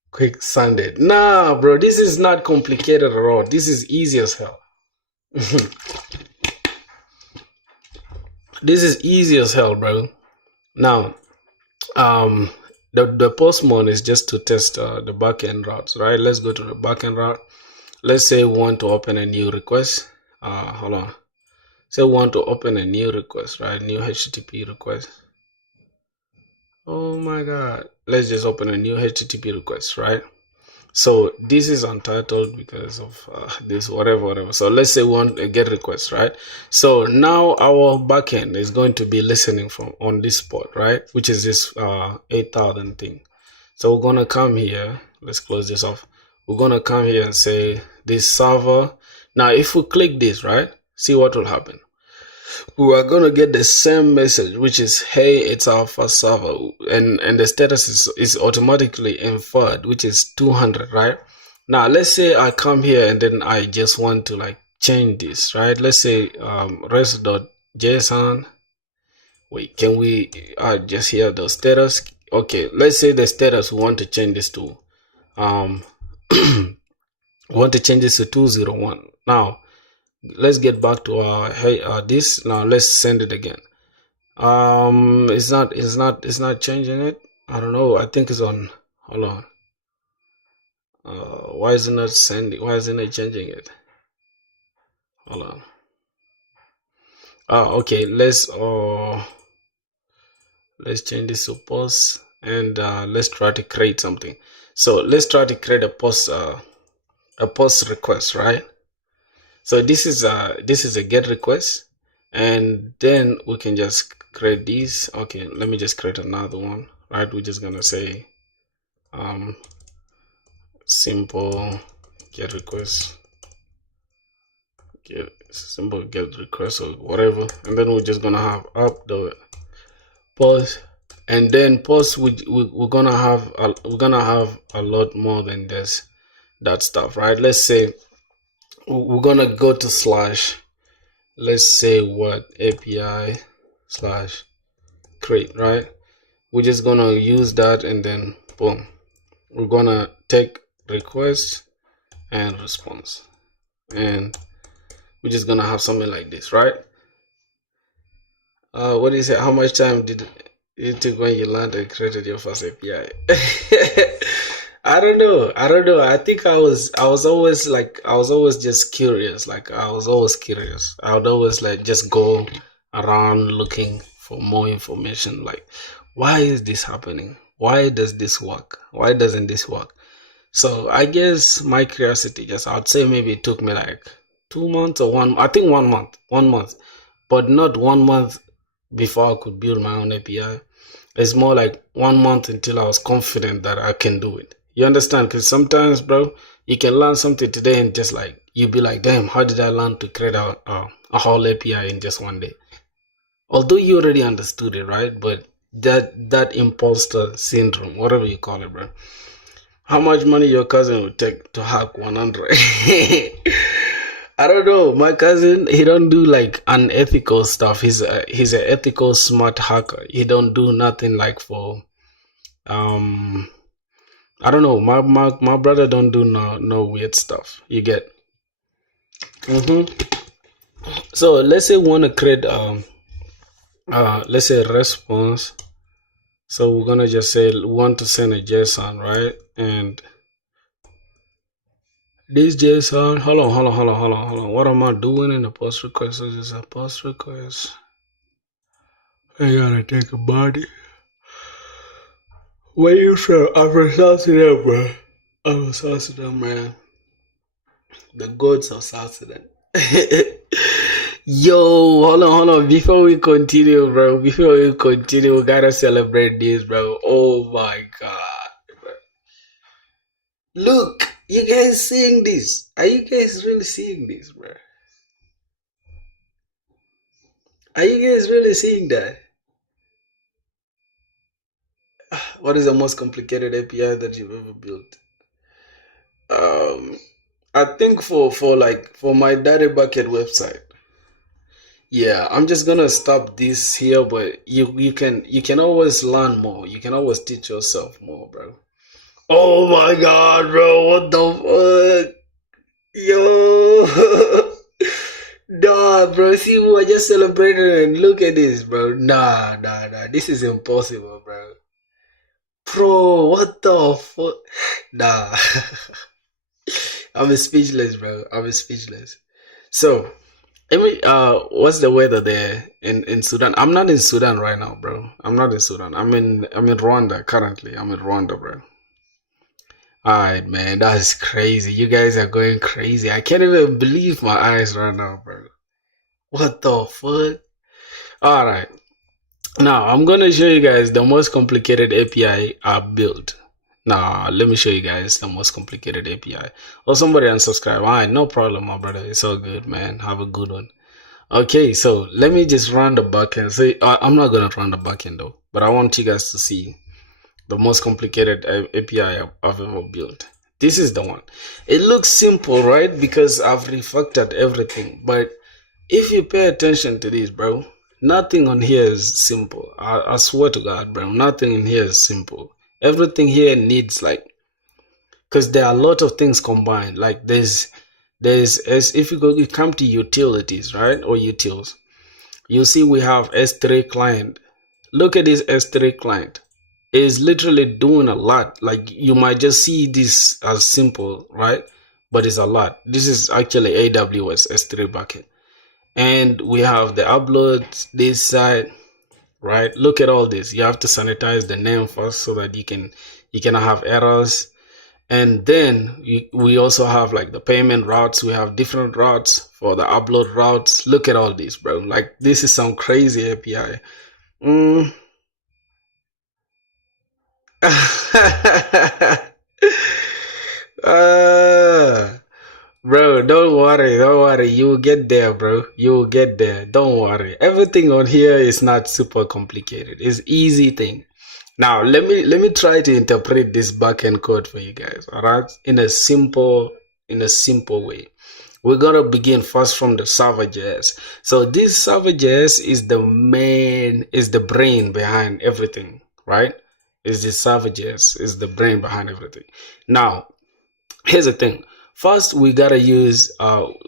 quick sanded. Nah, bro, this is not complicated at all. This is easy as hell. This is easy as hell, bro. Now, The postmon is just to test the backend routes, right? Let's go to the backend route. Let's say we want to open a new request. Hold on. Say we want to open a new request, right? New HTTP request. Oh my God. Let's just open a new HTTP request, right? So this is untitled because of this, whatever. So let's say we want a GET request, right? So now our backend is going to be listening from on this port, right? Which is this 8000 thing. So we're gonna come here. Let's close this off. We're gonna come here and say this server. Now, if we click this, right? See what will happen. We are gonna get the same message, which is, hey, it's our first server, and the status is automatically inferred, which is 200, right? Now let's say I come here and then I just want to like change this, right? Let's say rest.json. Wait, can we just hear the status? Okay, let's say the status we want to change this to we want to change this to 201. Now let's get back to our this. Now let's send it again. It's not changing it. I don't know. I think it's on. Hold on. Why is it not sending? Why isn't it changing it? Hold on. Okay. Let's change this to post, and let's try to create something. So let's try to create a post request, right? So this is a GET request, and then we can just create these. Okay, let me just create another one, right? We're just gonna say simple GET request, simple GET request or whatever, and then we're just gonna have up the post, and then post we're gonna have a lot more than that stuff, right? Let's say we're gonna go to slash, let's say what, API slash create, right? We're just gonna use that, and then boom, we're gonna take request and response, and we're just gonna have something like this, right? What is it? How much time did it took when you learned and created your first API? I don't know. I think I was always just curious. Like I was always curious. I would always like just go around looking for more information. Like, why is this happening? Why does this work? Why doesn't this work? So I guess my curiosity I'd say maybe it took me like 2 months or I think 1 month, but not 1 month before I could build my own API. It's more like 1 month until I was confident that I can do it. You understand? Because sometimes, bro, you can learn something today and just like, you'll be like, damn, how did I learn to create a whole API in just 1 day? Although you already understood it, right? But that imposter syndrome, whatever you call it, bro. How much money your cousin would take to hack 100? I don't know. My cousin, he don't do like unethical stuff. He's an ethical, smart hacker. He don't do nothing like for I don't know. My brother don't do no weird stuff. You get. So let's say we want to create let's say response. So we're gonna just say we want to send a JSON, right? And this JSON, hold on. What am I doing in the post request? This is a post request. I gotta take a body. Where you from? I'm from South Sudan, bro. I'm from South Sudan, man. The gods of South Sudan. Yo, hold on. Before we continue, we gotta celebrate this, bro. Oh my God, bro. Look, you guys seeing this? Are you guys really seeing this, bro? Are you guys really seeing that? What is the most complicated API that you've ever built? I think for my Daddy Bucket website. Yeah, I'm just gonna stop this here, but you can always learn more. You can always teach yourself more, bro. Oh my God, bro! What the fuck, yo? Nah, bro. See, we were just celebrating and look at this, bro. Nah. This is impossible, bro. Bro, what the fuck? Nah. I'm speechless, bro. I'm speechless. So, what's the weather there in Sudan? I'm not in Sudan right now, bro. I'm not in Sudan. I'm in Rwanda currently. I'm in Rwanda, bro. Alright, man, that's crazy. You guys are going crazy. I can't even believe my eyes right now, bro. What the fuck? Alright. Now I'm gonna show you guys the most complicated API I've built. Now let me show you guys the most complicated API. Oh, somebody unsubscribe. Alright, no problem, my brother. It's all good, man. Have a good one. Okay, so let me just run the backend. So I'm not gonna run the backend though, but I want you guys to see the most complicated API I've ever built. This is the one. It looks simple, right? Because I've refactored everything. But if you pay attention to this, bro, nothing on here is simple. I swear to God, bro, nothing in here is simple. Everything here needs because there are a lot of things combined. Like there's as if you come to utilities, right? Or utils, you see we have S3 client. Look at this S3 client. Is literally doing a lot. Like you might just see this as simple, right? But it's a lot. This is actually AWS S3 bucket. And we have the uploads this side, right? Look at all this. You have to sanitize the name first so that you cannot have errors. And then we also have like the payment routes. We have different routes for the upload routes. Look at all this, bro. Like this is some crazy API. Bro, don't worry. You will get there, bro. You will get there. Don't worry. Everything on here is not super complicated. It's easy thing. Now let me try to interpret this backend code for you guys. All right, in a simple way. We're gonna begin first from the server.js. So this server.js is the brain behind everything, right? Is the server.js is the brain behind everything. Now, here's the thing. First, we gotta use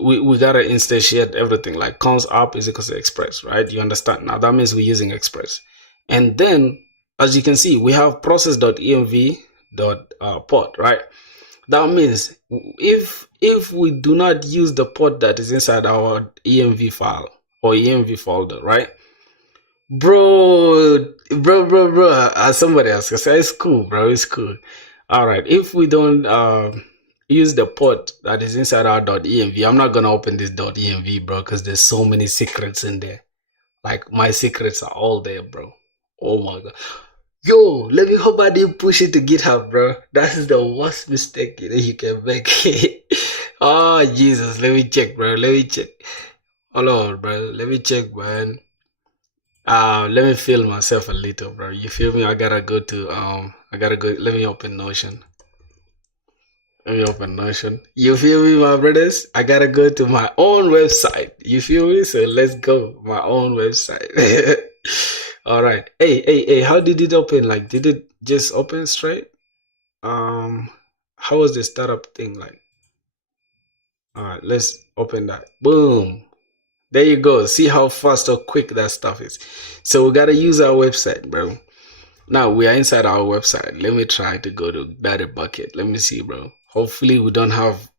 we gotta instantiate everything. Like const app is equal to express, right? You understand? Now that means we're using express, and then as you can see, we have process.env.port, right? That means if we do not use the port that is inside our env file or env folder, right? Bro, as somebody else can say, it's cool, bro. It's cool. All right. If we don't use the port that is inside our .env, I'm not gonna open this .env, bro, because there's so many secrets in there. Like my secrets are all there, bro. Oh my god. Yo, let me hope I didn't push it to GitHub, bro. That is the worst mistake you can make. Oh Jesus, let me check, bro. Let me check. Hold on, bro. Let me check, man. Let me feel myself a little, bro. You feel me? I gotta go. Let me open Notion. You feel me, my brothers? I gotta go to my own website. You feel me? So let's go. My own website. All right. Hey, how did it open? Like, did it just open straight? How was the startup thing like? All right, let's open that. Boom. There you go. See how fast or quick that stuff is. So we gotta use our website, bro. Now we are inside our website. Let me try to go to Data Bucket. Let me see, bro. Hopefully we don't have.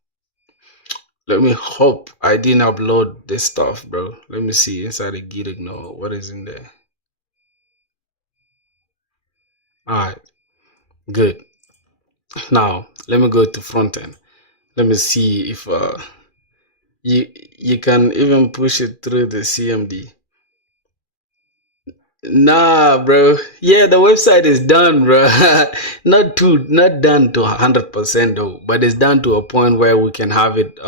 Let me hope I didn't upload this stuff, bro. Let me see inside the git ignore. What is in there? Alright, good. Now let me go to front end. Let me see if you can even push it through the CMD. Nah, bro. Yeah, the website is done, bro. not done to 100% though, but it's done to a point where we can have it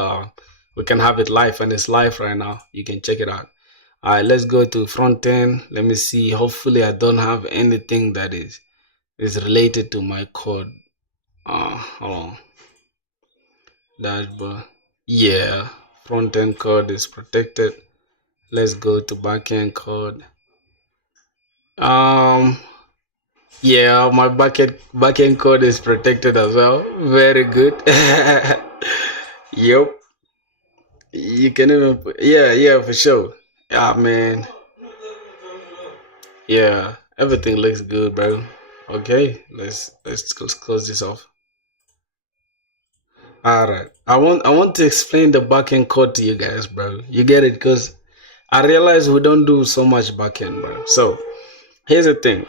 live, and it's live right now. You can check it out. All right, let's go to front end. Let me see. Hopefully I don't have anything that is related to my code. Hold on. Dashboard. Yeah, front end code is protected. Let's go to backend code. Yeah, my backend code is protected as well. Very good. Yep. You can even yeah, for sure. Yeah, man. Yeah, everything looks good, bro. Okay, let's close this off. All right, I want to explain the backend code to you guys, bro. You get it? Because I realize we don't do so much backend, bro. So here's the thing.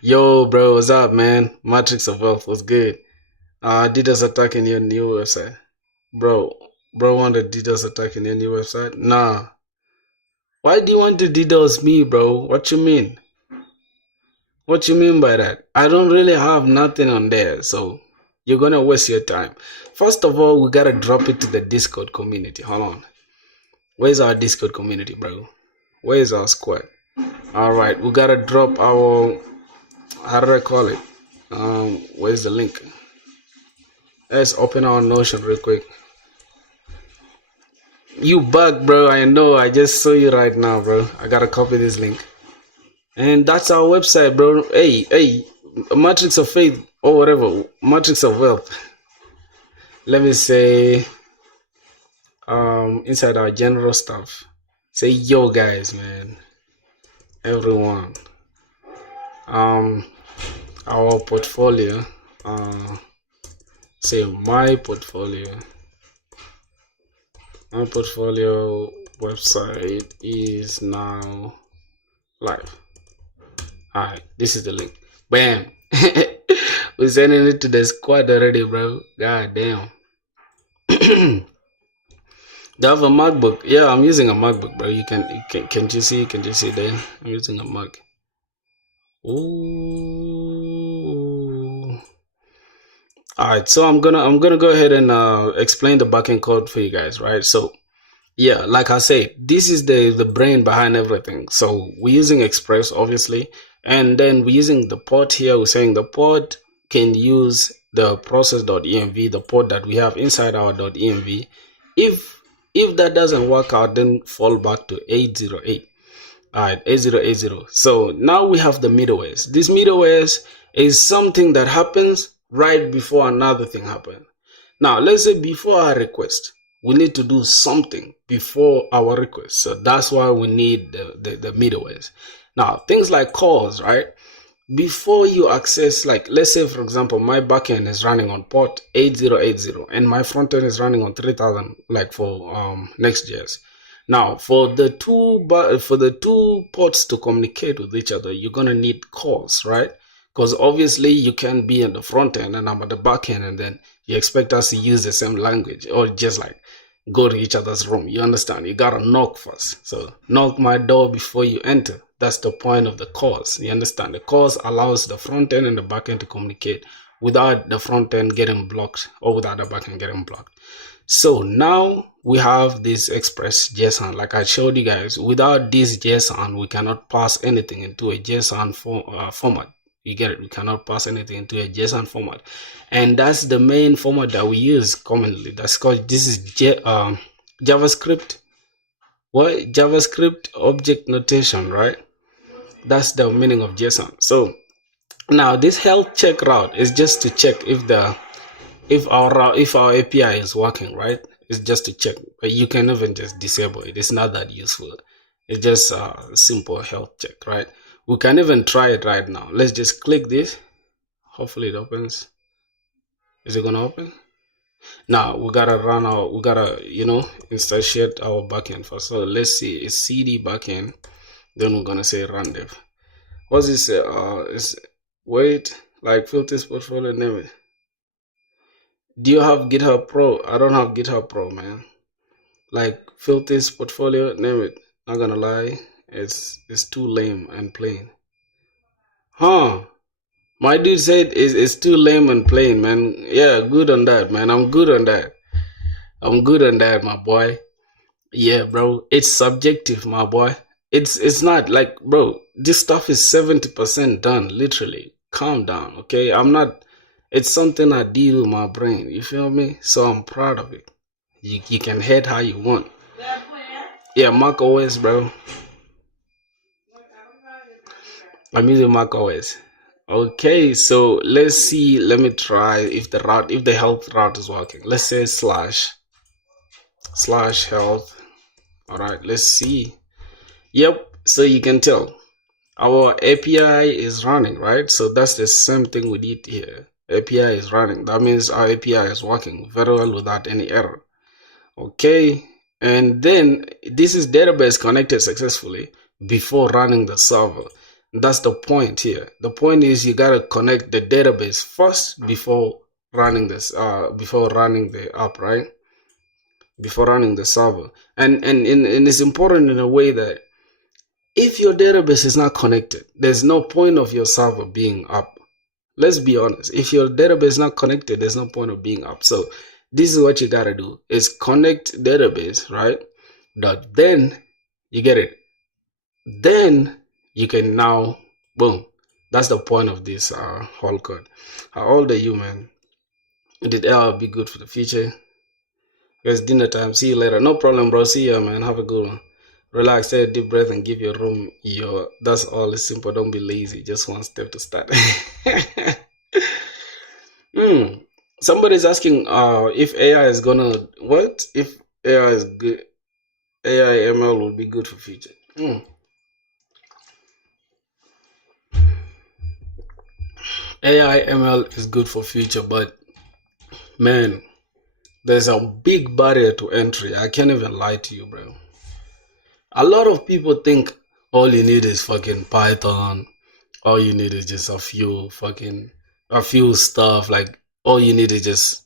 Yo, bro, what's up, man? Matrix of Wealth was good. DDoS attack in your new website, bro. Bro, want a DDoS attack in your new website? Nah. Why do you want to DDoS me, bro? What you mean? What you mean by that? I don't really have nothing on there, so you're gonna waste your time. First of all, we gotta drop it to the Discord community. Hold on. Where's our Discord community, bro? Where's our squad? Alright, we gotta drop our, how do I call it? Where's the link? Let's open our Notion real quick. You bug, bro. I know. I just saw you right now, bro. I gotta copy this link. And that's our website, bro. Hey, Matrix of Faith or whatever. Matrix of Wealth. Let me say, inside our general stuff, say yo guys, man. Everyone. Our portfolio. Say my portfolio. My portfolio website is now live. Alright, this is the link. Bam! We're sending it to the squad already, bro. God damn. Do you have a MacBook? Yeah, I'm using a MacBook, bro. Can't you see? Can you see there? I'm using a Mac. Ooh. Alright, so I'm gonna go ahead and explain the backend code for you guys, right? So yeah, like I said, this is the brain behind everything. So we're using Express, obviously, and then we're using the port here. We're saying the port can use the process.env, the port that we have inside our .env. If that doesn't work out, then fall back to 808. Alright, 8080. So now we have the middlewares. This middlewares is something that happens right before another thing happens. Now, let's say before our request, we need to do something before our request. So that's why we need the middlewares. Now, things like calls, right? Before you access, like, let's say, for example, my backend is running on port 8080 and my frontend is running on 3000, like for Next.js. Now, for the two ports to communicate with each other, you're gonna need calls, right? Because obviously you can't be in the front end and I'm at the back end and then you expect us to use the same language or just like go to each other's room. You understand? You gotta knock first. So knock my door before you enter. That's the point of the calls. You understand? The calls allows the front end and the back end to communicate without the front end getting blocked or without the back end getting blocked. So now we have this Express JSON. Like I showed you guys, without this JSON, we cannot pass anything into a JSON format. You get it? We cannot pass anything into a JSON format, and that's the main format that we use commonly. That's called, this is JavaScript. What? JavaScript object notation, right? That's the meaning of JSON. So now this health check route is just to check if our API is working, right? It's just to check, but you can even just disable it. It's not that useful. It's just a simple health check, right? We can even try it right now. Let's just click this. Hopefully it opens. Is it gonna open? Now we gotta instantiate our backend first. So let's see, it's cd backend. Then we're gonna say run dev. What's this? Wait, like filters portfolio, name it. Do you have GitHub Pro? I don't have GitHub Pro, man. Like filters portfolio, name it. Not gonna lie, it's too lame and plain. Huh? My dude said it's too lame and plain, man. Yeah, good on that, man. I'm good on that. I'm good on that, my boy. Yeah, bro. It's subjective, my boy. It's not like, bro, this stuff is 70% done, literally. Calm down, okay? It's something I did with my brain, you feel me? So I'm proud of it. You can head how you want. Yeah, Mac OS, bro. I'm using Mac OS. Okay, so let's see. Let me try if the health route is working. Let's say /health. All right, let's see. Yep, so you can tell our API is running, right? So that's the same thing we did here. API is running. That means our API is working very well without any error. Okay, and then this is database connected successfully before running the server. That's the point here. The point is you gotta connect the database first before running this, before running the app, right? Before running the server, and it's important in a way that if your database is not connected, there's no point of your server being up. Let's be honest. If your database is not connected, there's no point of being up. So this is what you gotta do: is connect database, right? Then you get it. Then you can now, boom. That's the point of this whole code. How old are you, man? Did AI be good for the future? Guys, dinner time. See you later. No problem, bro. See ya, man. Have a good one. Relax, take a deep breath, and give your room your. That's all. It's simple. Don't be lazy. Just one step to start. Somebody's asking, if AI is gonna what? If AI is good, AI ML will be good for future. AI ML is good for future, but man, there's a big barrier to entry. I can't even lie to you, bro. A lot of people think all you need is fucking Python. All you need is just a few stuff. Like all you need is just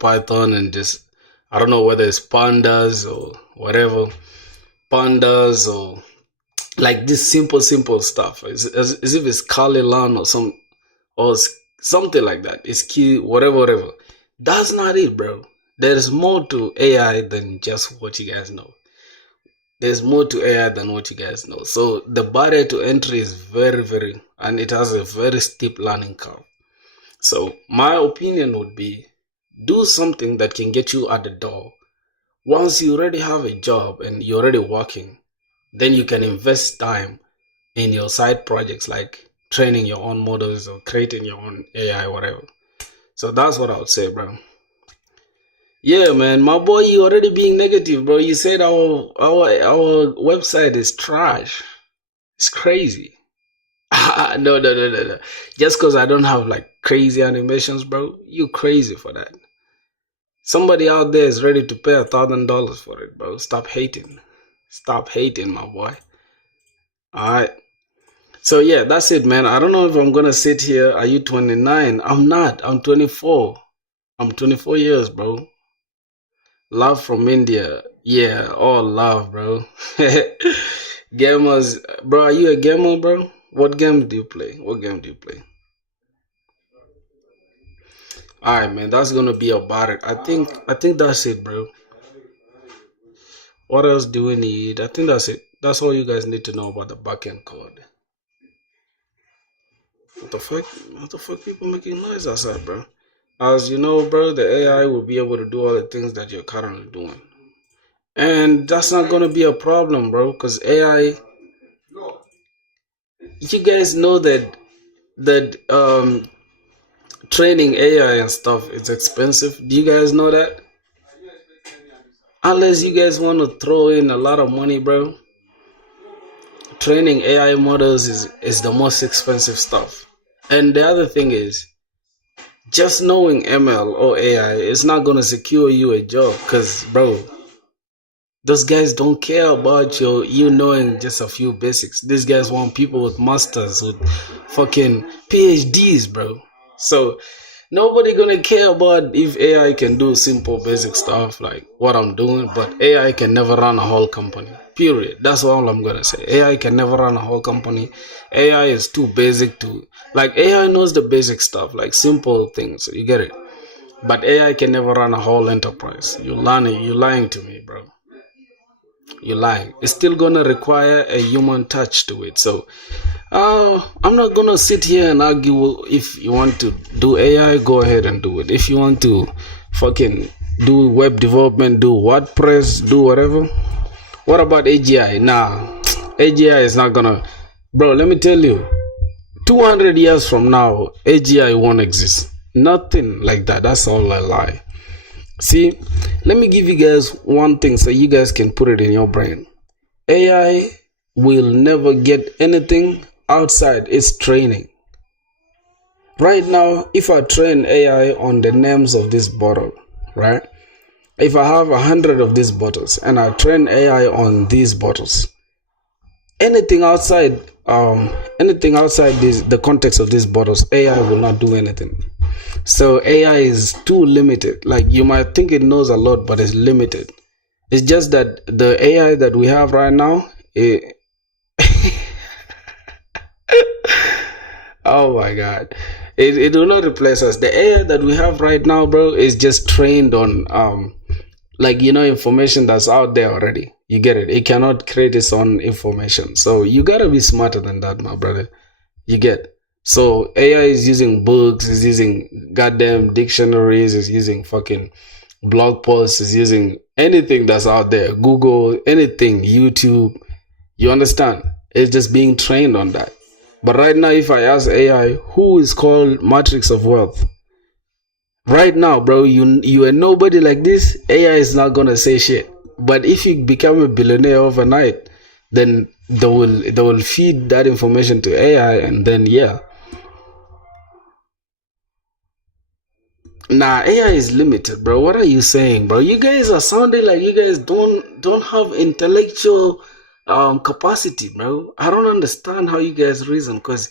Python and just, I don't know whether it's pandas or whatever, pandas or like this simple stuff. As if it's Kalilan or something like that. It's key, whatever. That's not it, bro. There's more to AI than just what you guys know. There's more to AI than what you guys know. So the barrier to entry is very, and it has a very steep learning curve. So my opinion would be, do something that can get you at the door. Once you already have a job and you're already working, then you can invest time in your side projects like training your own models or creating your own AI, whatever. So that's what I would say, bro. Yeah, man, my boy, you already being negative, bro. You said our website is trash. It's crazy. No. Just because I don't have like crazy animations, bro, you crazy for that. Somebody out there is ready to pay $1,000 for it, bro. Stop hating. Stop hating, my boy. All right. So yeah, that's it, man. I don't know if I'm gonna sit here. Are you 29? I'm not. I'm 24. I'm 24 years, bro. Love from India. Yeah, all love, bro. Gamers, bro. Are you a gamer, bro? What game do you play? Alright, man. That's gonna be about it. I think that's it, bro. What else do we need? I think that's it. That's all you guys need to know about the backend code. What the fuck people making noise outside, bro? As you know, bro, the AI will be able to do all the things that you're currently doing. And that's not going to be a problem, bro, because AI, you guys know that training AI and stuff is expensive. Do you guys know that? Unless you guys want to throw in a lot of money, bro, training AI models is the most expensive stuff. And the other thing is, just knowing ML or AI is not going to secure you a job because, bro, those guys don't care about you knowing just a few basics. These guys want people with masters, with fucking PhDs, bro. So nobody going to care about if AI can do simple basic stuff like what I'm doing, but AI can never run a whole company. Period. That's all I'm going to say. AI can never run a whole company. AI is too basic to, like, AI knows the basic stuff, like simple things. You get it? But AI can never run a whole enterprise. You're lying to me, bro. You're lying. It's still going to require a human touch to it. So, I'm not going to sit here and argue. If you want to do AI, go ahead and do it. If you want to fucking do web development, do WordPress, do whatever. What about AGI? Nah, AGI is not gonna, bro, let me tell you, 200 years from now, AGI won't exist. Nothing like that. That's all a lie. See, let me give you guys one thing so you guys can put it in your brain. AI will never get anything outside is training. Right now, if I train AI on the names of this bottle, right? If I have 100 of these bottles and I train AI on these bottles, anything outside the context of these bottles, AI will not do anything. So AI is too limited. Like, you might think it knows a lot, but it's limited. It's just that the AI that we have right now, oh my god, it will not replace us. The AI that we have right now, bro, is just trained on like, information that's out there already. You get it? It cannot create its own information. So you gotta be smarter than that, my brother. You get? So AI is using books, is using goddamn dictionaries, is using fucking blog posts, is using anything that's out there. Google, anything, YouTube. You understand? It's just being trained on that. But right now, if I ask AI, who is called Matrix of Wealth? Right now, bro, you are nobody like this, AI is not gonna say shit. But if you become a billionaire overnight, then they will feed that information to AI, and then yeah. Nah, AI is limited, bro. What are you saying, bro? You guys are sounding like you guys don't have intellectual capacity, bro. I don't understand how you guys reason, because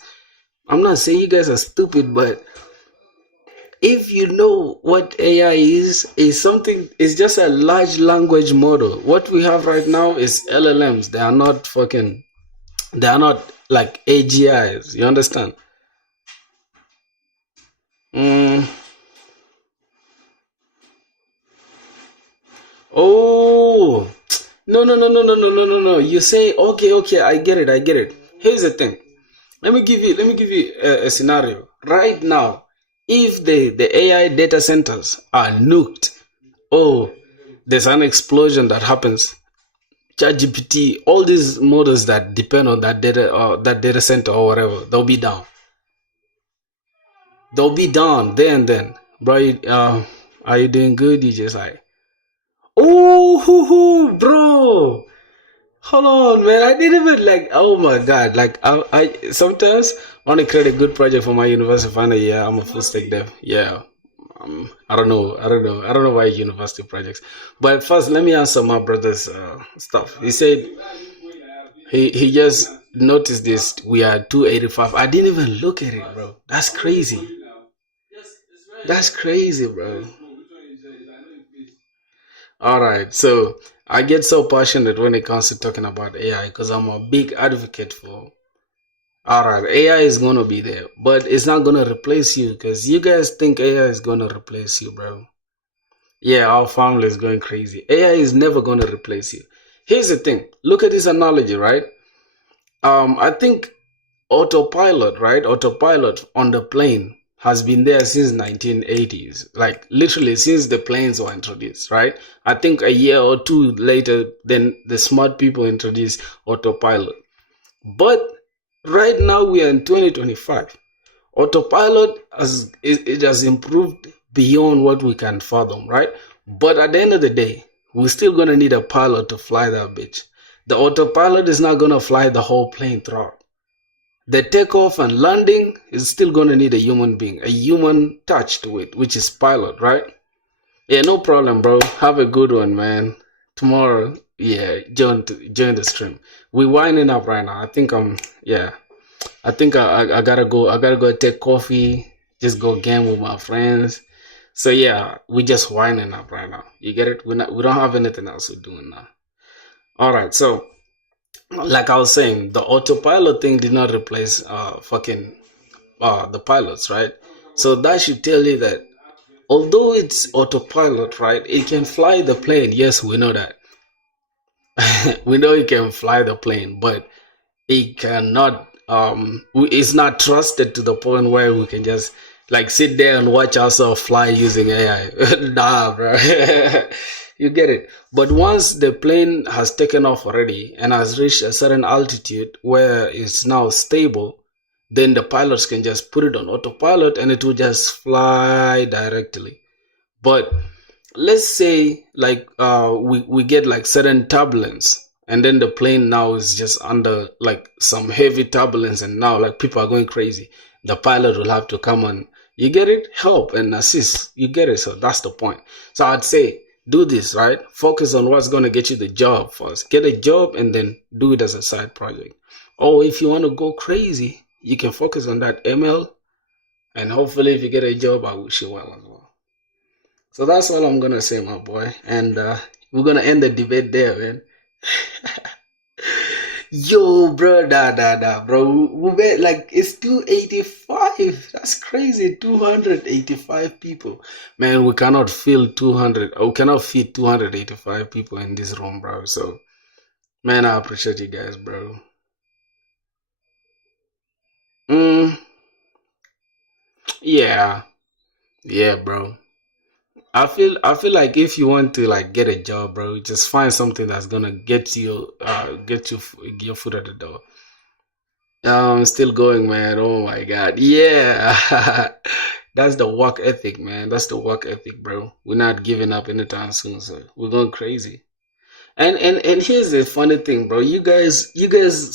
I'm not saying you guys are stupid, but if you know what AI is something, it's just a large language model. What we have right now is LLMs. They are not like AGIs. You understand? Oh, no. You say, okay, I get it. Here's the thing. Let me give you a scenario. Right now, if the AI data centers are nuked, oh, there's an explosion that happens. ChatGPT, all these models that depend on that data center or whatever, they'll be down. They'll be down there and then. Bro, are you doing good? You just like, oh, bro. Hold on, man. I didn't even like. Oh my god! Like I sometimes want to create a good project for my university. Finally, yeah, I'm a full stack dev. Yeah, I don't know why university projects. But first, let me answer my brother's stuff. He said he just noticed this. We are 285. I didn't even look at it, bro. That's crazy. That's crazy, bro. All right, so I get so passionate when it comes to talking about AI because I'm a big advocate for. All right, AI is gonna be there, but it's not gonna replace you because you guys think AI is gonna replace you, bro. Yeah, our family is going crazy. AI is never gonna replace you. Here's the thing. Look at this analogy, right? I think autopilot, right? Autopilot on the plane has been there since 1980s, like literally since the planes were introduced, right? I think a year or two later, then the smart people introduced autopilot. But right now we are in 2025. Autopilot has improved beyond what we can fathom, right? But at the end of the day, we're still gonna need a pilot to fly that bitch. The autopilot is not gonna fly the whole plane throughout. The takeoff and landing is still going to need a human being, a human touch to it, which is pilot, right? Yeah, no problem, bro. Have a good one, man. Tomorrow, yeah, join the stream. We're winding up right now. I think I gotta go. I gotta go take coffee, just go game with my friends. So yeah, we just winding up right now. You get it? We don't have anything else we're doing now. All right, so like I was saying, the autopilot thing did not replace the pilots, right? So that should tell you that although it's autopilot, right, it can fly the plane. Yes, we know that. We know it can fly the plane, but it cannot. It's not trusted to the point where we can just like sit there and watch ourselves fly using AI. Nah, bro. You get it. But once the plane has taken off already and has reached a certain altitude where it's now stable, then the pilots can just put it on autopilot and it will just fly directly. But let's say like we get like certain turbulence and then the plane now is just under like some heavy turbulence, and now like people are going crazy. The pilot will have to come and, you get it, help and assist. You get it. So that's the point. So I'd say do this, right? Focus on what's going to get you the job first. Get a job and then do it as a side project. Or if you want to go crazy, you can focus on that ML, and hopefully if you get a job, I wish you well as well. So that's all I'm going to say, my boy. And we're going to end the debate there, man. Yo, bro, bro. We bet like it's 285. That's crazy. 285 people. Man, we cannot fill 200. We cannot fit 285 people in this room, bro. So, man, I appreciate you guys, bro. Yeah, bro. I feel like if you want to like get a job, bro, just find something that's gonna get you your foot at the door. Still going, man. Oh my God, yeah. That's the work ethic, man. That's the work ethic, bro. We're not giving up anytime soon, so we're going crazy. And here's the funny thing, bro. You guys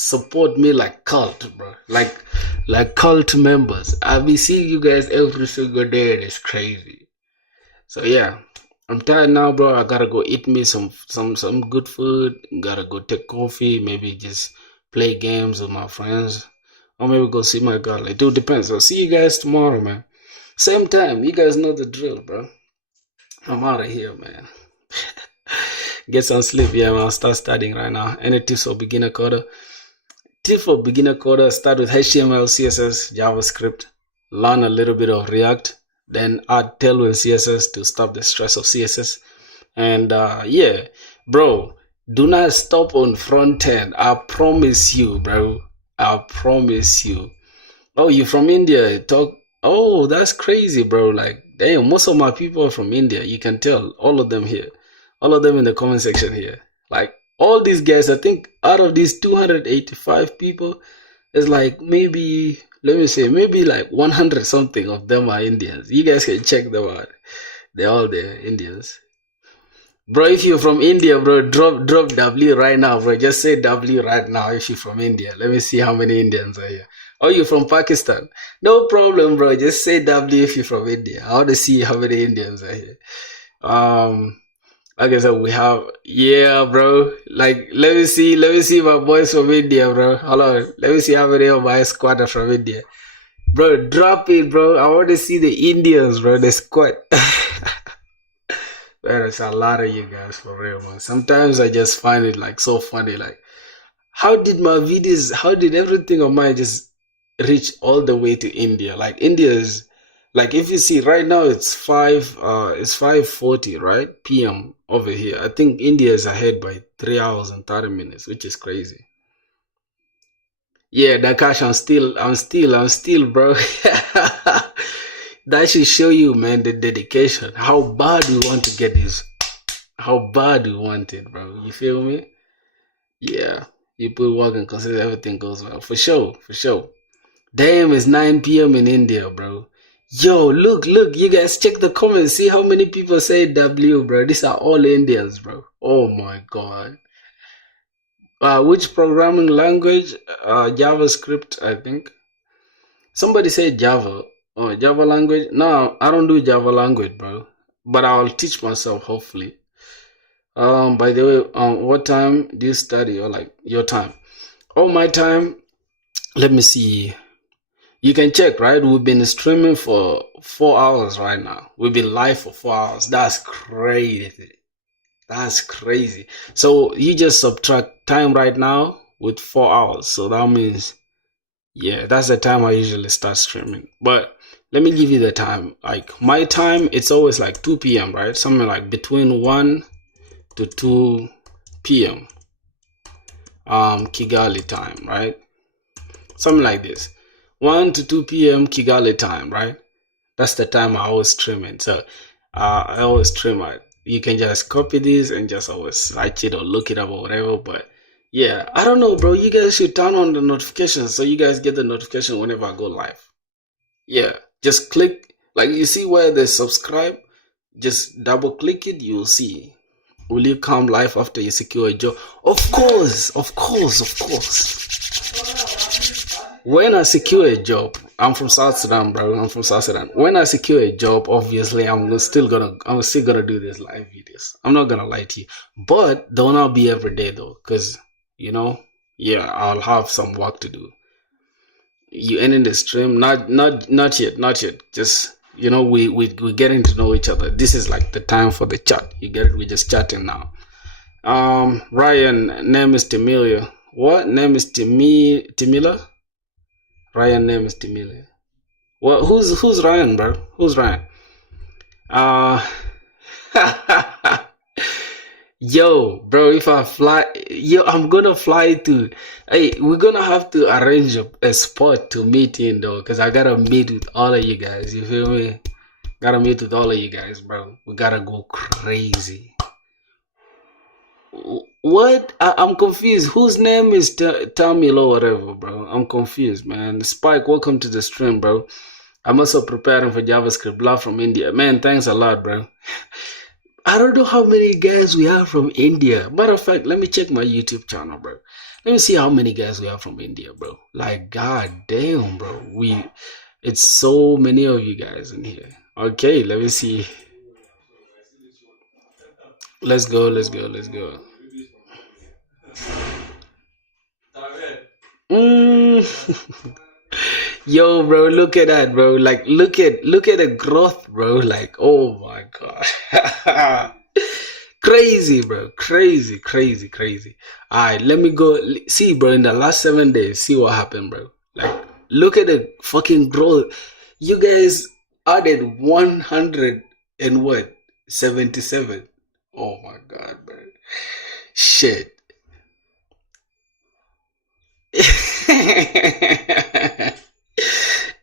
support me like cult, bro. Like cult members. I be seeing you guys every single day, and it's crazy. So yeah, I'm tired now, bro. I gotta go eat me some good food. Gotta go take coffee. Maybe just play games with my friends, or maybe go see my girl. It all depends. I'll see you guys tomorrow, man. Same time. You guys know the drill, bro. I'm out of here, man. Get some sleep, yeah, man. I'll start studying right now. Any tips for beginner coder? Tip for beginner coder: start with HTML, CSS, JavaScript. Learn a little bit of React. Then add Tailwind CSS to stop the stress of CSS. And yeah, bro, do not stop on front end. I promise you, bro. I promise you. Oh, you from India? Oh, that's crazy, bro. Like, damn, most of my people are from India. You can tell. All of them here. All of them in the comment section here. Like, all these guys, I think out of these 285 people, it's like maybe, let me say, maybe like 100 something of them are Indians. You guys can check them out. They're all there, Indians. Bro, if you're from India, bro, drop W right now, bro. Just say W right now if you're from India. Let me see how many Indians are here. Oh, you're from Pakistan? No problem, bro. Just say W if you're from India. I want to see how many Indians are here. Like I said, we have, yeah, bro. Like, let me see my boys from India, bro. Hold on. Let me see how many of my squad are from India. Bro, drop it, bro. I want to see the Indians, bro. The squad. There's a lot of you guys, for real, man. Sometimes I just find it like so funny. Like, how did everything of mine just reach all the way to India? Like, India is, like, if you see right now, it's 5:40, right? PM over here. I think India is ahead by 3 hours and 30 minutes, which is crazy. Yeah, Dakash, I'm still, bro. That should show you, man, the dedication. How bad we want to get this. How bad we want it, bro. You feel me? Yeah. You put work and consider everything goes well. For sure. Damn, it's 9 p.m. in India, bro. Yo, look, you guys check the comments. See how many people say W, bro. These are all Indians, bro. Oh my God. Which programming language? JavaScript, I think. Somebody said Java. Oh, Java language? No, I don't do Java language, bro. But I'll teach myself, hopefully. By the way, what time do you study, or like your time? Oh, my time. Let me see. You can check, right? We've been streaming for 4 hours right now. We've been live for 4 hours. That's crazy. That's crazy. So you just subtract time right now with 4 hours. So that means, yeah, that's the time I usually start streaming. But let me give you the time. Like, my time, it's always like 2 p.m., right? Something like between 1 to 2 p.m. Kigali time, right? Something like this. 1 to 2 p.m. Kigali time, right? That's the time I always stream it. So I always stream it. You can just copy this and just always search it or look it up or whatever. But yeah, I don't know, bro. You guys should turn on the notifications so you guys get the notification whenever I go live. Yeah, just click, like, you see where they subscribe, just double click it, you'll see. Will you come live after you secure a job? Of course, of course, of course. When I secure a job, I'm from South Sudan, bro. I'm from South Sudan. When I secure a job, obviously I'm still gonna do this live videos. I'm not gonna lie to you, but don't not be every day though, because you know, yeah, I'll have some work to do. You ending the stream? Not yet. Just you know, we getting to know each other. This is like the time for the chat. You get it? We're just chatting now. Ryan, name is Timilia. What name is Timila? Ryan name is Timilia. What? Who's Ryan, bro? Who's Ryan? Yo, bro, if I fly, I'm gonna fly to. Hey, we're gonna have to arrange a spot to meet in though, cause I gotta meet with all of you guys. You feel me? Gotta meet with all of you guys, bro. We gotta go crazy. What? I'm confused. Whose name is Tamil or whatever, bro? I'm confused, man. Spike, welcome to the stream, bro. I'm also preparing for JavaScript. Love from India, man. Thanks a lot, bro. I don't know how many guys we have from India. Matter of fact, let me check my YouTube channel, bro. Let me see how many guys we have from India, bro. Like, god damn, bro. It's so many of you guys in here. Okay, let me see. Let's go. Yo, bro, look at that, bro. Like, look at the growth, bro. Like, oh my god. Crazy, bro. Crazy. Alright, let me go. See, bro, in the last 7 days, see what happened, bro. Like, look at the fucking growth. You guys added 100 and what? 77. Oh my god, bro. Shit.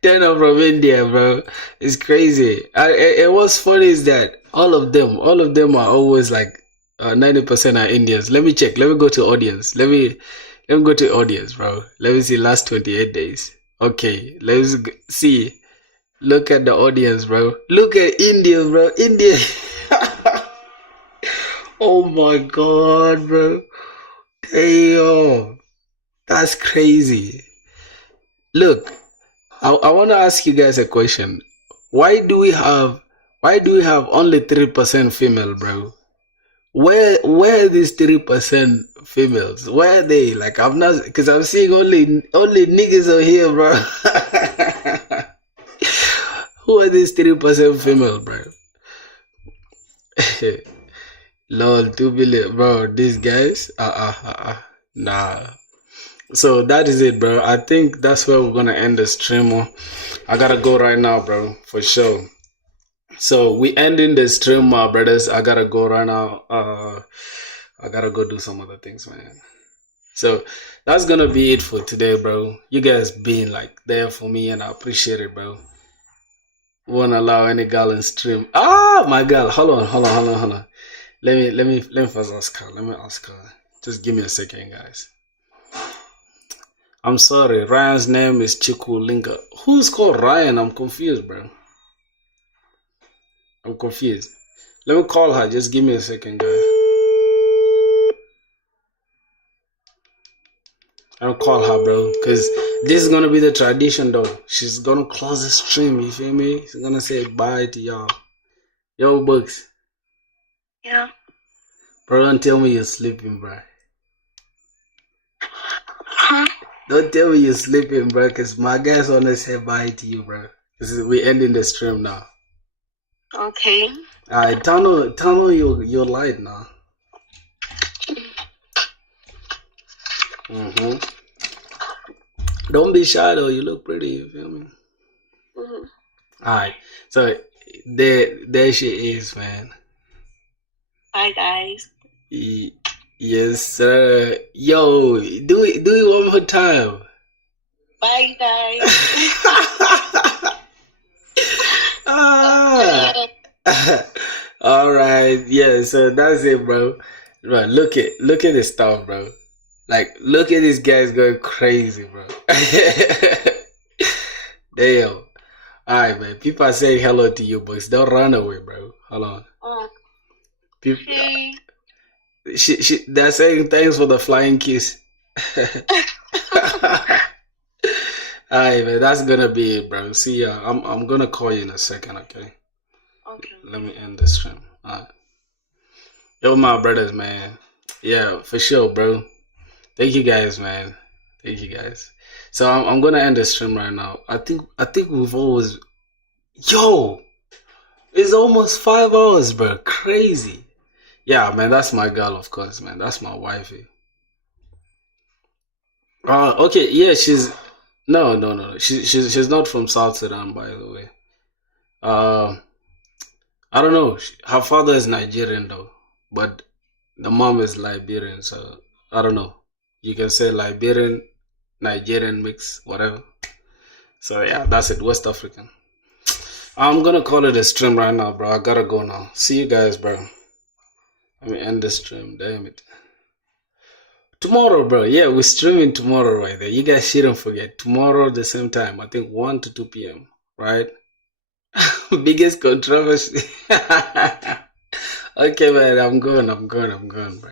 Turn up from India, bro. It's crazy. It was funny is that all of them are always like 90% are Indians. Let me check. Let me go to audience. Let me go to audience, bro. Let me see last 28 days. Okay, let's see. Look at the audience, bro. Look at India, bro. India. Oh my god, bro. Damn. That's crazy. Look, I want to ask you guys a question. Why do we have only 3% female, bro? Where are these 3% females? Where are they? Like, I'm not, because I'm seeing only niggas over here, bro. Who are these 3% female, bro? Lol, 2 billion, bro. These guys, nah. So that is it, bro. I think that's where we're gonna end the stream. I gotta go right now, bro, for sure. So we ending the stream, my brothers. I gotta go right now. I gotta go do some other things, man. So that's gonna be it for today, bro. You guys being like there for me, and I appreciate it, bro. Won't allow any girl in stream. Ah, my girl. Hold on. Let me first ask her. Let me ask her. Just give me a second, guys. I'm sorry. Ryan's name is Chiku Linga. Who's called Ryan? I'm confused, bro. I'm confused. Let me call her. Just give me a second, guys. I'll call her, bro, because this is gonna be the tradition, though. She's gonna close the stream. You feel me? She's gonna say bye to y'all. Yo, Bugs. Yeah. Bro, don't tell me you're sleeping, bro. Huh? Don't tell me you're sleeping, bro, because my guys wanna say bye to you, bro. We're ending the stream now. Okay. Alright, turn on your light now. Don't be shy though, you look pretty, you feel me? Alright, so there she is, man. Bye, guys. Yes, sir. Yo, do it one more time. Bye, guys. Alright, yeah, so that's it, bro. Right, look at this stuff, bro. Like, look at these guys going crazy, bro. Damn. Alright, man. People are saying hello to you, boys. Don't run away, bro. Hold on. Oh. People, hey. they're saying thanks for the flying kiss. Alright, man, that's gonna be it, bro. See ya. I'm gonna call you in a second, okay? Okay. Let me end the stream. Alright. Yo, my brothers, man. Yeah, for sure, bro. Thank you guys, man. Thank you guys. So I'm gonna end the stream right now. I think we've always, yo, it's almost 5 hours, bro. Crazy. Yeah, man, that's my girl, of course, man. That's my wifey. Okay, yeah, she's no. She's not from South Sudan, by the way. I don't know. Her father is Nigerian though, but the mom is Liberian. So I don't know. You can say Liberian, Nigerian mix, whatever. So yeah, that's it. West African. I'm gonna call it a stream right now, bro. I gotta go now. See you guys, bro. Let me end the stream. Damn it. Tomorrow, bro. Yeah, we're streaming tomorrow right there. You guys shouldn't forget. Tomorrow at the same time. I think 1 to 2 p.m. Right? Biggest controversy. Okay, man. I'm going, bro.